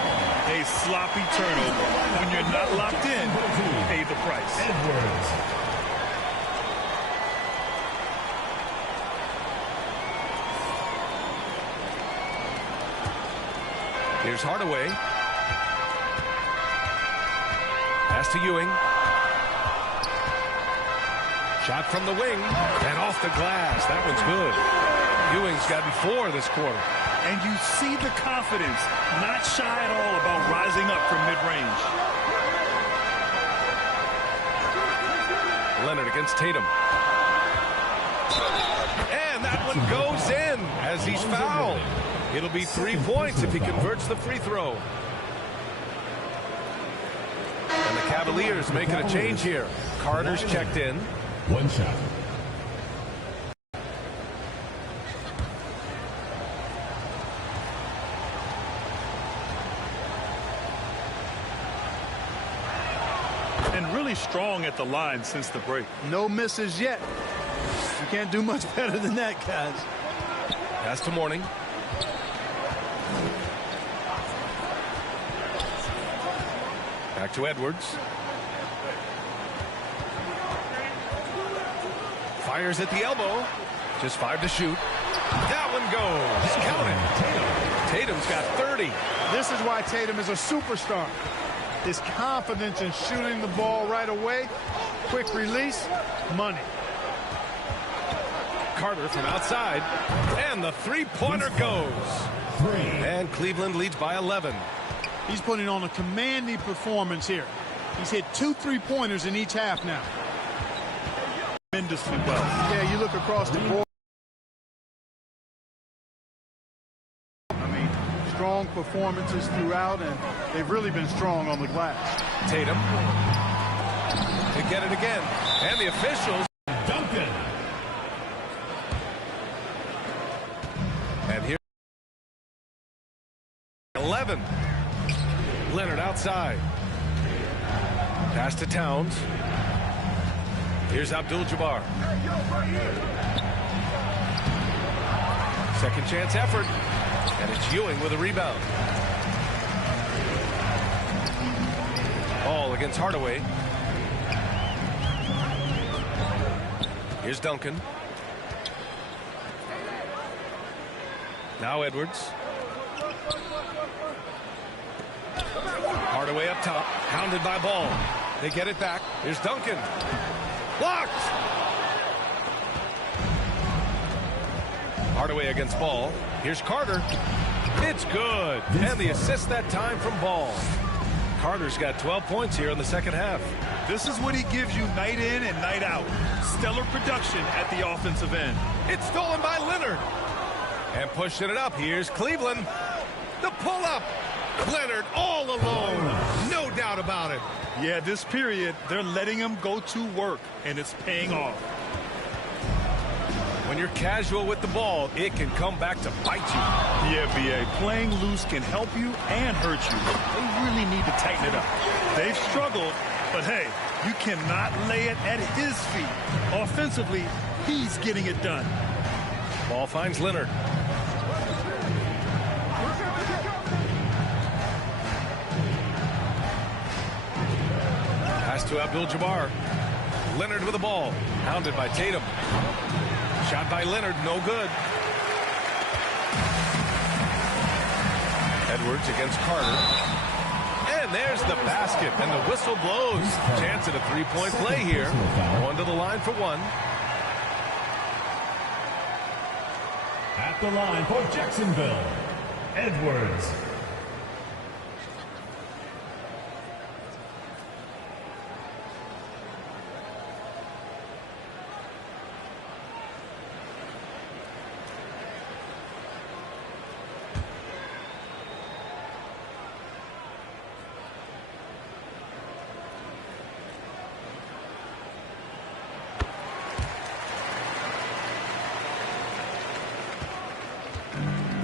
A sloppy turnover. When you're not locked in, pay the price. Here's Hardaway. Pass to Ewing. Shot from the wing and off the glass. That one's good. Ewing's gotten 4 this quarter. And you see the confidence, not shy at all about rising up from mid-range. Leonard against Tatum. And that one goes in as he's fouled. It'll be 3 points if he converts the free throw. And the Cavaliers making a change here. Carter's checked in. 1 shot. And really strong at the line since the break. No misses yet. You can't do much better than that, guys. Pass to Mourning. Back to Edwards. Fires at the elbow. Just 5 to shoot. That one goes. Count it. Tatum's got 30. This is why Tatum is a superstar. His confidence in shooting the ball right away. Quick release. Money. Carter from outside. And the three-pointer goes. And Cleveland leads by 11. He's putting on a commanding performance here. He's hit 2 3-pointers in each half now. Tremendously well. Yeah, you look across the board. I mean, strong performances throughout, and they've really been strong on the glass. Tatum. They get it again. And the officials. Duncan. And here. 11. Leonard outside. Pass to Towns. Here's Abdul-Jabbar. Second chance effort. And it's Ewing with a rebound. Ball against Hardaway. Here's Duncan. Now Edwards. Hardaway up top, hounded by Ball. They get it back. Here's Duncan. Blocked. Hardaway against Ball. Here's Carter. It's good. And the assist that time from Ball. Carter's got 12 points here in the second half. This is what he gives you night in and night out. Stellar production at the offensive end. It's stolen by Leonard. And pushing it up. Here's Cleveland. The pull-up. Leonard all alone. No doubt about it. Yeah, this period, they're letting him go to work, and it's paying off. When you're casual with the ball, it can come back to bite you. Yeah, B.A., playing loose can help you and hurt you. They really need to tighten it up. They've struggled, but hey, you cannot lay it at his feet. Offensively, he's getting it done. Ball finds Leonard. Pass to Abdul-Jabbar. Leonard with the ball. Hounded by Tatum. Shot by Leonard, no good. Edwards against Carter. And there's the basket, and the whistle blows. Chance at a three-point play here. One to the line for one. At the line for Jacksonville, Edwards.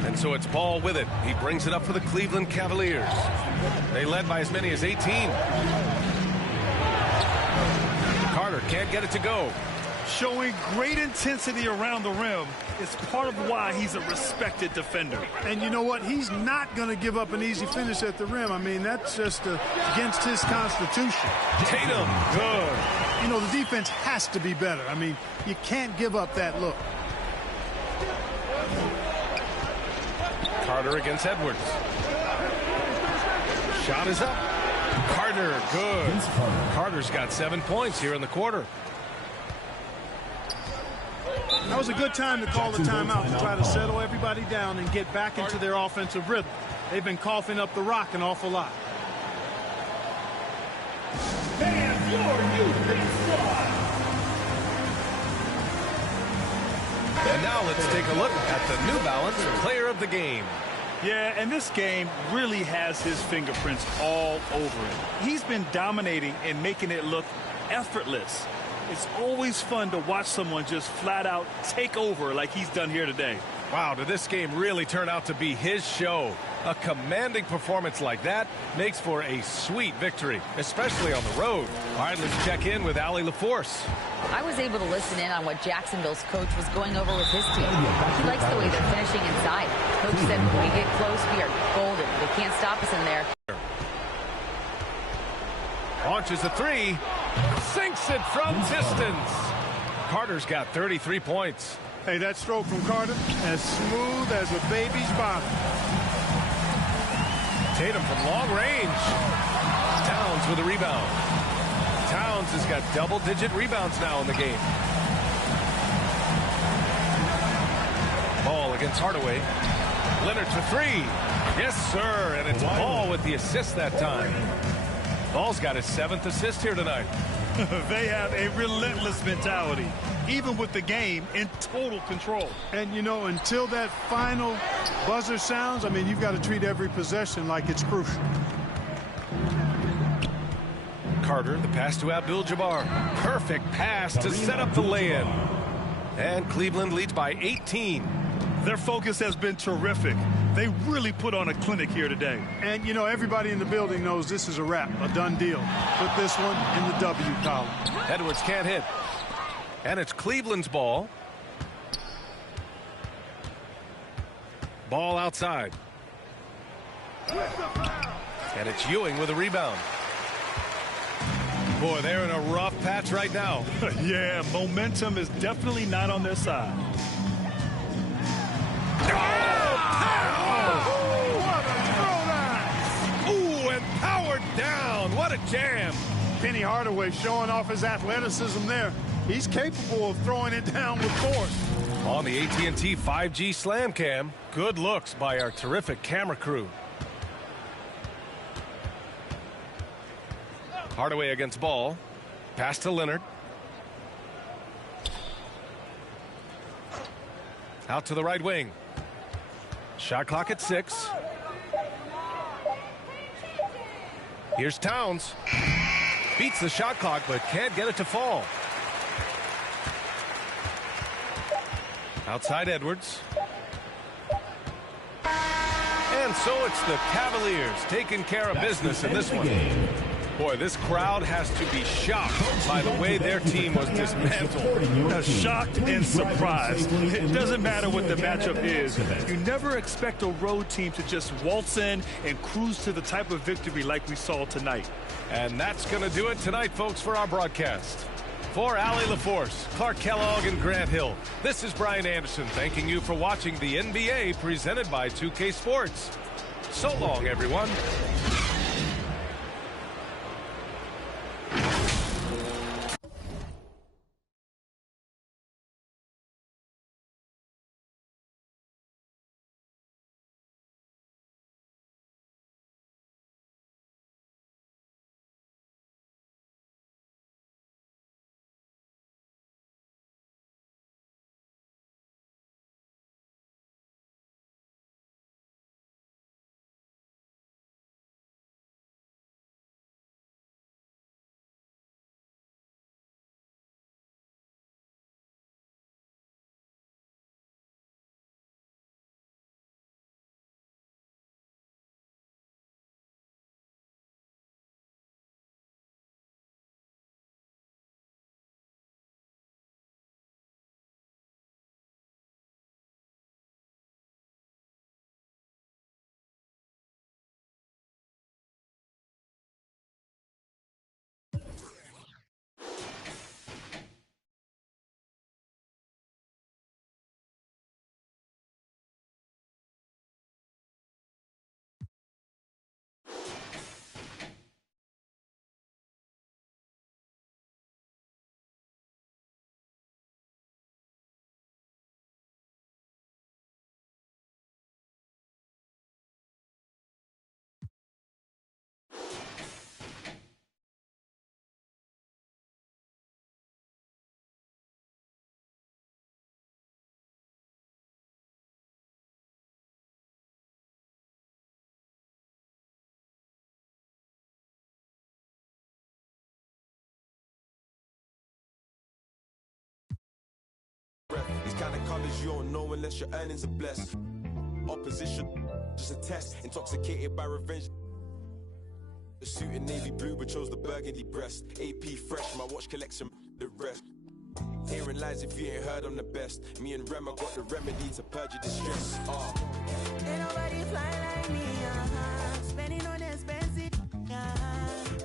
And so it's Ball with it. He brings it up for the Cleveland Cavaliers. They led by as many as 18. Carter can't get it to go. Showing great intensity around the rim is part of why he's a respected defender. And you know what? He's not going to give up an easy finish at the rim. I mean, that's just against his constitution. Tatum, good. You know, the defense has to be better. I mean, you can't give up that look. Carter against Edwards. Shot is up. Carter, good. Carter's got 7 points here in the quarter. That was a good time to call the timeout to try to settle everybody down and get back into their offensive rhythm. They've been coughing up the rock an awful lot. And your Youth Squad. And now let's take a look at the New Balance Player of the Game. Yeah, and this game really has his fingerprints all over it. He's been dominating and making it look effortless. It's always fun to watch someone just flat out take over like he's done here today. Wow, did this game really turn out to be his show? A commanding performance like that makes for a sweet victory, especially on the road. All right, let's check in with Allie LaForce. I was able to listen in on what Jacksonville's coach was going over with his team. He likes the way they're finishing inside. Coach said when we get close, we are golden. They can't stop us in there. Launches a three. Sinks it from distance. Carter's got 33 points. Hey, that stroke from Carter, as smooth as a baby's bottom. Tatum from long range. Towns with a rebound. Towns has got double-digit rebounds now in the game. Ball against Hardaway. Leonard for three. Yes, sir, and it's Ball with the assist that time. Ball's got his 7th assist here tonight. They have a relentless mentality, even with the game in total control. And, you know, until that final buzzer sounds, I mean, you've got to treat every possession like it's crucial. Carter, the pass to Abdul-Jabbar. Perfect pass to set up the lay-in. And Cleveland leads by 18. Their focus has been terrific. They really put on a clinic here today. And, you know, everybody in the building knows this is a wrap, a done deal. Put this one in the W column. Edwards can't hit. And it's Cleveland's ball. Ball outside. And it's Ewing with a rebound. Boy, they're in a rough patch right now. Yeah, momentum is definitely not on their side. Ooh, and powered down. What a jam. Penny Hardaway showing off his athleticism there. He's capable of throwing it down with force. On the AT&T 5G Slam Cam, good looks by our terrific camera crew. Hardaway against ball. Pass to Leonard. Out to the right wing. Shot clock at 6. Here's Towns. Beats the shot clock, but can't get it to fall. Outside Edwards. And so it's the Cavaliers taking care of business in this one. Boy, this crowd has to be shocked by the way their team was dismantled. Shocked and surprised. It doesn't matter what the matchup is. You never expect a road team to just waltz in and cruise to the type of victory like we saw tonight. And that's going to do it tonight, folks, for our broadcast. For Allie LaForce, Clark Kellogg, and Grant Hill, this is Brian Anderson thanking you for watching the NBA presented by 2K Sports. So long, everyone. These kind of colors you don't know unless your earnings are blessed. Opposition, just a test. Intoxicated by revenge. The suit in navy blue but chose the burgundy breast. AP fresh, my watch collection, the rest. Hearing lies if you ain't heard I'm the best. Me and Rem, I got the remedy to purge your distress. Ain't nobody fly like me, spending on expensive,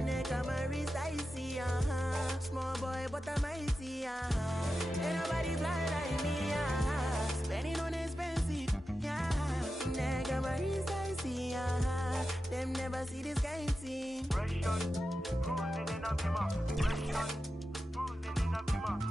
neck on my wrist icy, small boy but I'm mighty, ain't nobody fly like me, spending on expensive, neck on my wrist icy, them never see this kind of thing. Cruising in a bima, cruising in a bima,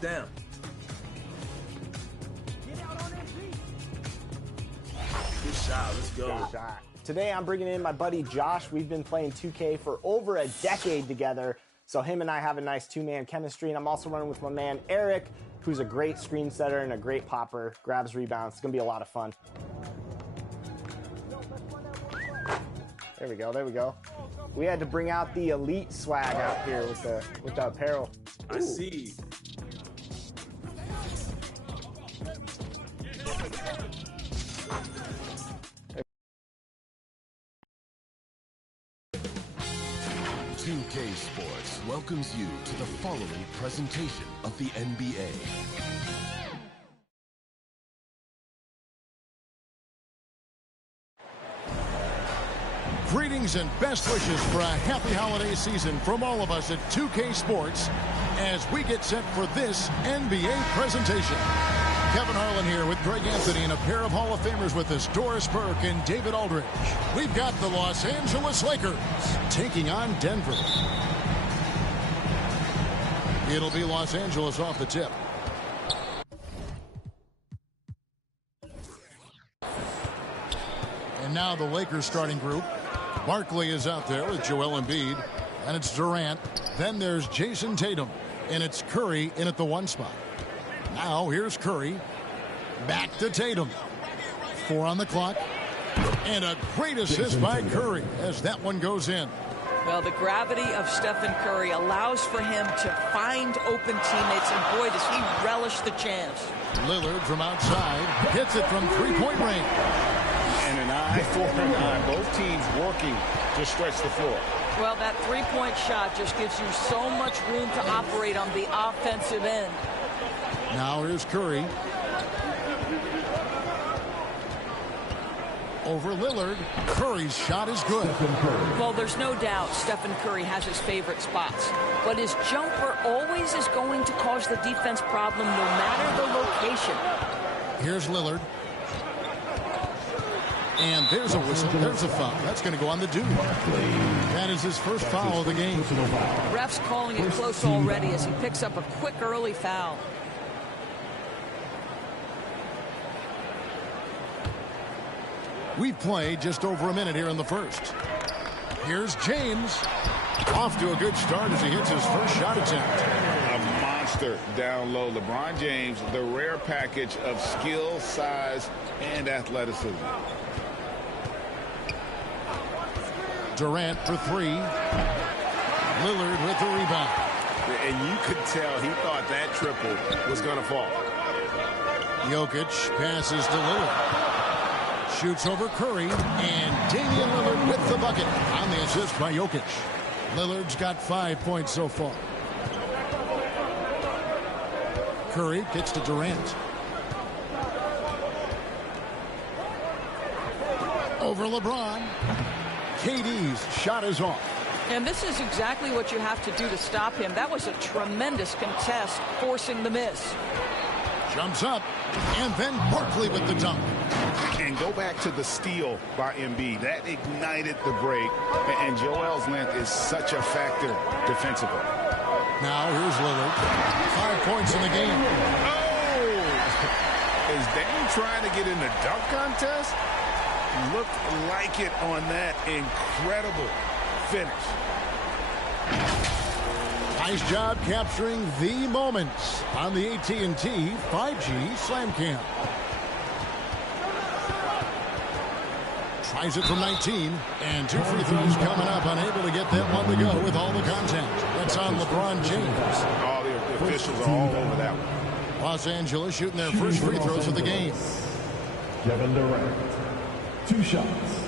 Damn. Good shot. Let's go. Good shot. Today I'm bringing in my buddy Josh. We've been playing 2K for over a decade together, so him and I have a nice two-man chemistry, and I'm also running with my man Eric, who's a great screen setter and a great popper, grabs rebounds. It's going to be a lot of fun. There we go, there we go. We had to bring out the elite swag out here with the apparel. I see. 2K Sports welcomes you to the following presentation of the NBA. Greetings and best wishes for a happy holiday season from all of us at 2K Sports as we get set for this NBA presentation. Kevin Harlan here with Greg Anthony and a pair of Hall of Famers with us, Doris Burke and David Aldridge. We've got the Los Angeles Lakers taking on Denver. It'll be Los Angeles off the tip. And now the Lakers starting group. Barkley is out there with Joel Embiid, and it's Durant. Then there's Jason Tatum, and it's Curry in at the 1 spot. Now here's Curry. Back to Tatum. 4 on the clock. And a great assist by Curry as that one goes in. Well, the gravity of Stephen Curry allows for him to find open teammates, and boy, does he relish the chance. Lillard from outside hits it from three-point range. And an eye for an eye. Both teams working to stretch the floor. Well, that three-point shot just gives you so much room to operate on the offensive end. Now here's Curry. Over Lillard. Curry's shot is good. Well, there's no doubt Stephen Curry has his favorite spots. But his jumper always is going to cause the defense problem no matter the location. Here's Lillard. And there's a whistle. There's a foul. That's going to go on the dude. That is his first foul of the game. Ref's calling it close already as he picks up a quick early foul. We've played just over a minute here in the first. Here's James. Off to a good start as he hits his first shot attempt. A monster down low. LeBron James, the rare package of skill, size, and athleticism. Durant for 3. Lillard with the rebound. And you could tell he thought that triple was going to fall. Jokic passes to Lillard. Shoots over Curry, and Damian Lillard with the bucket on the assist by Jokic. Lillard's got 5 points so far. Curry kicks to Durant. Over LeBron. KD's shot is off. And this is exactly what you have to do to stop him. That was a tremendous contest, forcing the miss. Jumps up, and then Barkley with the dunk. And go back to the steal by Embiid. That ignited the break, and Joel's length is such a factor defensively. Now here's Lillard. 5 points in the game. Oh! Is Dame trying to get in the dunk contest? Looked like it on that incredible finish. Nice job capturing the moments on the AT&T 5G Slam Cam. Tries it from 19, and 2 free throws coming up, unable to get that one to go with all the contact. That's on LeBron James. All the officials are all over that one. Los Angeles shooting their first free throws of the game. Kevin Durant, 2 shots.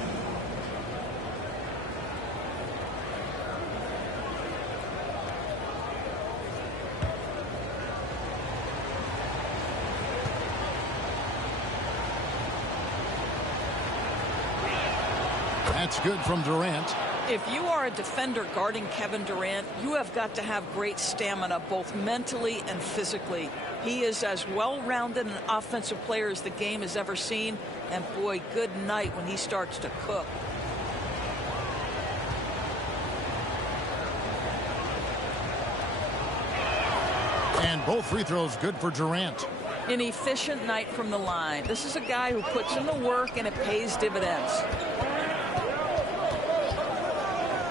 That's good from Durant. If you are a defender guarding Kevin Durant, you have got to have great stamina, both mentally and physically. He is as well-rounded an offensive player as the game has ever seen. And boy, good night when he starts to cook. And both free throws good for Durant. An efficient night from the line. This is a guy who puts in the work and it pays dividends.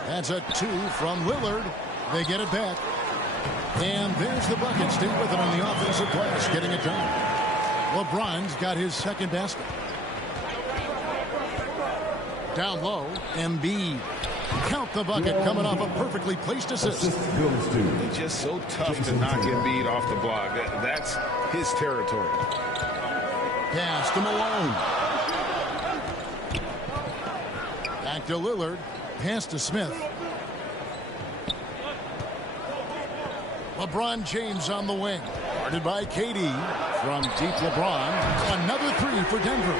That's a 2 from Lillard. They get it back. And there's the bucket. Stay with it on the offensive glass, getting it done. LeBron's got his second basket. Down low, Embiid. Count the bucket coming off a perfectly placed assist. It's just so tough to knock Embiid off the block. That's his territory. Pass to Malone. Back to Lillard. Pass to Smith. LeBron James on the wing. Guarded by KD. From deep LeBron. Another three for Denver.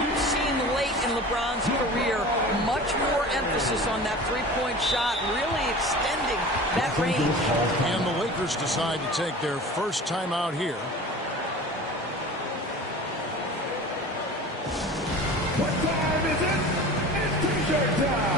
You've seen late in LeBron's career much more emphasis on that three-point shot, really extending that range. And the Lakers decide to take their first time out here. What time is it? It's t-shirt time!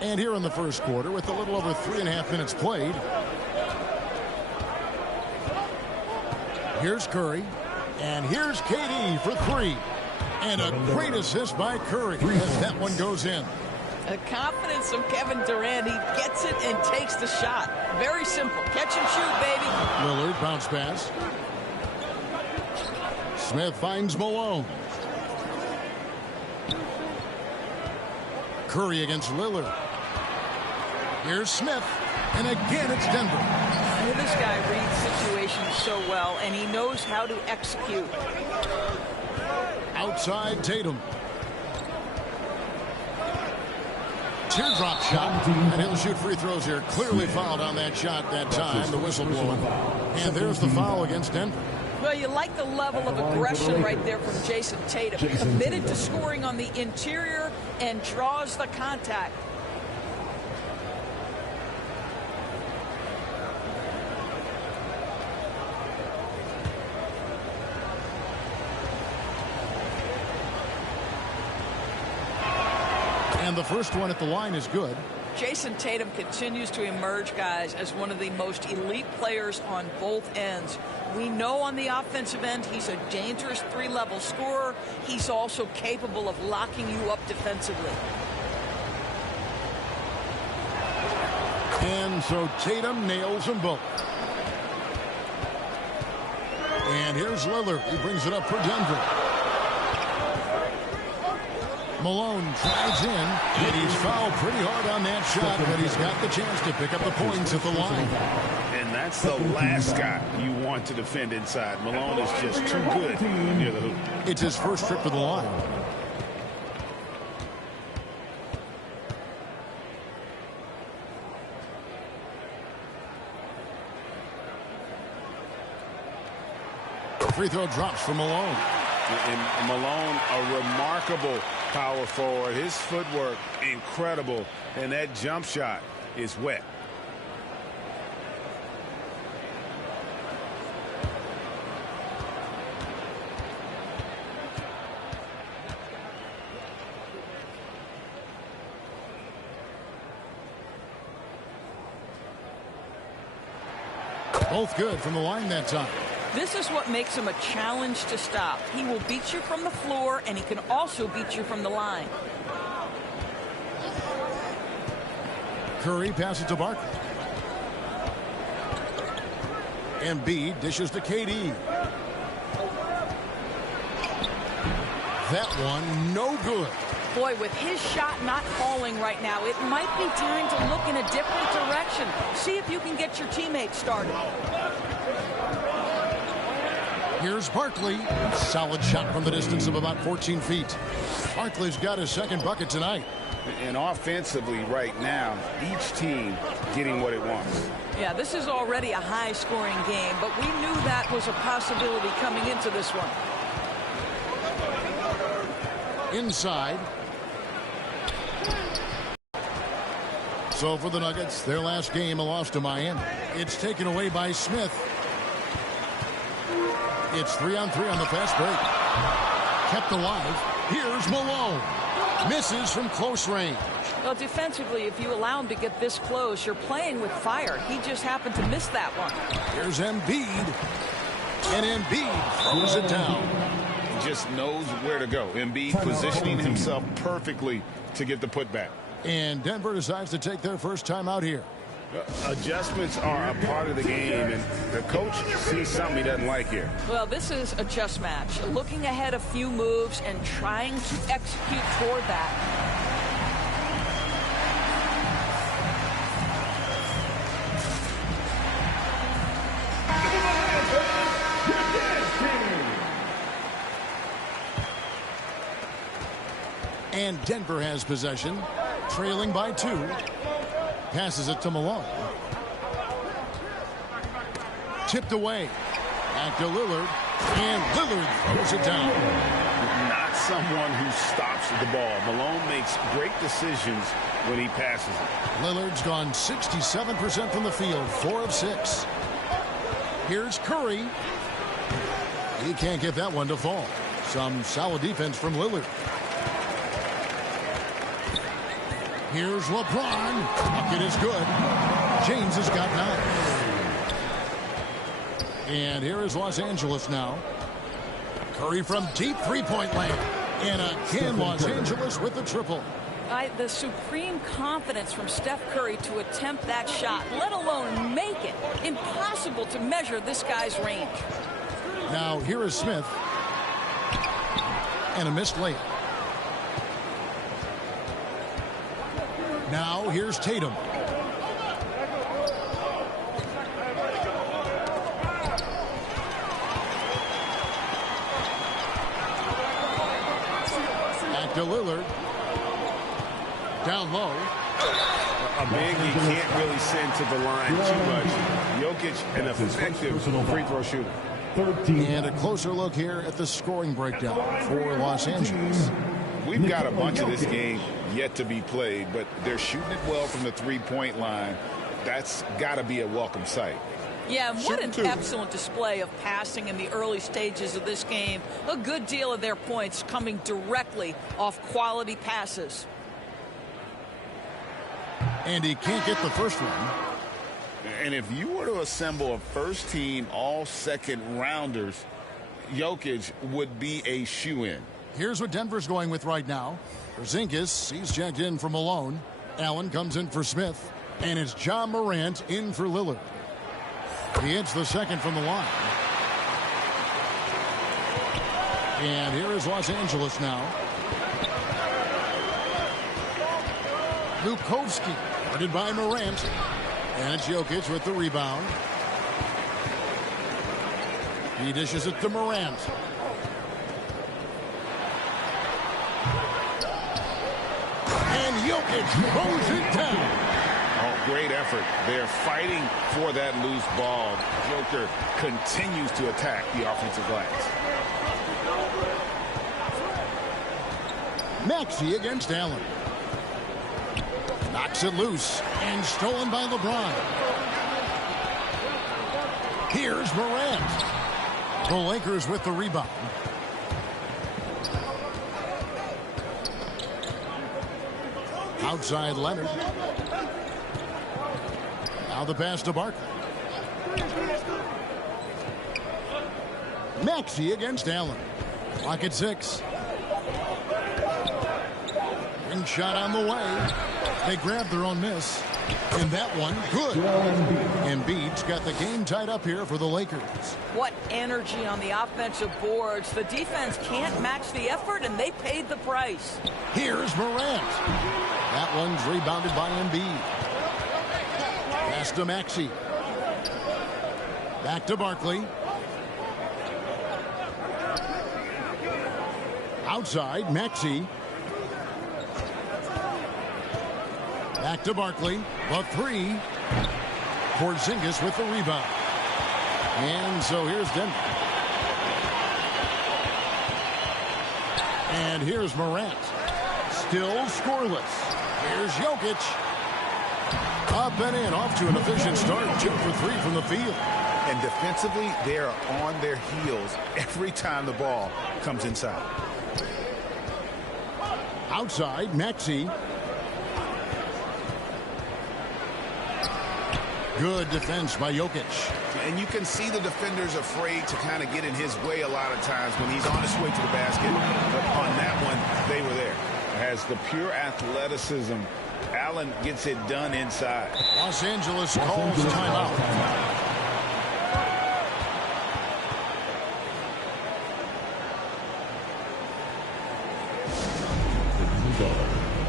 And here in the first quarter, with a little over 3.5 minutes played. Here's Curry. And here's KD for three. And a great assist by Curry as that one goes in. The confidence of Kevin Durant. He gets it and takes the shot. Very simple. Catch and shoot, baby. Lillard bounce pass. Smith finds Malone. Curry against Lillard. Here's Smith. And again, it's Denver. This guy reads situations so well, and he knows how to execute. Outside Tatum. Teardrop shot, and he'll shoot free throws here. Clearly fouled on that shot that time, the whistle blowing. And there's the foul against Denver. Well, you like the level of aggression right there from Jason Tatum. Committed to scoring on the interior and draws the contact. And the first one at the line is good. Jason Tatum continues to emerge, guys, as one of the most elite players on both ends. We know on the offensive end he's a dangerous three-level scorer. He's also capable of locking you up defensively. And so Tatum nails them both. And here's Lillard. He brings it up for Denver. Malone drives in, and he's fouled pretty hard on that shot, but he's got the chance to pick up the points at the line. And that's the last guy you want to defend inside. Malone is just too good near the hoop. It's his first trip to the line. Free throw drops for Malone. And Malone, a remarkable power forward. His footwork, incredible. And that jump shot is wet. Both good from the line that time. This is what makes him a challenge to stop. He will beat you from the floor, and he can also beat you from the line. Curry passes to Barkley. Embiid dishes to KD. That one, no good. Boy, with his shot not falling right now, it might be time to look in a different direction. See if you can get your teammates started. Here's Barkley. Solid shot from the distance of about 14 feet. Barkley's got his second bucket tonight. And offensively right now, each team getting what it wants. Yeah, this is already a high-scoring game, but we knew that was a possibility coming into this one. Inside. So for the Nuggets, their last game, a loss to Miami. It's taken away by Smith. It's 3-on-3 on the fast break. Kept alive. Here's Malone. Misses from close range. Well, defensively, if you allow him to get this close, you're playing with fire. He just happened to miss that one. Here's Embiid. And Embiid throws it down. He just knows where to go. Embiid positioning himself perfectly to get the putback. And Denver decides to take their first time out here. Adjustments are a part of the game, and the coach sees something he doesn't like here. Well, this is a chess match. Looking ahead a few moves and trying to execute toward that. Denver has possession, trailing by 2. Passes it to Malone. Tipped away. Back to Lillard. And Lillard throws it down. Not someone who stops the ball. Malone makes great decisions when he passes it. Lillard's gone 67% from the field, 4 of 6. Here's Curry. He can't get that one to fall. Some solid defense from Lillard. Here's LeBron. Bucket is good. James has got 9. And here is Los Angeles now. Curry from deep three-point land. And again, Los Angeles with the triple. The supreme confidence from Steph Curry to attempt that shot, let alone make it. Impossible to measure this guy's range. Now here is Smith. And a missed layup. Now here's Tatum. Back to Lillard. Down low. A big he can't really send to the line too much. Jokic, an effective free throw shooter. And a closer look here at the scoring breakdown for Los Angeles. We've got a bunch of this game yet to be played, but they're shooting it well from the three-point line. That's got to be a welcome sight. Yeah, what an excellent display of passing in the early stages of this game. A good deal of their points coming directly off quality passes. And he can't get the first one. And if you were to assemble a first-team all-second rounders, Jokic would be a shoo-in. Here's what Denver's going with right now. Porzingis, he's checked in for Malone. Allen comes in for Smith. And it's John Morant in for Lillard. He hits the second from the line. And here is Los Angeles now. Lukovsky, guarded by Morant. And it's Jokic with the rebound. He dishes it to Morant. And Jokic throws it down. Oh, great effort. They're fighting for that loose ball. Joker continues to attack the offensive glass. Maxey against Allen. Knocks it loose and stolen by LeBron. Here's Morant. The Lakers with the rebound. Outside Leonard. Now the pass to Barkley. Maxey against Allen. Clock at 6. Ring shot on the way. They grabbed their own miss. And that one, good. Embiid's got the game tied up here for the Lakers. What energy on the offensive boards. The defense can't match the effort, and they paid the price. Here's Morant. That one's rebounded by Embiid. Pass to Maxey. Back to Barkley. Outside, Maxey. Back to Barkley. The 3. Porzingis with the rebound. And so here's Denver. And here's Morant. Still scoreless. Here's Jokic. Up and in. Off to an efficient start. 2 for 3 from the field. And defensively, they are on their heels every time the ball comes inside. Outside, Maxey. Good defense by Jokic. And you can see the defenders afraid to kind of get in his way a lot of times when he's on his way to the basket. But on that one, they were there. Has the pure athleticism. Allen gets it done inside. Los Angeles calls timeout.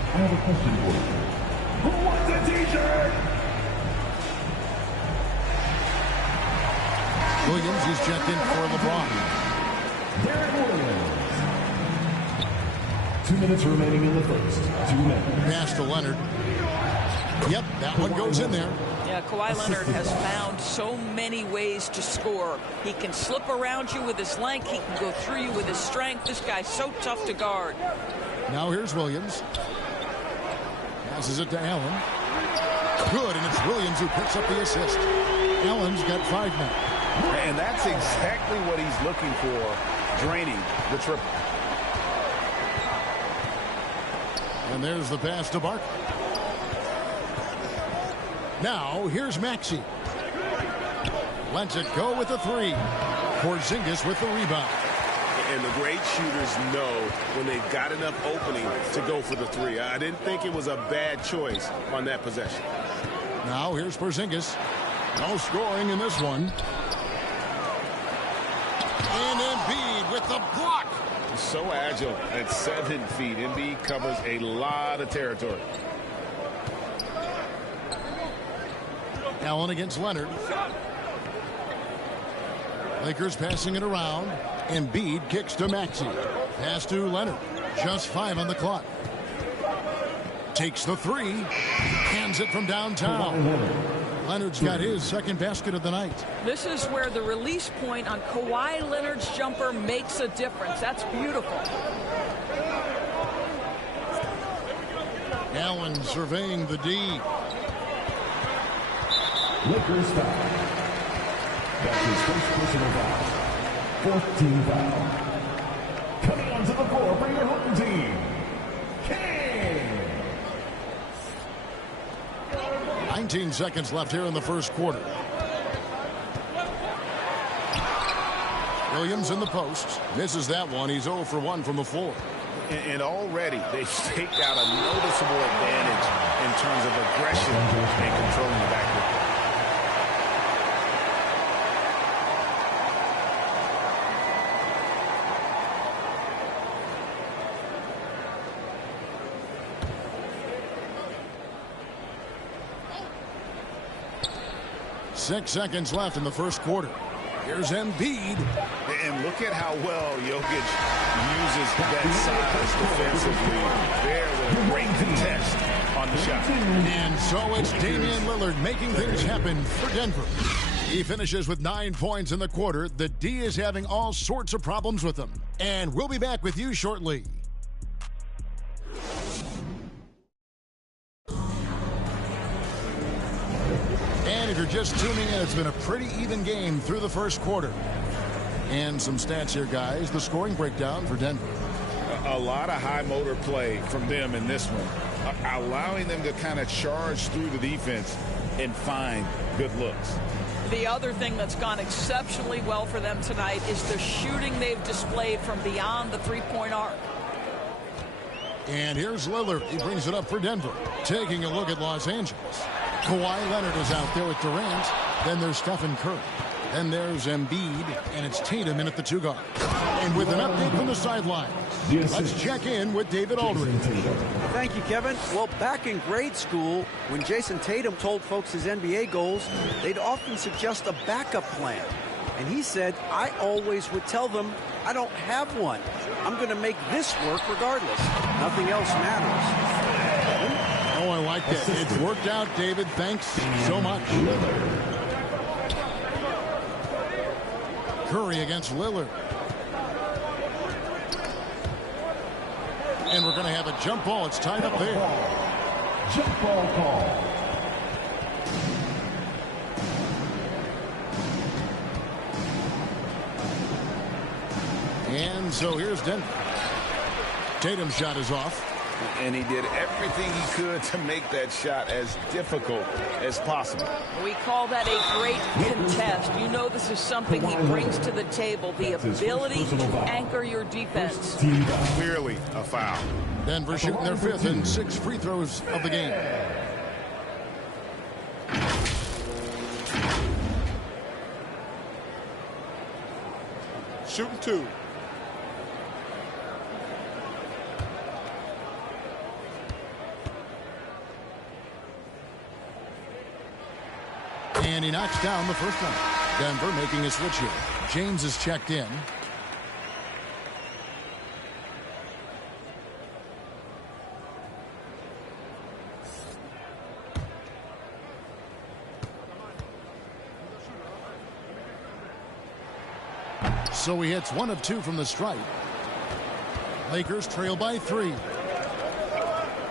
I have a question for you. Who wants a t-shirt? Williams is checked in for LeBron. Derek Williams. 2 minutes remaining in the first. 2 minutes. Pass to Leonard. Yep, that one goes in there. Yeah, Kawhi Leonard has found so many ways to score. He can slip around you with his length. He can go through you with his strength. This guy's so tough to guard. Now here's Williams. Passes it to Allen. Good, and it's Williams who picks up the assist. Allen's got 5 now. And that's exactly what he's looking for, draining the triple. And there's the pass to Barkley. Now, here's Maxey. Lets it go with the 3. Porzingis with the rebound. And the great shooters know when they've got enough opening to go for the 3. I didn't think it was a bad choice on that possession. Now, here's Porzingis. No scoring in this one. And Embiid with the block. So agile at 7 feet. Embiid covers a lot of territory. Allen against Leonard. Lakers passing it around. Embiid kicks to Maxey. Pass to Leonard. Just 5 on the clock. Takes the 3. Hands it from downtown. Leonard's got his second basket of the night. This is where the release point on Kawhi Leonard's jumper makes a difference. That's beautiful. Allen surveying the D. Lakers foul. That's his first personal foul. 4th team foul. Coming onto the floor for your home team, King. 19 seconds left here in the first quarter. Williams in the post. Misses that one. He's 0 for 1 from the floor. And already they've staked out a noticeable advantage in terms of aggression and controlling the backcourt. Six seconds left in the first quarter. Here's Embiid. And look at how well Jokic uses that size defensively. There with a great contest on the shot. And so it's Damian Lillard making things happen for Denver. He finishes with 9 points in the quarter. The D is having all sorts of problems with him. And we'll be back with you shortly. And if you're just tuning in, it's been a pretty even game through the first quarter. And some stats here, guys. The scoring breakdown for Denver. A lot of high motor play from them in this one. Allowing them to kind of charge through the defense and find good looks. The other thing that's gone exceptionally well for them tonight is the shooting they've displayed from beyond the three-point arc. And here's Lillard. He brings it up for Denver. Taking a look at Los Angeles. Kawhi Leonard is out there with Durant. Then there's Stephen Curry. Then there's Embiid. And it's Tatum in at the 2 guard. And with an update from the sideline, let's check in with David Aldridge. Thank you, Kevin. Well, back in grade school, when Jason Tatum told folks his NBA goals, they'd often suggest a backup plan. And he said, I always would tell them, I don't have one. I'm going to make this work regardless. Nothing else matters. Oh, I like that. It's worked out, David. Thanks so much. Curry against Lillard. And we're going to have a jump ball. It's tied up there. Jump ball call. And so here's Denver. Tatum's shot is off. And he did everything he could to make that shot as difficult as possible. We call that a great contest. You know this is something he brings to the table, the ability to anchor your defense. Clearly a foul. Denver shooting their 5th and 6 free throws of the game. Shooting 2. And he knocks down the first one. Denver making a switch here. James is checked in. So he hits 1 of 2 from the stripe. Lakers trail by 3.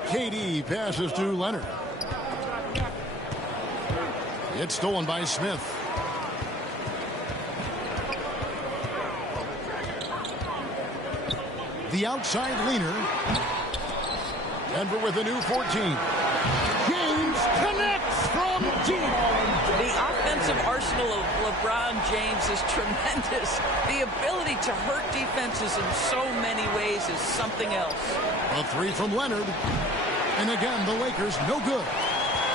KD passes to Leonard. It's stolen by Smith. The outside leaner. Denver with a new 14. James connects from deep. The offensive arsenal of LeBron James is tremendous. The ability to hurt defenses in so many ways is something else. A 3 from Leonard. And again, the Lakers no good.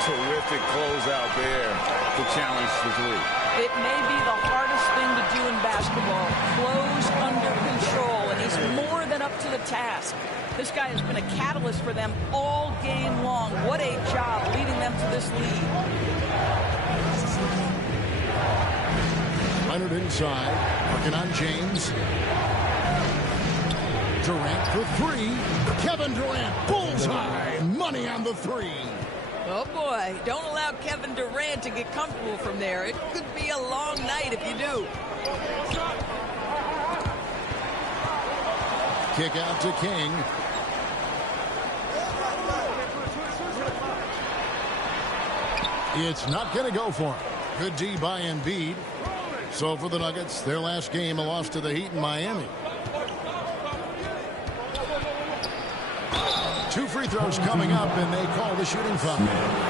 Terrific closeout there to challenge the 3. It may be the hardest thing to do in basketball. Close under control, and he's more than up to the task. This guy has been a catalyst for them all game long. What a job leading them to this lead. Leonard inside, working on James. Durant for 3. Kevin Durant, bullseye, money on the 3. Oh boy, don't allow Kevin Durant to get comfortable from there. It could be a long night if you do. Kick out to King. It's not going to go for him. Good D by Embiid. So for the Nuggets, their last game, a loss to the Heat in Miami. 2 free throws coming up, and they call the shooting foul.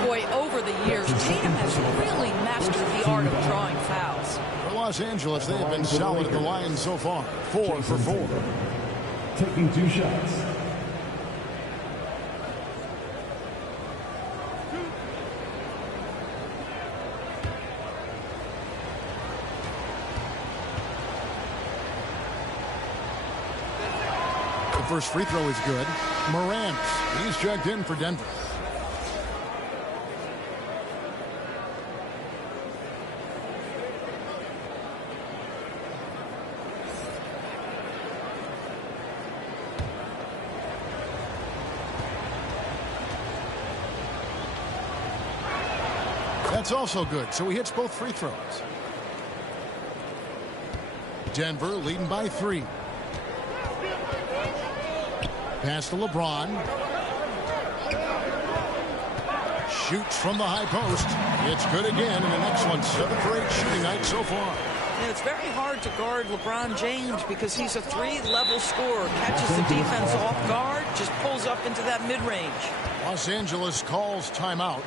Boy, over the years, Tatum has really mastered the art of drawing fouls. For Los Angeles, they have been solid at the line so far. 4 for 4. Taking 2 shots. The first free throw is good. Morant, he's checked in for Denver. That's also good, so he hits both free throws. Denver leading by 3. Pass to LeBron. Shoots from the high post. It's good again, and the next one 7 for 8 shooting night so far. And it's very hard to guard LeBron James because he's a 3-level scorer. Catches the defense off guard, just pulls up into that mid-range. Los Angeles calls timeout.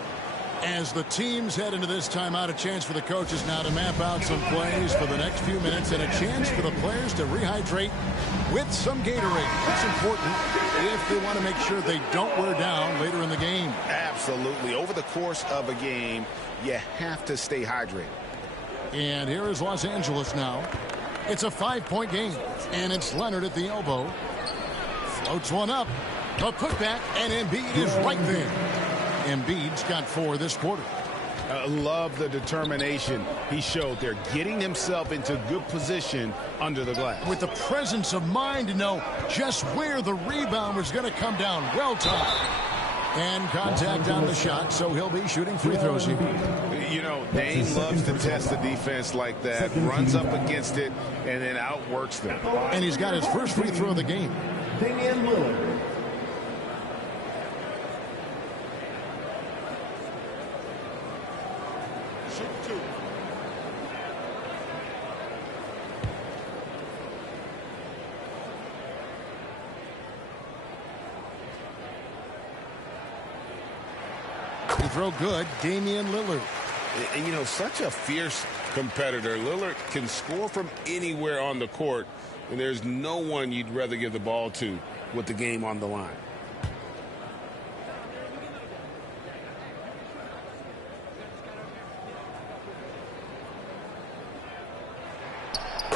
As the teams head into this timeout, a chance for the coaches now to map out some plays for the next few minutes and a chance for the players to rehydrate with some Gatorade. That's important if they want to make sure they don't wear down later in the game. Absolutely. Over the course of a game, you have to stay hydrated. And here is Los Angeles now. It's a 5-point game, and it's Leonard at the elbow. Floats one up. A putback, and Embiid is right there. Embiid's got 4 this quarter. Love the determination he showed there, getting himself into good position under the glass. With the presence of mind to know just where the rebound was going to come down. Well timed. And contact on the shot, so he'll be shooting free throws here. You know, Dame loves to test the defense like that, runs up against it, and then outworks them. And he's got his first free throw of the game. Damian Lillard. Throw good, Damian Lillard. You know, such a fierce competitor. Lillard can score from anywhere on the court, and there's no one you'd rather give the ball to with the game on the line.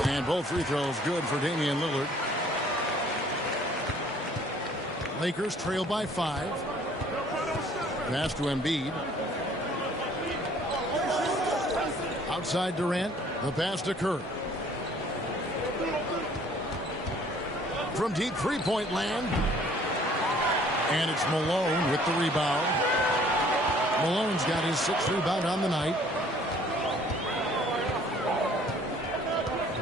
And both free throws good for Damian Lillard. Lakers trail by 5. Pass to Embiid. Outside Durant. The pass to Curry. From deep three-point land. And it's Malone with the rebound. Malone's got his 6th rebound on the night.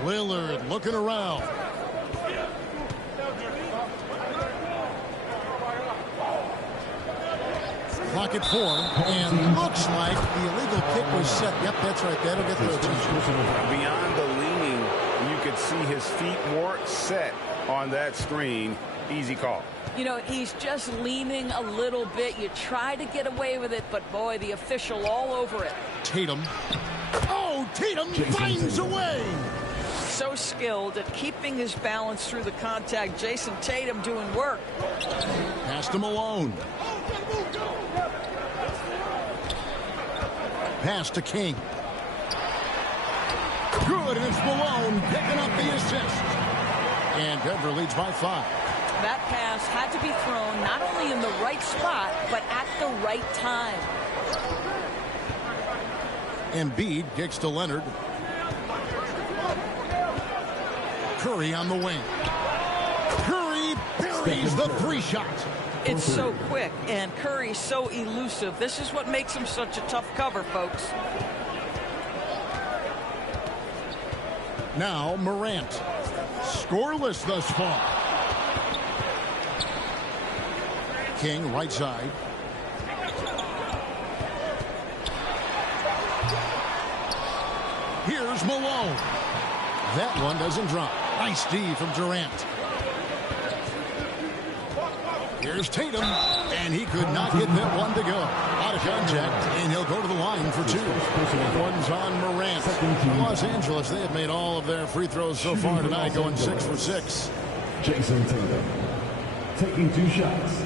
Lillard looking around. Clock at 4, and looks like the illegal kick was set. Yep, that's right. That'll get the attention. Beyond the leaning, you could see his feet more set on that screen. Easy call. You know, he's just leaning a little bit. You try to get away with it, but boy, the official all over it. Tatum. Oh, Tatum finds a way. So skilled at keeping his balance through the contact. Jason Tatum doing work. Pass to Malone. Pass to King. Good, and it's Malone picking up the assist. And Denver leads by 5. That pass had to be thrown not only in the right spot, but at the right time. Embiid kicks to Leonard. Curry on the wing. Curry buries the 3-shot. It's so quick, and Curry's so elusive. This is what makes him such a tough cover, folks. Now Morant. Scoreless thus far. King right side. Here's Malone. That one doesn't drop. Nice D from Durant. Here's Tatum, and he could not get that one to go. Out of contact, and he'll go to the line for 2. One's on Morant. Los Angeles, they have made all of their free throws so far tonight, going 6 for 6. Jason Tatum taking 2 shots.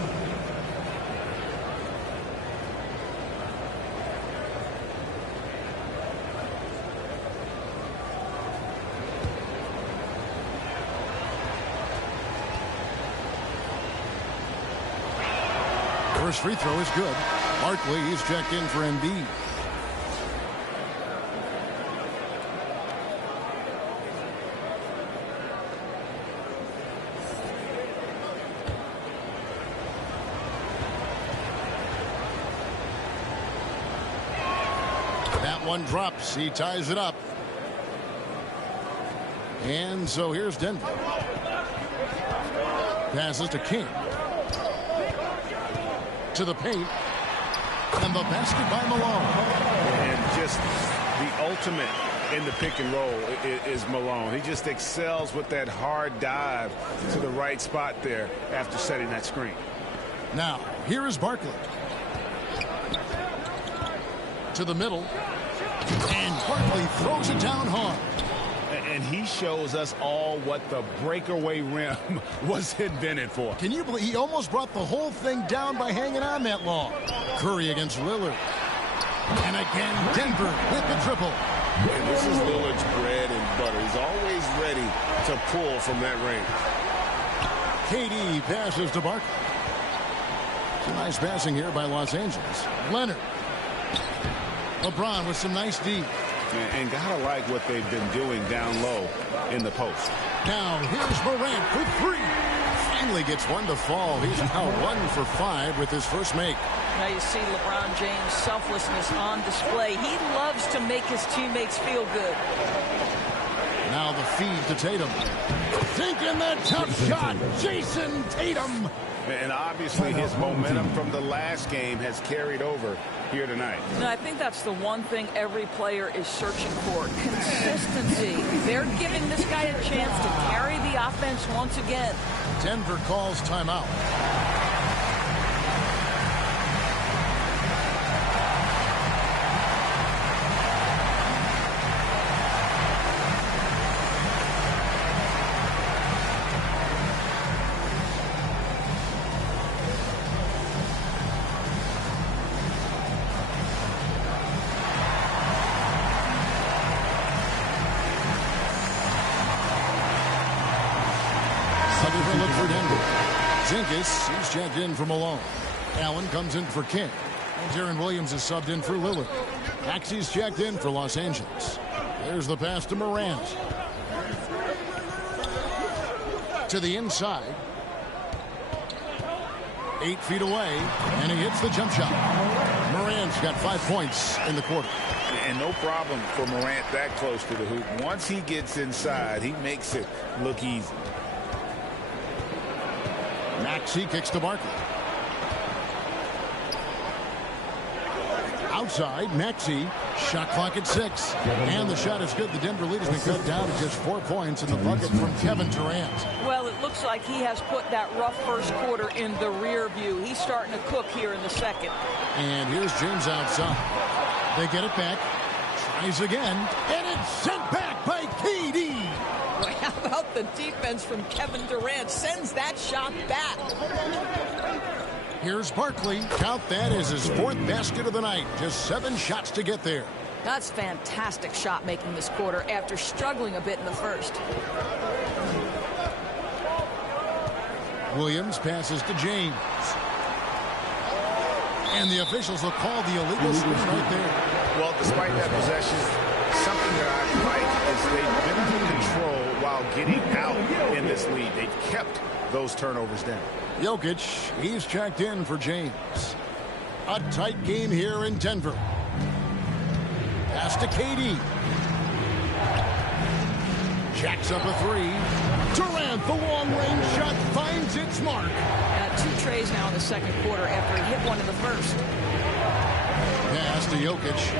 First free throw is good. Barkley, he's checked in for Embiid. That one drops. He ties it up. And so here's Denver. Passes to King. To the paint, and the basket by Malone. And just the ultimate in the pick and roll is Malone. He just excels with that hard dive to the right spot there after setting that screen. Now, here is Barkley. To the middle, and Barkley throws it down hard. And he shows us all what the breakaway rim was invented for. Can you believe he almost brought the whole thing down by hanging on that long? Curry against Lillard. And again, Denver with the triple. And this is Lillard's bread and butter. He's always ready to pull from that range. KD passes to Barkley. Some nice passing here by Los Angeles. Leonard. LeBron with some nice D. And gotta like what they've been doing down low in the post. Now here's Morant for 3. Finally gets one to fall. He's now 1 for 5 with his first make. Now you see LeBron James' selflessness on display. He loves to make his teammates feel good. Now the feed to Tatum. Thinking that tough shot. Jason Tatum. And obviously his momentum from the last game has carried over here tonight. No, I think that's the one thing every player is searching for. Consistency. They're giving this guy a chance to carry the offense once again. Denver calls timeout. Look for Denver. Zinkis, he's checked in for Malone. Allen comes in for King. And Deron Williams is subbed in for Lillard. Maxey's checked in for Los Angeles. There's the pass to Morant. To the inside. 8 feet away. And he hits the jump shot. Morant's got 5 points in the quarter. And no problem for Morant that close to the hoop. Once he gets inside, he makes it look easy. Maxey kicks to Barkley. Outside, Maxey. Shot clock at 6. And the shot is good. The Denver lead has been cut down to just 4 points in the bucket from Kevin Durant. Well, it looks like he has put that rough first quarter in the rear view. He's starting to cook here in the second. And here's James outside. They get it back. Tries again. And it's sent back by KD. Well, how about the defense from Kevin Durant? Sends that shot back. Here's Barkley. Count that as his 4th basket of the night. Just 7 shots to get there. That's fantastic shot making this quarter after struggling a bit in the first. Williams passes to James. And the officials will call the illegal screen right there. Well, despite that possession, something that I like is they've been in control while getting out in this lead. They've kept those turnovers down. Jokic, he's checked in for James. A tight game here in Denver. Pass to KD. Jacks up a 3. Durant, the long-range shot, finds its mark. 2 trays now in the second quarter after he hit one in the first. Pass to Jokic.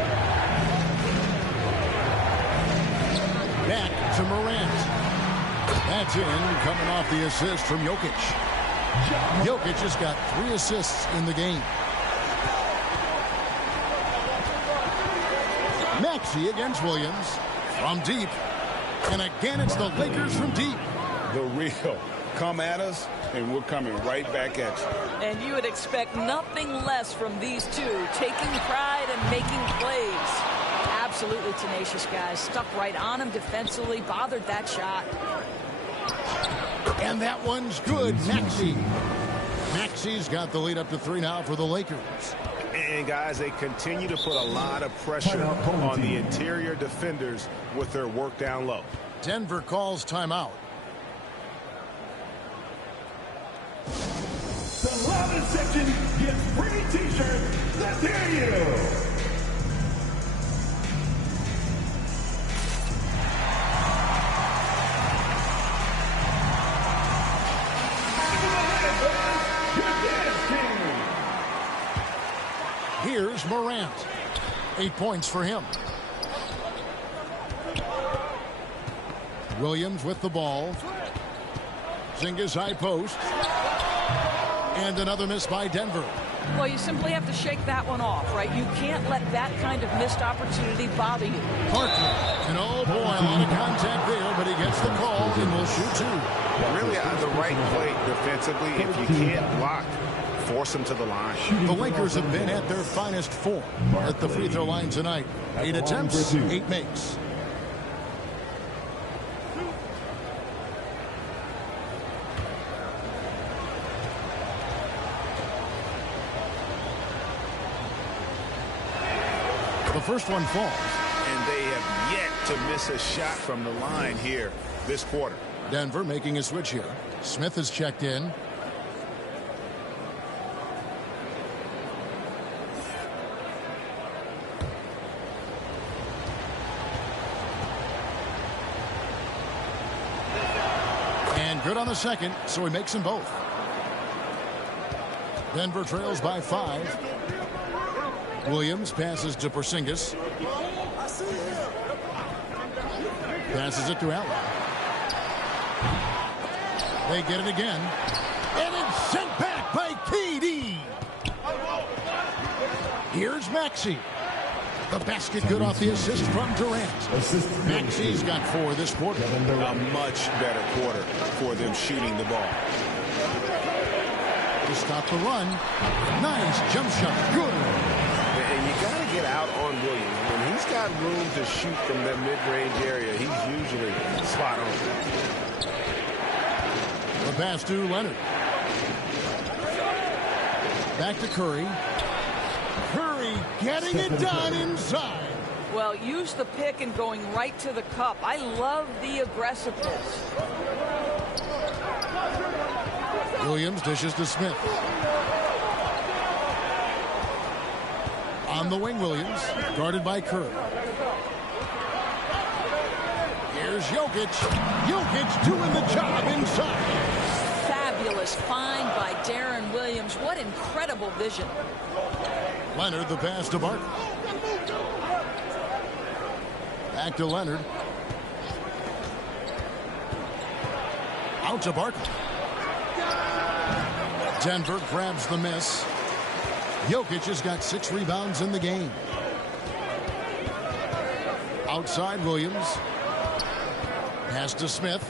Back to Morant. That's in, coming off the assist from Jokic. Jokic has got 3 assists in the game. Maxey against Williams from deep. And again, it's the Lakers from deep. The real. Come at us, and we're coming right back at you. And you would expect nothing less from these two, taking pride and making plays. Absolutely tenacious guys. Stuck right on him defensively, bothered that shot. And that one's good. Maxey. Maxey's got the lead up to 3 now for the Lakers. And, guys, they continue to put a lot of pressure on the interior defenders with their work down low. Denver calls timeout. The loudest section gets free t-shirts. Let's hear you. Here's Morant. 8 points for him. Williams with the ball. Zinga's high post. And another miss by Denver. Well, you simply have to shake that one off, right? You can't let that kind of missed opportunity bother you. Barkley. And oh boy, a lot of contact there, but he gets the call and will shoot 2. Really on the right play defensively. If you can't block, force them to the line. The Lakers have been at their finest form at the free throw line tonight. 8 attempts, 8 makes. The first one falls. And they have yet to miss a shot from the line here this quarter. Denver making a switch here. Smith is checked in. And good on the second, so he makes them both. Denver trails by 5. Williams passes to Porzingis. Passes it to Allen. They get it again. And it's sent back by KD. Here's Maxey. The basket good off the assist from Durant. Maxey's got 4 this quarter. A much better quarter for them shooting the ball. To stop the run. Nice jump shot. Good. And you got to get out on Williams. When he's got room to shoot from that mid-range area, he's usually spot on. The pass to Leonard. Back to Curry. Curry getting it done inside. Well, use the pick and going right to the cup. I love the aggressiveness. Williams dishes to Smith. On the wing, Williams, guarded by Kerr. Here's Jokic. Jokic doing the job inside. Fabulous find by Darren Williams. What incredible vision. Leonard, the pass to Barton. Back to Leonard. Out to Barton. Denver grabs the miss. Jokic has got 6 rebounds in the game. Outside Williams. Pass to Smith.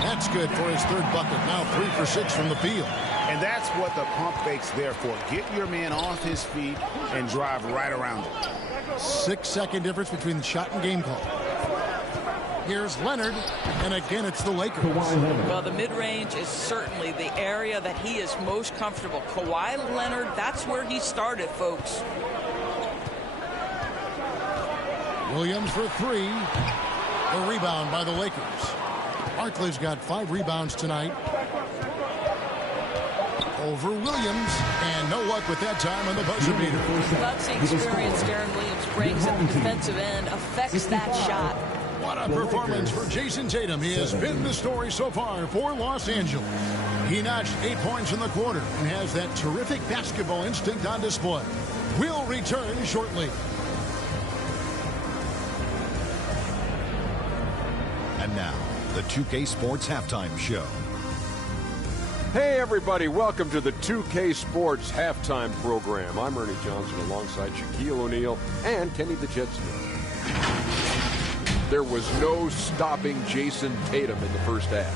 That's good for his 3rd bucket. Now 3 for 6 from the field. And that's what the pump fake's there for. Get your man off his feet and drive right around him. 6-second difference between the shot and game call. Here's Leonard, and again it's the Lakers. Well, the mid-range is certainly the area that he is most comfortable. Kawhi Leonard, that's where he started, folks. Williams for 3. A rebound by the Lakers. Barkley's got 5 rebounds tonight. Over Williams, and no luck with that time on the buzzer beater. That's the experience Darren Williams brings at the defensive end, affects that shot. What a performance for Jason Tatum. He has been the story so far for Los Angeles. He notched 8 points in the quarter and has that terrific basketball instinct on display. We'll return shortly. And now, the 2K Sports Halftime Show. Hey, everybody. Welcome to the 2K Sports Halftime Program. I'm Ernie Johnson alongside Shaquille O'Neal and Kenny the Jet Smith. There was no stopping Jason Tatum in the first half.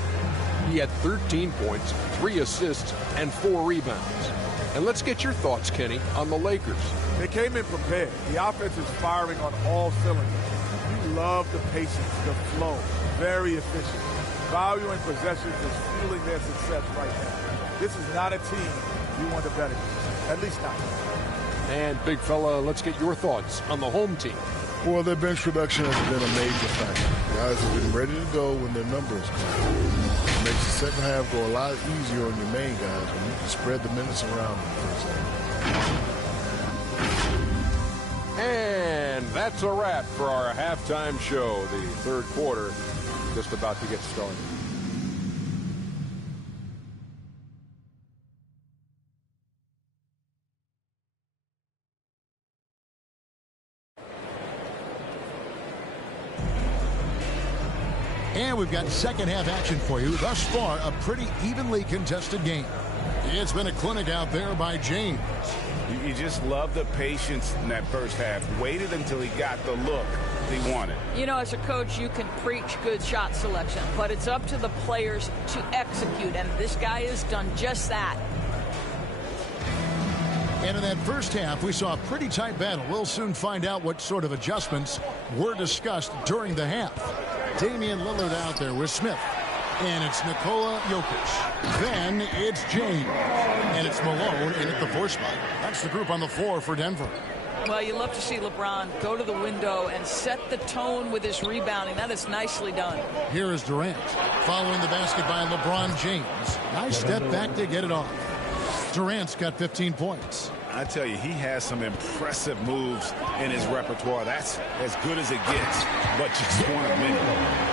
He had 13 points, 3 assists, and 4 rebounds. And let's get your thoughts, Kenny, on the Lakers. They came in prepared. The offense is firing on all cylinders. You love the patience, the flow. Very efficient. Value and possessions is fueling their success right now. This is not a team you want to bet against. At least not. And, big fella, let's get your thoughts on the home team. Well, their bench production has been a major factor. Guys have been ready to go when their numbers come. It makes the second half go a lot easier on your main guys when you can spread the minutes around in the first half. And that's a wrap for our halftime show. The 3rd quarter just about to get started. And we've got second half action for you. Thus far, a pretty evenly contested game. It's been a clinic out there by James. You just love the patience in that first half. Waited until he got the look he wanted. You know, as a coach, you can preach good shot selection, but it's up to the players to execute, and this guy has done just that. And in that first half, we saw a pretty tight battle. We'll soon find out what sort of adjustments were discussed during the half. Damian Lillard out there with Smith. And it's Nikola Jokic. Then it's James. And it's Malone in at the 4 spot. That's the group on the floor for Denver. Well, you love to see LeBron go to the window and set the tone with his rebounding. That is nicely done. Here is Durant following the basket by LeBron James. Nice step back to get it off. Durant's got 15 points. I tell you, he has some impressive moves in his repertoire. That's as good as it gets, but just one of many.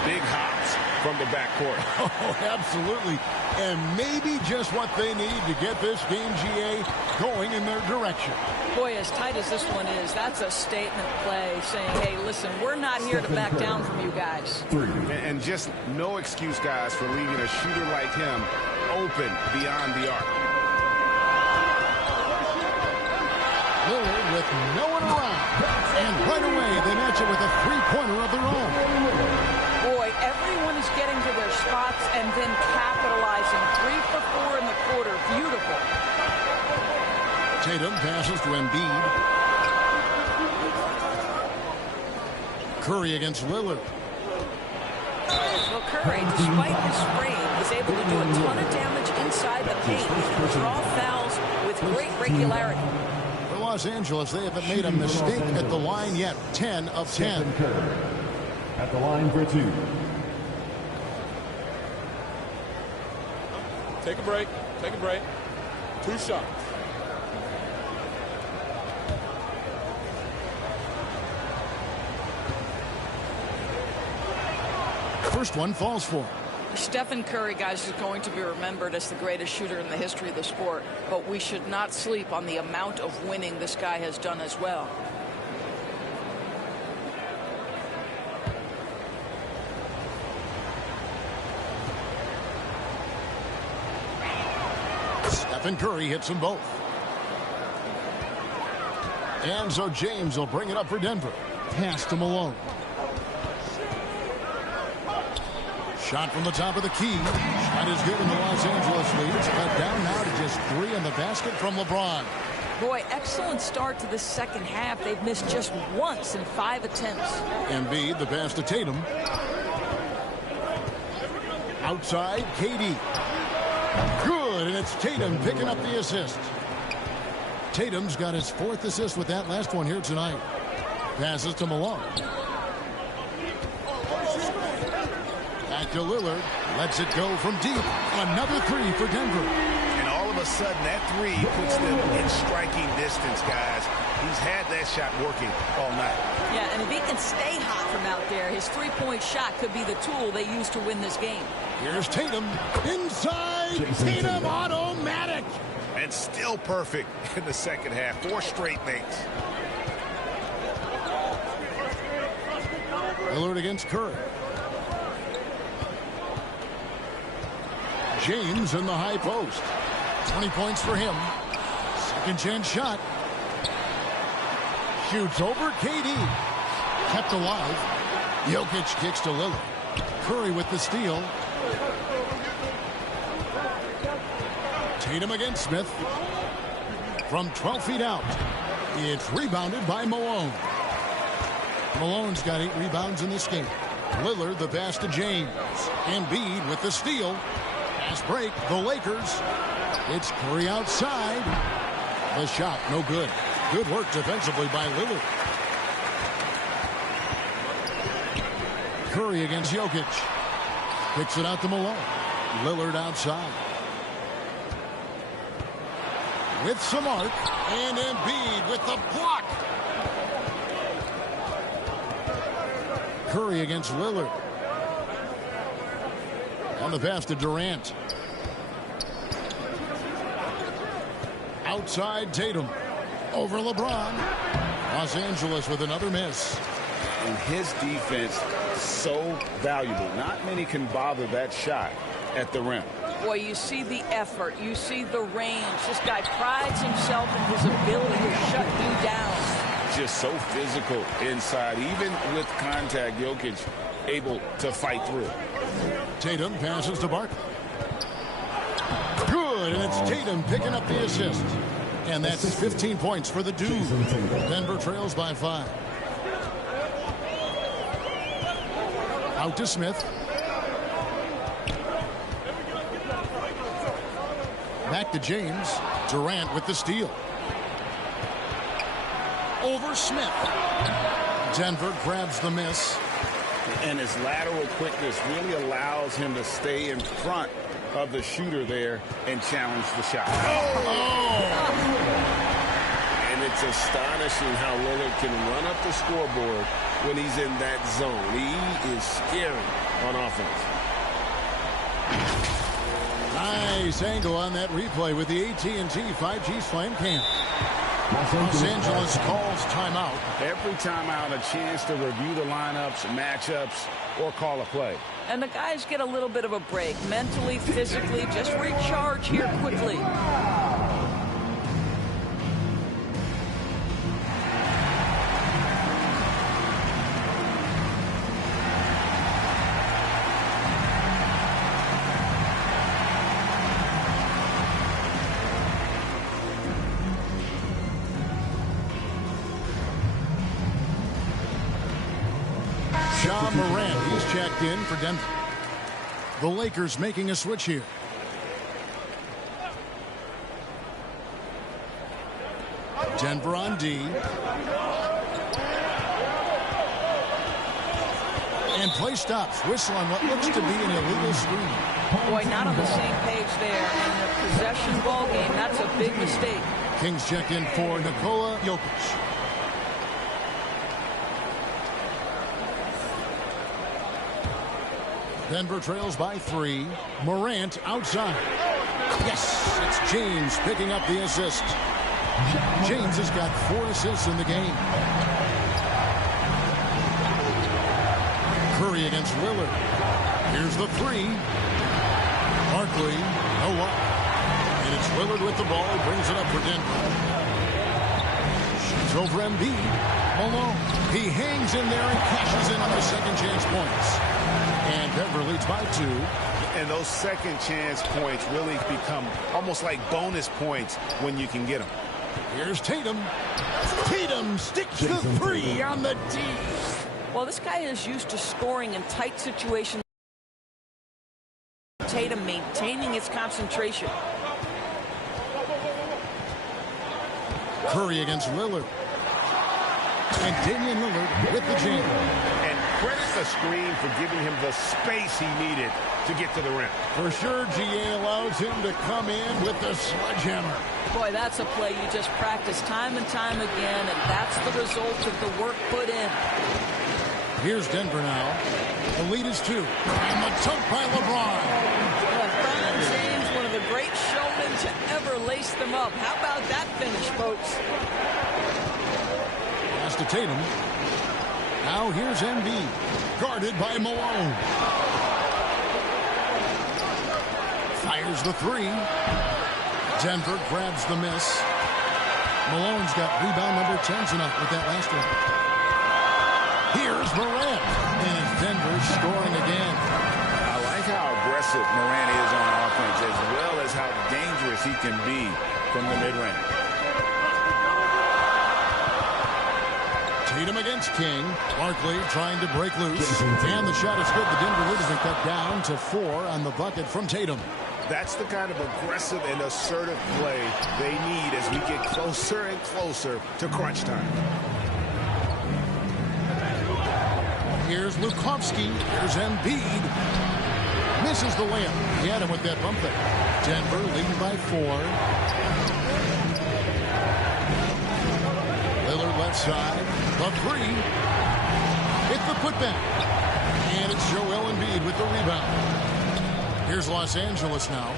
Big hops from the backcourt. Oh, absolutely. And maybe just what they need to get this game, GA, going in their direction. Boy, as tight as this one is, that's a statement play saying, hey, listen, we're not here to back down from you guys. And just no excuse, guys, for leaving a shooter like him open beyond the arc. Lillard with no one around. And right away, they match it with a three-pointer of their own. Boy, everyone is getting to their spots and then capitalizing. 3 for 4 in the quarter. Beautiful. Tatum passes to Embiid. Curry against Lillard. Well, Curry, despite his sprain, is able to do a ton of damage inside the paint. He can draw fouls with great regularity. For Los Angeles, they haven't made a mistake at the line yet. 10 of 10. At the line for 2. Take a break. Take a break. 2 shots. First one falls for him. Stephen Curry, guys, is going to be remembered as the greatest shooter in the history of the sport, but we should not sleep on the amount of winning this guy has done as well. Stephen Curry hits them both. And so James will bring it up for Denver. Pass to Malone. Shot from the top of the key. Shot is good in the Los Angeles lead. It's cut down now to just 3 in the basket from LeBron. Boy, excellent start to the second half. They've missed just once in 5 attempts. Embiid, the pass to Tatum. Outside, KD. Good, and it's Tatum picking up the assist. Tatum's got his 4th assist with that last one here tonight. Passes to Malone. Back to Lillard. Lets it go from deep. Another 3 for Denver. And all of a sudden, that 3 puts them in striking distance, guys. He's had that shot working all night. Yeah, and if he can stay hot from out there, his 3-point shot could be the tool they use to win this game. Here's Tatum. Inside. Tatum automatic. And still perfect in the second half. 4 straight makes. Lillard against Curry. James in the high post. 20 points for him. Second chance shot. Shoots over KD. Kept alive. Jokic kicks to Lillard. Curry with the steal. Tatum against Smith. From 12 feet out. It's rebounded by Malone. Malone's got 8 rebounds in this game. Lillard the pass to James. Embiid with the steal. Fast break, the Lakers. It's Curry outside. The shot, no good. Good work defensively by Lillard. Curry against Jokic. Kicks it out to Malone. Lillard outside. With some arc. And Embiid with the block. Curry against Lillard. On the pass to Durant. Outside Tatum. Over LeBron. Los Angeles with another miss. And his defense so valuable. Not many can bother that shot at the rim. Boy, you see the effort. You see the range. This guy prides himself in his ability to shut you down. Just so physical inside. Even with contact, Jokic able to fight through. Tatum passes to Barkley. Good, and it's Tatum picking up the assist. And that's 15 points for the Dude. Denver trails by 5. Out to Smith. Back to James. Durant with the steal. Over Smith. Denver grabs the miss. And his lateral quickness really allows him to stay in front of the shooter there and challenge the shot. And it's astonishing how Lillard can run up the scoreboard when he's in that zone. He is scary on offense. Nice angle on that replay with the AT&T 5G Slam Cam. Los Angeles calls timeout. Every timeout, a chance to review the lineups, matchups, or call a play. And the guys get a little bit of a break. Mentally, physically, just recharge here quickly. John Morant, he's checked in for Denver. The Lakers making a switch here. Denver on D. And play stops. Whistle on what looks to be an illegal screen. Boy, not on the same page there. In a possession ball game, that's a big mistake. Kings checked in for Nikola Jokic. Denver trails by 3. Morant outside. Yes, it's James picking up the assist. James has got 4 assists in the game. Curry against Lillard. Here's the 3. Barkley, no luck. And it's Lillard with the ball. He brings it up for Denver. Shoots over Embiid. Malone. He hangs in there and cashes in on those second chance points. And Denver leads by 2. And those second chance points really become almost like bonus points when you can get them. Here's Tatum. Tatum sticks the 3 on the D. Well, this guy is used to scoring in tight situations. Tatum maintaining his concentration. Curry against Lillard. And Damian Lillard with the jam. And credit the screen for giving him the space he needed to get to the rim. For sure, GA allows him to come in with the sledgehammer. Boy, that's a play you just practice time and time again, and that's the result of the work put in. Here's Denver now. The lead is 2. And the dunk by LeBron. LeBron James, one of the great showmen to ever lace them up. How about that finish, folks? Pass to Tatum. Now here's Embiid. Guarded by Malone. Fires the 3. Denver grabs the miss. Malone's got rebound number 10 tonight with that last one. Here's Morant. And it's Denver scoring again. I like how aggressive Morant is on offense, as well as how dangerous he can be from the mid-range. Tatum against King. Barkley trying to break loose. And the shot is good. The Denver lead has been cut down to 4 on the bucket from Tatum. That's the kind of aggressive and assertive play they need as we get closer and closer to crunch time. Here's Lukovsky. Here's Embiid. Misses the layup. He had him with that bump there. Denver leading by 4. Lillard left side. The 3. It's the putback. And it's Joel Embiid with the rebound. Here's Los Angeles now.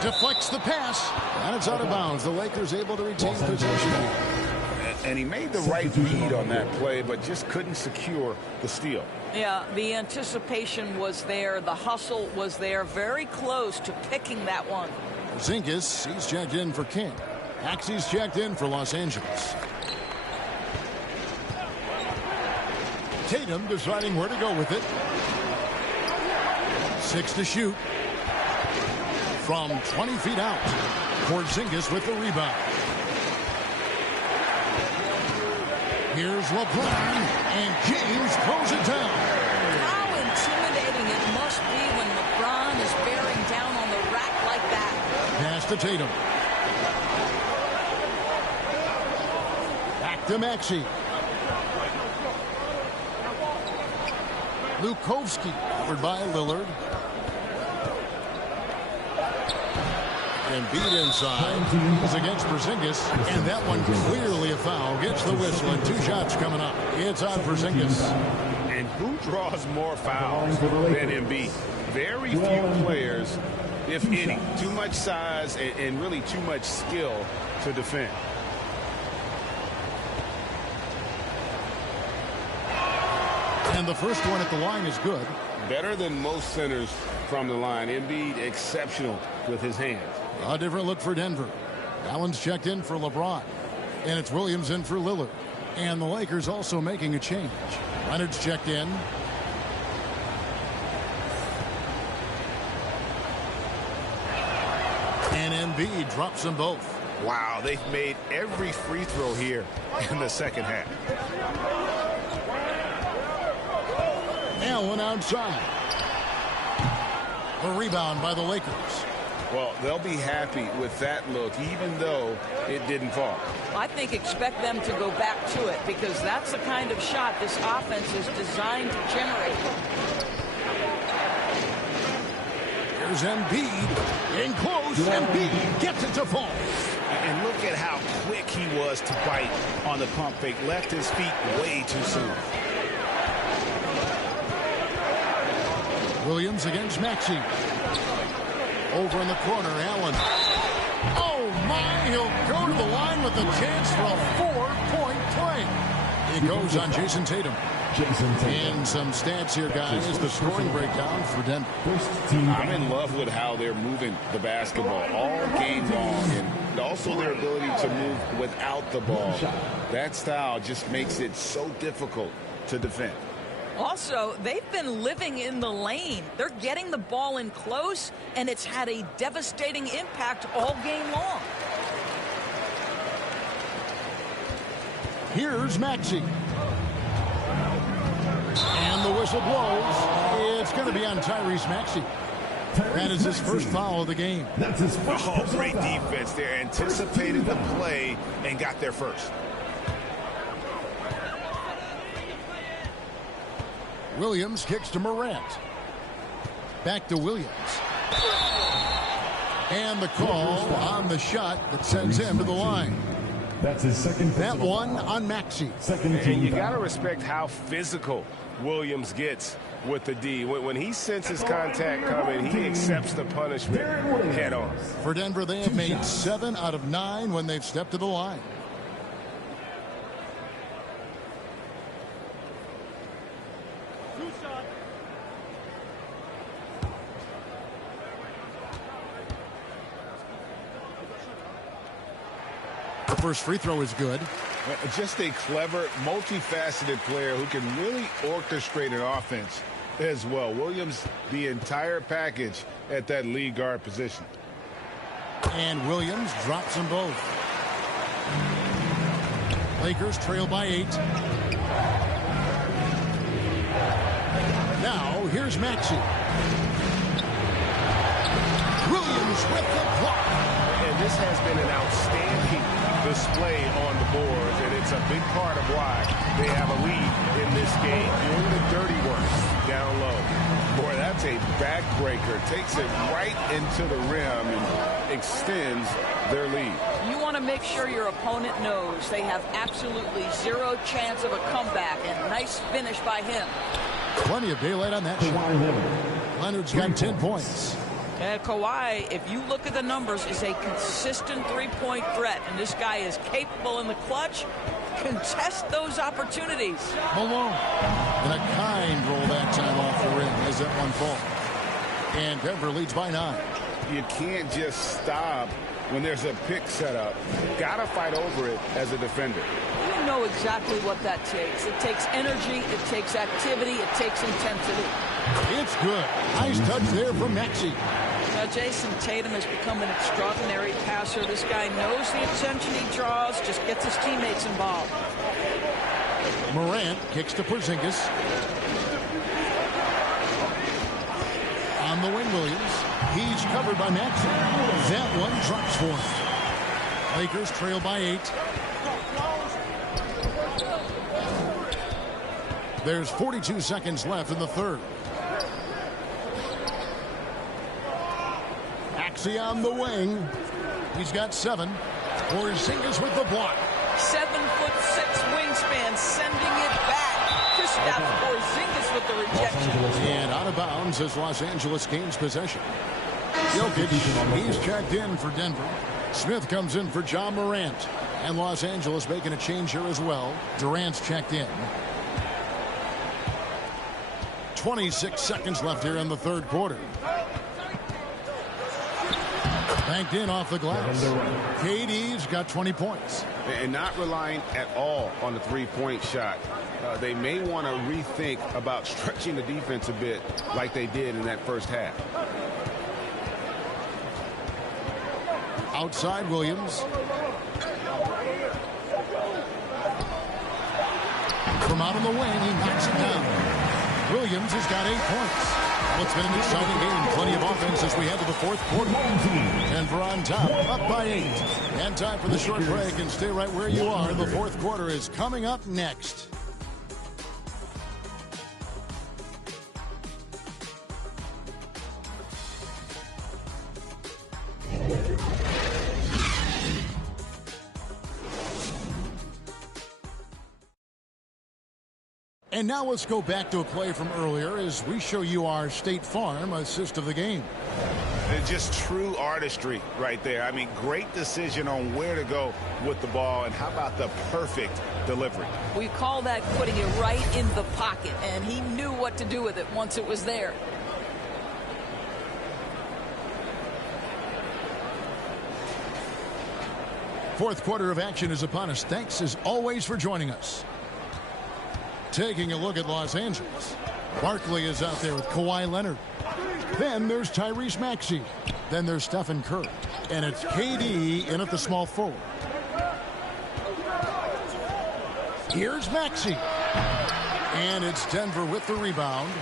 Deflects the pass. And it's out of bounds. The Lakers able to retain possession. And he made the right read on that play, but just couldn't secure the steal. Yeah, the anticipation was there. The hustle was there. Very close to picking that one. Zinkis, he's checked in for King. Axie's checked in for Los Angeles. Tatum deciding where to go with it. 6 to shoot. From 20 feet out. Porzingis with the rebound. Here's LeBron, and James throws it down. How intimidating it must be when LeBron is bearing down on the rack like that. Pass to Tatum. Back to Maxey. Lukovsky covered by Lillard. Embiid inside. He's against Porzingis. And that one clearly a foul. Gets the whistle and 2 shots coming up. It's on Porzingis. And who draws more fouls than Embiid? Very few players, if any. Too much size and really too much skill to defend. And the first one at the line is good. Better than most centers from the line. Embiid exceptional with his hands. A different look for Denver. Allen's checked in for LeBron. And it's Williams in for Lillard. And the Lakers also making a change. Leonard's checked in. And Embiid drops them both. Wow, they've made every free throw here in the second half. Allen outside. A rebound by the Lakers. Well, they'll be happy with that look, even though it didn't fall. I think expect them to go back to it because that's the kind of shot this offense is designed to generate. Here's Embiid. In close. Embiid gets it to fall. And look at how quick he was to bite on the pump fake. Left his feet way too soon. Williams against Maxey. Over in the corner, Allen. Oh, my. He'll go to the line with a chance for a 4-point play. It goes on Jason Tatum. And some stats here, guys. The scoring breakdown for Denver. I'm in love with how they're moving the basketball all game long, and also their ability to move without the ball. That style just makes it so difficult to defend. Also, they've been living in the lane. They're getting the ball in close, and it's had a devastating impact all game long. Here's Maxey. And the whistle blows. It's going to be on Tyrese Maxey. That is his first foul of the game. Oh, great defense there. Anticipated the play and got there first. Williams kicks to Morant. Back to Williams. And the call on the shot that sends him to the line. That's his second. That one on Maxey. And you got to respect how physical Williams gets with the D. When he senses contact coming, he accepts the punishment head on. For Denver, they have made 7 out of 9 when they've stepped to the line. The first free throw is good. Just a clever, multifaceted player who can really orchestrate an offense as well. Williams, the entire package at that lead guard position. And Williams drops them both. Lakers trail by 8. Now, here's Maxey. Williams with the block. And this has been an outstanding display on the boards, and it's a big part of why they have a lead in this game. Doing the dirty work down low. Boy, that's a backbreaker. Takes it right into the rim and extends their lead. You want to make sure your opponent knows they have absolutely zero chance of a comeback, and nice finish by him. Plenty of daylight on that shot. Leonard's got 10 points. And Kawhi, if you look at the numbers, is a consistent three-point threat. And this guy is capable in the clutch. Contest those opportunities. Malone. And a kind roll that time off the rim as that one falls. And Denver leads by 9. You can't just stop when there's a pick set up. Got to fight over it as a defender. You know exactly what that takes. It takes energy. It takes activity. It takes intensity. It's good. Nice touch there from Maxey. Now, Jason Tatum has become an extraordinary passer. This guy knows the attention he draws, just gets his teammates involved. Morant kicks to Porzingis. On the wing, Williams. He's covered by Maxey. That one drops for him. Lakers trail by 8. There's 42 seconds left in the third. Maxey on the wing. He's got 7. Porzingis with the block. 7'6" wingspan, sending it back. Kristaps Porzingis with the rejection. And out of bounds as Los Angeles gains possession. Jokic, he's checked in for Denver. Smith comes in for John Morant. And Los Angeles making a change here as well. Durant's checked in. 26 seconds left here in the third quarter. Banked in off the glass. KD's got 20 points. And not relying at all on the three-point shot. They may want to rethink about stretching the defense a bit like they did in that first half. Outside Williams. From out of the wing, he knocks it down. Williams has got 8 points. Well, it's been an exciting game. Plenty of offense as we head to the fourth quarter. Denver on top, up by 8. And time for the short break, and stay right where you are. The fourth quarter is coming up next. And now let's go back to a play from earlier as we show you our State Farm assist of the game. It's just true artistry right there. I mean, great decision on where to go with the ball, and how about the perfect delivery? We call that putting it right in the pocket, and he knew what to do with it once it was there. Fourth quarter of action is upon us. Thanks as always for joining us. Taking a look at Los Angeles. Barkley is out there with Kawhi Leonard. Then there's Tyrese Maxey. Then there's Stephen Curry. And it's KD in at the small forward. Here's Maxey. And it's Denver with the rebound.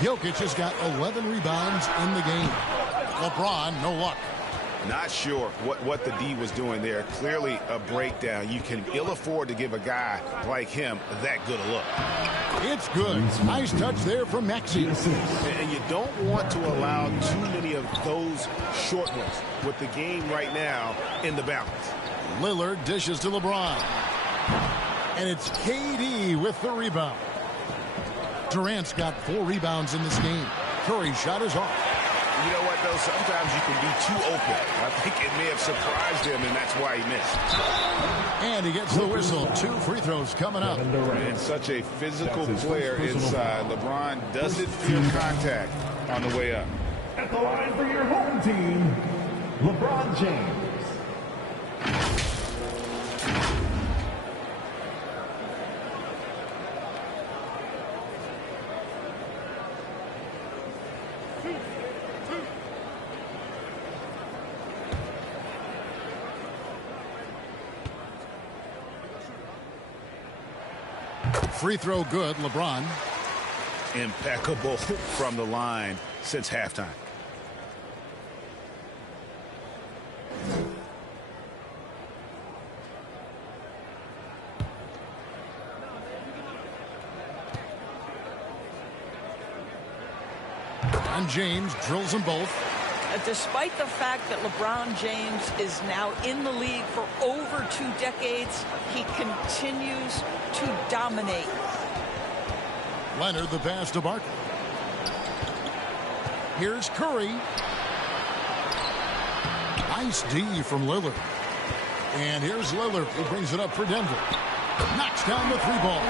Jokic has got 11 rebounds in the game. LeBron, no luck. Not sure what the D was doing there. Clearly a breakdown. You can ill afford to give a guy like him that good a look. It's good. Nice touch there from Maxey. And you don't want to allow too many of those short ones with the game right now in the balance. Lillard dishes to LeBron. And it's KD with the rebound. Durant's got 4 rebounds in this game. Curry's shot is off. You know what, though? Sometimes you can be too open. I think it may have surprised him, and that's why he missed. And he gets the whistle. 2 free throws coming up. And such a physical player inside. LeBron doesn't feel contact on the way up. At the line for your home team, LeBron James. Free throw good, LeBron. Impeccable from the line since halftime. And James drills them both. Despite the fact that LeBron James is now in the league for over 2 decades, he continues to dominate. Leonard the pass to Barkley. Here's Curry. Nice D from Lillard. And here's Lillard who brings it up for Denver. Knocks down the 3-ball.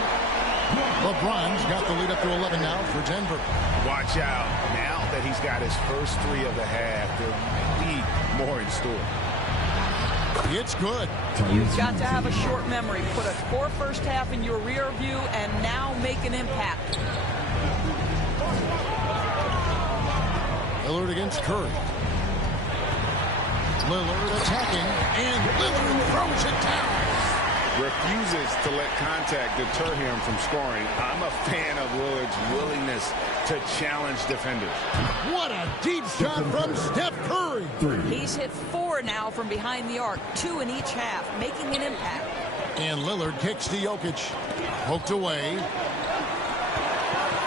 LeBron's got the lead up to 11 now for Denver. Watch out. Now that he's got his first 3 of the half, there may be more in store. It's good. You've got to have a short memory. Put a poor first half in your rear view and now make an impact. Lillard against Curry. Lillard attacking, and Lillard throws it down. Refuses to let contact deter him from scoring. I'm a fan of Lillard's willingness to challenge defenders. What a deep shot from Steph Curry. He's hit 4 now from behind the arc, 2 in each half, making an impact. And Lillard kicks to Jokic. Poked away.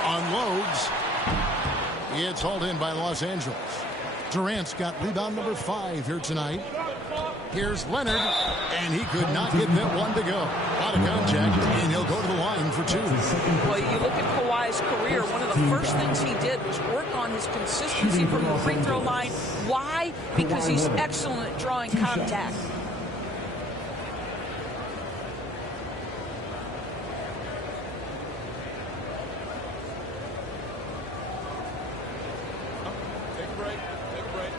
Unloads. It's hauled in by Los Angeles. Durant's got rebound number 5 here tonight. Here's Leonard, and he could not get that one to go. Out of contact, and he'll go to the line for 2. Well, you look at Kawhi's career, one of the first things he did was work on his consistency from the free throw line. Why? Because he's excellent at drawing contact. Take a break. Take a break.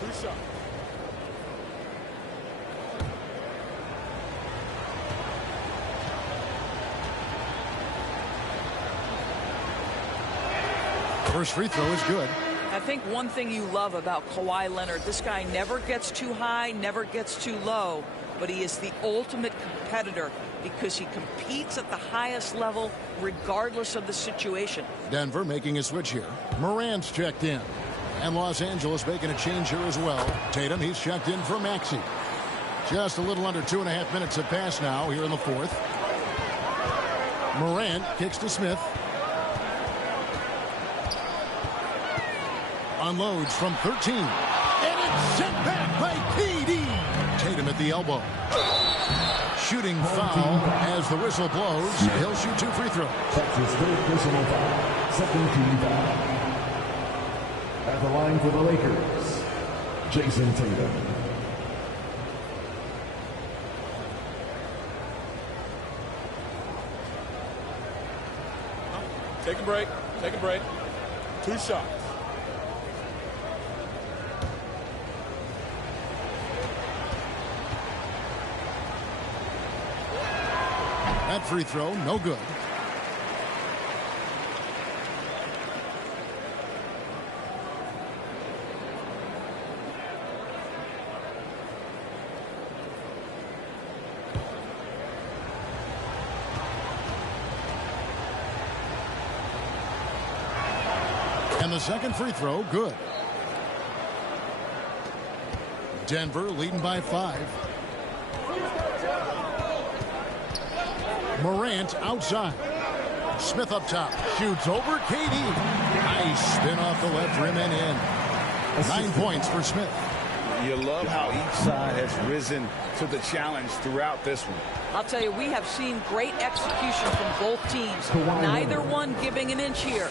2 shots. First free throw is good. think one thing you love about Kawhi Leonard, this guy never gets too high, never gets too low, but he is the ultimate competitor because he competes at the highest level regardless of the situation. Denver making a switch here. Morant's checked in. And Los Angeles making a change here as well. Tatum, he's checked in for Maxey. Just a little under 2.5 minutes have passed now here in the fourth. Morant kicks to Smith. Unloads from 13. And it's sent back by KD. Tatum at the elbow. Shooting foul as the whistle blows. He'll shoot 2 free throws. That's his third personal foul. Second team foul. At the line for the Lakers, Jason Tatum. Take a break. Take a break. 2 shots. That free throw, no good. And the second free throw, good. Denver leading by 5. Morant outside. Smith up top. Shoots over KD. Nice spin off the left rim and in. 9 points for Smith. You love how each side has risen to the challenge throughout this one. I'll tell you, we have seen great execution from both teams. Neither one giving an inch here.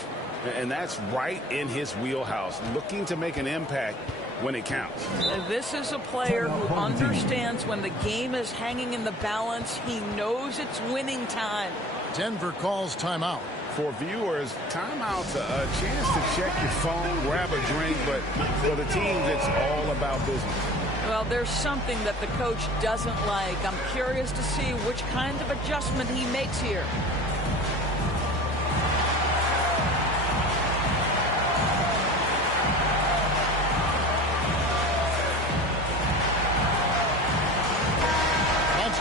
And that's right in his wheelhouse, looking to make an impact when it counts. And this is a player who understands when the game is hanging in the balance. He knows it's winning time. Denver calls timeout. For viewers, timeout's a chance to check your phone, grab a drink, but for the teams, it's all about business. Well, there's something that the coach doesn't like. I'm curious to see which kind of adjustment he makes here.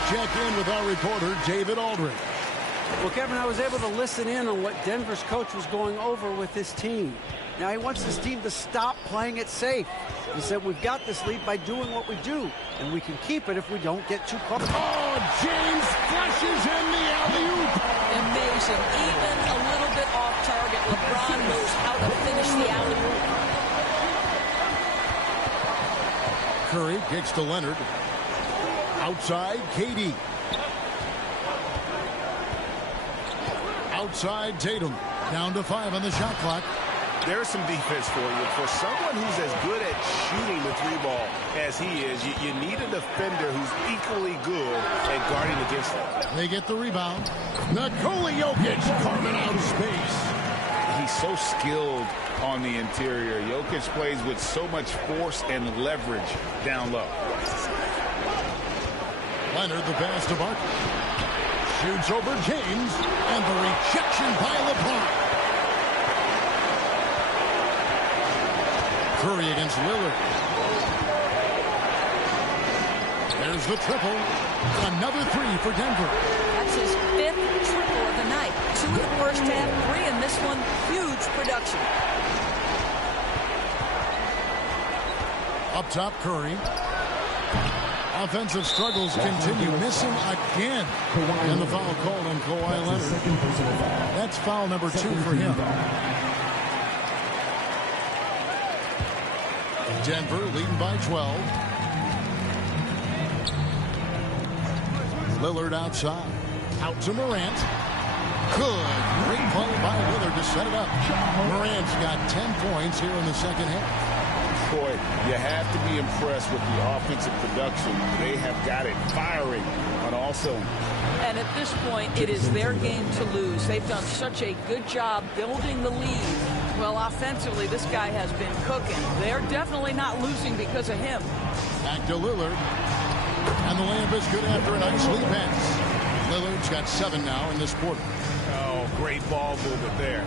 Check in with our reporter, David Aldridge. Well, Kevin, I was able to listen in on what Denver's coach was going over with his team. Now, he wants his team to stop playing it safe. He said, we've got this lead by doing what we do, and we can keep it if we don't get too close. Oh, James flushes in the alley-oop. Amazing. Even a little bit off target. LeBron knows how to finish the alley-oop. Curry kicks to Leonard. Outside, KD. Outside, Tatum. Down to 5 on the shot clock. There's some defense for you. For someone who's as good at shooting the 3-ball as he is, you need a defender who's equally good at guarding against him. They get the rebound. Nikola Jokic carving out space. He's so skilled on the interior. Jokic plays with so much force and leverage down low. Leonard, the pass to Barkley. Shoots over James, and the rejection by LeBron. Curry against Lillard. There's the triple. Another 3 for Denver. That's his 5th triple of the night. 2 in the first half, 3 in this one. Huge production. Up top, Curry. Offensive struggles continue. Missing again. And the foul called on Kawhi Leonard. That's foul number 2 for him. Denver leading by 12. Lillard outside. Out to Morant. Good. Great play by Lillard to set it up. Morant's got 10 points here in the second half. Boy, you have to be impressed with the offensive production. They have got it firing on all cylinders. And at this point, it is their game to lose. They've done such a good job building the lead. Well, offensively, this guy has been cooking. They're definitely not losing because of him. Back to Lillard. And the layup is good after a nice lead pass. Lillard's got 7 now in this quarter. Oh, great ball movement there.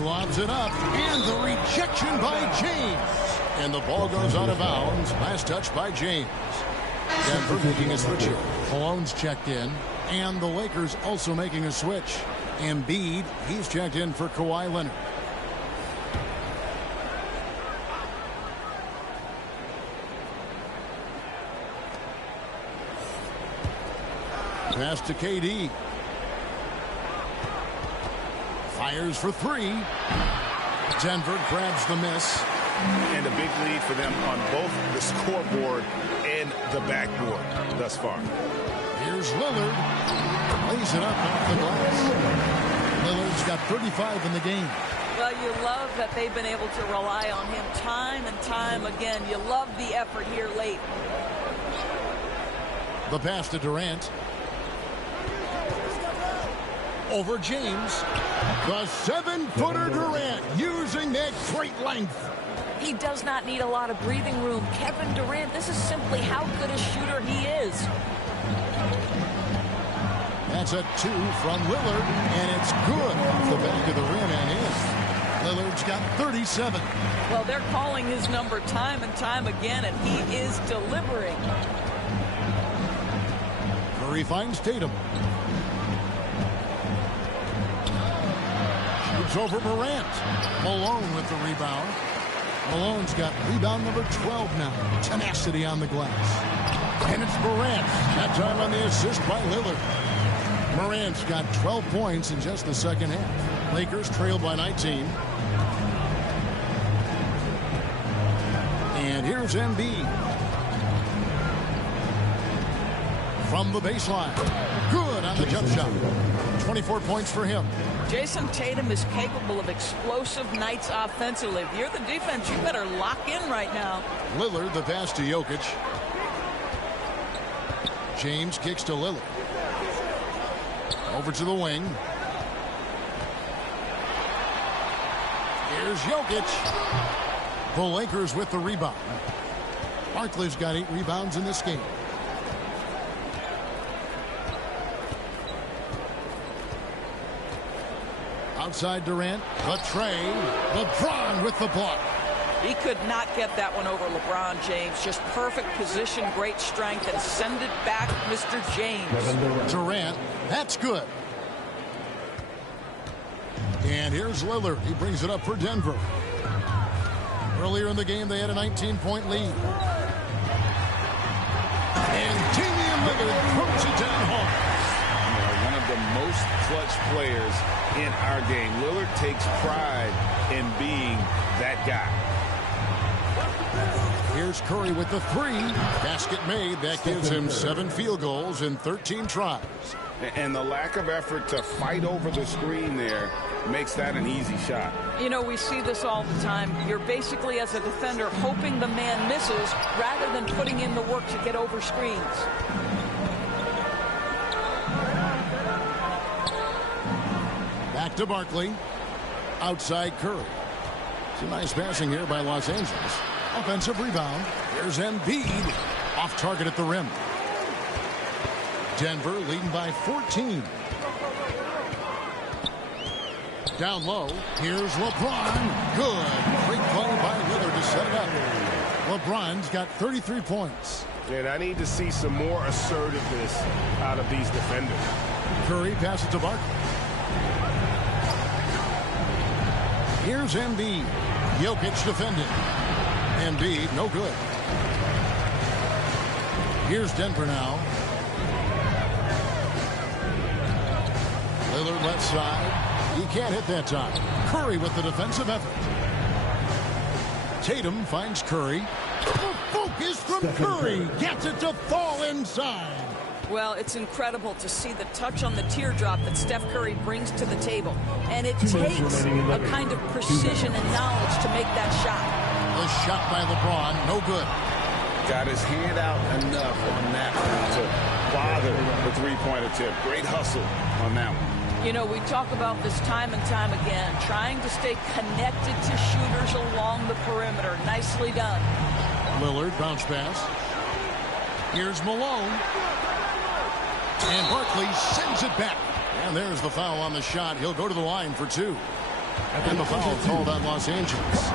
lobs it up, and the rejection by James. And the ball goes out of bounds. Last touch by James. Denver making a switch here. Malone's checked in, and the Lakers also making a switch. Embiid, he's checked in for Kawhi Leonard. Pass to KD. Fires for three. Denver grabs the miss. And a big lead for them on both the scoreboard and the backboard thus far. Here's Lillard. Lays it up off the glass. Lillard's got 35 in the game. Well, you love that they've been able to rely on him time and time again. You love the effort here late. The pass to Durant. Over James. The 7-footer Durant using that great length. He does not need a lot of breathing room. Kevin Durant, this is simply how good a shooter he is. That's a 2 from Lillard, and it's good off the back of the rim and in. Lillard's got 37. Well, they're calling his number time and time again, and he is delivering. Curry finds Tatum. Shoots over Morant. Malone with the rebound. Malone's got rebound number 12 now. Tenacity on the glass. And it's Morant. That time on the assist by Lillard. Morant's got 12 points in just the second half. Lakers trail by 19. And here's Embiid. From the baseline. Good on the jump shot. 24 points for him. Jason Tatum is capable of explosive nights offensively. If you're the defense, you better lock in right now. Lillard, the pass to Jokic. James kicks to Lillard. Over to the wing. Here's Jokic. The Lakers with the rebound. Barkley's got 8 rebounds in this game. Outside Durant, the tray. LeBron with the block. He could not get that one over LeBron James. Just perfect position, great strength, and send it back, Mr. James. Durant, that's good. And here's Lillard. He brings it up for Denver. Earlier in the game, they had a 19-point lead. And Damian Lillard puts it down hard. One of the most clutch players in our game. Lillard takes pride in being that guy. Here's Curry with the 3. Basket made. That gives him 7 field goals in 13 tries. And the lack of effort to fight over the screen there makes that an easy shot. You know, we see this all the time. You're basically, as a defender, hoping the man misses rather than putting in the work to get over screens. Back to Barkley. Outside Curry. It's a nice passing here by Los Angeles. Offensive rebound. Here's Embiid. Off target at the rim. Denver leading by 14. Down low. Here's LeBron. Good. Great play by Lillard to set it up. LeBron's got 33 points. And I need to see some more assertiveness out of these defenders. Curry passes to Barkley. Here's Embiid. Jokic defending. Embiid, no good. Here's Denver now. Lillard left side. He can't hit that time. Curry with the defensive effort. Tatum finds Curry. The focus from Curry. Gets it to fall inside. Well, it's incredible to see the touch on the teardrop that Steph Curry brings to the table. And it takes a kind of precision and knowledge to make that shot. The shot by LeBron, no good. Got his hand out enough on that one to bother the three-point attempt. Great hustle on that one. You know, we talk about this time and time again, trying to stay connected to shooters along the perimeter. Nicely done. Lillard, bounce pass. Here's Malone. And Barkley sends it back. And there's the foul on the shot. He'll go to the line for 2. And the foul called on Los Angeles.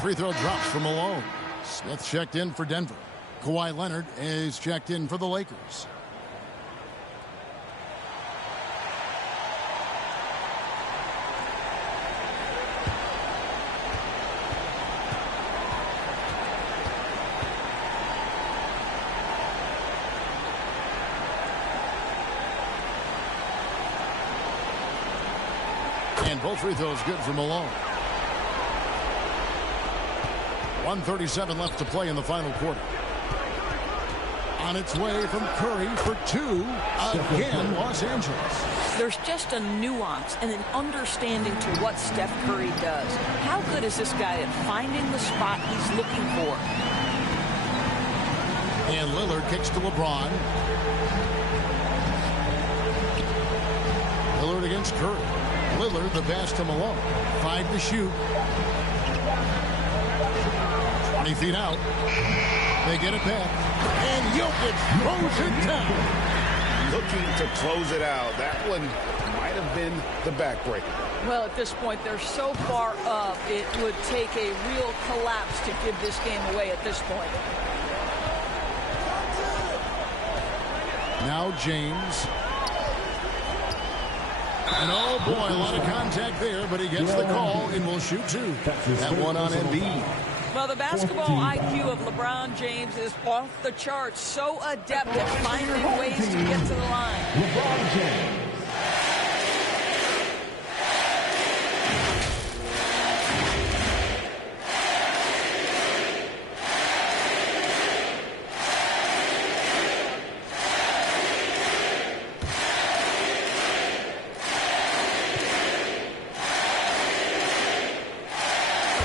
Free throw drops for Malone. Smith checked in for Denver. Kawhi Leonard is checked in for the Lakers. And both free throws good for Malone. 1:37 left to play in the final quarter. On its way from Curry for two. Again, Los Angeles. There's just a nuance and an understanding to what Steph Curry does. How good is this guy at finding the spot he's looking for? And Lillard kicks to LeBron. Lillard against Curry. Lillard the pass to Malone. 5 to shoot. 20 feet out. They get it back. And Jokic throws it down. Looking to close it out. That one might have been the backbreaker. Well, at this point, they're so far up, it would take a real collapse to give this game away at this point. Now James. And oh boy, a lot of contact there, but he gets the call and will shoot two. That one on Embiid. Well, the basketball IQ of LeBron James is off the charts. So adept at finding ways to get to the line. LeBron James.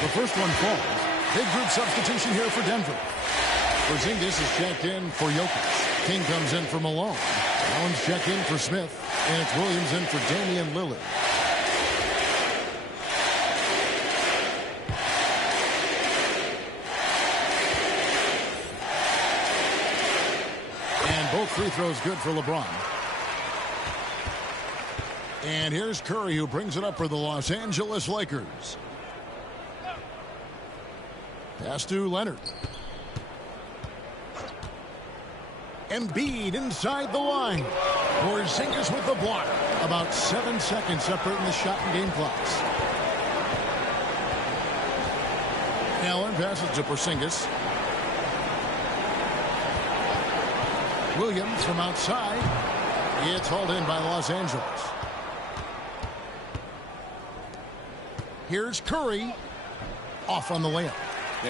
The first one falls. Big group substitution here for Denver. Porzingis is checked in for Jokic. King comes in for Malone. Allen's checked in for Smith. And it's Williams in for Damian Lillard. And both free throws good for LeBron. And here's Curry, who brings it up for the Los Angeles Lakers. Pass to Leonard. Embiid inside the line. Porzingis with the block. About 7 seconds separating the shot and game clocks. Allen passes to Porzingis. Williams from outside. It's hauled in by Los Angeles. Here's Curry. Off on the layup.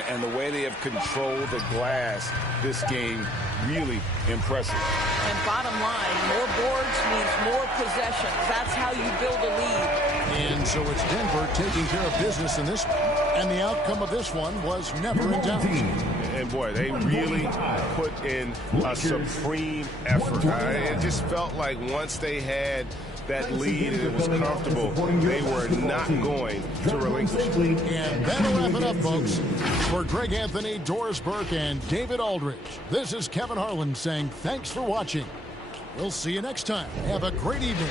And the way they have controlled the glass this game, really impressive. And bottom line, more boards means more possessions. That's how you build a lead. And so it's Denver taking care of business in this one. And the outcome of this one was never in doubt. And boy, they really put in a supreme effort. It just felt like once they had that lead and it was comfortable, they were not going to relinquish. And that'll wrap it up, folks. For Greg Anthony, Doris Burke, and David Aldridge, this is Kevin Harlan saying thanks for watching. We'll see you next time. Have a great evening.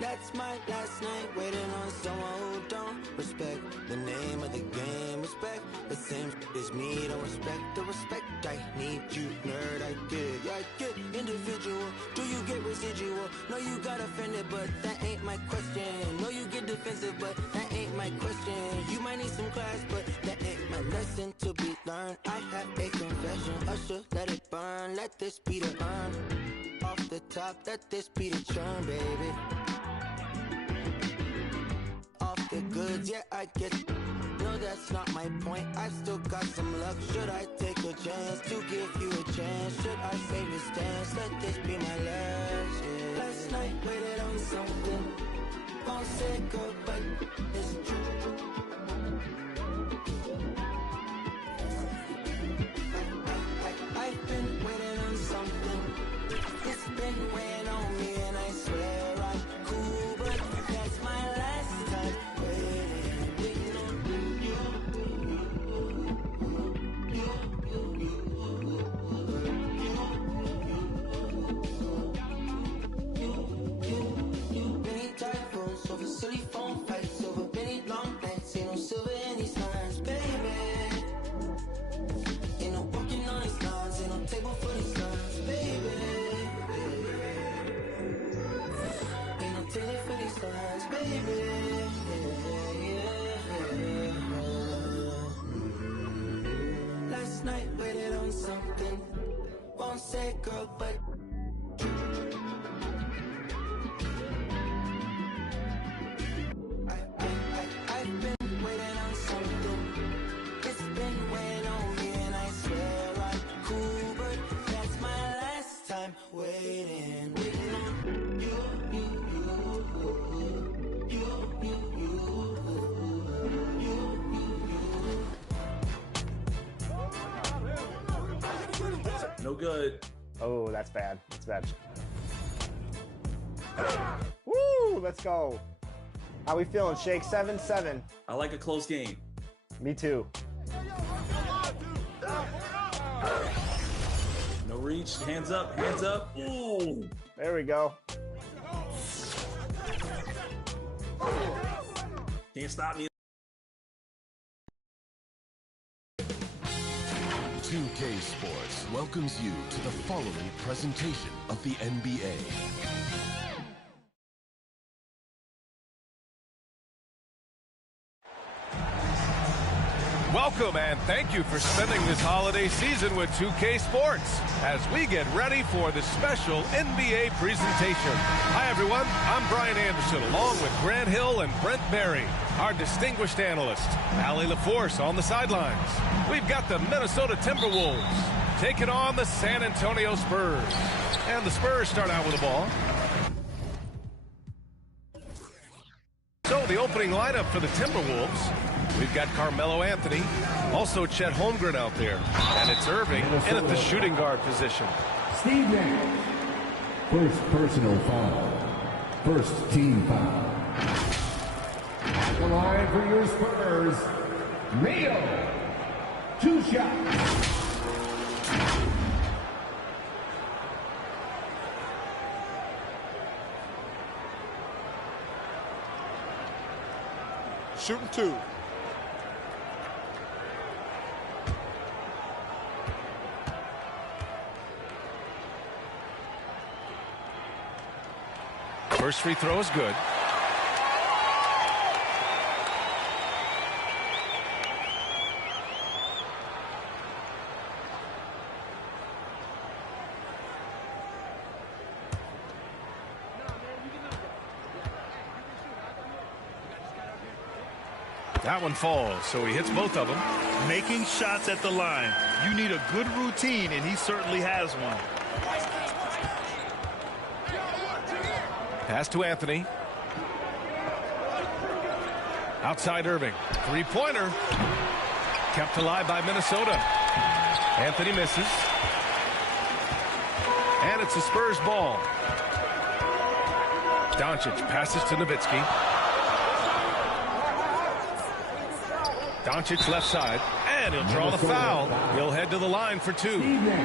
That's my last night waiting on someone who don't respect the name of the game. Respect the same as me, don't respect the respect I need. You nerd, I get, yeah, I get individual. Do you get residual? No, you got offended, but that ain't my question. No, you get defensive, but that ain't my question. You might need some class, but that ain't my lesson to be learned. I have a confession, Usher, let it burn. Let this be the urn. Off the top, let this be the churn, baby. Off the goods, yeah, I get. No, that's not my point. I still got some luck. Should I take a chance to give you a chance? Should I save the stance? Let this be my last. Yeah. Last night waited on something. Won't say goodbye. It's true. I've been waiting on something. It's been weighing on me, and I swear I'm cool, but that's my last time waiting on you. Many typhoons over silly phone fights, over many long nights, ain't no silver in these lines, baby. Ain't no walking on these lines, ain't no table for these lines, baby. Ain't no table for these lines, baby. Last night waited on something. Won't say girl, but I've been waiting on something. It's been weighing on me, and I swear I'm cool, but that's my last time waiting on you. No good. Oh, that's bad. That's bad. Woo! Let's go. How we feeling, Shake? 7-7. I like a close game. Me too. No reach. Hands up. Hands up. Ooh. There we go. Can't stop me. 2K Sports welcomes you to the following presentation of the NBA. Welcome and thank you for spending this holiday season with 2K Sports as we get ready for the special NBA presentation. Hi everyone, I'm Brian Anderson along with Grant Hill and Brent Berry, our distinguished analyst, Allie LaForce on the sidelines. We've got the Minnesota Timberwolves taking on the San Antonio Spurs. And the Spurs start out with the ball. So the opening lineup for the Timberwolves. We've got Carmelo Anthony, also Chet Holmgren out there, and it's Irving in at the shooting guard position. Steve Nash. First personal foul. First team foul. At the line for your Spurs, Mayo. 2 shots. Shooting 2. First free throw is good. That one falls, so he hits both of them. Making shots at the line. You need a good routine, and he certainly has one. Pass to Anthony. Outside Irving. Three-pointer. Kept alive by Minnesota. Anthony misses. And it's the Spurs ball. Doncic passes to Nowitzki. Doncic left side, and he'll draw the foul. He'll head to the line for 2.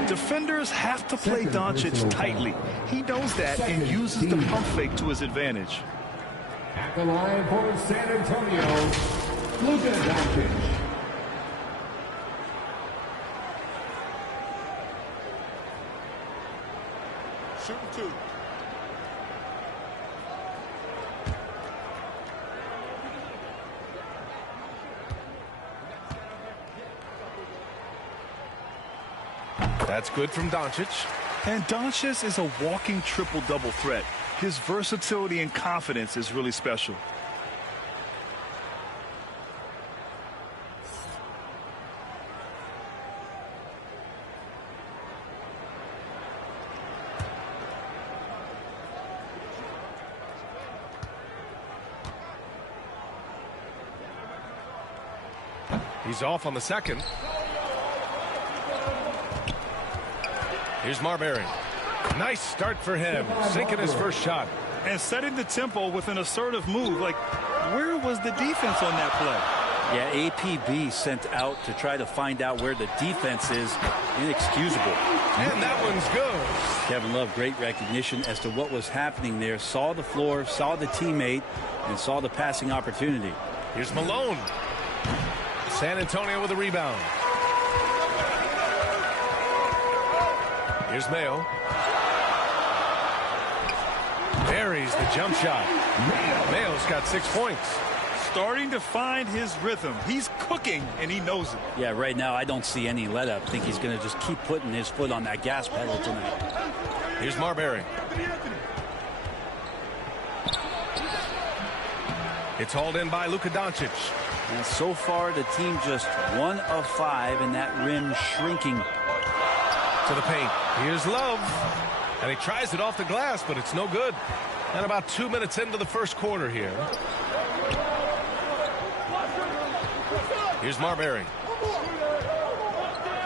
Defenders have to play Doncic tightly. He knows that and uses the pump fake to his advantage. At the line for San Antonio, Luka Doncic. Shooting 2. That's good from Doncic. And Doncic is a walking triple-double threat. His versatility and confidence is really special. He's off on the second. Here's Marbury. Nice start for him, sinking his first shot. And setting the tempo with an assertive move. Like, where was the defense on that play? Yeah, APB sent out to try to find out where the defense is. Inexcusable. And that one's good. Kevin Love, great recognition as to what was happening there. Saw the floor, saw the teammate, and saw the passing opportunity. Here's Malone. San Antonio with a rebound. Here's Mayo. Buries the jump shot. Mayo's got 6 points. Starting to find his rhythm. He's cooking, and he knows it. Yeah, right now I don't see any let up. I think he's going to just keep putting his foot on that gas pedal tonight. Here's Marbury. It's hauled in by Luka Doncic. And so far, the team just 1 of 5, and that rim shrinking. To the paint. Here's Love. And he tries it off the glass, but it's no good. And about 2 minutes into the first quarter here. Here's Marbury.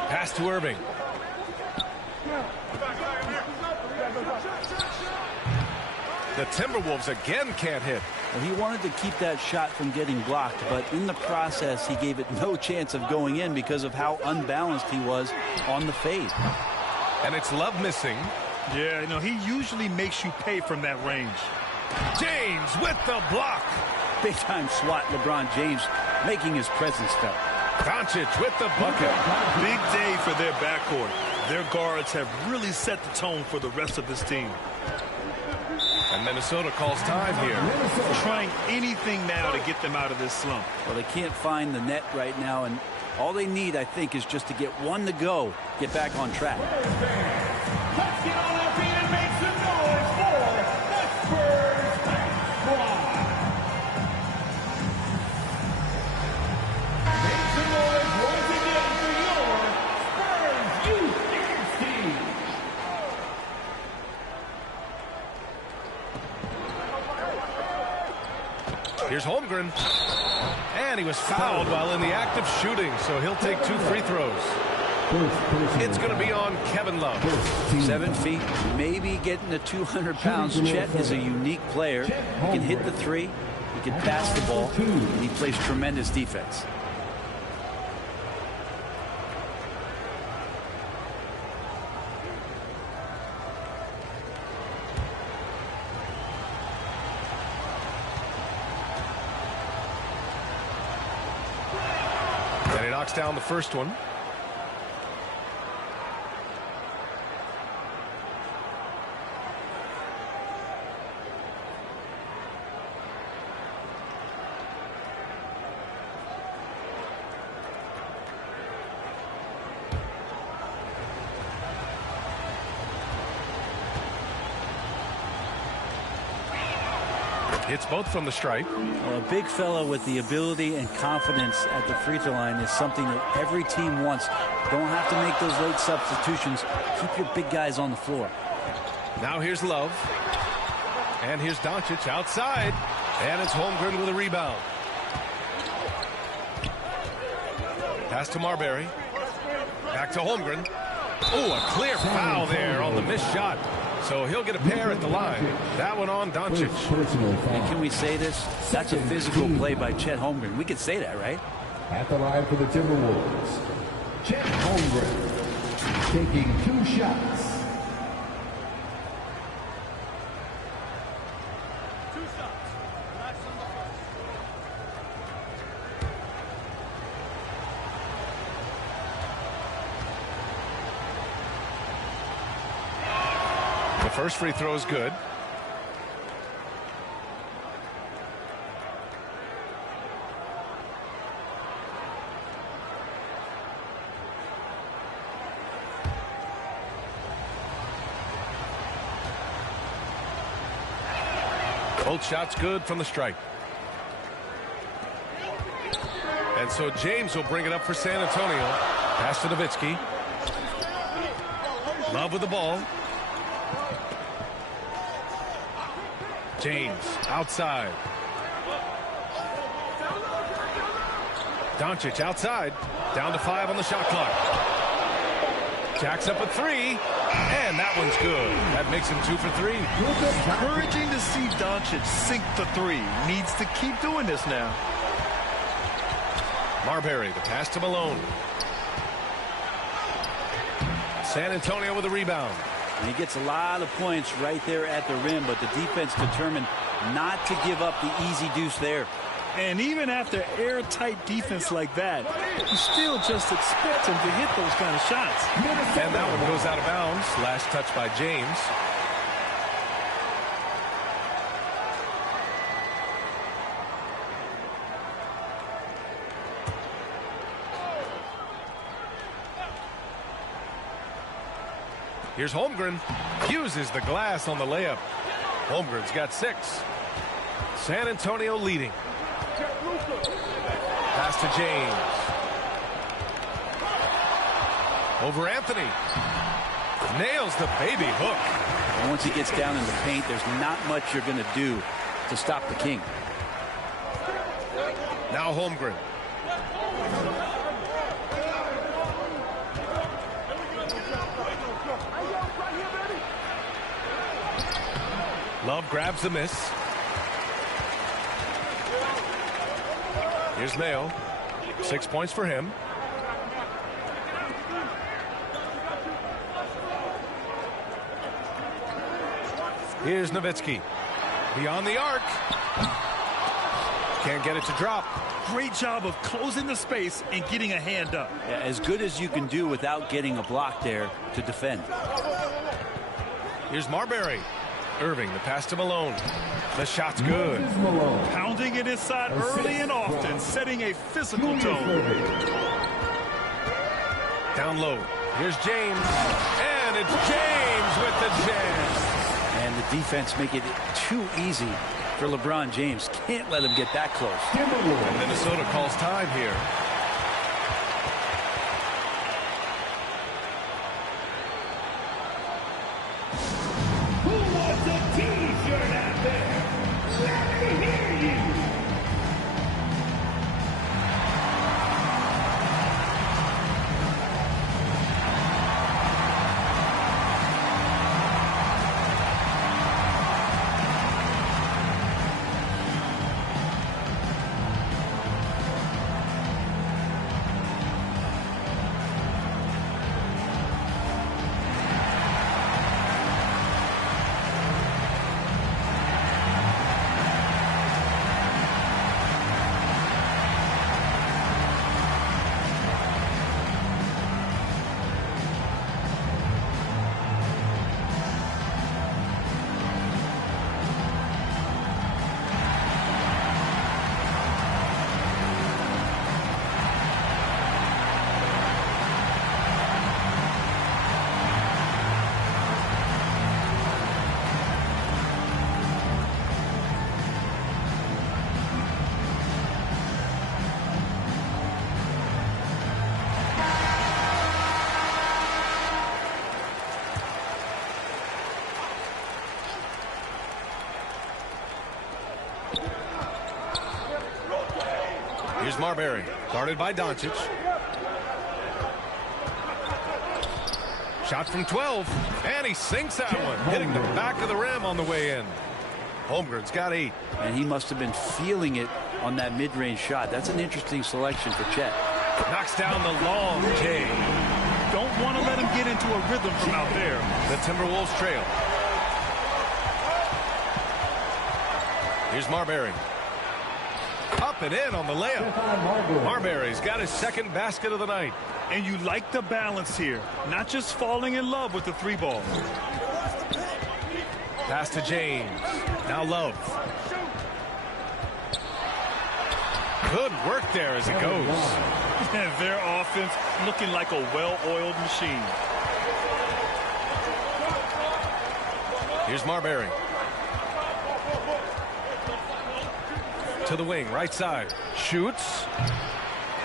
Pass to Irving. The Timberwolves again can't hit. Well, he wanted to keep that shot from getting blocked, but in the process, he gave it no chance of going in because of how unbalanced he was on the fade. And it's Love missing. Yeah, you know, he usually makes you pay from that range. James with the block. Big-time swat, LeBron James making his presence felt. Doncic with the bucket. Big day for their backcourt. Their guards have really set the tone for the rest of this team. And Minnesota calls time here. Trying anything now to get them out of this slump. Well, they can't find the net right now, and all they need, I think, is just to get one to go, get back on track. Let's get on our feet and make some noise for the Spurs squad. Make some noise once again for your Spurs youth team. Here's Holmgren. And he was fouled while in the act of shooting, so he'll take 2 free throws. It's going to be on Kevin Love. 7 feet, maybe getting to 200 pounds. Chet is a unique player. He can hit the 3, he can pass the ball, and he plays tremendous defense. And he knocks down the first one. Hits both from the stripe. Well, a big fella with the ability and confidence at the free throw line is something that every team wants. Don't have to make those late substitutions. Keep your big guys on the floor. Now here's Love. And here's Doncic outside. And it's Holmgren with a rebound. Pass to Marbury. Back to Holmgren. Oh, a clear foul there on the missed shot. So he'll get a pair at the line. That one on Doncic. And can we say this? That's a physical play by Chet Holmgren. We could say that, right? At the line for the Timberwolves, Chet Holmgren taking 2 shots. The first free throw is good. Both shots good from the stripe. And so James will bring it up for San Antonio. Pass to Nowitzki. Love with the ball. James outside. Doncic outside. Down to 5 on the shot clock. Jacks up a 3. And that one's good. That makes him 2 for 3. Encouraging to see Doncic sink the 3. Needs to keep doing this now. Marbury, the pass to Malone. San Antonio with a rebound. And he gets a lot of points right there at the rim, but the defense determined not to give up the easy deuce there. And even after airtight defense like that, you still just expect him to hit those kind of shots. And that one goes out of bounds. Last touch by James. Here's Holmgren. Uses the glass on the layup. Holmgren's got 6. San Antonio leading. Pass to James. Over Anthony. Nails the baby hook. And once he gets down in the paint, there's not much you're going to do to stop the King. Now Holmgren. Love grabs the miss. Here's Mayo. 6 points for him. Here's Nowitzki. Beyond the arc. Can't get it to drop. Great job of closing the space and getting a hand up. Yeah, as good as you can do without getting a block there to defend. Here's Marbury. Irving, the pass to Malone. The shot's good. Pounding it inside early and often, setting a physical tone. Down low. Here's James. And it's James with the jam. And the defense make it too easy for LeBron James. Can't let him get that close. And Minnesota calls time here. Here's Marbury, guarded by Doncic. Shot from 12, and he sinks that one, hitting the back of the rim on the way in. Holmgren's got 8. And he must have been feeling it on that mid-range shot. That's an interesting selection for Chet. Knocks down the long J. Don't want to let him get into a rhythm from out there. The Timberwolves trail. Here's Marbury. Up and in on the layup. Marbury's got his second basket of the night. And you like the balance here. Not just falling in love with the three ball. Pass to James. Now Love. Good work there as it goes. And their offense looking like a well-oiled machine. Here's Marbury. To the wing, right side. Shoots.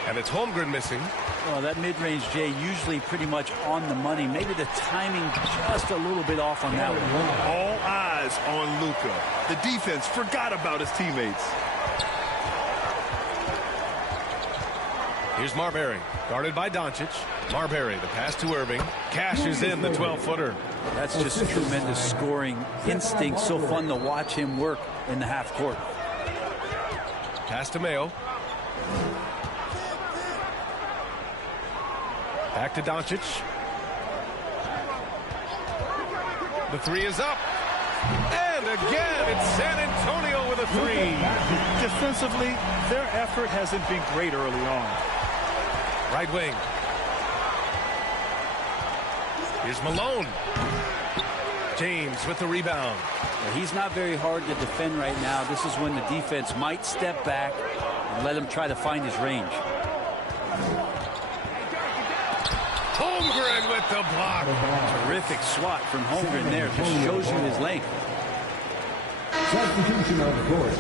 And it's Holmgren missing. Well, that mid-range, Jay, usually pretty much on the money. Maybe the timing just a little bit off on that one. All eyes on Luka. The defense forgot about his teammates. Here's Marbury, guarded by Doncic. Marbury, the pass to Irving. Cashes in the 12-footer. That's just a tremendous scoring instinct. So fun to watch him work in the half court. Pass to Mayo. Back to Doncic. The three is up. And again, it's San Antonio with a three. Defensively, their effort hasn't been great early on. Right wing. Here's Malone. James with the rebound. Well, he's not very hard to defend right now. This is when the defense might step back and let him try to find his range. Holmgren with the block. Terrific swat from Holmgren there. Just shows you his length. Substitution on the court.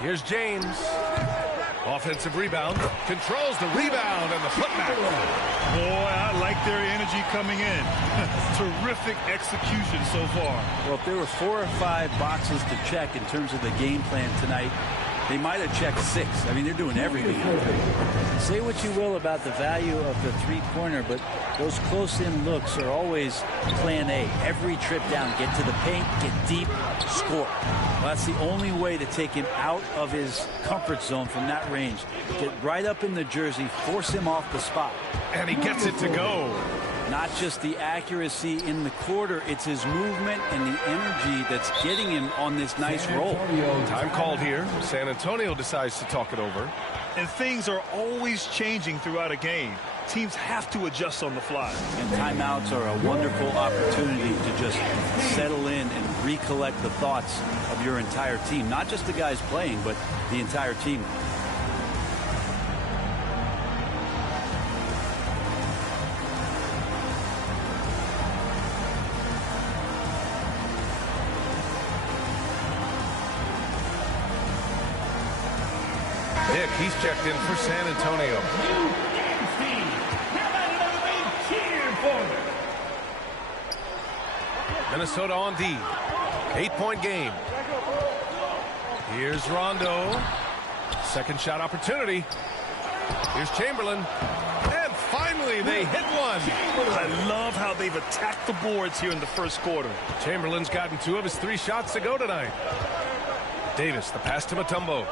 Here's James. Offensive rebound. Controls the rebound and the putback. Boy, I like their energy coming in. Terrific execution so far. Well, if there were 4 or 5 boxes to check in terms of the game plan tonight, they might have checked 6. I mean, they're doing everything. Say what you will about the value of the three-pointer, but those close-in looks are always plan A. Every trip down, get to the paint, get deep, score. Well, that's the only way to take him out of his comfort zone from that range. Get right up in the jersey, force him off the spot. And he gets it to go. Not just the accuracy in the quarter, it's his movement and the energy that's getting him on this nice roll. Time called here. San Antonio decides to talk it over. And things are always changing throughout a game. Teams have to adjust on the fly. And timeouts are a wonderful opportunity to just settle in and recollect the thoughts of your entire team. Not just the guys playing, but the entire team. Nick, he's checked in for San Antonio. Minnesota on D. 8-point game. Here's Rondo. Second shot opportunity. Here's Chamberlain. And finally, they hit one. I love how they've attacked the boards here in the first quarter. Chamberlain's gotten 2 of his 3 shots to go tonight. Davis, the pass to Mutombo.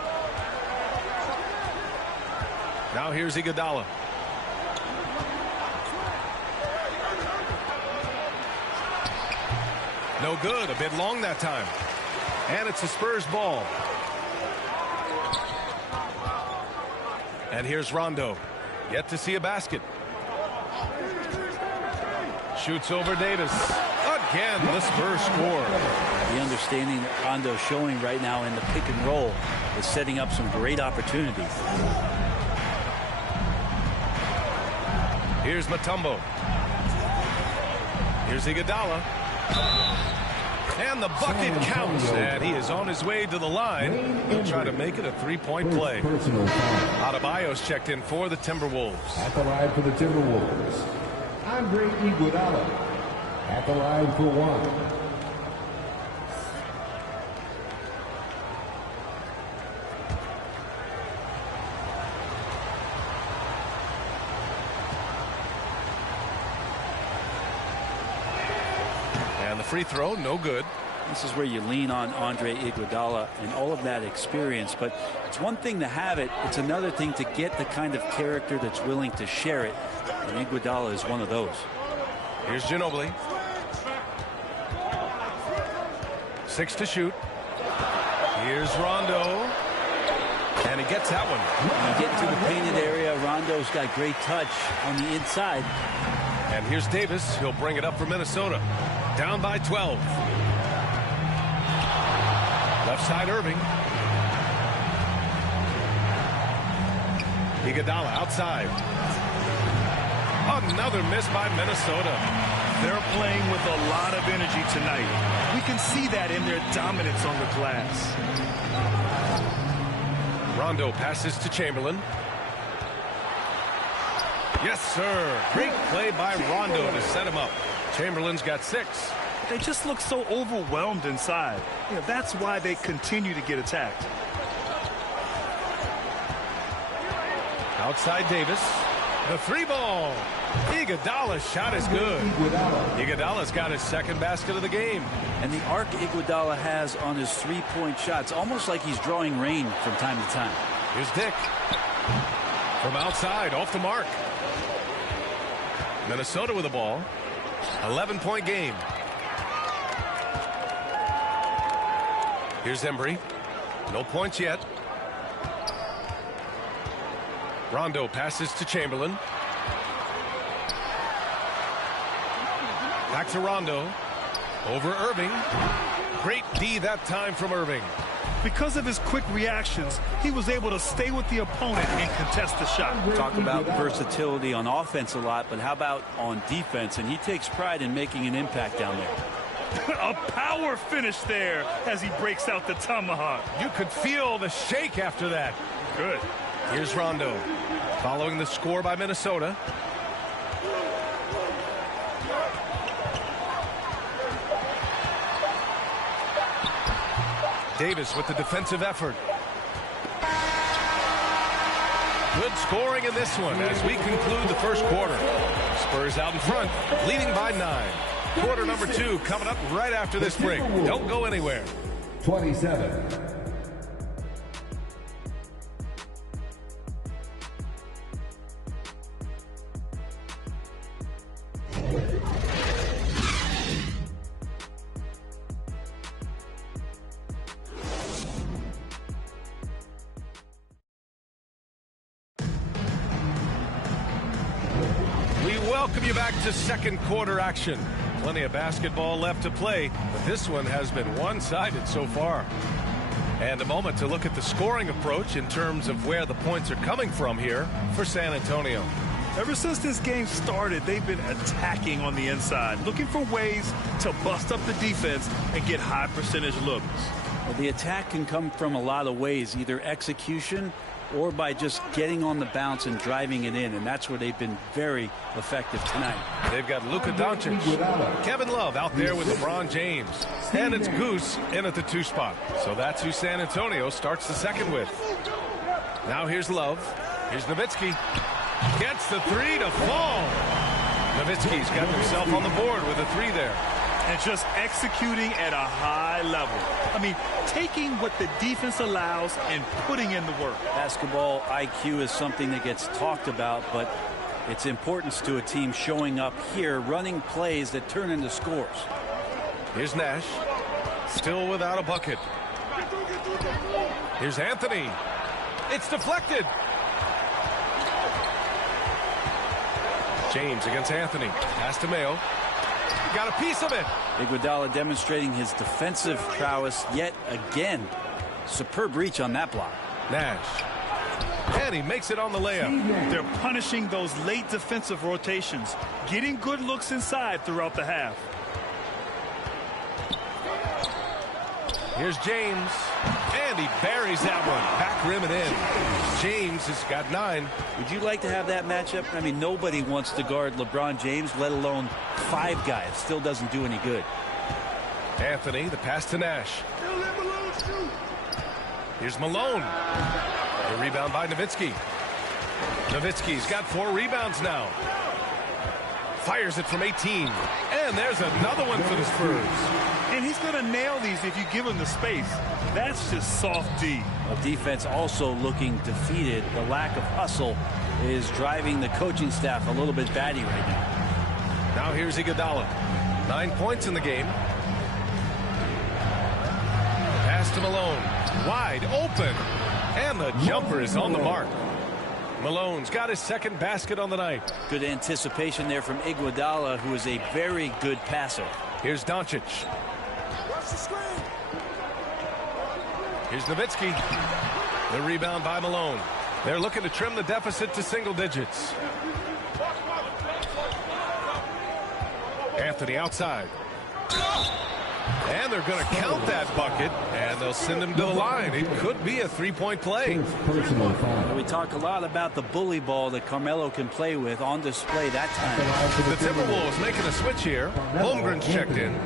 Now here's Iguodala. No good. A bit long that time. And it's a Spurs ball. And here's Rondo. Yet to see a basket. Shoots over Davis. Again, the Spurs score. The understanding that Rondo's showing right now in the pick and roll is setting up some great opportunities. Here's Mutombo. Here's Iguodala. And the bucket counts. And he is on his way to the line. He'll try to make it a 3-point play. Adebayo's checked in for the Timberwolves. At the line for the Timberwolves, Andre Iguodala. At the line for 1. Free throw, no good. This is where you lean on Andre Iguodala and all of that experience. But it's one thing to have it. It's another thing to get the kind of character that's willing to share it. And Iguodala is one of those. Here's Ginobili. 6 to shoot. Here's Rondo. And he gets that one. When you get into the painted area, Rondo's got great touch on the inside. And here's Davis. He'll bring it up for Minnesota. Down by 12. Left side, Irving. Iguodala outside. Another miss by Minnesota. They're playing with a lot of energy tonight. We can see that in their dominance on the glass. Rondo passes to Chamberlain. Yes, sir. Great play by Rondo to set him up. Chamberlain's got 6. They just look so overwhelmed inside. You know, that's why they continue to get attacked. Outside Davis. The 3-ball. Iguodala's shot is good. Iguodala's got his second basket of the game. And the arc Iguodala has on his three-point shots, almost like he's drawing rain from time to time. Here's Dick. From outside, off the mark. Minnesota with the ball. 11-point game. Here's Embry. No points yet. Rondo passes to Chamberlain. Back to Rondo. Over Irving. Great D that time from Irving. Because of his quick reactions, he was able to stay with the opponent and contest the shot. Talk about versatility on offense a lot, but how about on defense? And he takes pride in making an impact down there. A power finish there as he breaks out the tomahawk. You could feel the shake after that. Good. Here's Rondo. Following the score by Minnesota. Davis with the defensive effort. Good scoring in this one as we conclude the first quarter. Spurs out in front, leading by 9. Quarter number 2 coming up right after this break. Don't go anywhere. 27. Welcome you back to second quarter action. Plenty of basketball left to play, but this one has been one-sided so far. And a moment to look at the scoring approach in terms of where the points are coming from here for San Antonio. Ever since this game started, they've been attacking on the inside, looking for ways to bust up the defense and get high percentage looks. Well, the attack can come from a lot of ways, either execution or by just getting on the bounce and driving it in, and that's where they've been very effective tonight. They've got Luka Doncic, Kevin Love out there with LeBron James, and it's Goose in at the 2 spot. So that's who San Antonio starts the second with. Now here's Love. Here's Nowitzki. Gets the 3 to fall. Nowitzki's got himself on the board with a 3 there. And just executing at a high level. I mean, taking what the defense allows and putting in the work. Basketball IQ is something that gets talked about, but its importance to a team showing up here, running plays that turn into scores. Here's Nash. Still without a bucket. Here's Anthony. It's deflected. James against Anthony. Pass to Mayo. Got a piece of it. Iguodala demonstrating his defensive prowess yet again. Superb reach on that block. Nash. And he makes it on the layup. They're punishing those late defensive rotations, getting good looks inside throughout the half. Here's James. And he buries that one. Back rim and in. James has got 9. Would you like to have that matchup? I mean, nobody wants to guard LeBron James, let alone 5 guys. Still doesn't do any good. Anthony, the pass to Nash. Here's Malone. The rebound by Nowitzki. Nowitzki's got 4 rebounds now. Fires it from 18. And there's another one for the Spurs. And he's going to nail these if you give him the space. That's just soft D. Well, defense also looking defeated. The lack of hustle is driving the coaching staff a little bit batty right now. Now here's Iguodala. 9 points in the game. Pass to Malone. Wide open. And the jumper is on the mark. Malone's got his second basket on the night. Good anticipation there from Iguodala, who is a very good passer. Here's Doncic. Here's Nowitzki. The rebound by Malone. They're looking to trim the deficit to single digits. Anthony outside. And they're going to count that bucket, and they'll send him to the line. It could be a three-point play. We talk a lot about the bully ball that Carmelo can play with, on display that time. The Timberwolves making a switch here. Holmgren's checked in.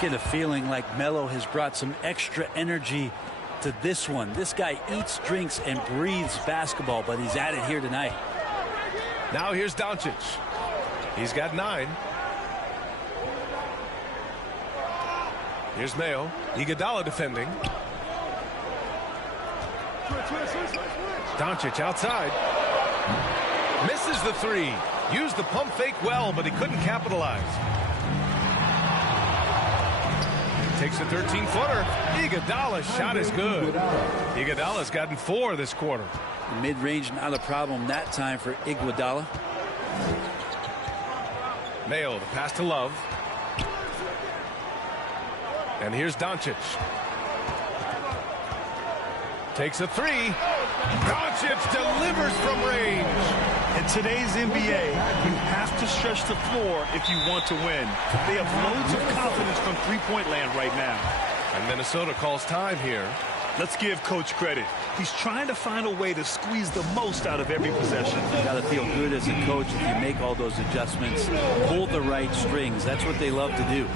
Get a feeling like Melo has brought some extra energy to this one. This guy eats, drinks, and breathes basketball, but he's at it here tonight. Now here's Doncic. He's got 9. Here's Mayo. Iguodala defending. Doncic outside. Misses the 3. Used the pump fake well, but he couldn't capitalize. Takes a 13-footer. Iguodala's shot is good. Iguodala's gotten 4 this quarter. Mid-range not a problem that time for Iguodala. Mayo, the pass to Love. And here's Doncic. Takes a 3. Doncic delivers from range. In today's NBA, you have to stretch the floor if you want to win. They have loads of confidence from three-point land right now. And Minnesota calls time here. Let's give Coach credit. He's trying to find a way to squeeze the most out of every possession. You got to feel good as a coach if you make all those adjustments. Pull the right strings. That's what they love to do.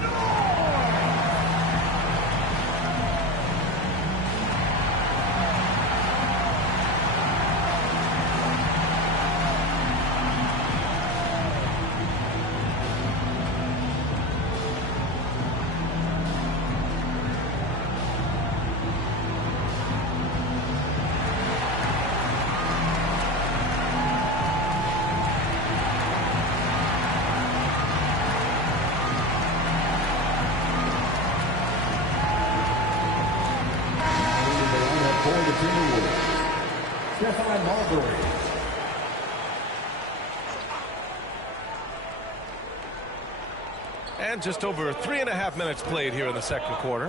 And just over 3.5 minutes played here in the second quarter.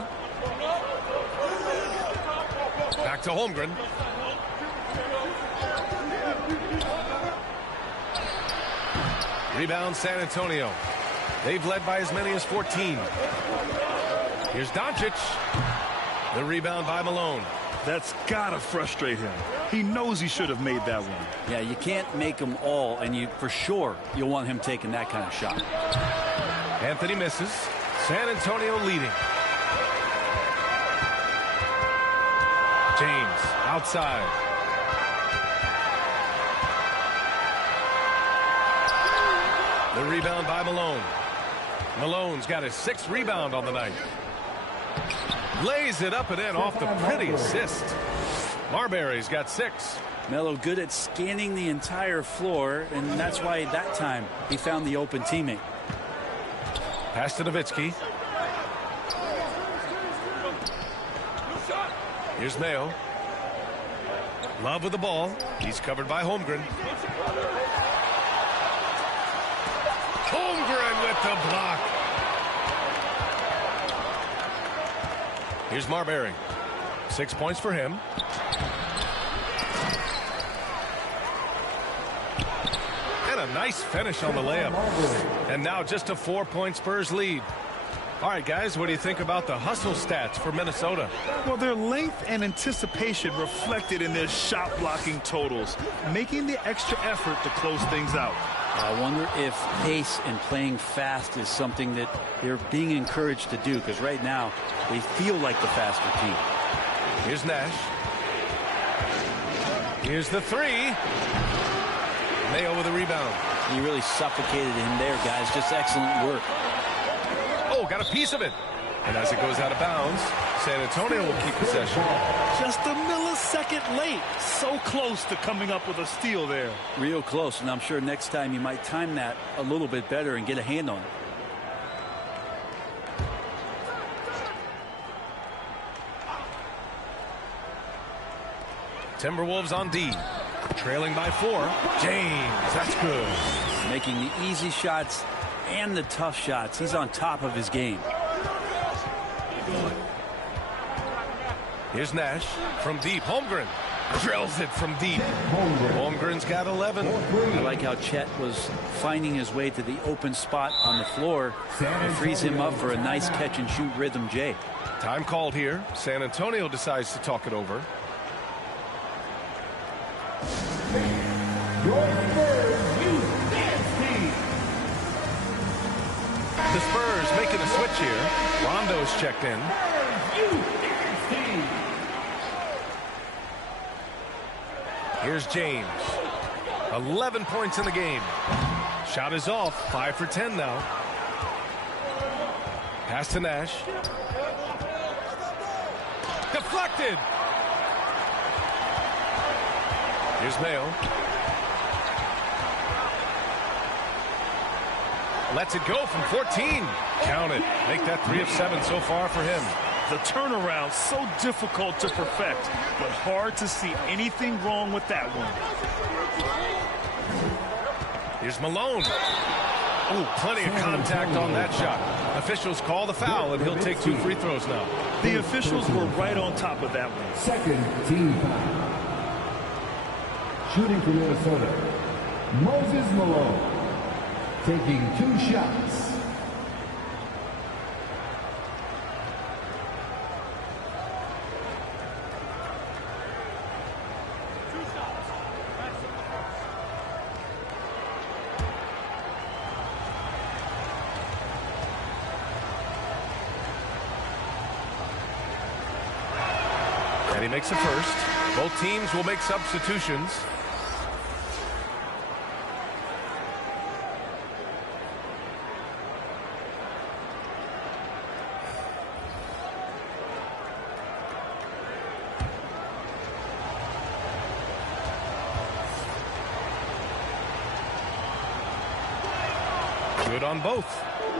Back to Holmgren. Rebound San Antonio. They've led by as many as 14. Here's Doncic. The rebound by Malone. That's got to frustrate him. He knows he should have made that one. Yeah, you can't make them all, and for sure you'll want him taking that kind of shot. Anthony misses. San Antonio leading. James outside. The rebound by Malone. Malone's got his 6th rebound on the night. Lays it up and in off the pretty assist. Marbury's got 6. Melo good at scanning the entire floor, and that's why that time he found the open teammate. Pass to Nowitzki. Here's Mayo. Love with the ball. He's covered by Holmgren. Holmgren with the block. Here's Marbury. 6 points for him. And a nice finish on the layup. And now just a 4-point Spurs lead. All right, guys, what do you think about the hustle stats for Minnesota? Well, their length and anticipation reflected in their shot blocking totals, making the extra effort to close things out. I wonder if pace and playing fast is something that they're being encouraged to do, because right now they feel like the faster team. Here's Nash. Here's the three. Mayo with a rebound. He really suffocated him there, guys. Just excellent work. Oh, got a piece of it. And as it goes out of bounds, San Antonio will keep possession. Just a millisecond late. So close to coming up with a steal there. Real close, and I'm sure next time you might time that a little bit better and get a hand on it. Timberwolves on D. Trailing by 4. James, that's good. Making the easy shots and the tough shots. He's on top of his game. Here's Nash from deep. Holmgren drills it from deep. Holmgren's got 11. I like how Chet was finding his way to the open spot on the floor. It frees him up for a nice catch and shoot rhythm J. Time called here. San Antonio decides to talk it over. The Spurs making a switch here. Rondo's checked in. Here's James. 11 points in the game. Shot is off. 5 for 10 now. Pass to Nash. Deflected. Here's Mayo. Lets it go from 14. Count it. Make that 3 of 7 so far for him. The turnaround so difficult to perfect, but hard to see anything wrong with that one. Here's Malone. Oh, plenty of contact on that shot. Officials call the foul, and he'll take 2 free throws now. The officials were right on top of that one. Second team foul. Shooting for Minnesota, Moses Malone. Taking 2 shots. And he makes a first. Both teams will make substitutions. Good on both.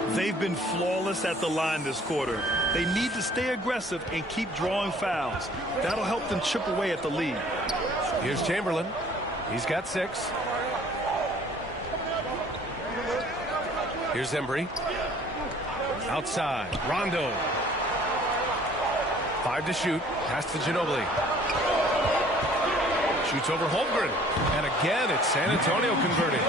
They've been flawless at the line this quarter. They need to stay aggressive and keep drawing fouls. That'll help them chip away at the lead. Here's Chamberlain. He's got 6. Here's Embry. Outside. Rondo. 5 to shoot. Pass to Ginobili. Shoots over Holmgren. And again, it's San Antonio converting.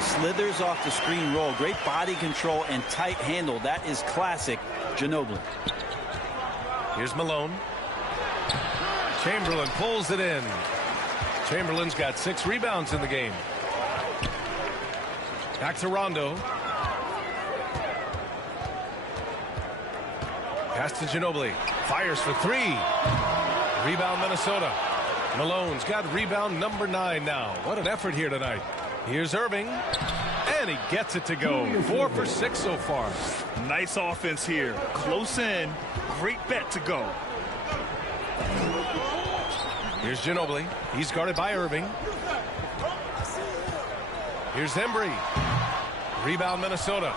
Slithers off the screen roll. Great body control and tight handle. That is classic Ginobili. Here's Malone. Chamberlain pulls it in. Chamberlain's got 6 rebounds in the game. Back to Rondo. Pass to Ginobili. Fires for 3. Rebound Minnesota. Malone's got rebound number 9 now. What an effort here tonight. Here's Irving. And he gets it to go. 4 for 6 so far. Nice offense here. Close in. Great bet to go. Here's Ginobili. He's guarded by Irving. Here's Embry. Rebound Minnesota.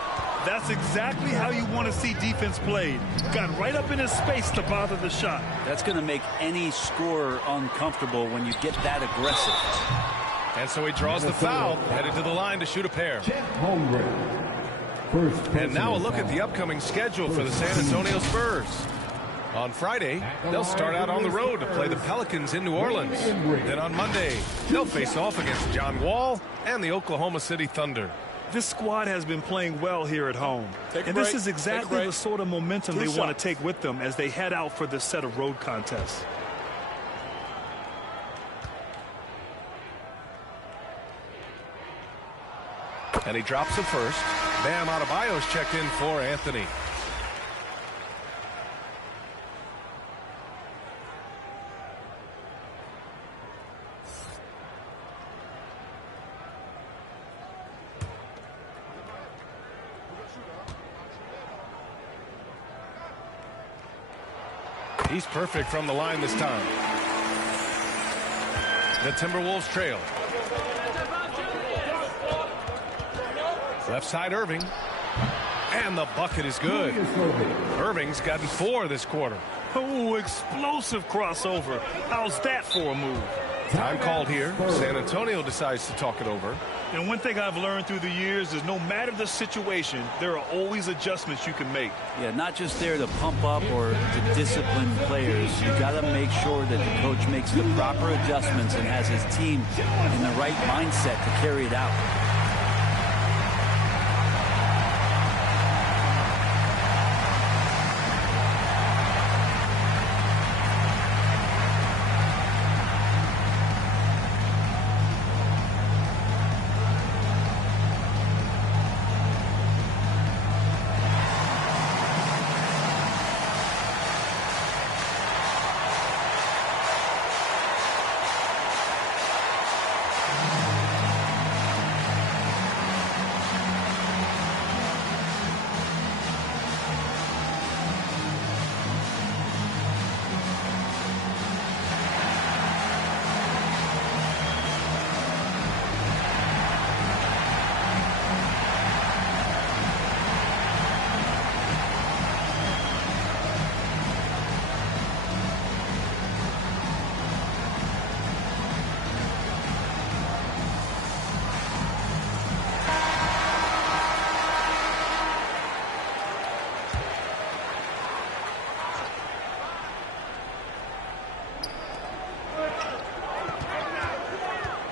That's exactly how you want to see defense played. Got right up in his space to bother the shot. That's going to make any scorer uncomfortable when you get that aggressive. And so he draws the foul, headed to the line to shoot a pair. And now a look at the upcoming schedule for the San Antonio Spurs. On Friday, they'll start out on the road to play the Pelicans in New Orleans. Then on Monday, they'll face off against John Wall and the Oklahoma City Thunder. This squad has been playing well here at home. And this is exactly the sort of momentum they want to take with them as they head out for this set of road contests. And he drops the first. Bam Adebayo's checked in for Anthony. He's perfect from the line this time. The Timberwolves trail. Left side Irving. And the bucket is good. Irving's gotten 4 this quarter. Oh, explosive crossover. How's that for a move? Time called here. San Antonio decides to talk it over. And one thing I've learned through the years is no matter the situation, there are always adjustments you can make. Yeah, not just there to pump up or to discipline players. You got to make sure that the coach makes the proper adjustments and has his team in the right mindset to carry it out.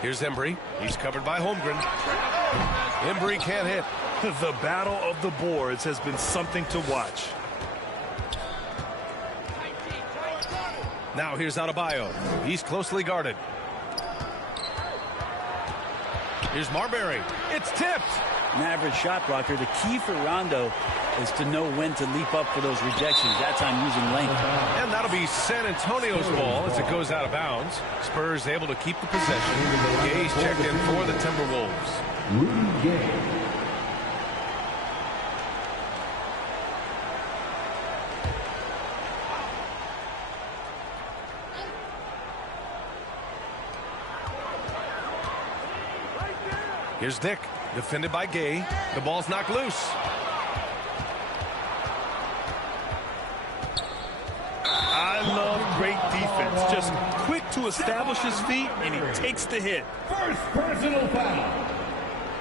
Here's Embry. He's covered by Holmgren. Embry can't hit. The battle of the boards has been something to watch. Now here's Adebayo. He's closely guarded. Here's Marbury. It's tipped. An average shot blocker. The key for Rondo is to know when to leap up for those rejections. That time using length. And that'll be San Antonio's ball as it goes out of bounds. Spurs able to keep the possession. Gay's checked in for the Timberwolves. Rudy Gay. Here's Dick, defended by Gay. The ball's knocked loose. I love great defense. Just quick to establish his feet, and he takes the hit. First personal foul.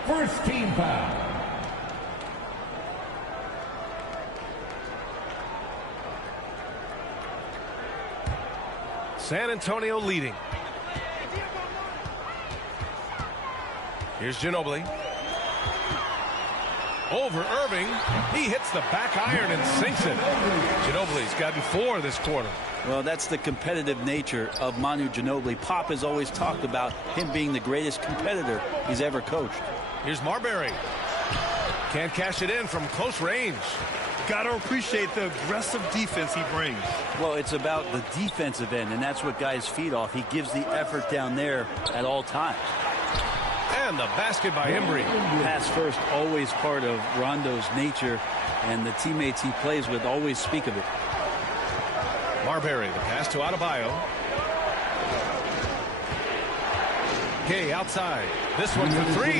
First team foul. San Antonio leading. Here's Ginobili. Over Irving. He hits the back iron and sinks it. Ginobili's gotten 4 this quarter. Well, that's the competitive nature of Manu Ginobili. Pop has always talked about him being the greatest competitor he's ever coached. Here's Marbury. Can't cash it in from close range. Got to appreciate the aggressive defense he brings. Well, it's about the defensive end, and that's what guys feed off. He gives the effort down there at all times. And the basket by Embry. Pass first, always part of Rondo's nature, and the teammates he plays with always speak of it. Marbury, the pass to Adebayo. Gay outside. This one for 3.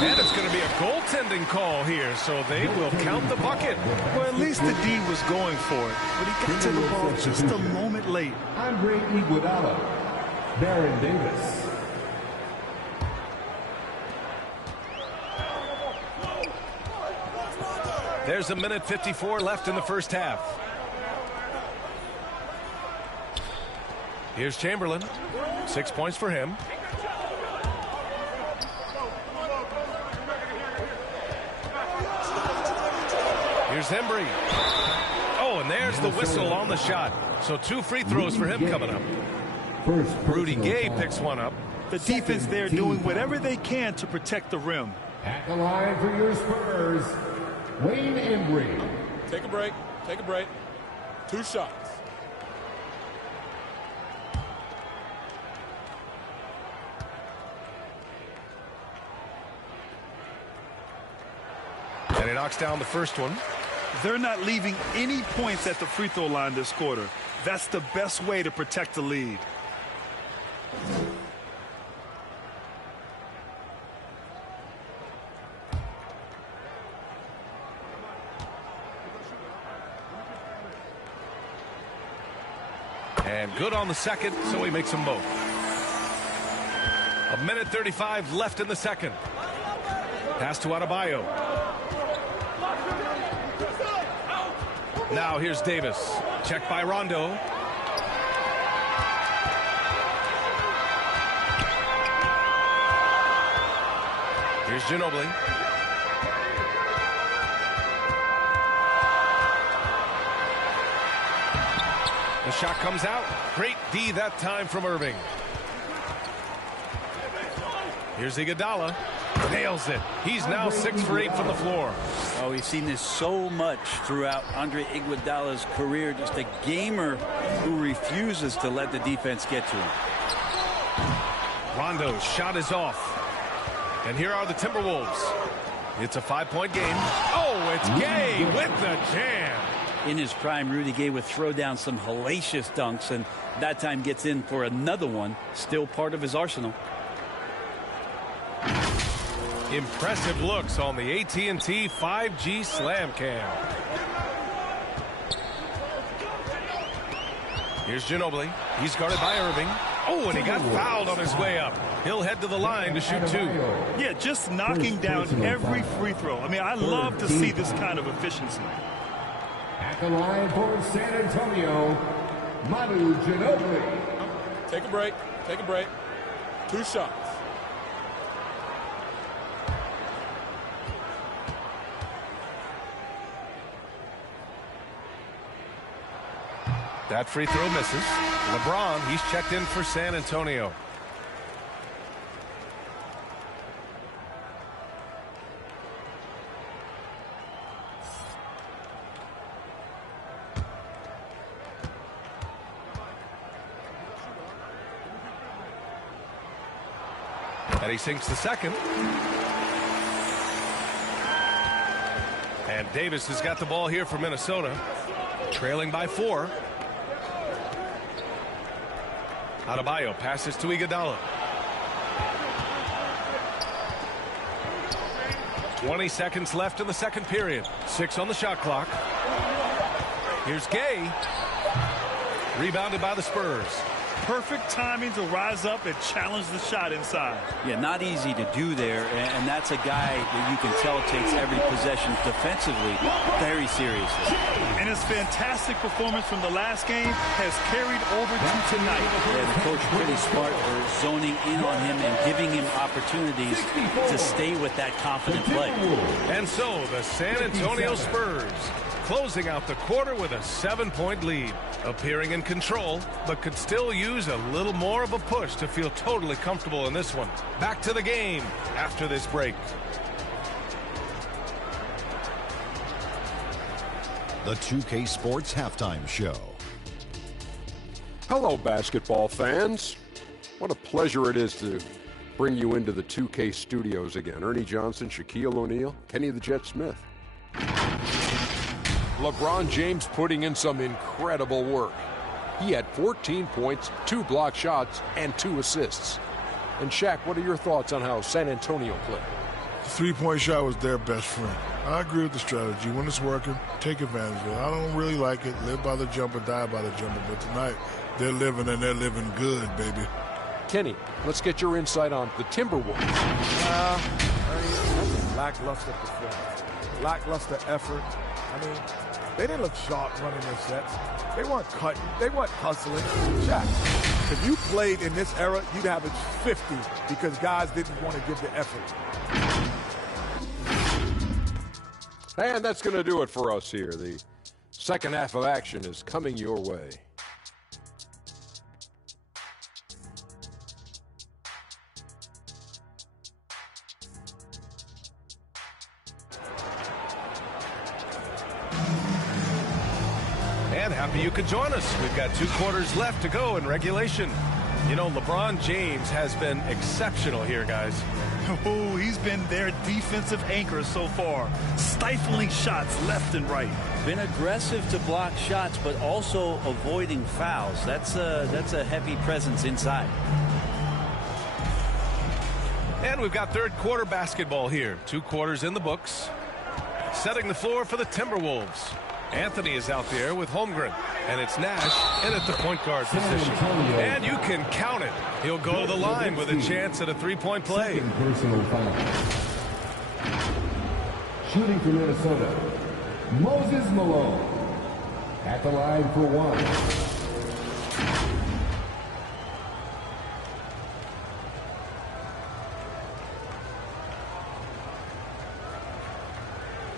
And it's going to be a goaltending call here, so they will count the bucket. Well, at least the D was going for it, but he got to the ball just a moment late. Andre Iguodala. Baron Davis. There's 1:54 left in the first half. Here's Chamberlain. 6 points for him. Here's Embry. Oh, and there's the whistle on the shot. So 2 free throws for him coming up. Rudy Gay picks one up. The defense there doing whatever they can to protect the rim. At the line for your Spurs, Wayne Embry. Take a break. Take a break. 2 shots. And he knocks down the first one. They're not leaving any points at the free throw line this quarter. That's the best way to protect the lead. And good on the second, so he makes them both. 1:35 left in the second. Pass to Adebayo. Now here's Davis. Checked by Rondo. Here's Ginobili. The shot comes out. Great D that time from Irving. Here's Iguodala. Nails it. He's now 6 for 8 from the floor. Oh, we've seen this so much throughout Andre Iguodala's career. Just a gamer who refuses to let the defense get to him. Rondo's shot is off. And here are the Timberwolves. It's a 5-point game. Oh, it's Gay with the jam. In his prime, Rudy Gay would throw down some hellacious dunks, and that time gets in for another one. Still part of his arsenal. Impressive looks on the AT&T 5G Slam Cam. Here's Ginobili. He's guarded by Irving. Oh, and he got fouled on his way up. He'll head to the line to shoot 2. Yeah, just knocking down every free throw. I mean, I love to see this kind of efficiency. At the line for San Antonio, Manu Ginobili. Take a break. Take a break. 2 shots. That free throw misses. LeBron, he's checked in for San Antonio. And he sinks the second. And Davis has got the ball here for Minnesota. Trailing by 4. Adebayo passes to Iguodala. 20 seconds left in the second period. 6 on the shot clock. Here's Gay. Rebounded by the Spurs. Perfect timing to rise up and challenge the shot inside. Yeah, not easy to do there, and that's a guy that you can tell takes every possession defensively very seriously. And his fantastic performance from the last game has carried over to tonight. Yeah, the coach pretty smart for zoning in on him and giving him opportunities to stay with that confident play. And so the San Antonio Spurs closing out the quarter with a 7-point lead, appearing in control, but could still use a little more of a push to feel totally comfortable in this one. Back to the game after this break. The 2K Sports Halftime Show. Hello, basketball fans. What a pleasure it is to bring you into the 2K studios again. Ernie Johnson, Shaquille O'Neal, Kenny the Jet Smith. LeBron James putting in some incredible work. He had 14 points, 2 block shots, and 2 assists. And Shaq, what are your thoughts on how San Antonio played? The three-point shot was their best friend. I agree with the strategy. When it's working, take advantage of it. I don't really like it. Live by the jumper, die by the jumper. But tonight, they're living, and they're living good, baby. Kenny, let's get your insight on the Timberwolves. That's a lackluster performance. Lackluster effort. I mean, they didn't look sharp running their sets. They weren't cutting. They weren't hustling. Shaq, if you played in this era, you'd average 50 because guys didn't want to give the effort. And that's going to do it for us here. The second half of action is coming your way. And happy you could join us. We've got 2 quarters left to go in regulation. You know, LeBron James has been exceptional here, guys. Oh, he's been their defensive anchor so far. Stifling shots left and right. Been aggressive to block shots, but also avoiding fouls. That's a heavy presence inside. And we've got third quarter basketball here. 2 quarters in the books. Setting the floor for the Timberwolves. Anthony is out there with Holmgren. And it's Nash in at the point guard position. And you can count it. He'll go to the line with a chance at a 3-point play. Personal foul. Shooting for Minnesota, Moses Malone. At the line for 1.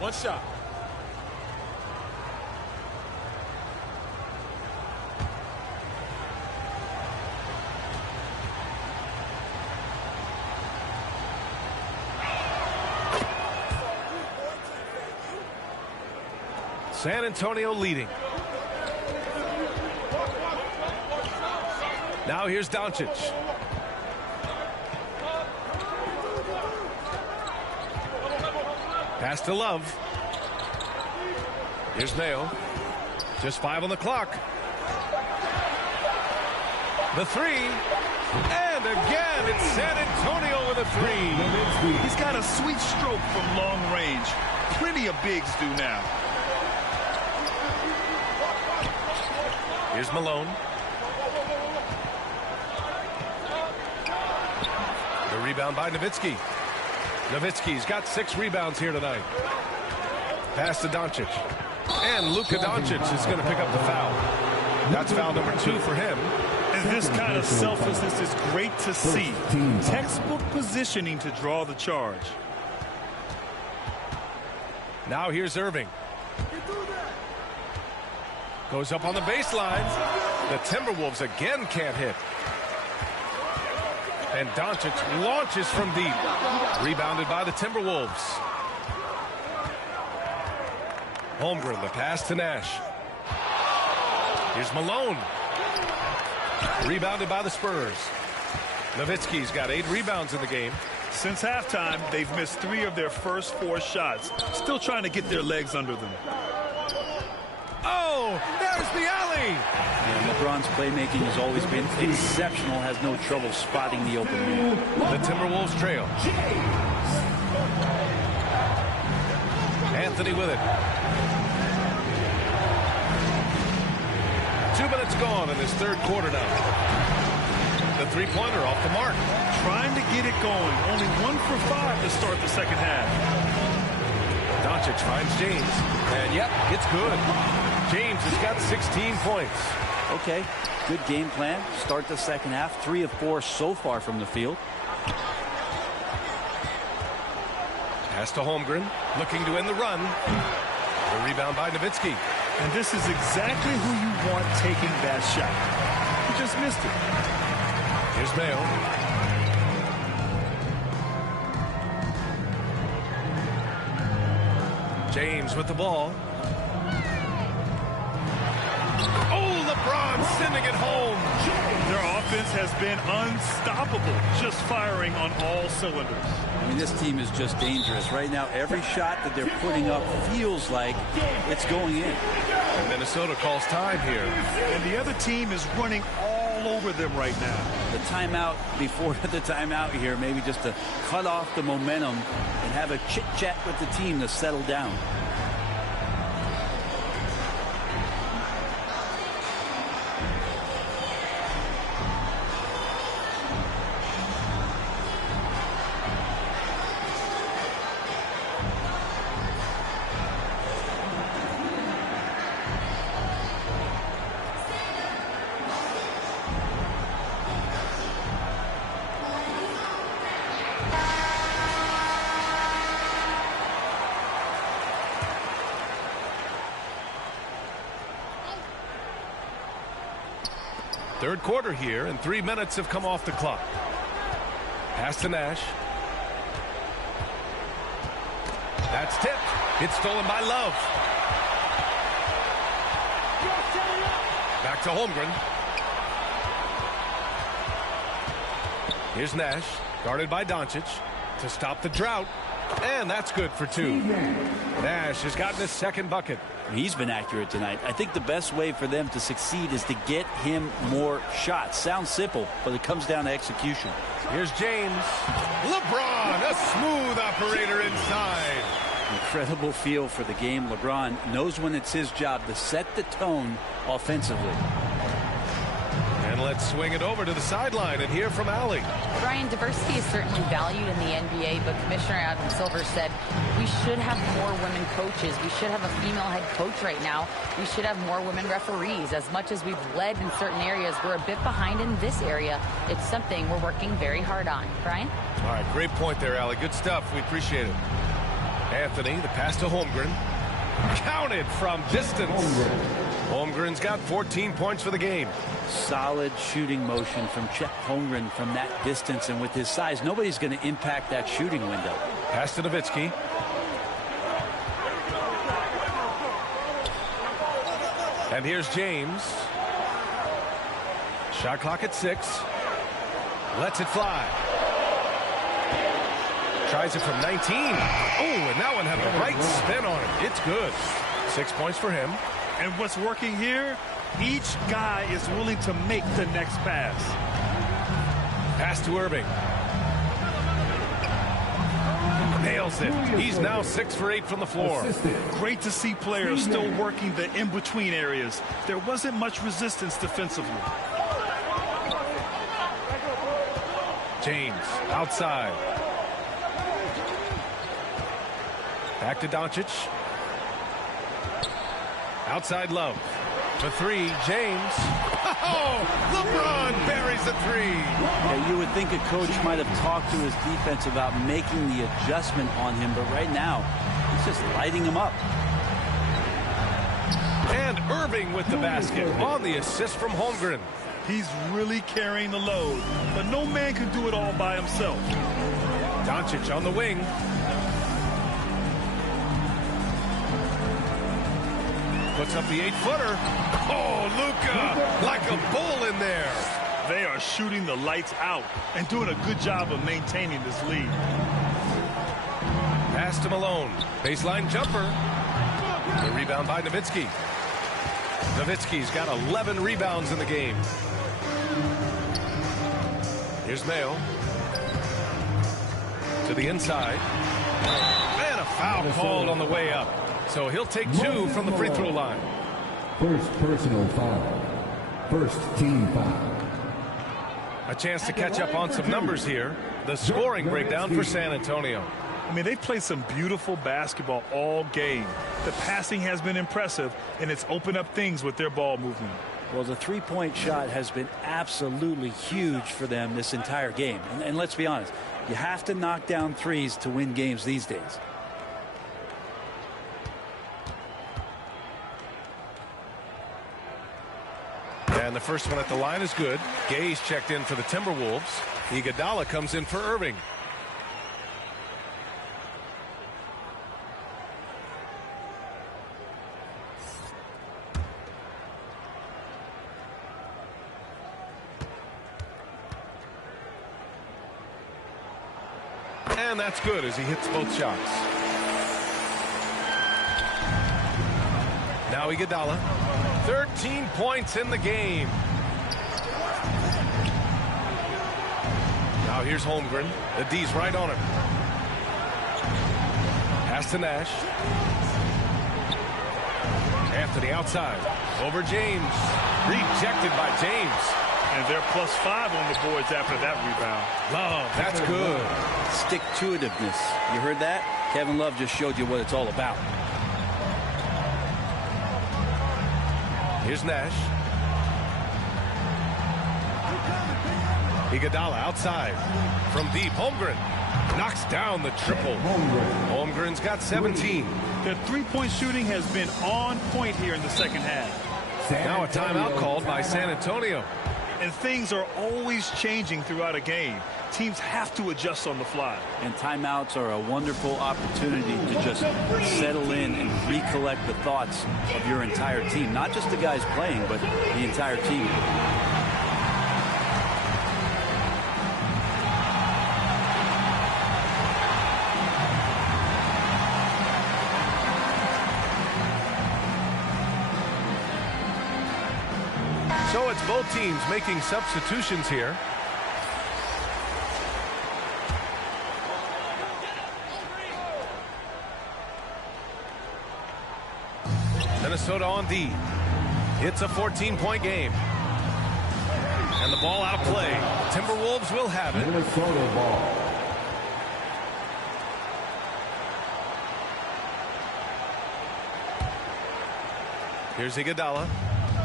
One shot. San Antonio leading. Now here's Doncic. Pass to Love. Here's Mayo. Just 5 on the clock. The 3. And again, it's San Antonio with a 3. He's got a sweet stroke from long range. Plenty of bigs do now. Here's Malone. The rebound by Nowitzki. Nowitzki's got 6 rebounds here tonight. Pass to Doncic. And Luka Doncic is going to pick up the foul. That's foul number 2 for him. And this kind of selflessness is great to see. Textbook positioning to draw the charge. Now here's Irving. Goes up on the baseline. The Timberwolves again can't hit. And Doncic launches from deep. Rebounded by the Timberwolves. Holmgren, the pass to Nash. Here's Malone. Rebounded by the Spurs. Nowitzki's got 8 rebounds in the game. Since halftime, they've missed 3 of their first 4 shots. Still trying to get their legs under them. Oh, there's the alley. And LeBron's playmaking has always been exceptional. Has no trouble spotting the open man. The Timberwolves trail. Anthony with it. 2 minutes gone in this third quarter now. The 3-pointer off the mark. Trying to get it going. Only 1 for 5 to start the second half. Doncic finds James. And yep, it's good. James has got 16 points. Okay, good game plan. Start the second half. 3 of 4 so far from the field. Pass to Holmgren, looking to end the run. The rebound by Nowitzki. And this is exactly who you want taking that shot. He just missed it. Here's Mayo. James with the ball. Oh, LeBron sending it home. Their offense has been unstoppable, just firing on all cylinders. I mean, this team is just dangerous. Right now, every shot that they're putting up feels like it's going in. And Minnesota calls time here. And the other team is running all over them right now. The timeout before the timeout here, maybe just to cut off the momentum and have a chit-chat with the team to settle down. Third quarter here, and 3 minutes have come off the clock. Pass to Nash. That's tipped. It's stolen by Love. Back to Holmgren. Here's Nash, guarded by Doncic to stop the drought. And that's good for 2. Nash has gotten his second bucket. He's been accurate tonight. I think the best way for them to succeed is to get him more shots. Sounds simple, but it comes down to execution. Here's James. LeBron, a smooth operator inside. Incredible feel for the game. LeBron knows when it's his job to set the tone offensively. And let's swing it over to the sideline and hear from Allie. Brian, diversity is certainly valued in the NBA, but Commissioner Adam Silver said we should have more women coaches. We should have a female head coach right now. We should have more women referees. As much as we've led in certain areas, we're a bit behind in this area. It's something we're working very hard on. Brian? All right, great point there, Allie. Good stuff. We appreciate it. Anthony, the pass to Holmgren. Counted from distance. Holmgren's got 14 points for the game. Solid shooting motion from Chet Holmgren from that distance, and with his size, nobody's going to impact that shooting window. Pass to Nowitzki. And here's James. Shot clock at 6. Lets it fly. Tries it from 19. Oh, and that one had the right spin on it. It's good. 6 points for him. And what's working here, each guy is willing to make the next pass. Pass to Irving. Nails it. He's now 6 for 8 from the floor. Great to see players still working the in-between areas. There wasn't much resistance defensively. James outside. Back to Doncic. Outside Love. For 3, James. Oh, LeBron buries a 3. Yeah, you would think a coach might have talked to his defense about making the adjustment on him, but right now, he's just lighting him up. And Irving with the basket on the assist from Holmgren. He's really carrying the load, but no man can do it all by himself. Doncic on the wing. Puts up the 8-footer. Oh, Luka, like a bull in there. They are shooting the lights out and doing a good job of maintaining this lead. Pass to Malone. Baseline jumper. The rebound by Nowitzki. Nowitzki's got 11 rebounds in the game. Here's Mayo. To the inside. And a foul called on the way up. So he'll take 2 from the free throw line. First personal foul. First team foul. A chance to catch up on some numbers here. The scoring breakdown for San Antonio. I mean, they've played some beautiful basketball all game. The passing has been impressive, and it's opened up things with their ball movement. Well, the three-point shot has been absolutely huge for them this entire game. And let's be honest, you have to knock down threes to win games these days. And the first one at the line is good. Gay's checked in for the Timberwolves. Iguodala comes in for Irving. And that's good as he hits both shots. Now Iguodala. 13 points in the game. Now here's Holmgren. The D's right on him. Pass to Nash. Anthony outside. Over James. Rejected by James. And they're +5 on the boards after that rebound. Love, that's good. Stick-to-itiveness. You heard that? Kevin Love just showed you what it's all about. Here's Nash. Iguodala outside. From deep, Holmgren knocks down the triple. Holmgren's got 17. Their three-point shooting has been on point here in the second half. Now a timeout called by San Antonio. and things are always changing throughout a game. Teams have to adjust on the fly. And timeouts are a wonderful opportunity to just settle in and recollect the thoughts of your entire team. Not just the guys playing, but the entire team. So it's both teams making substitutions here. Minnesota on D. It's a 14-point game. And the ball out of play. Timberwolves will have it. Minnesota ball. Here's Iguodala.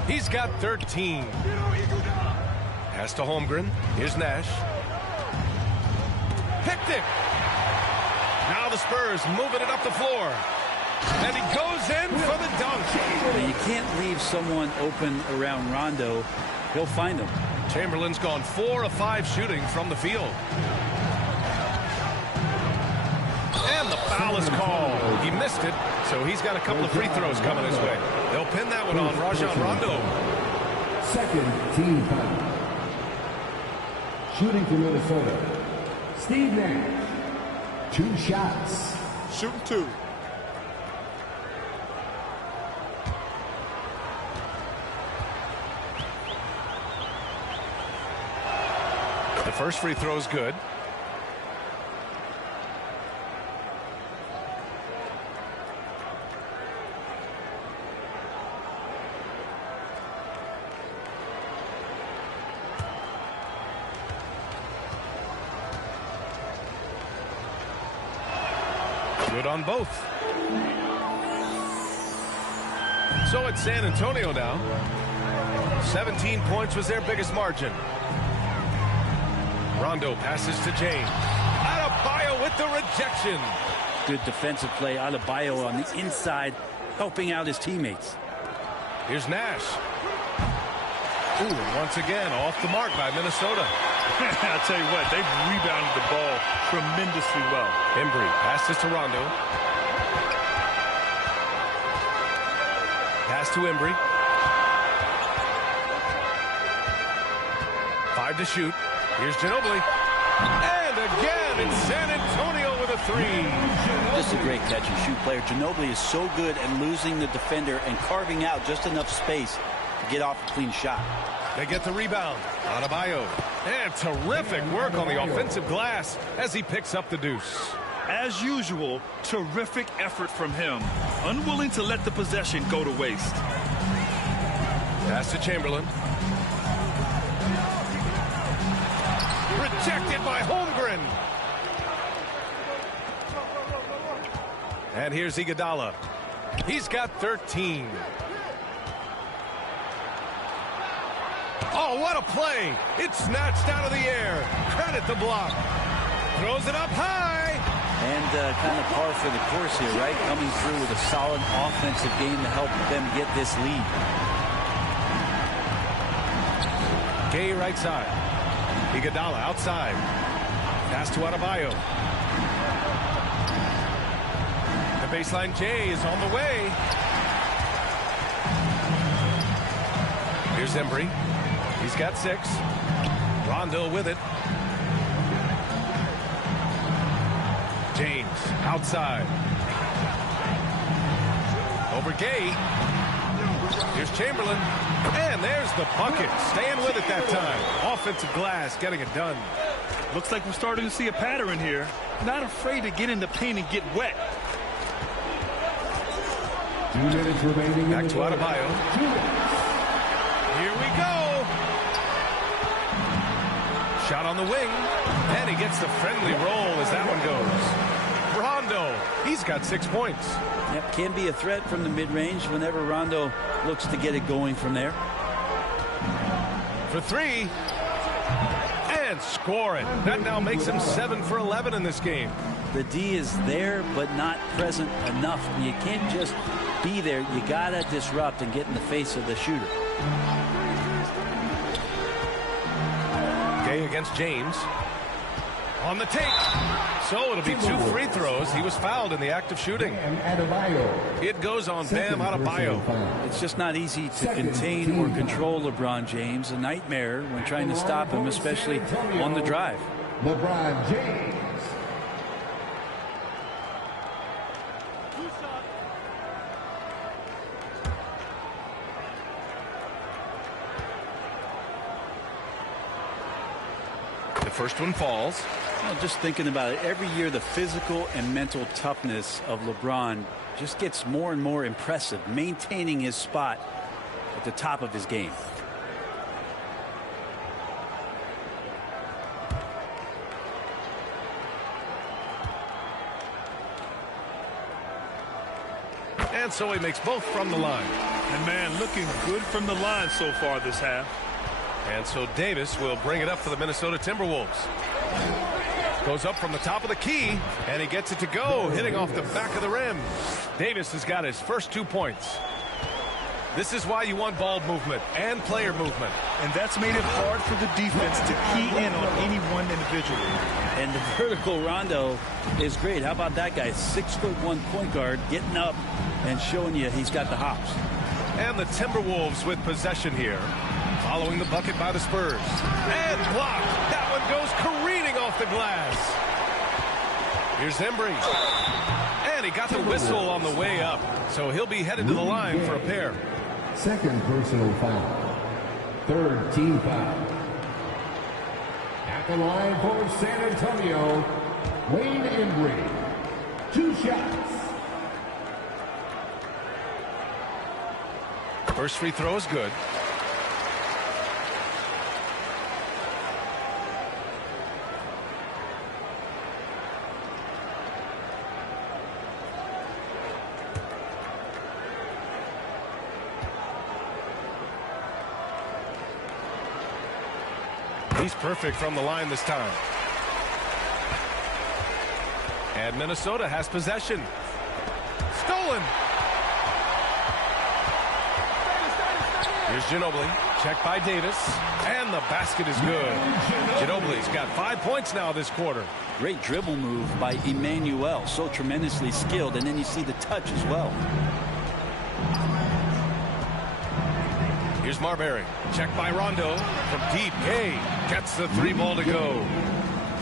He's got 13. Pass to Holmgren. Here's Nash. Picked it. Now the Spurs moving it up the floor. And he goes in for the dunk. Well, you can't leave someone open around Rondo. He'll find him. Chamberlain's gone 4 of 5 shooting from the field. And the foul is called. He missed it, so he's got a couple of free throws coming his way. They'll pin that one on Rajon Rondo. Second team foul. Shooting for Minnesota, Steve Nash. 2 shots. Shooting 2. The first free throw is good. Good on both. So it's San Antonio now. 17 points was their biggest margin. Rondo passes to James. Adebayo with the rejection. Good defensive play. Adebayo on the inside, helping out his teammates. Here's Nash. Ooh, once again, off the mark by Minnesota. I'll tell you what, they've rebounded the ball tremendously well. Embry passes to Rondo. Pass to Embry. 5 to shoot. Here's Ginobili. And again, it's San Antonio with a 3. Just a great catch and shoot player. Ginobili is so good at losing the defender and carving out just enough space to get off a clean shot. They get the rebound. Adebayo. And terrific work on the offensive glass as he picks up the deuce. As usual, terrific effort from him. Unwilling to let the possession go to waste. Pass to Chamberlain. Rejected by Holmgren. And here's Iguodala. He's got 13. Oh, what a play. It's snatched out of the air. Credit the block. Throws it up high. And kind of par for the course here, right? Coming through with a solid offensive game to help them get this lead. Gay right side. Iguodala outside. Pass to Adebayo. The baseline J is on the way. Here's Embry. He's got 6. Rondo with it. James outside. Over Gay. Here's Chamberlain. And there's the bucket. Staying with it that time. Offensive glass getting it done. Looks like we're starting to see a pattern here. Not afraid to get in the paint and get wet. 2 minutes remaining. Back to Adebayo. Here we go. Shot on the wing. And he gets the friendly roll as that one goes. Rondo. He's got 6 points. Yep, can be a threat from the mid-range whenever Rondo looks to get it going from there. For 3. And score it. That now makes him 7 for 11 in this game. The D is there, but not present enough. You can't just be there. You got to disrupt and get in the face of the shooter. Gay against James. On the take. So it'll be 2 free throws. He was fouled in the act of shooting. It goes on Bam Adebayo. It's just not easy to contain or control LeBron James. A nightmare when trying to stop him, especially on the drive. LeBron James. The first one falls. Well, just thinking about it, every year the physical and mental toughness of LeBron just gets more and more impressive, maintaining his spot at the top of his game. And so he makes both from the line. And man, looking good from the line so far this half. And so Davis will bring it up for the Minnesota Timberwolves. Goes up from the top of the key, and he gets it to go, hitting off the back of the rim. Davis has got his first 2 points. This is why you want ball movement and player movement. And that's made it hard for the defense to key in on any one individual. And the vertical rondo is great. How about that guy? 6'1" point guard getting up and showing you he's got the hops. And the Timberwolves with possession here, following the bucket by the Spurs. And blocked. That one goes careening off the glass. Here's Embry. And he got the whistle on the way up. So he'll be headed to the line for a pair. Second personal foul. Third team foul. At the line for San Antonio, Wayne Embry. 2 shots. First free throw is good. He's perfect from the line this time. And Minnesota has possession. Stolen. Here's Ginobili. Checked by Davis. And the basket is good. Ginobili's got 5 points now this quarter. Great dribble move by Emmanuel. So tremendously skilled. And then you see the touch as well. Here's Marbury. Checked by Rondo. From deep, Gay gets the 3 ball to go.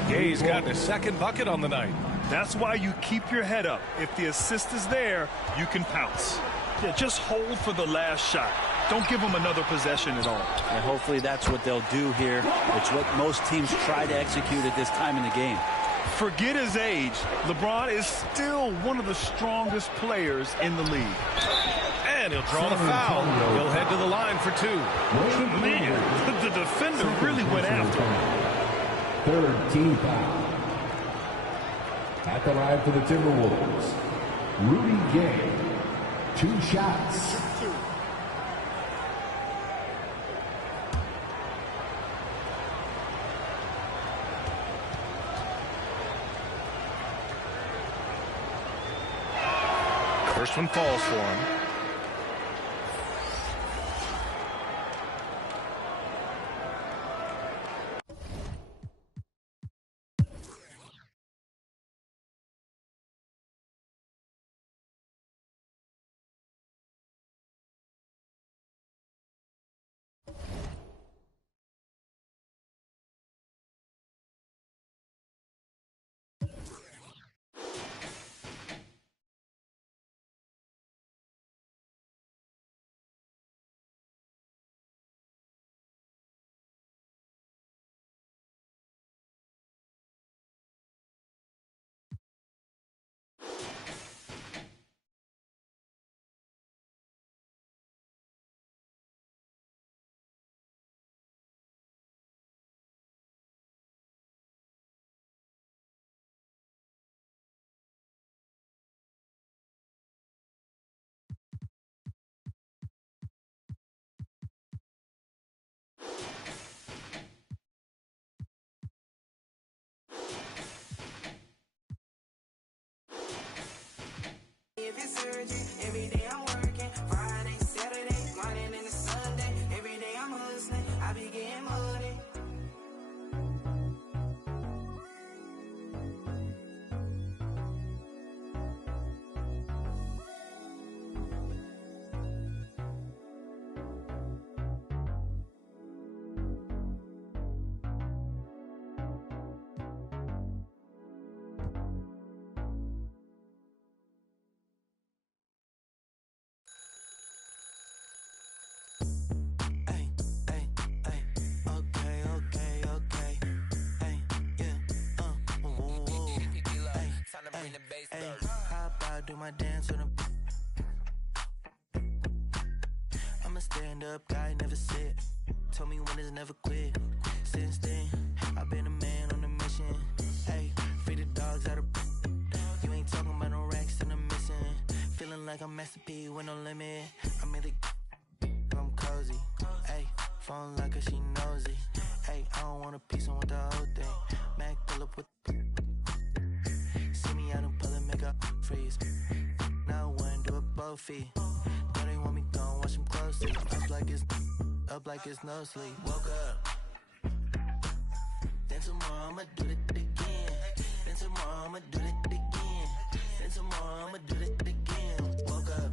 Gay's got his second bucket on the night. That's why you keep your head up. If the assist is there, you can pounce. Yeah, just hold for the last shot. Don't give them another possession at all. And hopefully that's what they'll do here. It's what most teams try to execute at this time in the game. Forget his age. LeBron is still one of the strongest players in the league. And he'll draw the foul. He'll head to the line for 2. Man, the defender really went after him. Third team foul. At the line for the Timberwolves, Rudy Gay. 2 shots. First one falls for him. Every day I'm working, Friday, Saturday, grinding in the Sunday. Every day I'm hustling, I be getting money. do my dance on a. I'm a stand-up guy, never sit. Told me winners never quit. Since then, I've been a man on a mission. Hey, free the dogs out of. You ain't talking about no racks and I'm missing. Feeling like I'm Master P with no limit. I'm in the. I'm cozy. Hey, phone like her, she nosy. Hey, I don't want a piece, I want the whole thing. Mac pull up with. See me out in public, make a freeze. Now I wanna do it both feet. Now they want me gone, watch them closely. Up like it's no sleep. Woke up. Then tomorrow I'ma do it again. Then tomorrow I'ma do it again. Then tomorrow I'ma do it again. Woke up.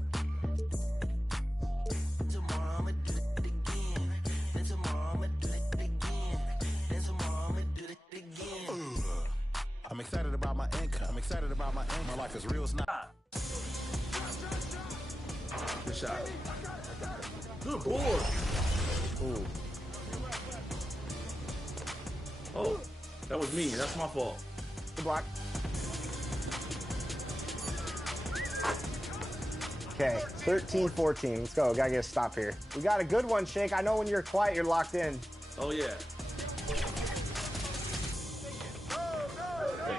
Tomorrow I'ma do it again. Then tomorrow I'ma do it again. Then tomorrow I'ma do it again. I'm excited about my income. I'm excited about my income. My life is real. It's not. Good shot. Good board. Ooh. Oh, that was me. That's my fault. Good block. Okay, 13-14. Let's go. Gotta get a stop here. We got a good one, Shake. I know when you're quiet, you're locked in. Oh, yeah.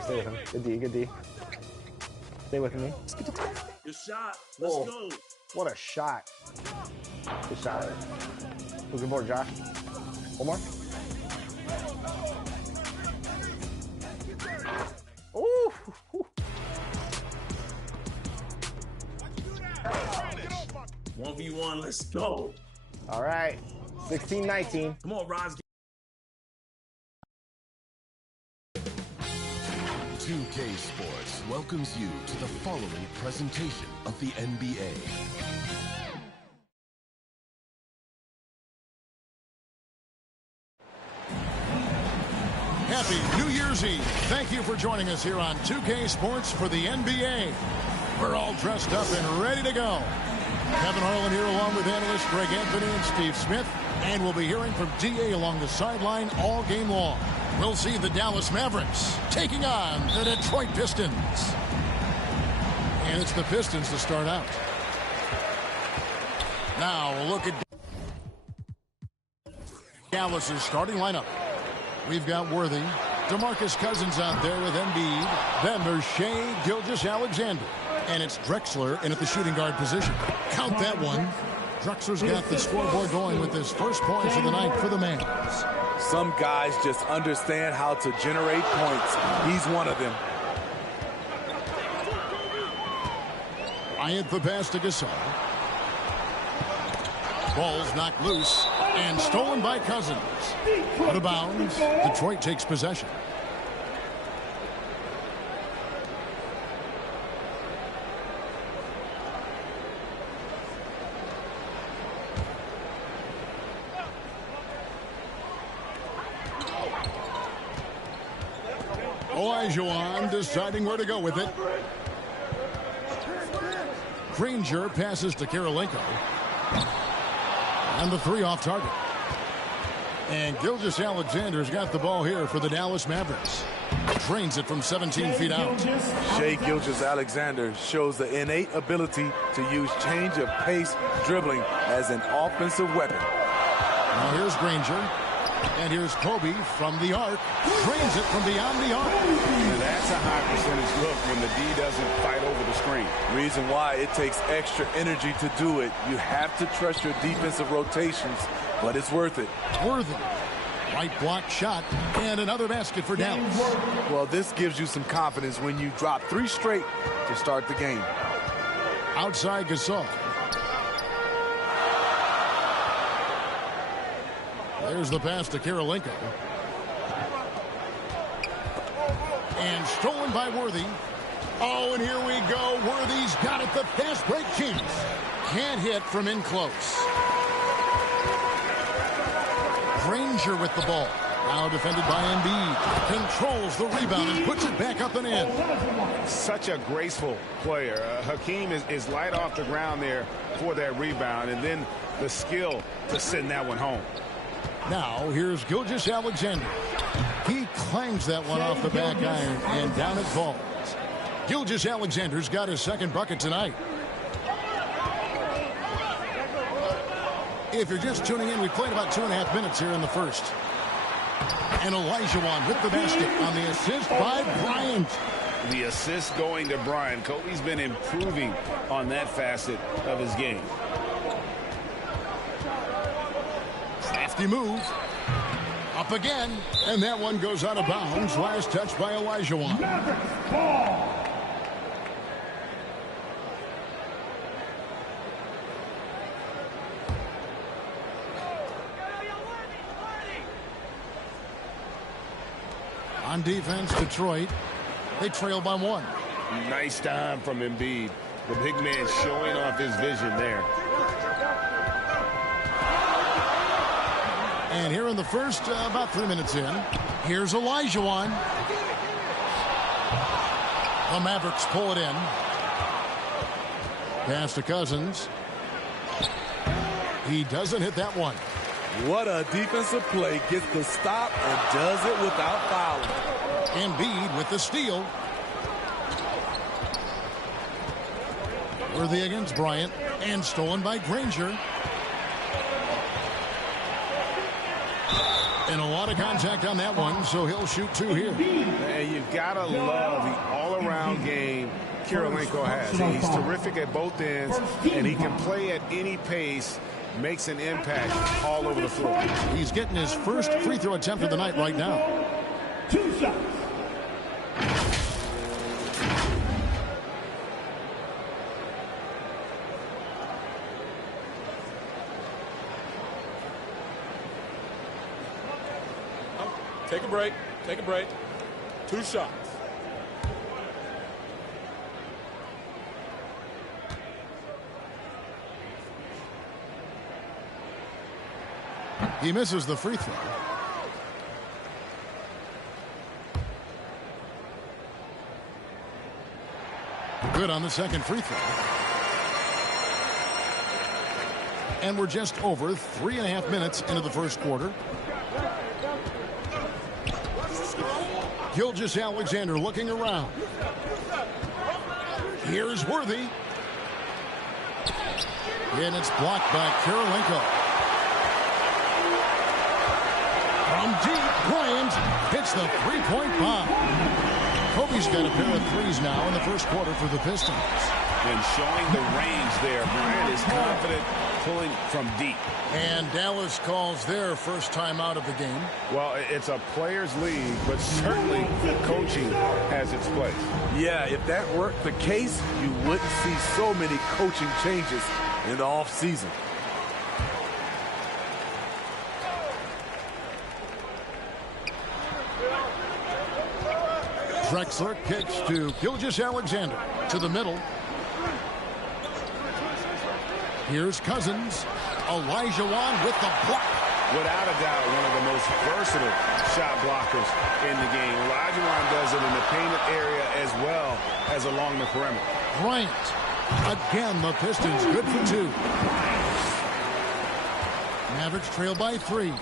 Stay with him. Good D, good D. Stay with me. Good shot. Let's go. What a shot. Good shot. Looking forward, Josh. One more. Ooh. 1v1, let's go. All right. 16-19. Come on, Roz. 2K Sports welcomes you to the following presentation of the NBA. Happy New Year's Eve. Thank you for joining us here on 2K Sports for the NBA. We're all dressed up and ready to go. Kevin Harlan here along with analysts Greg Anthony and Steve Smith. And we'll be hearing from DA along the sideline all game long. We'll see the Dallas Mavericks taking on the Detroit Pistons. And it's the Pistons to start out. Now we'll look at Dallas's starting lineup. We've got Worthy, DeMarcus Cousins out there with Embiid. Then there's Shai Gilgeous-Alexander. And it's Drexler in at the shooting guard position. Count that one. Drexler's got the scoreboard going with his first points of the night for the Mavs. Some guys just understand how to generate points. He's one of them. Bryant the pass to Gasol. Ball's knocked loose and stolen by Cousins. Out of bounds. Detroit takes possession. Olajuwon deciding where to go with it. Granger passes to Karolinko. And the three off target. And Gilgeous-Alexander's got the ball here for the Dallas Mavericks. Drains it from 17 feet out. Shai Gilgeous-Alexander shows the innate ability to use change of pace dribbling as an offensive weapon. Now here's Granger. And here's Kobe from the arc. Drains it from beyond the arc. And that's a high percentage look when the D doesn't fight over the screen. Reason why it takes extra energy to do it. You have to trust your defensive rotations, but it's worth it. Worthy. Right block shot. And another basket for Dallas. Well, this gives you some confidence when you drop 3 straight to start the game. Outside Gasol. There's the pass to Karolinko. And stolen by Worthy. Oh, and here we go. Worthy's got it. The fast break chance. Can't hit from in close. Granger with the ball. Now defended by Embiid. Controls the rebound and puts it back up and in. Such a graceful player. Hakeem is light off the ground there for that rebound. And then the skill to send that one home. Now, here's Gilgeous-Alexander. He clangs that one off the back iron, and down it falls. Gilgeous-Alexander's got his second bucket tonight. If you're just tuning in, we played about 2.5 minutes here in the first. And Olajuwon with the basket on the assist by Bryant. The assist going to Bryant. Kobe's been improving on that facet of his game. Crafty move. Up again. And that one goes out of bounds. Last touch by Olajuwon. On defense, Detroit. They trail by 1. Nice time from Embiid. The big man showing off his vision there. And here in the first, about 3 minutes in, here's Olajuwon. The Mavericks pull it in. Pass to Cousins. He doesn't hit that one. What a defensive play. Gets the stop and does it without fouling. Embiid with the steal. Worthy against Bryant. And stolen by Granger. And a lot of contact on that one, so he'll shoot 2 here. And you've got to love the all-around game Kirilenko has. He's terrific at both ends, and he can play at any pace. Makes an impact all over the floor. He's getting his first free throw attempt of the night right now. 2 shots. Take a break. Take a break. 2 shots. He misses the free throw. Good on the second free throw. And we're just over 3.5 minutes into the first quarter. Gilgeous-Alexander looking around. Here's Worthy. And it's blocked by Kirilenko. From deep, Bryant hits the three-point bomb. Kobe's got a pair of threes now in the first quarter for the Pistons. And showing the range there. Bryant is confident pulling from deep. And Dallas calls their first time out of the game. Well, it's a players' league, but certainly coaching has its place. Yeah, if that were the case, you wouldn't see so many coaching changes in the offseason. Drexler kicks to Gilgeous-Alexander to the middle. Here's Cousins. Olajuwon with the block. Without a doubt, one of the most versatile shot blockers in the game. Olajuwon does it in the painted area as well as along the perimeter. Bryant. Again, the Pistons good for 2. Mavericks trail by 3.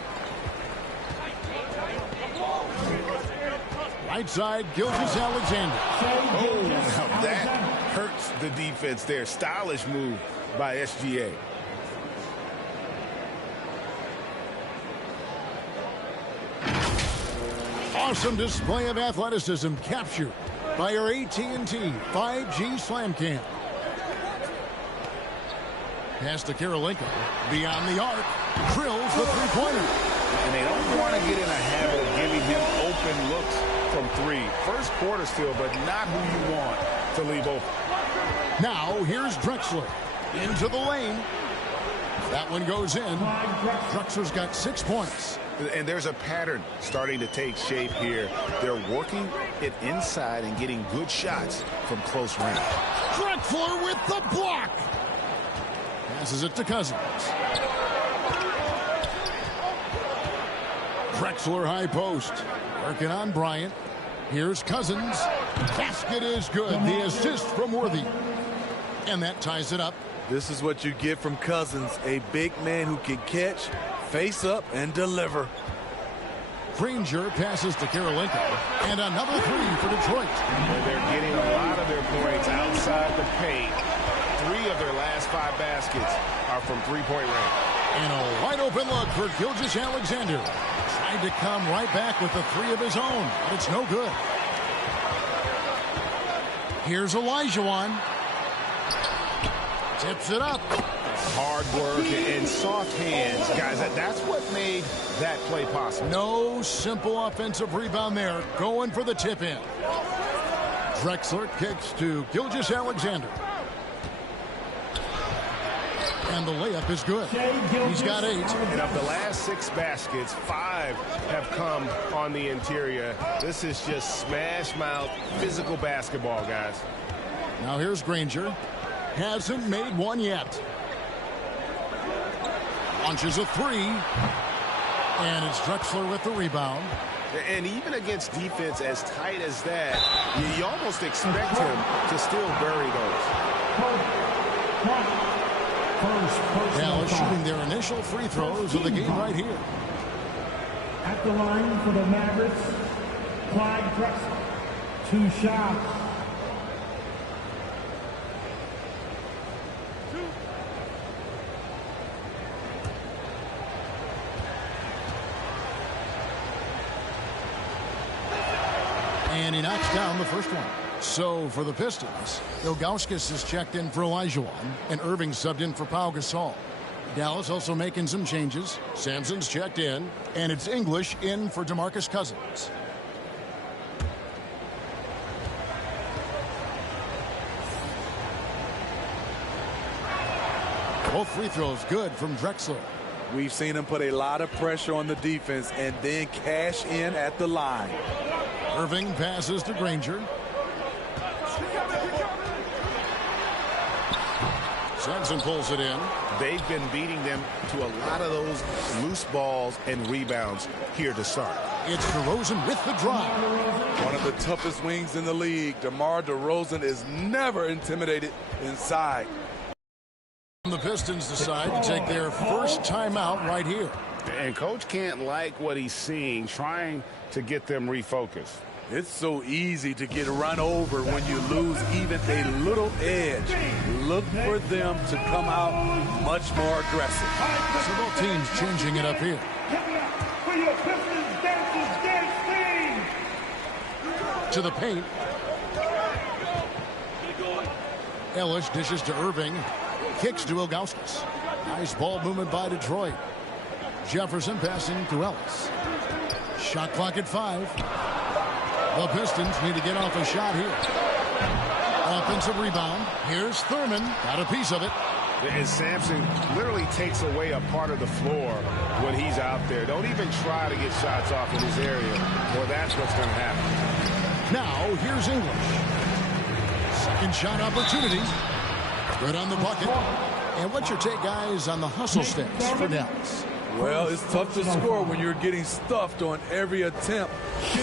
Right side, Gilgeous-Alexander. Oh, now that hurts the defense there. Stylish move by SGA. Awesome display of athleticism captured by our AT&T 5G Slam Cam. Pass to Kirilenko. Beyond the arc. Drills the three-pointer. And they don't want to get in a habit of giving him open looks from 3. First quarter still, but not who you want to leave open. Now here's Drexler. Into the lane. That one goes in. Drexler's got 6 points. And there's a pattern starting to take shape here. They're working it inside and getting good shots from close range. Drexler with the block. Passes it to Cousins. Drexler high post. Working on Bryant. Here's Cousins. Basket is good. The assist from Worthy. And that ties it up. This is what you get from Cousins, a big man who can catch, face up, and deliver. Granger passes to Karolinko. And another three for Detroit. And they're getting a lot of their points outside the paint. 3 of their last 5 baskets are from three-point range. And a wide open look for Gilgeous-Alexander. Tried to come right back with the 3 of his own, but it's no good. Here's Olajuwon. Tips it up. Hard work and soft hands. Guys, that's what made that play possible. No simple offensive rebound there. Going for the tip in. Drexler kicks to Gilgeous-Alexander. And the layup is good. He's got 8. And of the last 6 baskets, 5 have come on the interior. This is just smash mouth physical basketball, guys. Now here's Granger. Hasn't made one yet. Launches a 3. And it's Drexler with the rebound. And even against defense as tight as that, you almost expect him to still bury those. Dallas shooting their initial free throws of the game right here. At the line for the Mavericks, Clyde Drexler. 2 shots. And he knocks down the first one. So for the Pistons, Ilgauskas is checked in for Olajuwon, and Irving subbed in for Pau Gasol. Dallas also making some changes. Sampson's checked in, and it's English in for DeMarcus Cousins. Both free throws good from Drexler. We've seen him put a lot of pressure on the defense and then cash in at the line. Irving passes to Granger. Sampson pulls it in. They've been beating them to a lot of those loose balls and rebounds here to start. It's DeRozan with the drive. One of the toughest wings in the league. DeMar DeRozan is never intimidated inside. The Pistons decide to take their first timeout right here. And coach can't like what he's seeing, trying to get them refocused. It's so easy to get run over when you lose even a little edge. Look for them to come out much more aggressive. So both teams changing it up here. For your Pistons dance team. To the paint. Ellis dishes to Irving. Kicks to Ilgauskas. Nice ball movement by Detroit. Jefferson passing to Ellis. Shot clock at 5. The Pistons need to get off a shot here. Offensive rebound. Here's Thurman. Got a piece of it. And Sampson literally takes away a part of the floor when he's out there. Don't even try to get shots off in his area, or that's what's going to happen. Now, here's English. Second shot opportunity. Good on the bucket. And what's your take, guys, on the hustle stats for Dallas? Well, it's tough to score when you're getting stuffed on every attempt.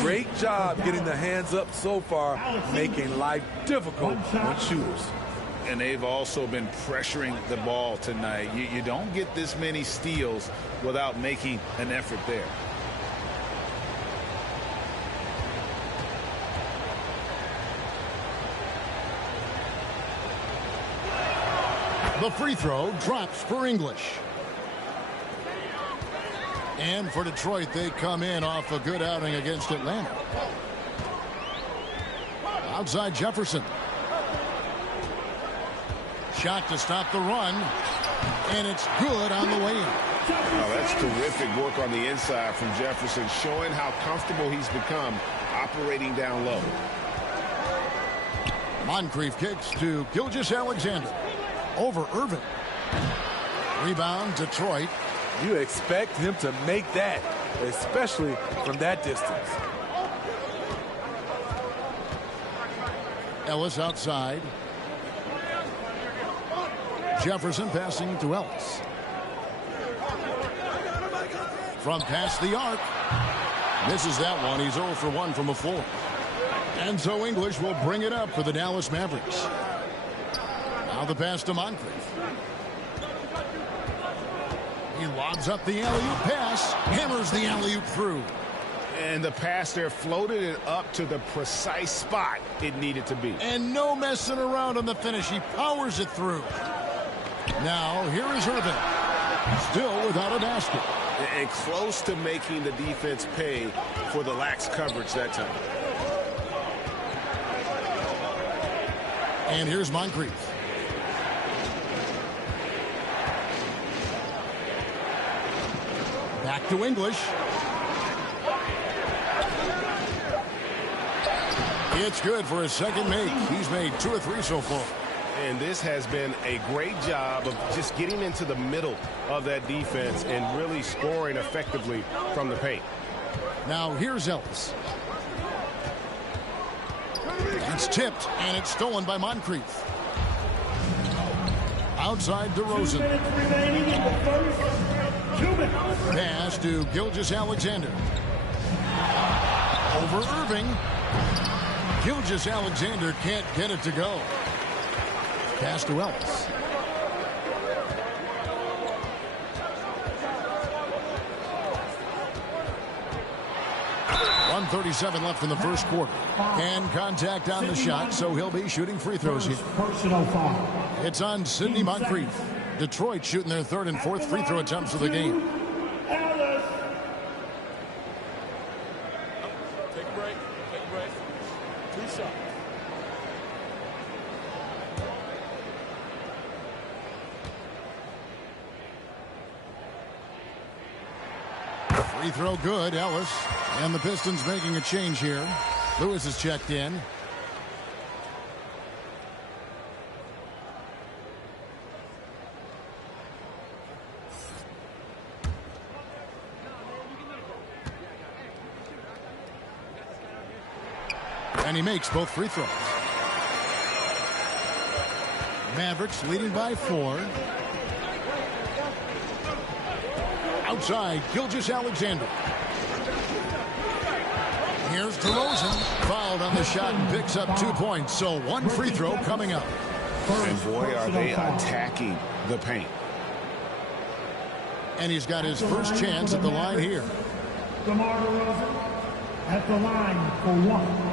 Great job getting the hands up so far, making life difficult on shooters. And they've also been pressuring the ball tonight. You don't get this many steals without making an effort there. The free throw drops for English. And for Detroit, they come in off a good outing against Atlanta. Outside Jefferson. Shot to stop the run. And it's good on the way in. Oh, that's terrific work on the inside from Jefferson, showing how comfortable he's become operating down low. Moncrief kicks to Gilgeous-Alexander. Over Irving. Rebound, Detroit. You expect him to make that, especially from that distance. Ellis outside. Jefferson passing to Ellis. From past the arc. Misses that one. He's 0 for 1 from the floor. And so English will bring it up for the Dallas Mavericks. Now the pass to Moncrief. He lobs up the alley-oop pass. Hammers the alley-oop through. And the pass there floated it up to the precise spot it needed to be. And no messing around on the finish. He powers it through. Now, here is Irving. Still without a basket. And close to making the defense pay for the lax coverage that time. And here's Moncrief. Back to English. It's good for his second make. He's made 2 or 3 so far. And this has been a great job of just getting into the middle of that defense and really scoring effectively from the paint. Now here's Ellis. It's tipped, and it's stolen by Moncrief. Outside DeRozan. 2 minutes remaining in the first. 2 minutes. Pass to Gilgeous-Alexander. Over Irving. Gilgeous-Alexander can't get it to go. Pass to Ellis. .137 left in the first quarter. And contact on the shot, so he'll be shooting free throws here. Personal foul. It's on Sidney Moncrief. Detroit shooting their 3rd and 4th free throw attempts of the game. Ellis. Take a break. Take a break. 2 shots. Free throw good, Ellis. And the Pistons making a change here. Lewis is checked in. And he makes both free throws. Mavericks leading by 4. Outside, Gilgeous-Alexander. Here's DeRozan. Fouled on the shot and picks up 2 points. So 1 free throw coming up. And boy, are they attacking the paint. And he's got his first chance at the line here. DeMar DeRozan at the line for 1.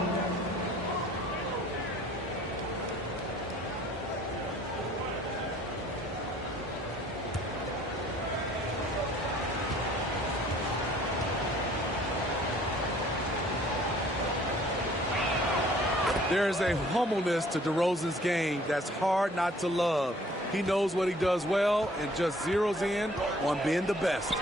There is a humbleness to DeRozan's game that's hard not to love. He knows what he does well and just zeroes in on being the best.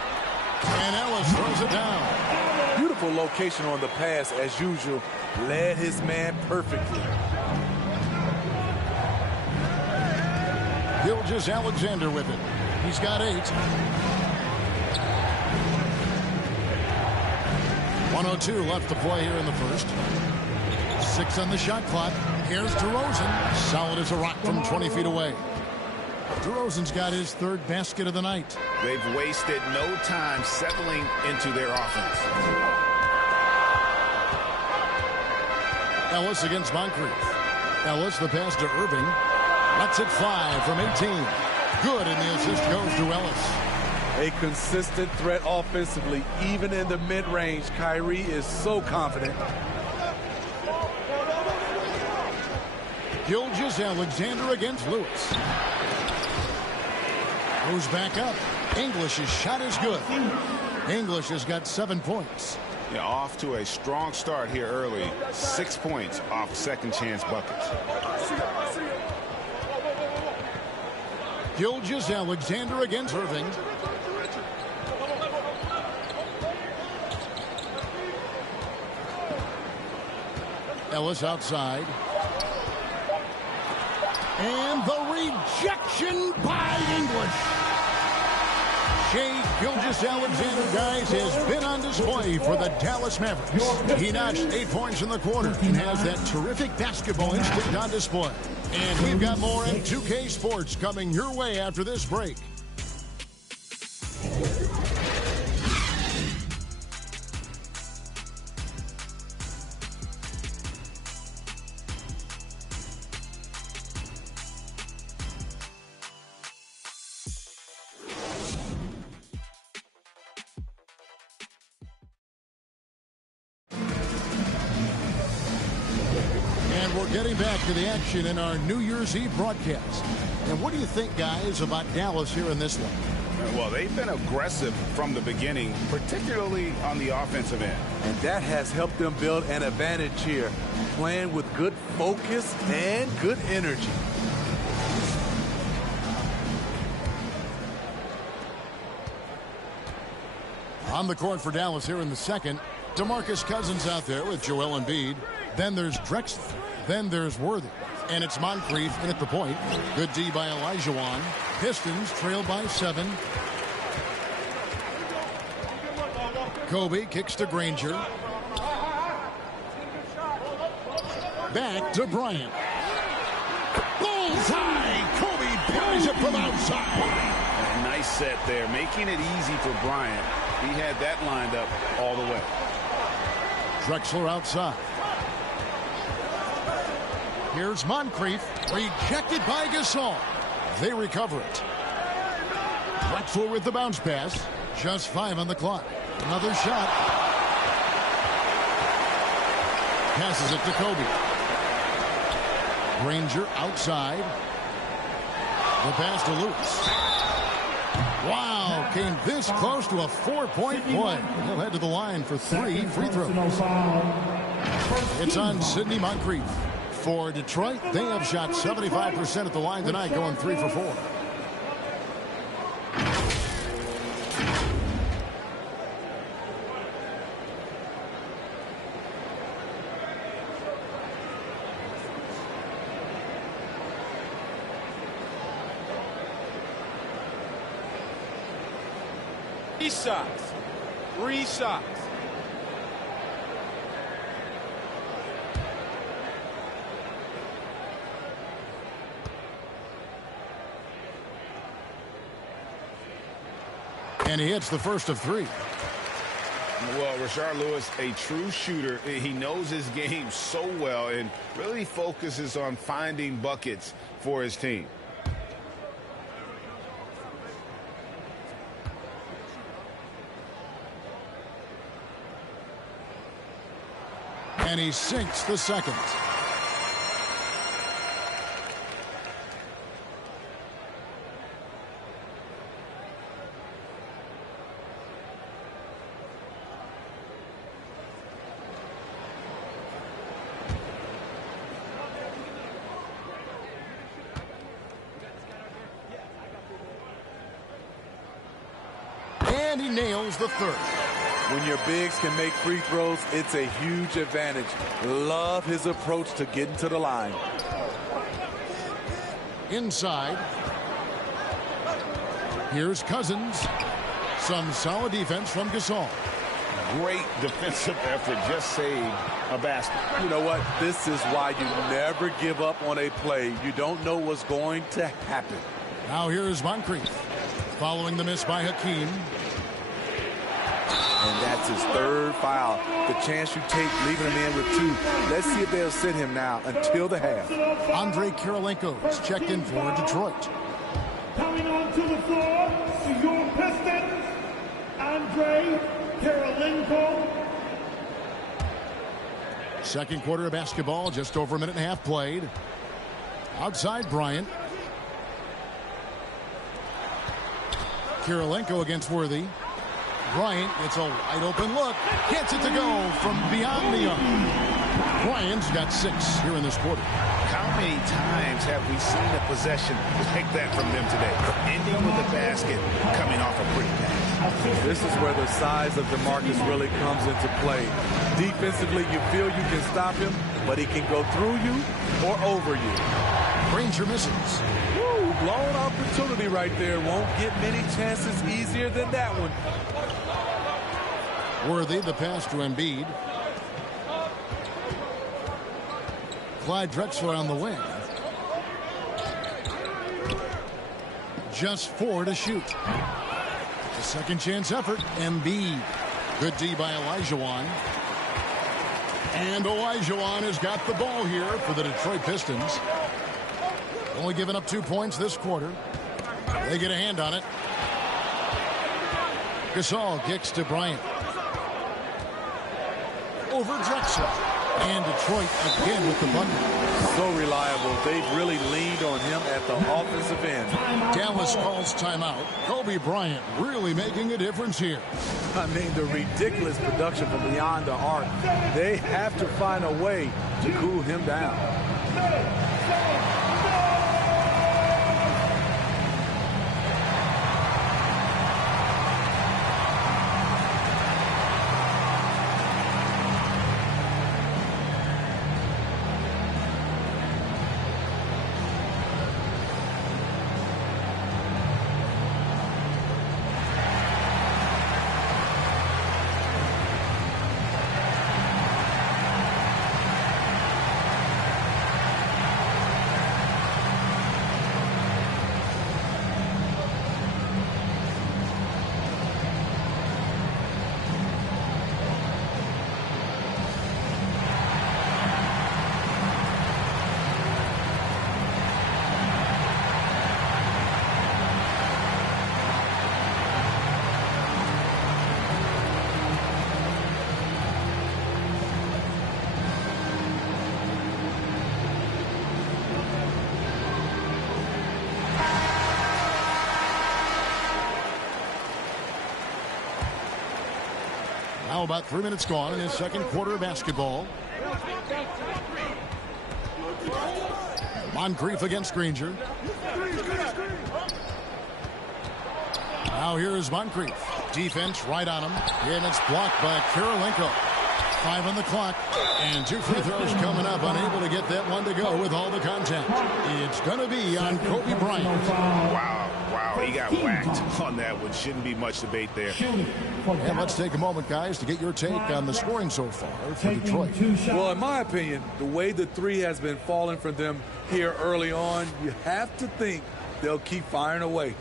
And Ellis throws it down. Beautiful location on the pass as usual. Led his man perfectly. Gilgeous-Alexander with it. He's got 8. 1:02 left to play here in the first. 6 on the shot clock. Here's DeRozan. Solid as a rock from 20 feet away. DeRozan's got his 3rd basket of the night. They've wasted no time settling into their offense. Ellis against Moncrief. Ellis, the pass to Irving. Lets it fly from 18. Good, and the assist goes to Ellis. A consistent threat offensively, even in the mid-range. Kyrie is so confident. Gilgeous-Alexander against Lewis. Goes back up. English's shot is good. English has got 7 points. Yeah, off to a strong start here early. 6 points off second chance buckets. Gilgeous-Alexander against Irving. Ellis outside. And the rejection by English. Shai Gilgeous-Alexander, guys, has been on display for the Dallas Mavericks. He notched 8 points in the quarter and has that terrific basketball instinct on display. And we've got more in 2K Sports coming your way after this break. Getting back to the action in our New Year's Eve broadcast. And what do you think, guys, about Dallas here in this one? Well, they've been aggressive from the beginning, particularly on the offensive end. And that has helped them build an advantage here, playing with good focus and good energy. On the court for Dallas here in the second, DeMarcus Cousins out there with Joel Embiid. Then there's Drexler. Then there's Worthy. And it's Moncrief in at the point. Good D by Olajuwon. Pistons trail by 7. Kobe kicks to Granger. Back to Bryant. Bullseye! Kobe buries it from outside. Nice set there, making it easy for Bryant. He had that lined up all the way. Drexler outside. Here's Moncrief, rejected by Gasol. They recover it. Drexler with the bounce pass. Just 5 on the clock. Another shot. Passes it to Kobe. Granger outside. The pass to Lewis. Wow, came this close to a 4-point play. He'll head to the line for 3 free throws. It's on Sidney Moncrief. For Detroit, they have shot 75% at the line tonight, going 3 for 4. Shots. 3 shots. And he hits the first of 3. Well, Rashard Lewis, a true shooter. He knows his game so well and really focuses on finding buckets for his team. And he sinks the second. And he nails the third. When your bigs can make free throws, it's a huge advantage. Love his approach to getting to the line. Inside. Here's Cousins. Some solid defense from Gasol. Great defensive effort. Just saved a basket. You know what? This is why you never give up on a play. You don't know what's going to happen. Now here's Moncrief. Following the miss by Hakeem. And that's his third foul. The chance you take leaving him in with 2. Let's see if they'll sit him now until the half. Andre Kirilenko is checked in for Detroit. Coming onto the floor for your Pistons, Andre Kirilenko. Second quarter of basketball, just over a minute and a half played. Outside Bryant. Kirilenko against Worthy. Bryant gets a wide open look. Gets it to go from beyond the arc. Bryant's got 6 here in this quarter. How many times have we seen a possession like that from them today? Ending with a basket, coming off a pretty pass. This is where the size of DeMarcus really comes into play. Defensively, you feel you can stop him, but he can go through you or over you. Granger misses. Woo, blown opportunity right there. Won't get many chances easier than that one. Worthy, the pass to Embiid. Clyde Drexler on the wing. Just 4 to shoot. A second chance effort. Embiid. Good D by Olajuwon. And Olajuwon has got the ball here for the Detroit Pistons. Only giving up 2 points this quarter. They get a hand on it. Gasol kicks to Bryant. Over Drexler. And Detroit again with the button. So reliable. They've really leaned on him at the offensive end. Dallas calls timeout. Kobe Bryant really making a difference here. I mean, the ridiculous production from beyond the arc. They have to find a way to cool him down. Now about 3 minutes gone in his second quarter of basketball. Moncrief against Granger. Now here is Moncrief. Defense right on him. And it's blocked by Kirilenko. 5 on the clock. And 2 free throws coming up. Unable to get that one to go with all the contact. It's going to be on Kobe Bryant. Wow, he got whacked on that one. Shouldn't be much debate there. And let's take a moment, guys, to get your take on the scoring so far for Detroit. Well, in my opinion, the way the three has been falling for them here early on, you have to think they'll keep firing away.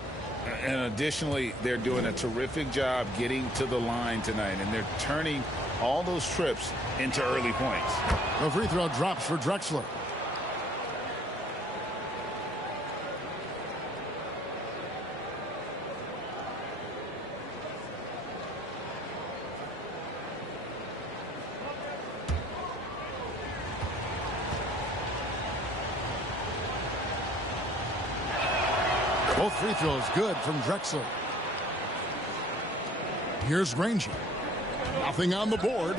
And additionally, they're doing a terrific job getting to the line tonight, and they're turning all those trips into early points. The free throw drops for Drexler. Both free throws good from Drexler. Here's Granger. Nothing on the board.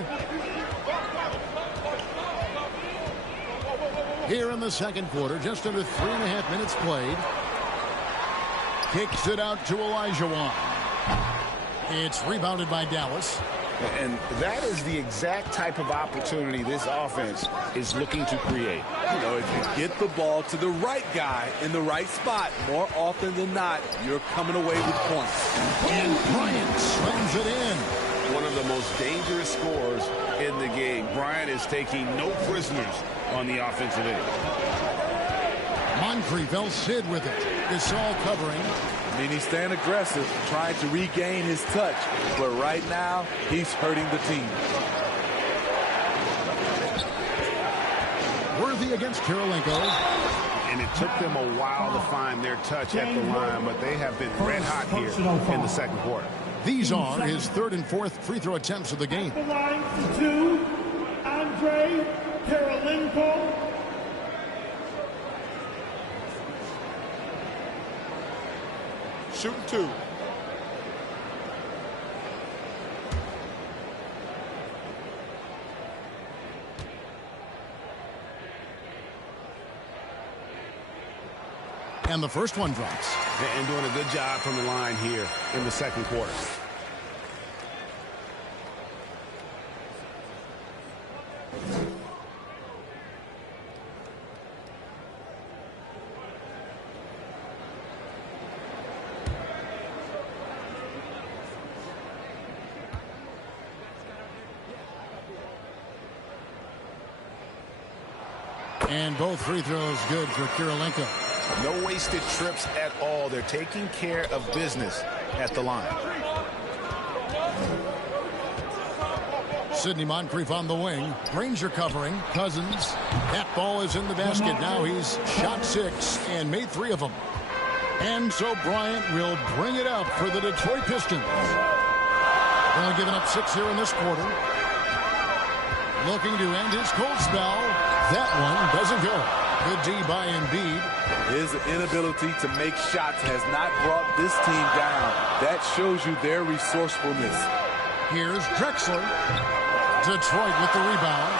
Here in the second quarter, just under 3.5 minutes played. Kicks it out to Olajuwon. It's rebounded by Dallas. And that is the exact type of opportunity this offense is looking to create. You know, if you get the ball to the right guy in the right spot, more often than not, you're coming away with points. And Bryant slams it in. One of the most dangerous scorers in the game. Bryant is taking no prisoners on the offensive end. Moncrief, El Cid with it. Gasol covering. I mean, he's staying aggressive, trying to regain his touch. But right now, he's hurting the team. Worthy against Kirilenko. And it took them a while to find their touch at the line, but they have been red hot here in the second quarter. These are his third and fourth free throw attempts of the game. The line for 2, Andre Kirilenko. Shooting 2. And the first one drops. And doing a good job from the line here in the second quarter. And both free throws good for Kirilenko. No wasted trips at all. They're taking care of business at the line. Sidney Moncrief on the wing. Granger covering. Cousins. That ball is in the basket. Now he's shot 6 and made 3 of them. And so Bryant will bring it up for the Detroit Pistons. Only giving up 6 here in this quarter. looking to end his cold spell. That one doesn't go. Good D by Embiid. His inability to make shots has not brought this team down. That shows you their resourcefulness. Here's Drexler. Detroit with the rebound.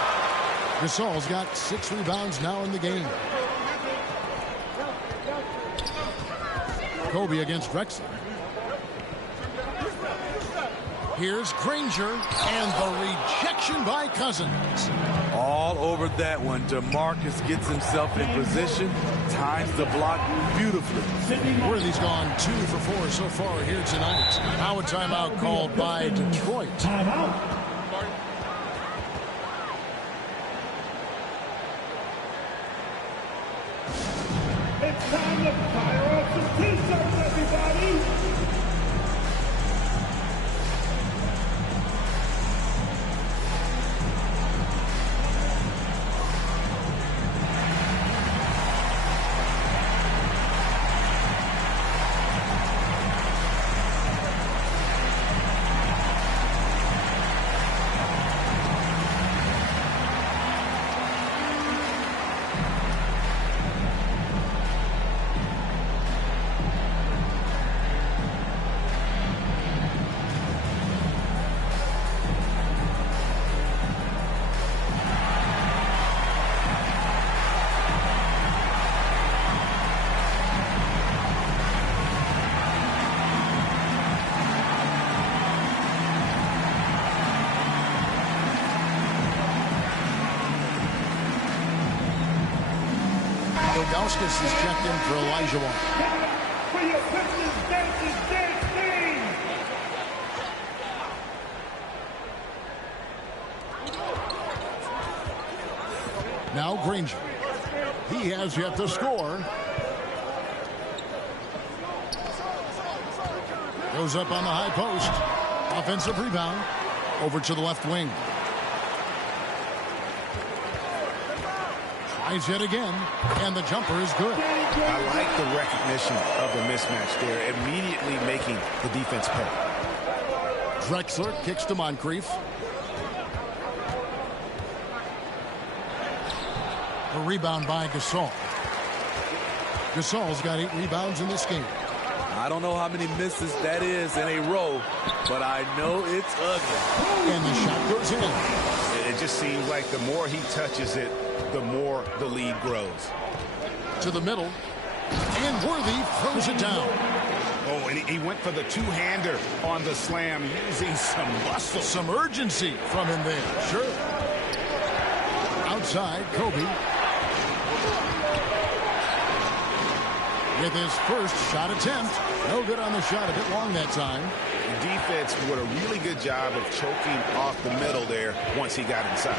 Gasol's got 6 rebounds now in the game. Kobe against Drexler. Here's Granger, and the rejection by Cousins. All over that one. DeMarcus gets himself in position, times the block beautifully. Worthy's gone 2 for 4 so far here tonight. Now a timeout called by Detroit. Timeout. It's time to fire up some T-shirts, everybody! Ilgauskas is checked in for Elijah Wan. For your Pistons dance team! Now Granger. He has yet to score. Goes up on the high post. Offensive rebound. Over to the left wing. Tries yet again. And the jumper is good. I like the recognition of the mismatch there. Immediately making the defense pay. Drexler kicks to Moncrief. A rebound by Gasol. Gasol's got 8 rebounds in this game. I don't know how many misses that is in a row, but I know it's ugly. And the shot goes in. It just seems like the more he touches it, the more the lead grows. To the middle. And Worthy throws it down. Oh, and he went for the two-hander on the slam, using some muscle. Some urgency from him there. Sure. Outside, Kobe. With his first shot attempt. No good on the shot, a bit long that time. The defense did a really good job of choking off the middle there once he got inside.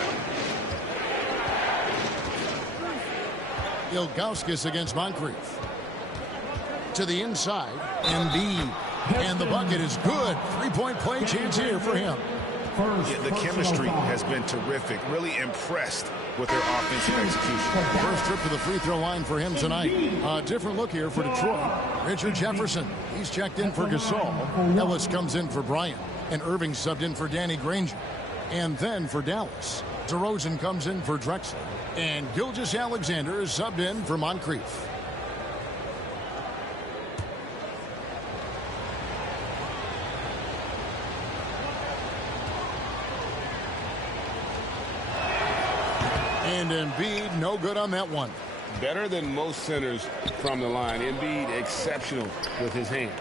Ilgauskas against Moncrief. To the inside. Embiid. And the bucket is good. 3-point play chance here for him. Yeah, the chemistry has been terrific. Really impressed with their offensive execution. First trip to the free throw line for him tonight. A different look here for Detroit. Richard Jefferson. He's checked in for Gasol. Ellis comes in for Bryant. And Irving subbed in for Danny Granger. And then for Dallas, DeRozan comes in for Drexler. And Gilgeous-Alexander is subbed in for Moncrief. And Embiid, no good on that one. Better than most centers from the line. Embiid exceptional with his hand.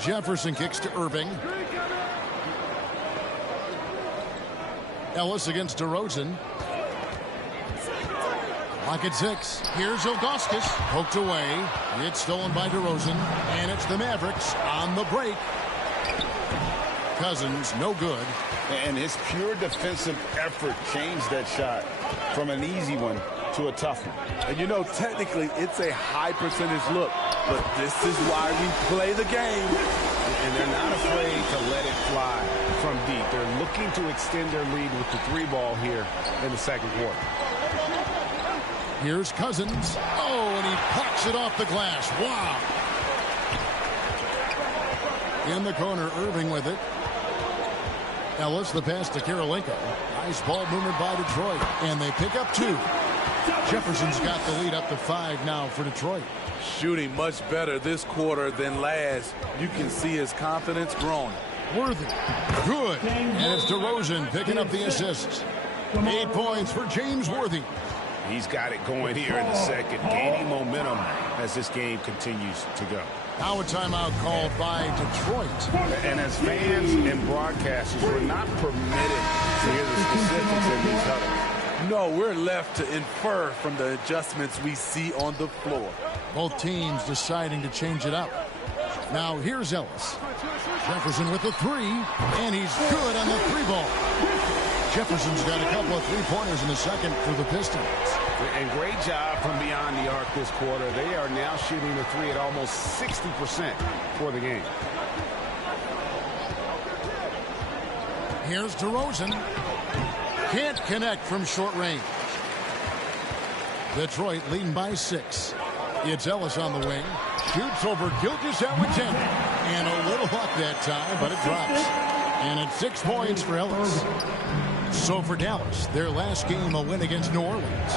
Jefferson kicks to Irving. Ellis against DeRozan. Clock at 6. Here's Ilgauskas. Poked away. It's stolen by DeRozan. And it's the Mavericks on the break. Cousins, no good. And his pure defensive effort changed that shot from an easy one to a tough one. And you know, technically, it's a high percentage look. But this is why we play the game. And they're not afraid to let it fly from deep. They're looking to extend their lead with the 3-ball here in the second quarter. Here's Cousins. Oh, and he pops it off the glass. Wow. In the corner, Irving with it. Ellis, the pass to Karolinko. Nice ball movement by Detroit, and they pick up 2. Jefferson's got the lead up to 5 now for Detroit. Shooting much better this quarter than last. You can see his confidence growing. Worthy. Good. And it's DeRozan picking up the assists. 8 points for James Worthy. He's got it going here in the second, gaining momentum as this game continues to go. Now a timeout called by Detroit. And as fans and broadcasters, we're not permitted to hear the specifics in these huddles. No, we're left to infer from the adjustments we see on the floor. Both teams deciding to change it up. Now here's Ellis. Jefferson with the 3, and he's good on the 3 ball. Jefferson's got a couple of 3-pointers in the second for the Pistons. And great job from beyond the arc this quarter. They are now shooting the 3 at almost 60% for the game. Here's DeRozan. Can't connect from short range. Detroit leading by 6. It's Ellis on the wing. Shoots over Gilgeous-Alexander. And a little luck that time, but it drops. And it's 6 points for Ellis. So for Dallas, their last game a win against New Orleans.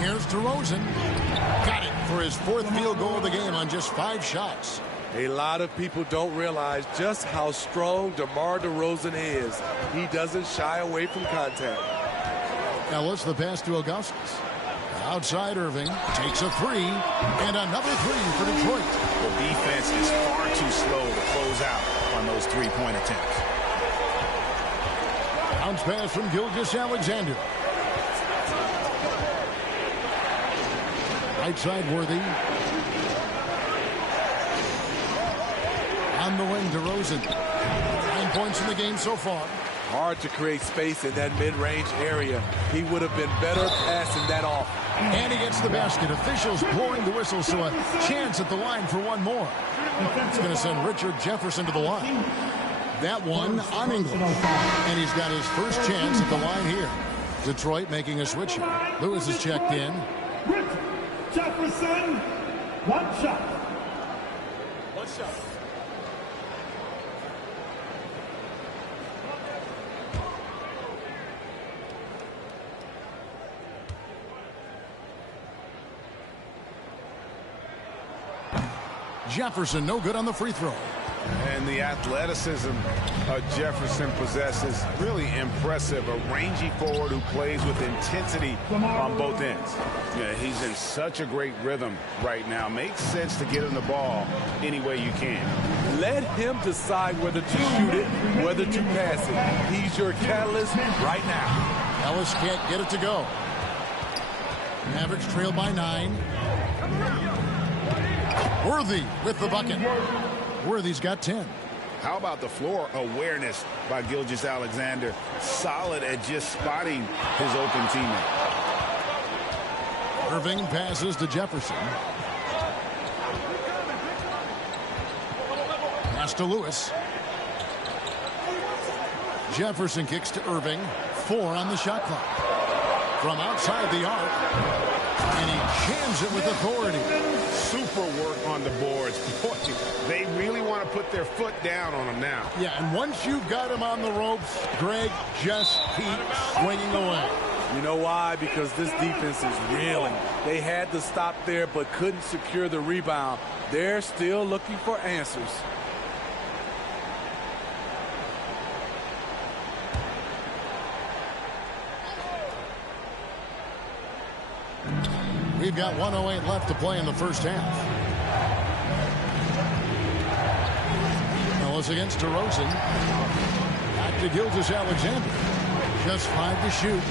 Here's DeRozan. Got it for his 4th field goal of the game on just 5 shots. A lot of people don't realize just how strong DeMar DeRozan is. He doesn't shy away from contact. Ellis, the pass to Augustus. Outside Irving, takes a 3, and another 3 for Detroit. The defense is far too slow to close out on those 3-point attempts. Bounce pass from Gilgeous-Alexander. Right side Worthy. On the wing, DeRozan. 9 points in the game so far. Hard to create space in that mid-range area. He would have been better passing that off. And he gets the basket. Officials blowing the whistle, so a chance at the line for one more. It's going to send Richard Jefferson to the line. That one on English. And he's got his first chance at the line here. Detroit making a switch here. Lewis is checked in. Richard Jefferson, 1 shot. 1 shot. Jefferson no good on the free throw. And the athleticism Jefferson possesses, really impressive. A rangy forward who plays with intensity on both ends. Yeah, he's in such a great rhythm right now. Makes sense to get him the ball any way you can. Let him decide whether to shoot it, whether to pass it. He's your catalyst right now. Ellis can't get it to go. Mavericks trail by 9. Worthy with the bucket. Worthy's got 10. How about the floor awareness by Gilgeous-Alexander? Solid at just spotting his open teammate. Irving passes to Jefferson. Pass to Lewis. Jefferson kicks to Irving. 4 on the shot clock. From outside the arc. And he jams it with authority. Super work on the boards. Boy, they really want to put their foot down on him now. Yeah, and once you've got him on the ropes, Greg, just keep swinging away. You know why? Because this defense is reeling. They had to stop there but couldn't secure the rebound. They're still looking for answers. We've got 1:08 left to play in the first half. Ellis against DeRozan. Back to Gilgeous-Alexander. Just 5 to shoot.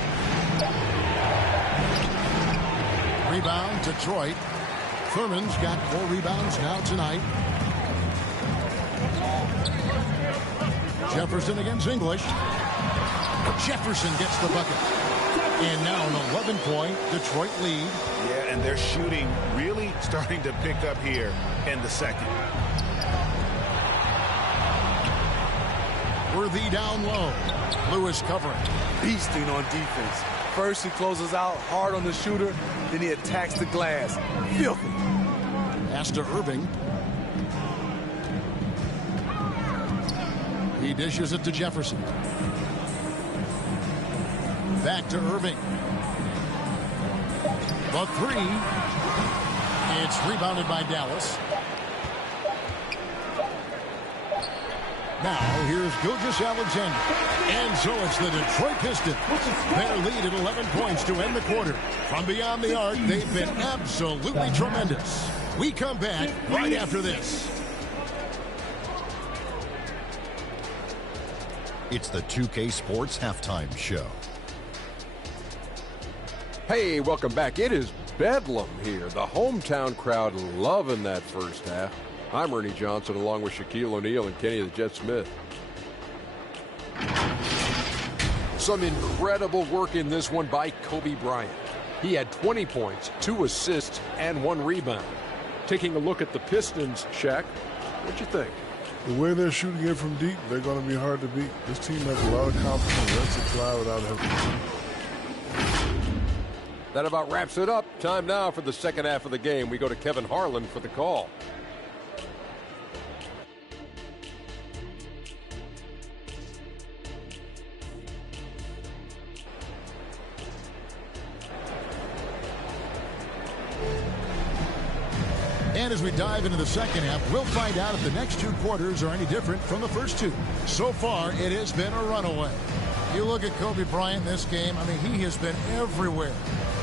Rebound, Detroit. Thurman's got 4 rebounds now tonight. Jefferson against English. Jefferson gets the bucket. And now an 11-point Detroit lead. Yeah, and their shooting really starting to pick up here in the second. Worthy down low. Lewis covering. Beasting on defense. First he closes out hard on the shooter, then he attacks the glass. Filthy. Pass to Irving. He He dishes it to Jefferson. Back to Irving. The three. It's rebounded by Dallas. Now, here's Gilgeous-Alexander. And so it's the Detroit Pistons. Their lead at 11 points to end the quarter. From beyond the arc, they've been absolutely tremendous. We come back right after this. It's the 2K Sports Halftime Show. Hey, welcome back. It is bedlam here. The hometown crowd loving that first half. I'm Ernie Johnson along with Shaquille O'Neal and Kenny the Jet Smith. Some incredible work in this one by Kobe Bryant. He had 20 points, 2 assists, and 1 rebound. Taking a look at the Pistons, Shaq, what'd you think? The way they're shooting it from deep, they're going to be hard to beat. This team has a lot of confidence. That's a fly without him. That about wraps it up. Time now for the second half of the game. We go to Kevin Harlan for the call. And as we dive into the second half, we'll find out if the next 2 quarters are any different from the first 2. So far, it has been a runaway. You look at Kobe Bryant in this game, I mean, he has been everywhere.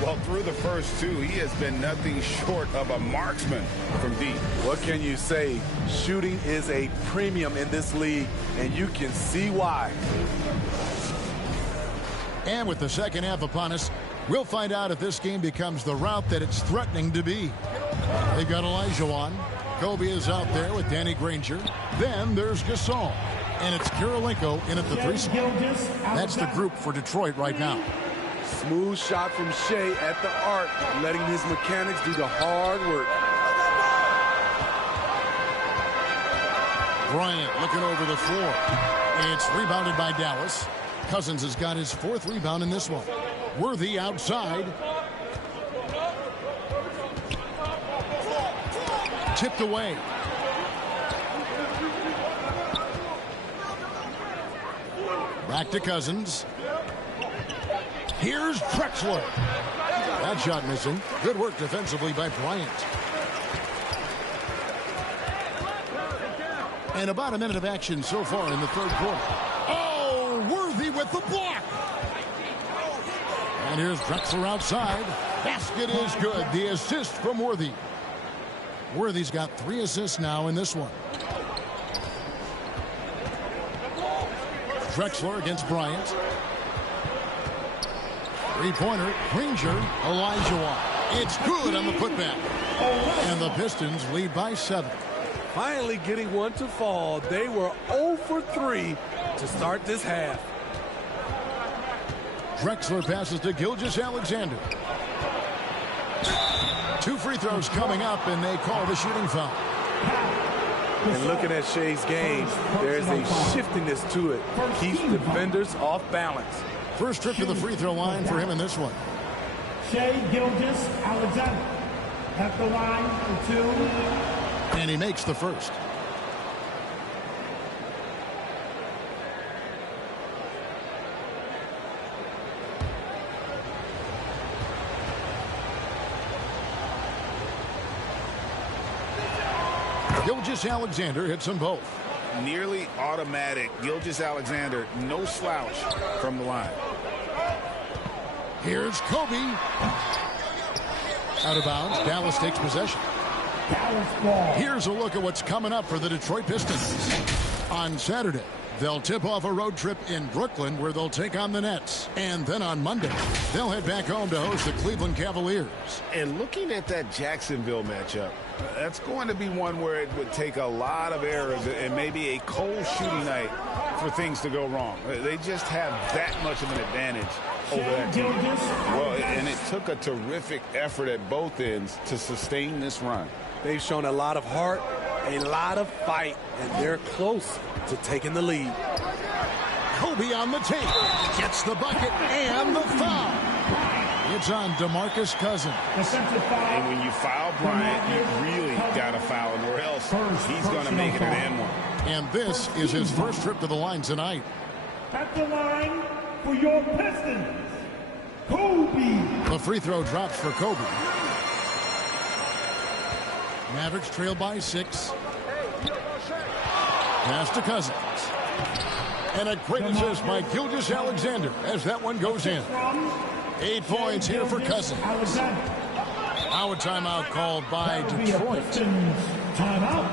Well, through the first 2, he has been nothing short of a marksman from deep. What can you say? Shooting is a premium in this league, and you can see why. And with the second half upon us, we'll find out if this game becomes the route that it's threatening to be. They've got Olajuwon. Kobe is out there with Danny Granger. Then there's Gasol. And it's Kirilenko in at the 3 spot. That's the group for Detroit right now. Smooth shot from Shea at the arc, letting his mechanics do the hard work. Bryant looking over the floor. It's rebounded by Dallas. Cousins has got his 4th rebound in this one. Worthy outside. Tipped away. Back to Cousins. Here's Drexler. That shot missing. Good work defensively by Bryant. And about a minute of action so far in the third quarter. Oh, Worthy with the block. And here's Drexler outside. Basket is good. The assist from Worthy. Worthy's got 3 assists now in this one. Drexler against Bryant. 3-pointer, Granger, Olajuwon. It's good on the putback. And the Pistons lead by 7. Finally getting one to fall. They were 0 for 3 to start this half. Drexler passes to Gilgeous-Alexander. 2 free throws coming up, and they call the shooting foul. And looking at Shea's game, there's a shiftiness to it. Keeps defenders off balance. First trip to the free throw line for him in this one. Shea Gilgeous-Alexander at the line for 2. And he makes the first. Gilgeous-Alexander hits them both. Nearly automatic. Gilgeous-Alexander, no slouch from the line. Here's Kobe. Out of bounds. Dallas takes possession. Here's a look at what's coming up for the Detroit Pistons. On Saturday, they'll tip off a road trip in Brooklyn where they'll take on the Nets. And then on Monday, they'll head back home to host the Cleveland Cavaliers. And looking at that Jacksonville matchup, that's going to be one where it would take a lot of errors and maybe a cold shooting night for things to go wrong. They just have that much of an advantage over that team. Well, and it took a terrific effort at both ends to sustain this run. They've shown a lot of heart, a lot of fight, and they're close to taking the lead. Kobe on the tape. Gets the bucket and the foul. It's on DeMarcus Cousins. And when you foul Bryant, you really got to foul him, or else he's going to make it an and one. And this is his first trip to the line tonight. At the line for your Pistons, Kobe. The free throw drops for Kobe. Mavericks trail by 6. Pass to Cousins. And a great assist by Gilgeous-Alexander as that one goes in. 8 points here for Cousins. Now a timeout called by Detroit. Timeout.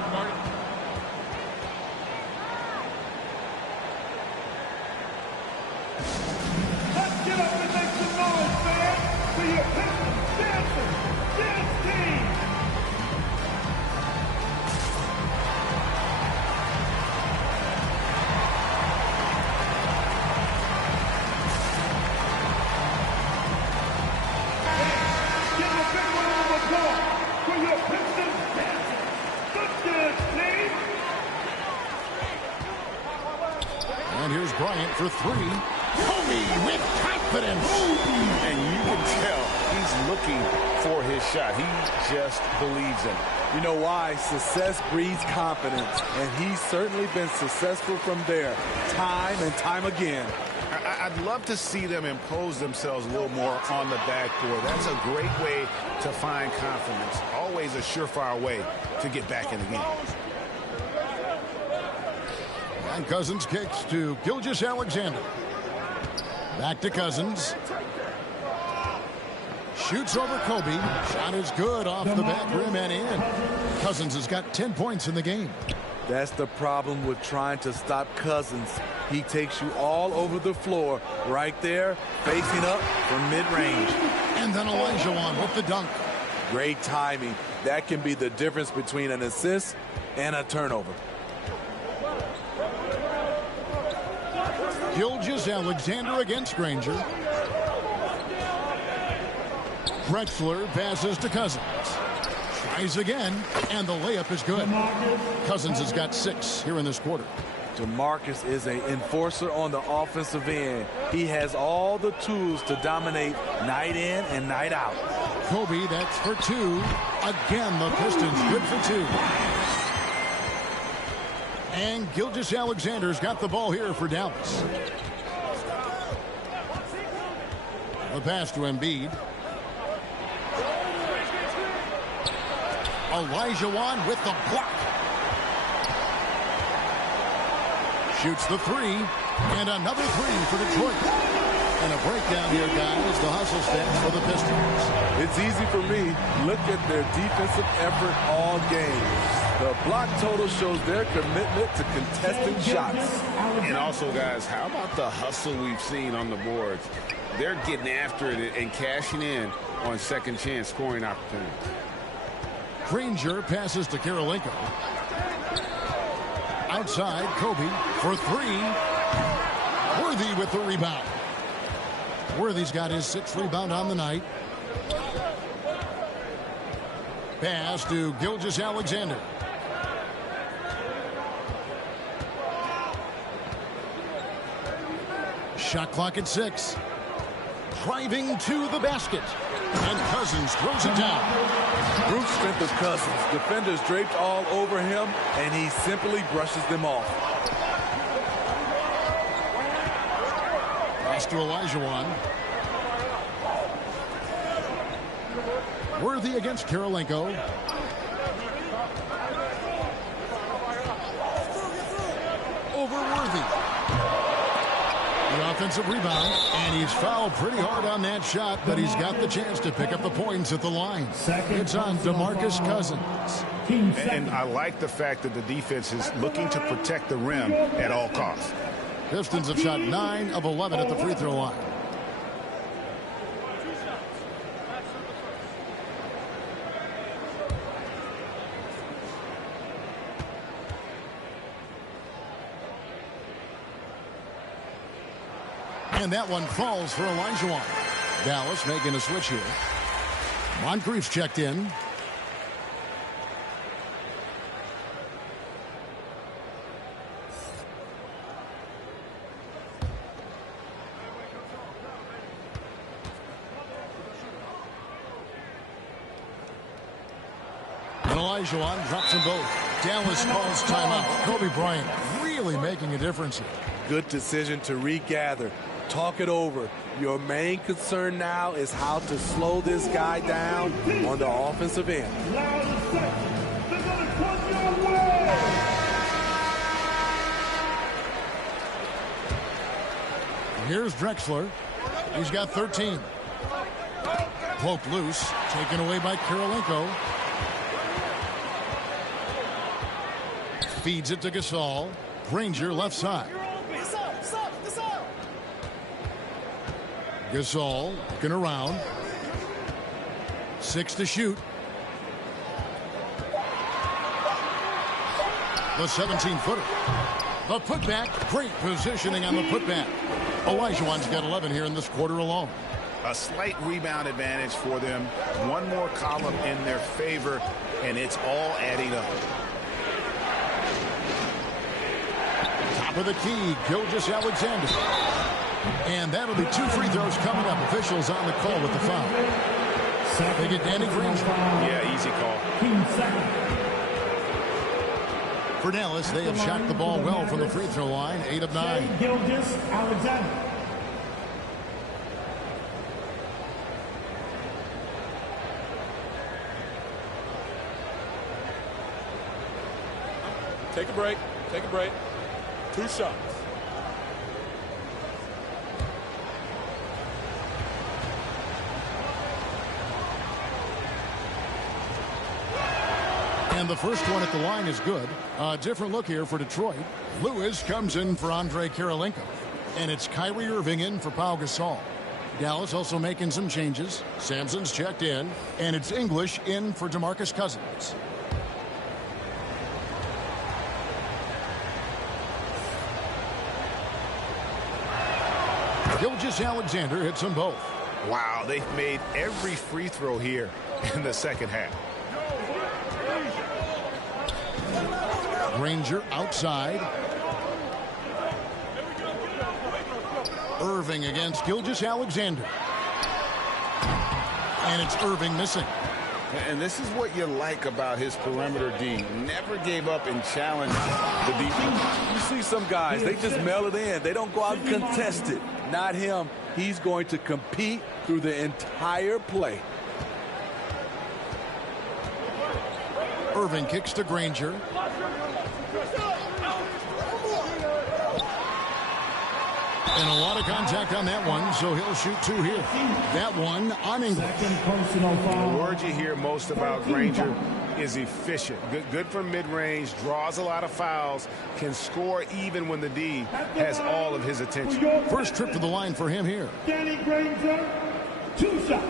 Let's get up and make some noise, fans, for your Pistons dancers, dance team. Give a big round of applause for your Pistons dancers, the dance team. And here's Bryant for 3. Kobe with confidence. And you can tell he's looking for his shot. He just believes in it. You know why? Success breeds confidence, and he's certainly been successful from there, time and time again. I'd love to see them impose themselves a little more on the backboard. That's a great way to find confidence. Always a surefire way to get back in the game. And Cousins kicks to Gilgeous-Alexander. Back to Cousins. Shoots over Kobe. Shot is good off the back rim and in. Cousins has got 10 points in the game. That's the problem with trying to stop Cousins. He takes you all over the floor, right there, facing up from mid-range. And then Olajuwon with the dunk. Great timing. That can be the difference between an assist and a turnover. Gilgeous-Alexander against Granger. Drexler passes to Cousins. Tries again, and the layup is good. Cousins has got 6 here in this quarter. DeMarcus is an enforcer on the offensive end. He has all the tools to dominate night in and night out. Kobe, that's for 2. Again, the Pistons good for 2. And Gilgeous-Alexander's got the ball here for Dallas. The pass to Embiid. Olajuwon with the block. Shoots the 3. And another 3 for Detroit. And a breakdown here, guys. The hustle stats for the Pistons. It's easy for me. Look at their defensive effort all game. The block total shows their commitment to contesting shots. And also, guys, how about the hustle we've seen on the boards? They're getting after it and cashing in on second chance scoring opportunities. Granger passes to Karolinko. Outside, Kobe for 3. Worthy with the rebound. Worthy's got his 6th rebound on the night. Pass to Gilgeous-Alexander. Shot clock at 6. Driving to the basket. And Cousins throws it down. Brute strength of Cousins. Defenders draped all over him, and he simply brushes them off. Pass to Olajuwon. Worthy against Karolinko. Over Worthy. The offensive rebound, and he's fouled pretty hard on that shot, but he's got the chance to pick up the points at the line. It's on DeMarcus Cousins. And I like the fact that the defense is looking to protect the rim at all costs. Pistons have shot 9 of 11 at the free throw line. And that one falls for Olajuwon. Dallas making a switch here. Moncrief's checked in. Olajuwon drops them both. Dallas calls timeout. Kobe Bryant really making a difference here. Good decision to regather. Talk it over. Your main concern now is how to slow this guy down on the offensive end. Here's Drexler. He's got 13. Poked loose. Taken away by Kirilenko. Feeds it to Gasol. Granger left side. Gasol looking around. 6 to shoot. The 17-footer. The putback. Great positioning on the putback. Olajuwon's got 11 here in this quarter alone. A slight rebound advantage for them. One more column in their favor, and it's all adding up. Top of the key, Gilgeous-Alexander. And that'll be 2 free throws coming up. Officials on the call with the foul. They get Danny Granger. Yeah, easy call. For Dallas, they have shot the ball well from the free throw line. 8 of 9. Gilgeous-Alexander. Take a break. Take a break. 2 shots. And the first one at the line is good. A different look here for Detroit. Lewis comes in for Andre Kirilenko. And it's Kyrie Irving in for Pau Gasol. Dallas also making some changes. Sampson's checked in. And it's English in for DeMarcus Cousins. Gilgeous-Alexander hits them both. Wow, they've made every free throw here in the second half. Granger outside. Irving against Gilgeous-Alexander. And it's Irving missing. And this is what you like about his perimeter D. Never gave up and challenged the defense. You see some guys, they just mail it in. They don't go out and contest it. Not him. He's going to compete through the entire play. Irving kicks to Granger. And a lot of contact on that one, so he'll shoot 2 here. That one on English. The word you hear most about Granger is efficient. Good from mid-range, draws a lot of fouls, can score even when the D has all of his attention. First trip to the line for him here. Danny Granger, 2 shots.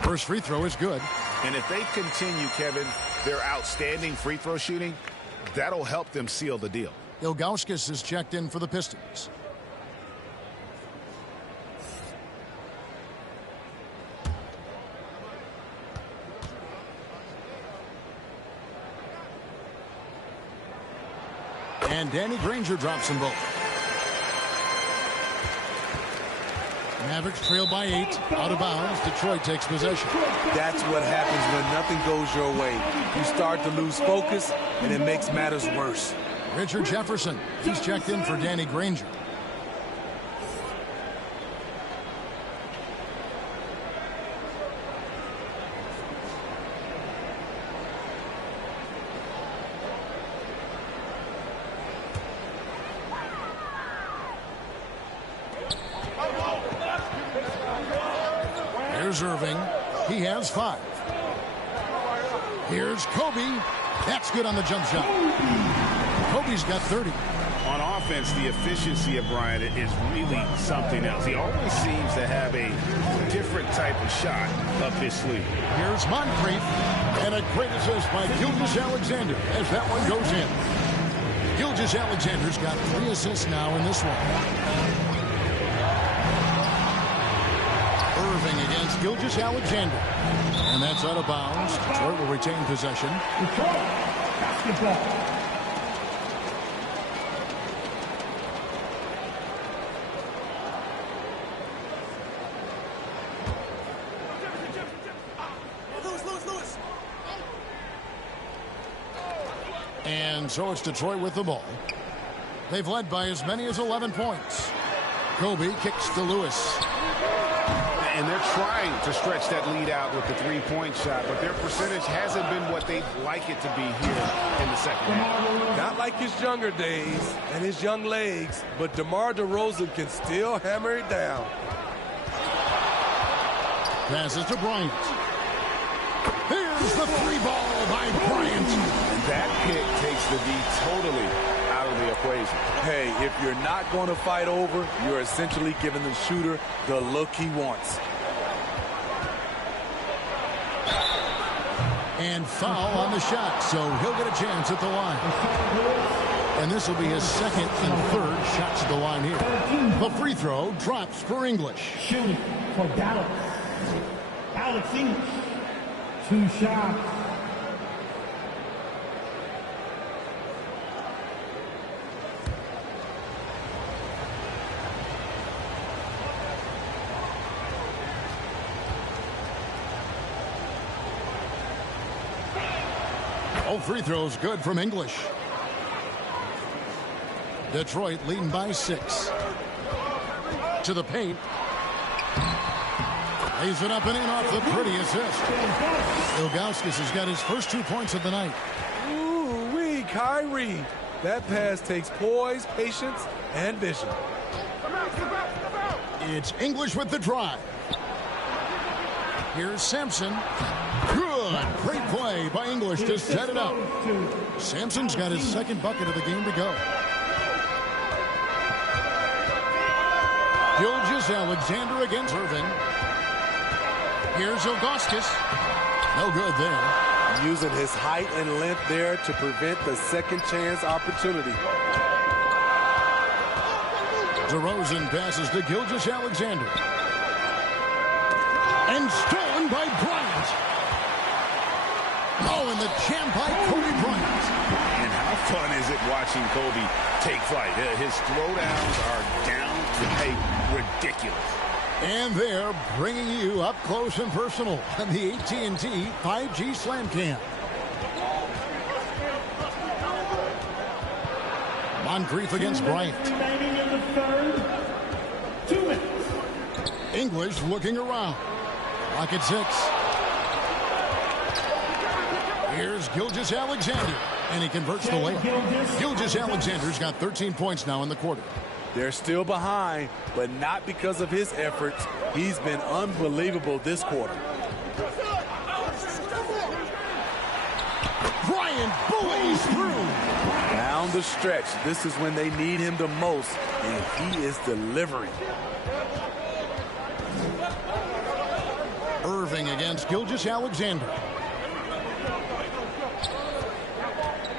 First free throw is good. And if they continue, Kevin, their outstanding free throw shooting, that'll help them seal the deal. Ilgauskas is checked in for the Pistons. And Danny Granger drops them both. Mavericks trail by 8, out of bounds. Detroit takes possession. That's what happens when nothing goes your way. You start to lose focus, and it makes matters worse. Richard Jefferson, he's checked in for Danny Granger. Here's Irving. He has 5. Here's Kobe. That's good on the jump shot. Kobe's got 30. On offense, the efficiency of Bryant is really something else. He always seems to have a different type of shot up his sleeve. Here's Moncrief. And a great assist by Gilgeous-Alexander as that one goes in. Gilgeous-Alexander's got 3 assists now in this one. Irving against Gilgeous-Alexander. And that's out of bounds. Detroit will retain possession. basketball. And so it's Detroit with the ball. They've led by as many as 11 points. Kobe kicks to Lewis. And they're trying to stretch that lead out with the three-point shot, but their percentage hasn't been what they'd like it to be here in the second half. Not like his younger days and his young legs, but DeMar DeRozan can still hammer it down. Passes to Bryant. Here's the three ball by Bryant. And that pick takes the D totally out of the equation. Hey, if you're not going to fight over, you're essentially giving the shooter the look he wants. And foul on the shot, so he'll get a chance at the line. And this will be his second and third shots at the line here. The free throw drops for English. Shooting for Dallas. Alex English. 2 shots. All free throws good from English. Detroit leading by 6. To the paint. Lays it up and in off the pretty assist. Ilgauskas has got his first 2 points of the night. Ooh-wee, Kyrie. That pass takes poise, patience, and vision. It's English with the drive. Here's Sampson. Good. Great play by English to set it up. Sampson's got his second bucket of the game to go. Gilgeous-Alexander against Irving. Here's Ilgauskas. No good there. Using his height and length there to prevent the second chance opportunity. DeRozan passes to Gilgeous-Alexander. And stolen by Bryant. Oh, and the champ by Kobe Bryant. And how fun is it watching Kobe take flight? His throwdowns are down to pay ridiculous. And they're bringing you up close and personal on the AT&T 5G Slam Cam. Moncrief against Bryant. Remaining in the third. 2 minutes. English looking around. Lock at 6. Here's Gilgeous-Alexander, and he converts the layup. Gilgeous-Alexander's got 13 points now in the quarter. They're still behind, but not because of his efforts. He's been unbelievable this quarter. Bryant bullies through. Down the stretch. This is when they need him the most, and he is delivering. Irving against Gilgeous-Alexander.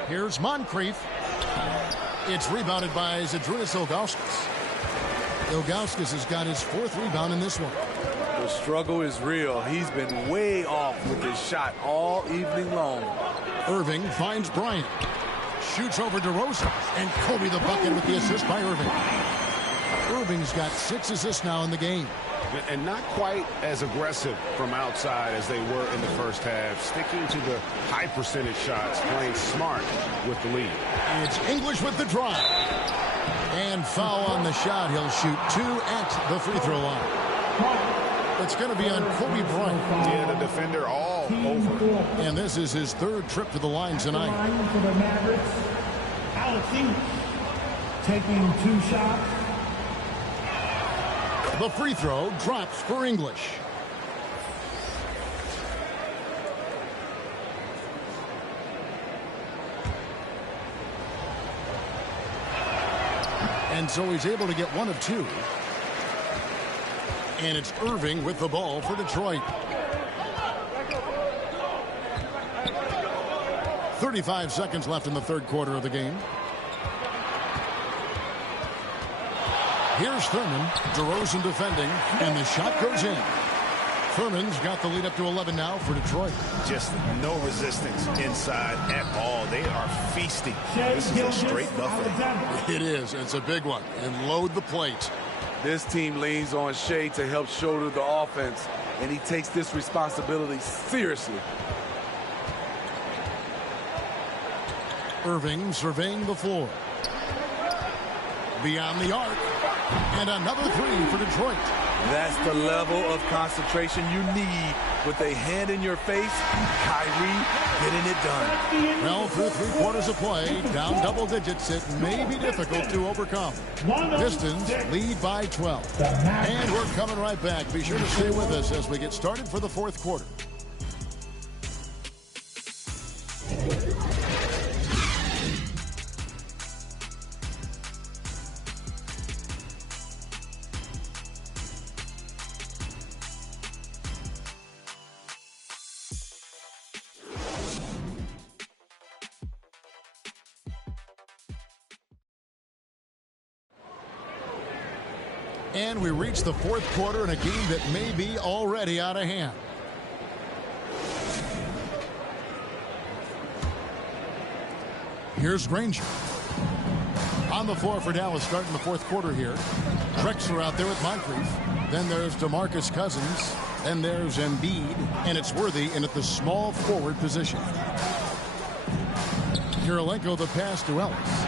Here's Moncrief. It's rebounded by Zydrunas Ilgauskas. Ilgauskas has got his 4th rebound in this one. The struggle is real. He's been way off with his shot all evening long. Irving finds Bryant. Shoots over DeRozan. And Kobe the bucket with the assist by Irving. Irving's got 6 assists now in the game. And not quite as aggressive from outside as they were in the first half. Sticking to the high percentage shots, playing smart with the lead. It's English with the drive. And foul on the shot. He'll shoot 2 at the free throw line. It's going to be on Kobe Bryant. Yeah, the defender all over. And this is his 3rd trip to the line tonight. For the Mavericks, Alex English taking 2 shots. The free throw drops for English. And so he's able to get 1 of 2. And it's Irving with the ball for Detroit. 35 seconds left in the 3rd quarter of the game. Here's Thurman. DeRozan defending, and the shot goes in. Furman's got the lead up to 11 now for Detroit. Just no resistance inside at all. They are feasting. This is a straight buffet. It is. It's a big one. And load the plate. This team leans on Shea to help shoulder the offense, and he takes this responsibility seriously. Irving surveying the floor. Beyond the arc. And another three for Detroit. That's the level of concentration you need with a hand in your face. Kyrie getting it done. Well, through 3/4 of play, down double digits, it may be difficult to overcome. Pistons lead by 12. And we're coming right back. Be sure to stay with us as we get started for the fourth quarter. And we reach the fourth quarter in a game that may be already out of hand. Here's Granger. On the floor for Dallas starting the fourth quarter here. Drexler out there with Moncrief. Then there's DeMarcus Cousins. Then there's Embiid. And it's Worthy in at the small forward position. Kirilenko the pass to Ellis.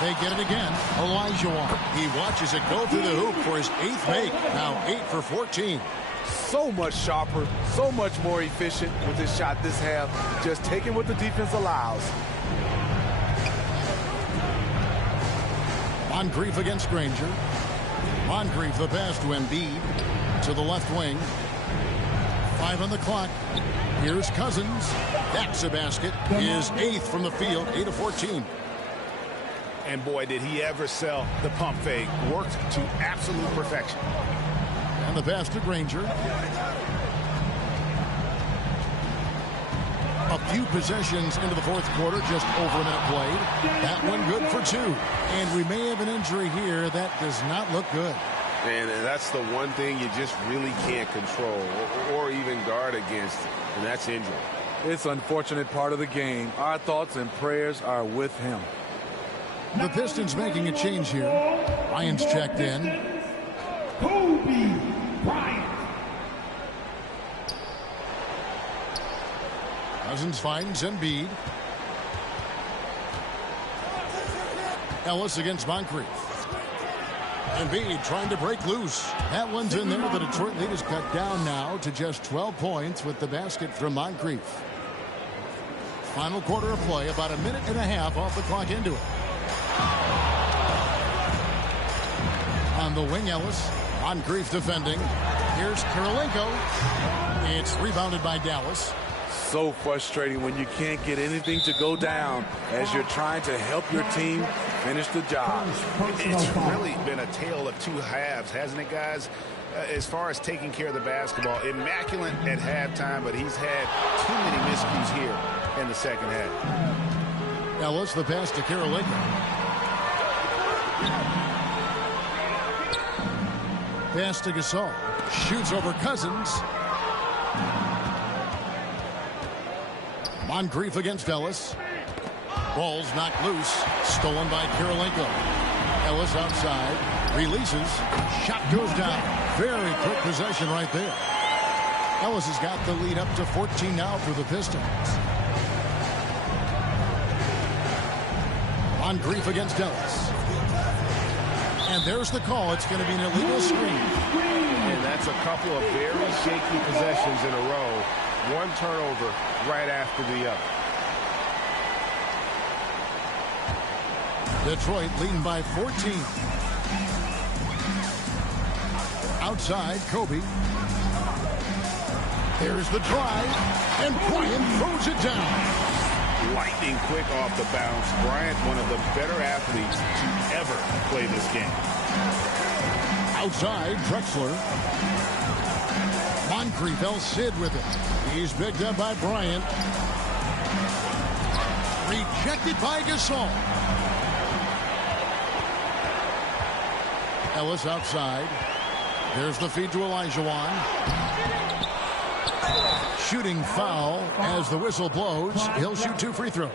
They get it again. Olajuwon. He watches it go through the hoop for his 8th make. Now 8 for 14. So much sharper, so much more efficient with his shot this half. Just taking what the defense allows. Moncrief against Granger. Moncrief the pass to Embiid. To the left wing. 5 on the clock. Here's Cousins. That's a basket. His 8th from the field. 8 of 14. And boy, did he ever sell the pump fake. Worked to absolute perfection. And the pass to Granger. A few possessions into the fourth quarter, just over a minute played. That one good for 2. And we may have an injury here that does not look good. And that's the one thing you just really can't control or even guard against, and that's injury. It's an unfortunate part of the game. Our thoughts and prayers are with him. The Pistons making a change here. Ryan's checked in. Kobe Bryant. Cousins finds Embiid. Ellis against Moncrief. Embiid trying to break loose. That one's in there. The Detroit lead is cut down now to just 12 points with the basket from Moncrief. Final quarter of play, about a minute and a half off the clock into it. On the wing, Ellis. Moncrief defending. Here's Kirilenko. It's rebounded by Dallas. So frustrating when you can't get anything to go down as you're trying to help your team finish the job. It's really been a tale of two halves, hasn't it, guys? As far as taking care of the basketball, immaculate at halftime, but he's had too many miscues here in the second half. Ellis, the pass to Kirilenko. Pass to Gasol. Shoots over Cousins. Moncrief against Ellis. Ball's knocked loose. Stolen by Kirilenko. Ellis outside. Releases. Shot goes down. Very quick possession right there. Ellis has got the lead up to 14 now for the Pistons. Moncrief against Ellis. And there's the call. It's going to be an illegal screen. And that's a couple of very shaky possessions in a row. One turnover right after the other. Detroit leading by 14. Outside, Kobe. There's the drive. And Bryant throws it down. Lightning quick off the bounce. Bryant, one of the better athletes to ever play this game. Outside, Drexler. Moncrief, El Cid with it. He's picked up by Bryant. Rejected by Gasol. Ellis outside. There's the feed to Olajuwon. Shooting foul as the whistle blows. He'll shoot 2 free throws.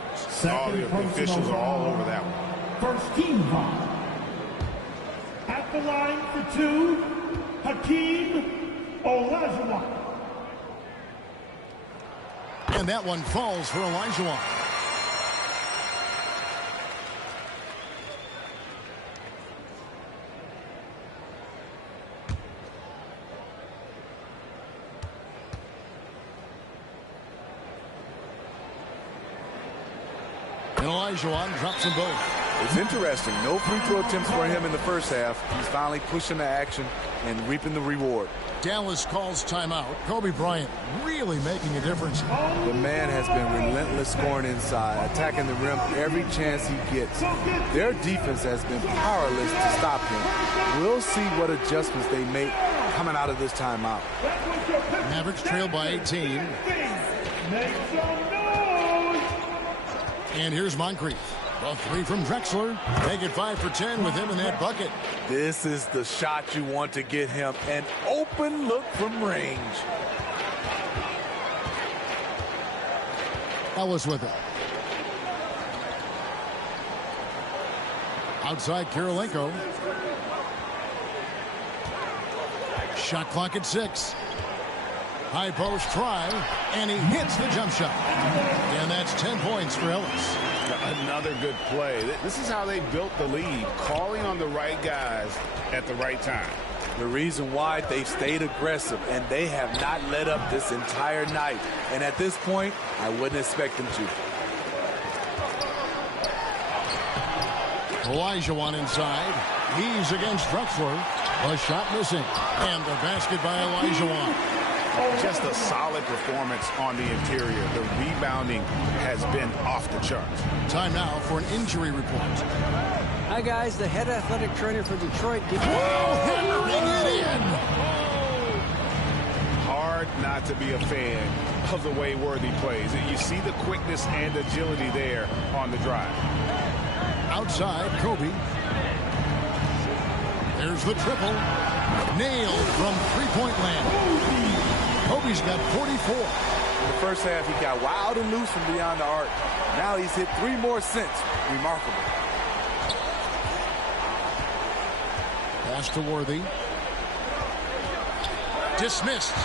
All the officials are all over that one. First team foul. At the line for 2, Hakeem Olajuwon. And that one falls for Olajuwon. And Olajuwon drops them both. It's interesting. No free throw attempts for him in the first half. He's finally pushing the action and reaping the reward. Dallas calls timeout. Kobe Bryant really making a difference. The man has been relentless scoring inside, attacking the rim every chance he gets. Their defense has been powerless to stop him. We'll see what adjustments they make coming out of this timeout. Mavericks trail by 18. And here's Moncrief. A 3 from Drexler. Make it 5 for 10 with him in that bucket. This is the shot you want to get him. An open look from range. Ellis with it. Outside Kirilenko. Shot clock at 6. High post try, and he hits the jump shot. And that's 10 points for Ellis. Another good play. This is how they built the lead, calling on the right guys at the right time. The reason why they've stayed aggressive, and they have not let up this entire night. And at this point, I wouldn't expect them to. Olajuwon inside. He's against Drexler. A shot missing. And the basket by Olajuwon. Just a solid performance on the interior. The rebounding has been off the charts. Time now for an injury report. Hi, guys. The head athletic trainer for Detroit. Hammering it in. Hard not to be a fan of the way Worthy plays. You see the quickness and agility there on the drive. Outside, Kobe. There's the triple. Nailed from three-point land. Kobe's got 44. In the first half, he got wild and loose from beyond the arc. Now he's hit 3 more since. Remarkable. Pass to Worthy. Dismissed.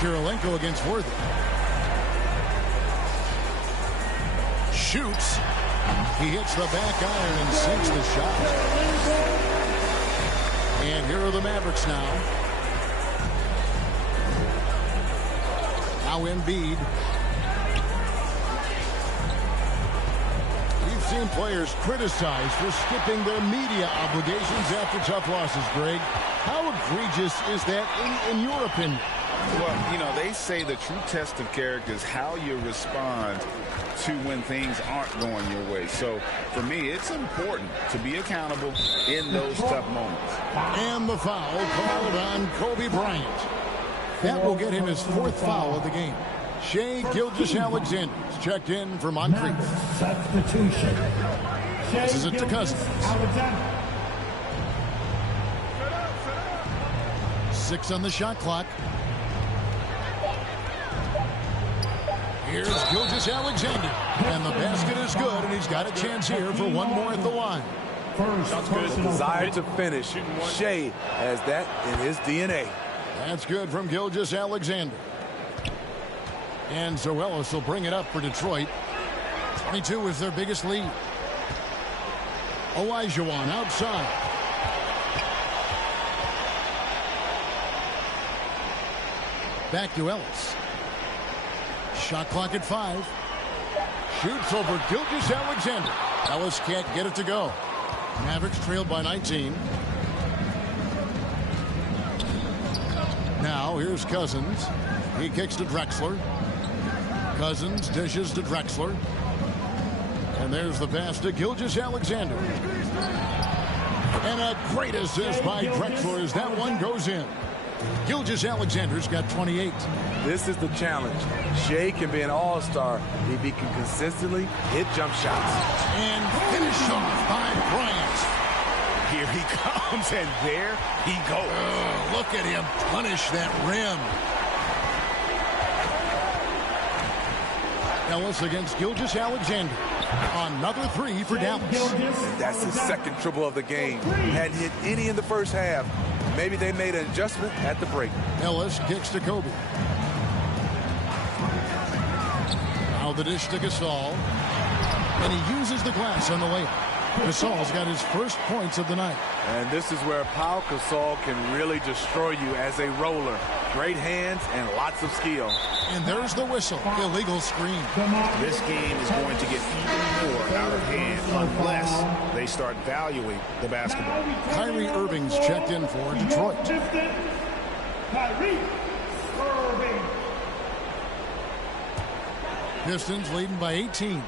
Kirilenko against Worthy. Shoots. He hits the back iron and sinks the shot. And here are the Mavericks now. Now Embiid. We've seen players criticized for skipping their media obligations after tough losses, Greg. How egregious is that in your opinion? Well, you know, they say the true test of character is how you respond to when things aren't going your way. So, for me, it's important to be accountable in those tough moments. And the foul called on Kobe Bryant. That will get him his 4th foul of the game. Shai Gilgeous-Alexander is checked in for Moncrief. Substitution. This is it to Cousins. 6 on the shot clock. Here's Gilgeous-Alexander. And the basket is good, and he's got a chance here for one more at the line. Desire to finish. Shai has that in his DNA. That's good from Gilgeous-Alexander. And Zoelis will bring it up for Detroit. 22 is their biggest lead. Olajuwon outside. Back to Ellis. Shot clock at 5. Shoots over Gilgeous-Alexander. Ellis can't get it to go. Mavericks trailed by 19. Now here's Cousins. He kicks to Drexler. Cousins dishes to Drexler. And there's the pass to Gilgeous-Alexander. And a great assist by Drexler as that one goes in. Gilgeous-Alexander's got 28. This is the challenge. Shai can be an all-star if he can consistently hit jump shots. And finish off by Bryant. He Here he comes, and there he goes. Oh, look at him punish that rim. Ellis against Gilgeous-Alexander. Another three for Dallas. That's his second triple of the game. Hadn't hit any in the first half. Maybe they made an adjustment at the break. Ellis kicks to Kobe. Now the dish to Gasol. And he uses the glass on the layup. Gasol's got his first points of the night. And this is where Pau Gasol can really destroy you as a roller. Great hands and lots of skill. And there's the whistle. Illegal screen. This game is going to get even more out of hand unless they start valuing the basketball. Kyrie Irving's checked in for Detroit. Kyrie Irving. Pistons leading by 18.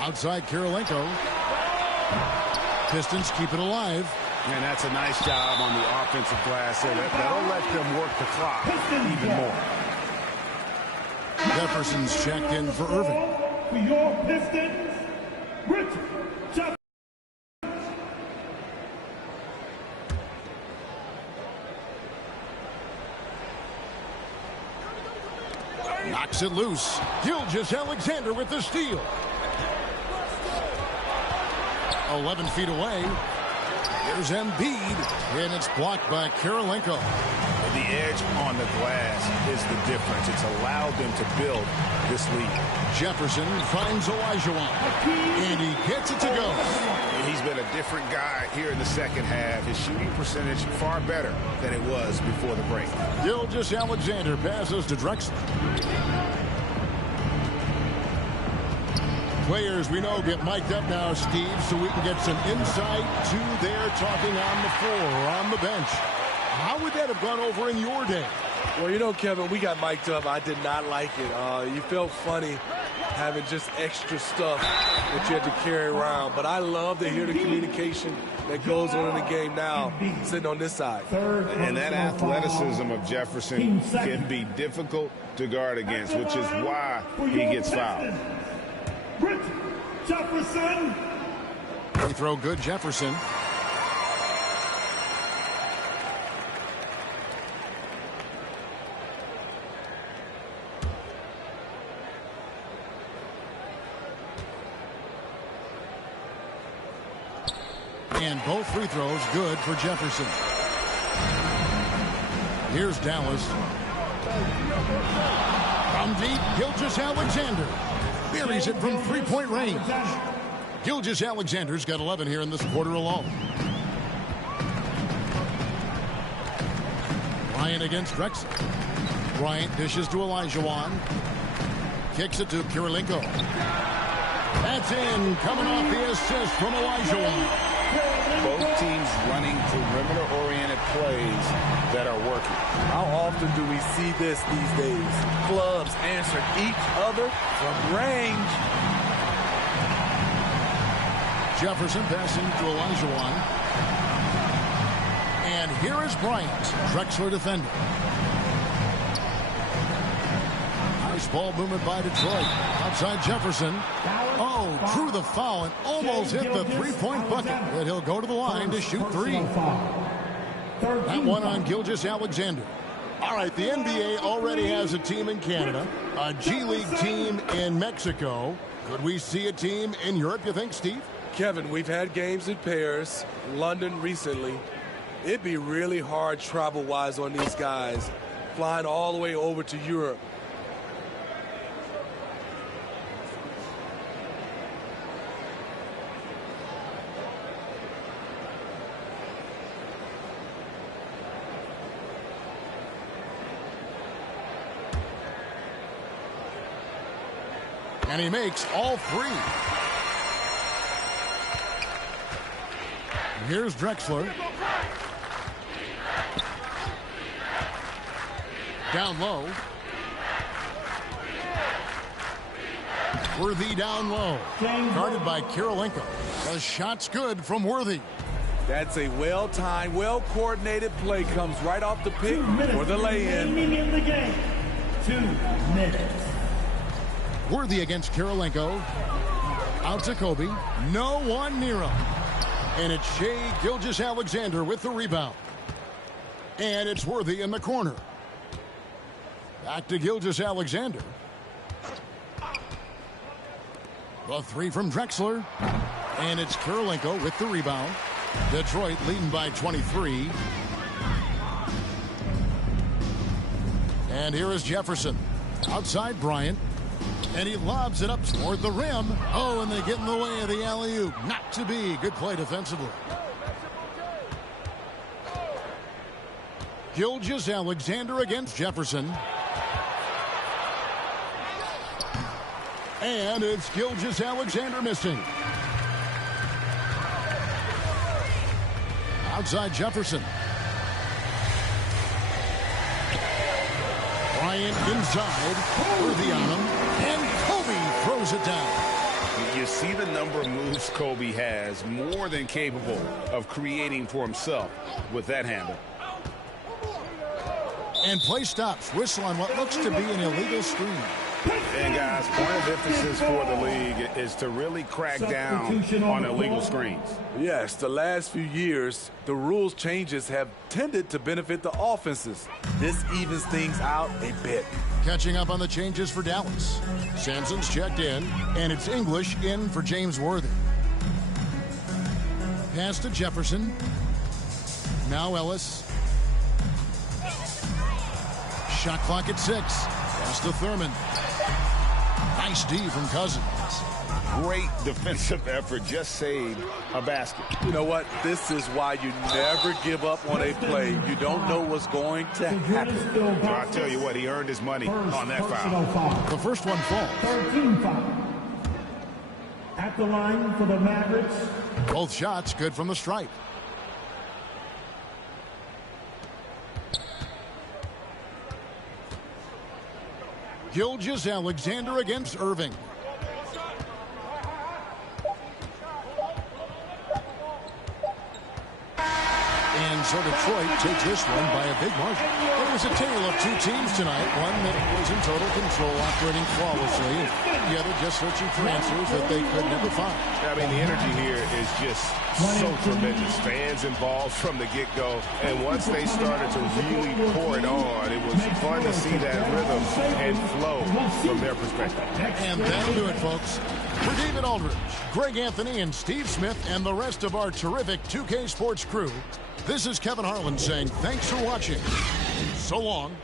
Outside Kirilenko. Pistons keep it alive. And that's a nice job on the offensive glass. That'll let them work the clock even more. Jefferson's checked in for Irving. For your Pistons, Richard Jefferson. Knocks it loose. Gilgeous-Alexander with the steal. 11 feet away. Here's Embiid, and it's blocked by Kirilenko. The edge on the glass is the difference. It's allowed them to build this lead. Jefferson finds Olajuwon, and he gets it to go. He's been a different guy here in the second half. His shooting percentage far better than it was before the break. Gilgeous-Alexander passes to Drexler. Players we know get mic'd up now, Steve, so we can get some insight to their talking on the floor or on the bench. How would that have gone over in your day? Well, you know, Kevin, we got mic'd up. I did not like it. You felt funny having just extra stuff that you had to carry around. But I love to hear the communication that goes on in the game now, sitting on this side. And that athleticism of Jefferson can be difficult to guard against, which is why he gets fouled. Richard Jefferson. Free throw good, Jefferson. And both free throws good for Jefferson. Here's Dallas. From deep, Gilgeous-Alexander. Buries it from three-point range. Gilgeous-Alexander's got 11 here in this quarter alone. Bryant against Drexler. Bryant dishes to Olajuwon. Kicks it to Kirilenko. That's in. Coming off the assist from Olajuwon. Both teams running perimeter-oriented plays that are working. How often do we see this these days? Clubs answer each other from range. Jefferson passing to Olajuwon. And here is Bryant, Drexler defender. Nice ball movement by Detroit. Outside Jefferson. Oh, drew the foul and almost hit the three-point bucket. But he'll go to the line to shoot three. That one on Gilgeous-Alexander. All right, the NBA already has a team in Canada, a G League team in Mexico. Could we see a team in Europe, you think, Steve? Kevin, we've had games in Paris, London recently. It'd be really hard travel-wise on these guys, flying all the way over to Europe. And he makes all three. Here's Drexler. Down low. Worthy down low. Guarded by Kirilenko. The shot's good from Worthy. That's a well-timed, well-coordinated play. Comes right off the pick for the lay-in. In the game. 2 minutes. Worthy against Kirilenko. Out to Kobe. No one near him. And it's Shai Gilgeous-Alexander with the rebound. And it's Worthy in the corner. Back to Gilgeous-Alexander. The three from Drexler. And it's Kirilenko with the rebound. Detroit leading by 23. And here is Jefferson. Outside Bryant. And he lobs it up toward the rim. Oh, and they get in the way of the alley-oop. Not to be. Good play defensively. Gilgeous-Alexander against Jefferson. And it's Gilgeous-Alexander missing. Outside Jefferson. Bryant inside. Worthy on him. And Kobe throws it down. You see the number of moves Kobe has, more than capable of creating for himself with that handle. And play stops. Whistle on what looks to be an illegal screen. And guys, point of emphasis for the league is to really crack down on illegal screens. Yes, the last few years, the rules changes have tended to benefit the offenses. This evens things out a bit. Catching up on the changes for Dallas. Sampson's checked in, and it's English in for James Worthy. Pass to Jefferson. Now Ellis. Shot clock at 6. Pass to Thurman. Nice D from Cousins. Great defensive effort, just saved a basket. You know what? This is why you never give up on a play. You don't know what's going to happen. I'll tell you what, he earned his money on that foul. The first one falls. 13 foul. At the line for the Mavericks. Both shots good from the stripe. Gilgeous-Alexander against Irving. And so Detroit takes this one by a big margin. It was a tale of two teams tonight. One that was in total control, operating flawlessly, and the other just searching for answers that they could never find. I mean, the energy here is just so tremendous. Fans involved from the get-go, and once they started to really pour it on, it was fun to see that rhythm and flow from their perspective. And that'll do it, folks. For David Aldridge, Greg Anthony, and Steve Smith, and the rest of our terrific 2K Sports crew, this is Kevin Harlan saying thanks for watching. So long.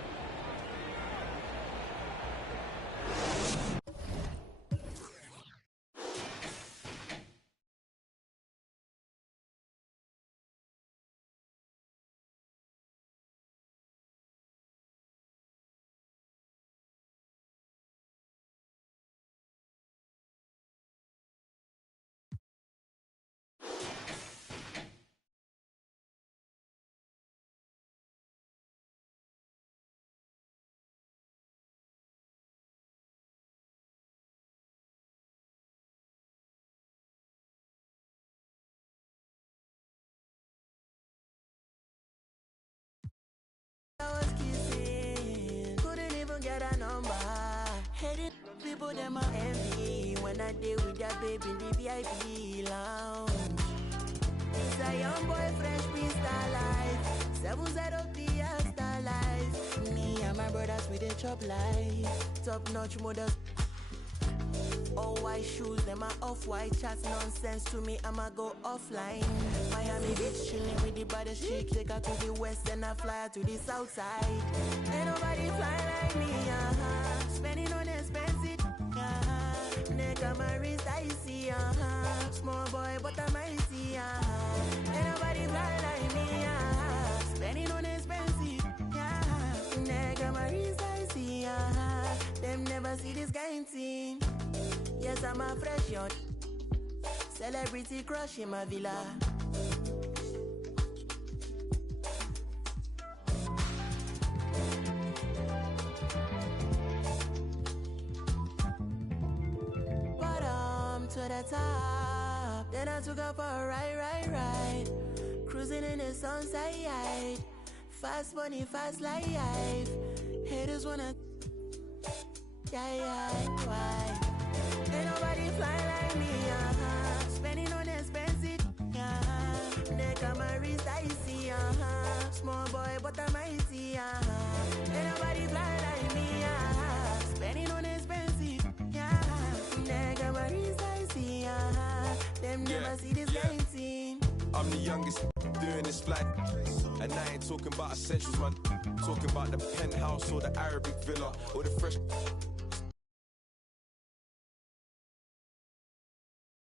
People them are envy when I deal with that baby in the VIP lounge. It's a young boy, fresh prince star life. 703 star life. Me and my brothers with a chop life. Top notch models. All white shoes, them are off-white chats. Nonsense to me, I'ma go offline. Miami Beach chilling with the baddest chick. Take her to the west and I fly her to the south side. Ain't nobody fly like me, spending on expensive, Neck on my wrist, I see, Small boy, but I'm icy, Ain't nobody fly like me, spending on expensive, Neck on my wrist, I see, Them never see this kind thing. Yes, I'm a fresh yacht. Celebrity crush in my villa. Bottom to the top. Then I took up for a ride. Cruising in the sunset. Fast money, fast life. Haters wanna Why? Ain't nobody fly like me, spending on expensive, neck on my wrist, I see, small boy, but I'm mighty, ain't nobody fly like me, spending on expensive, neck on my wrist, I see, them never see this game team. I'm the youngest doing this flat, and I ain't talking about essentials, man. Talking about the penthouse or the Arabic villa or the fresh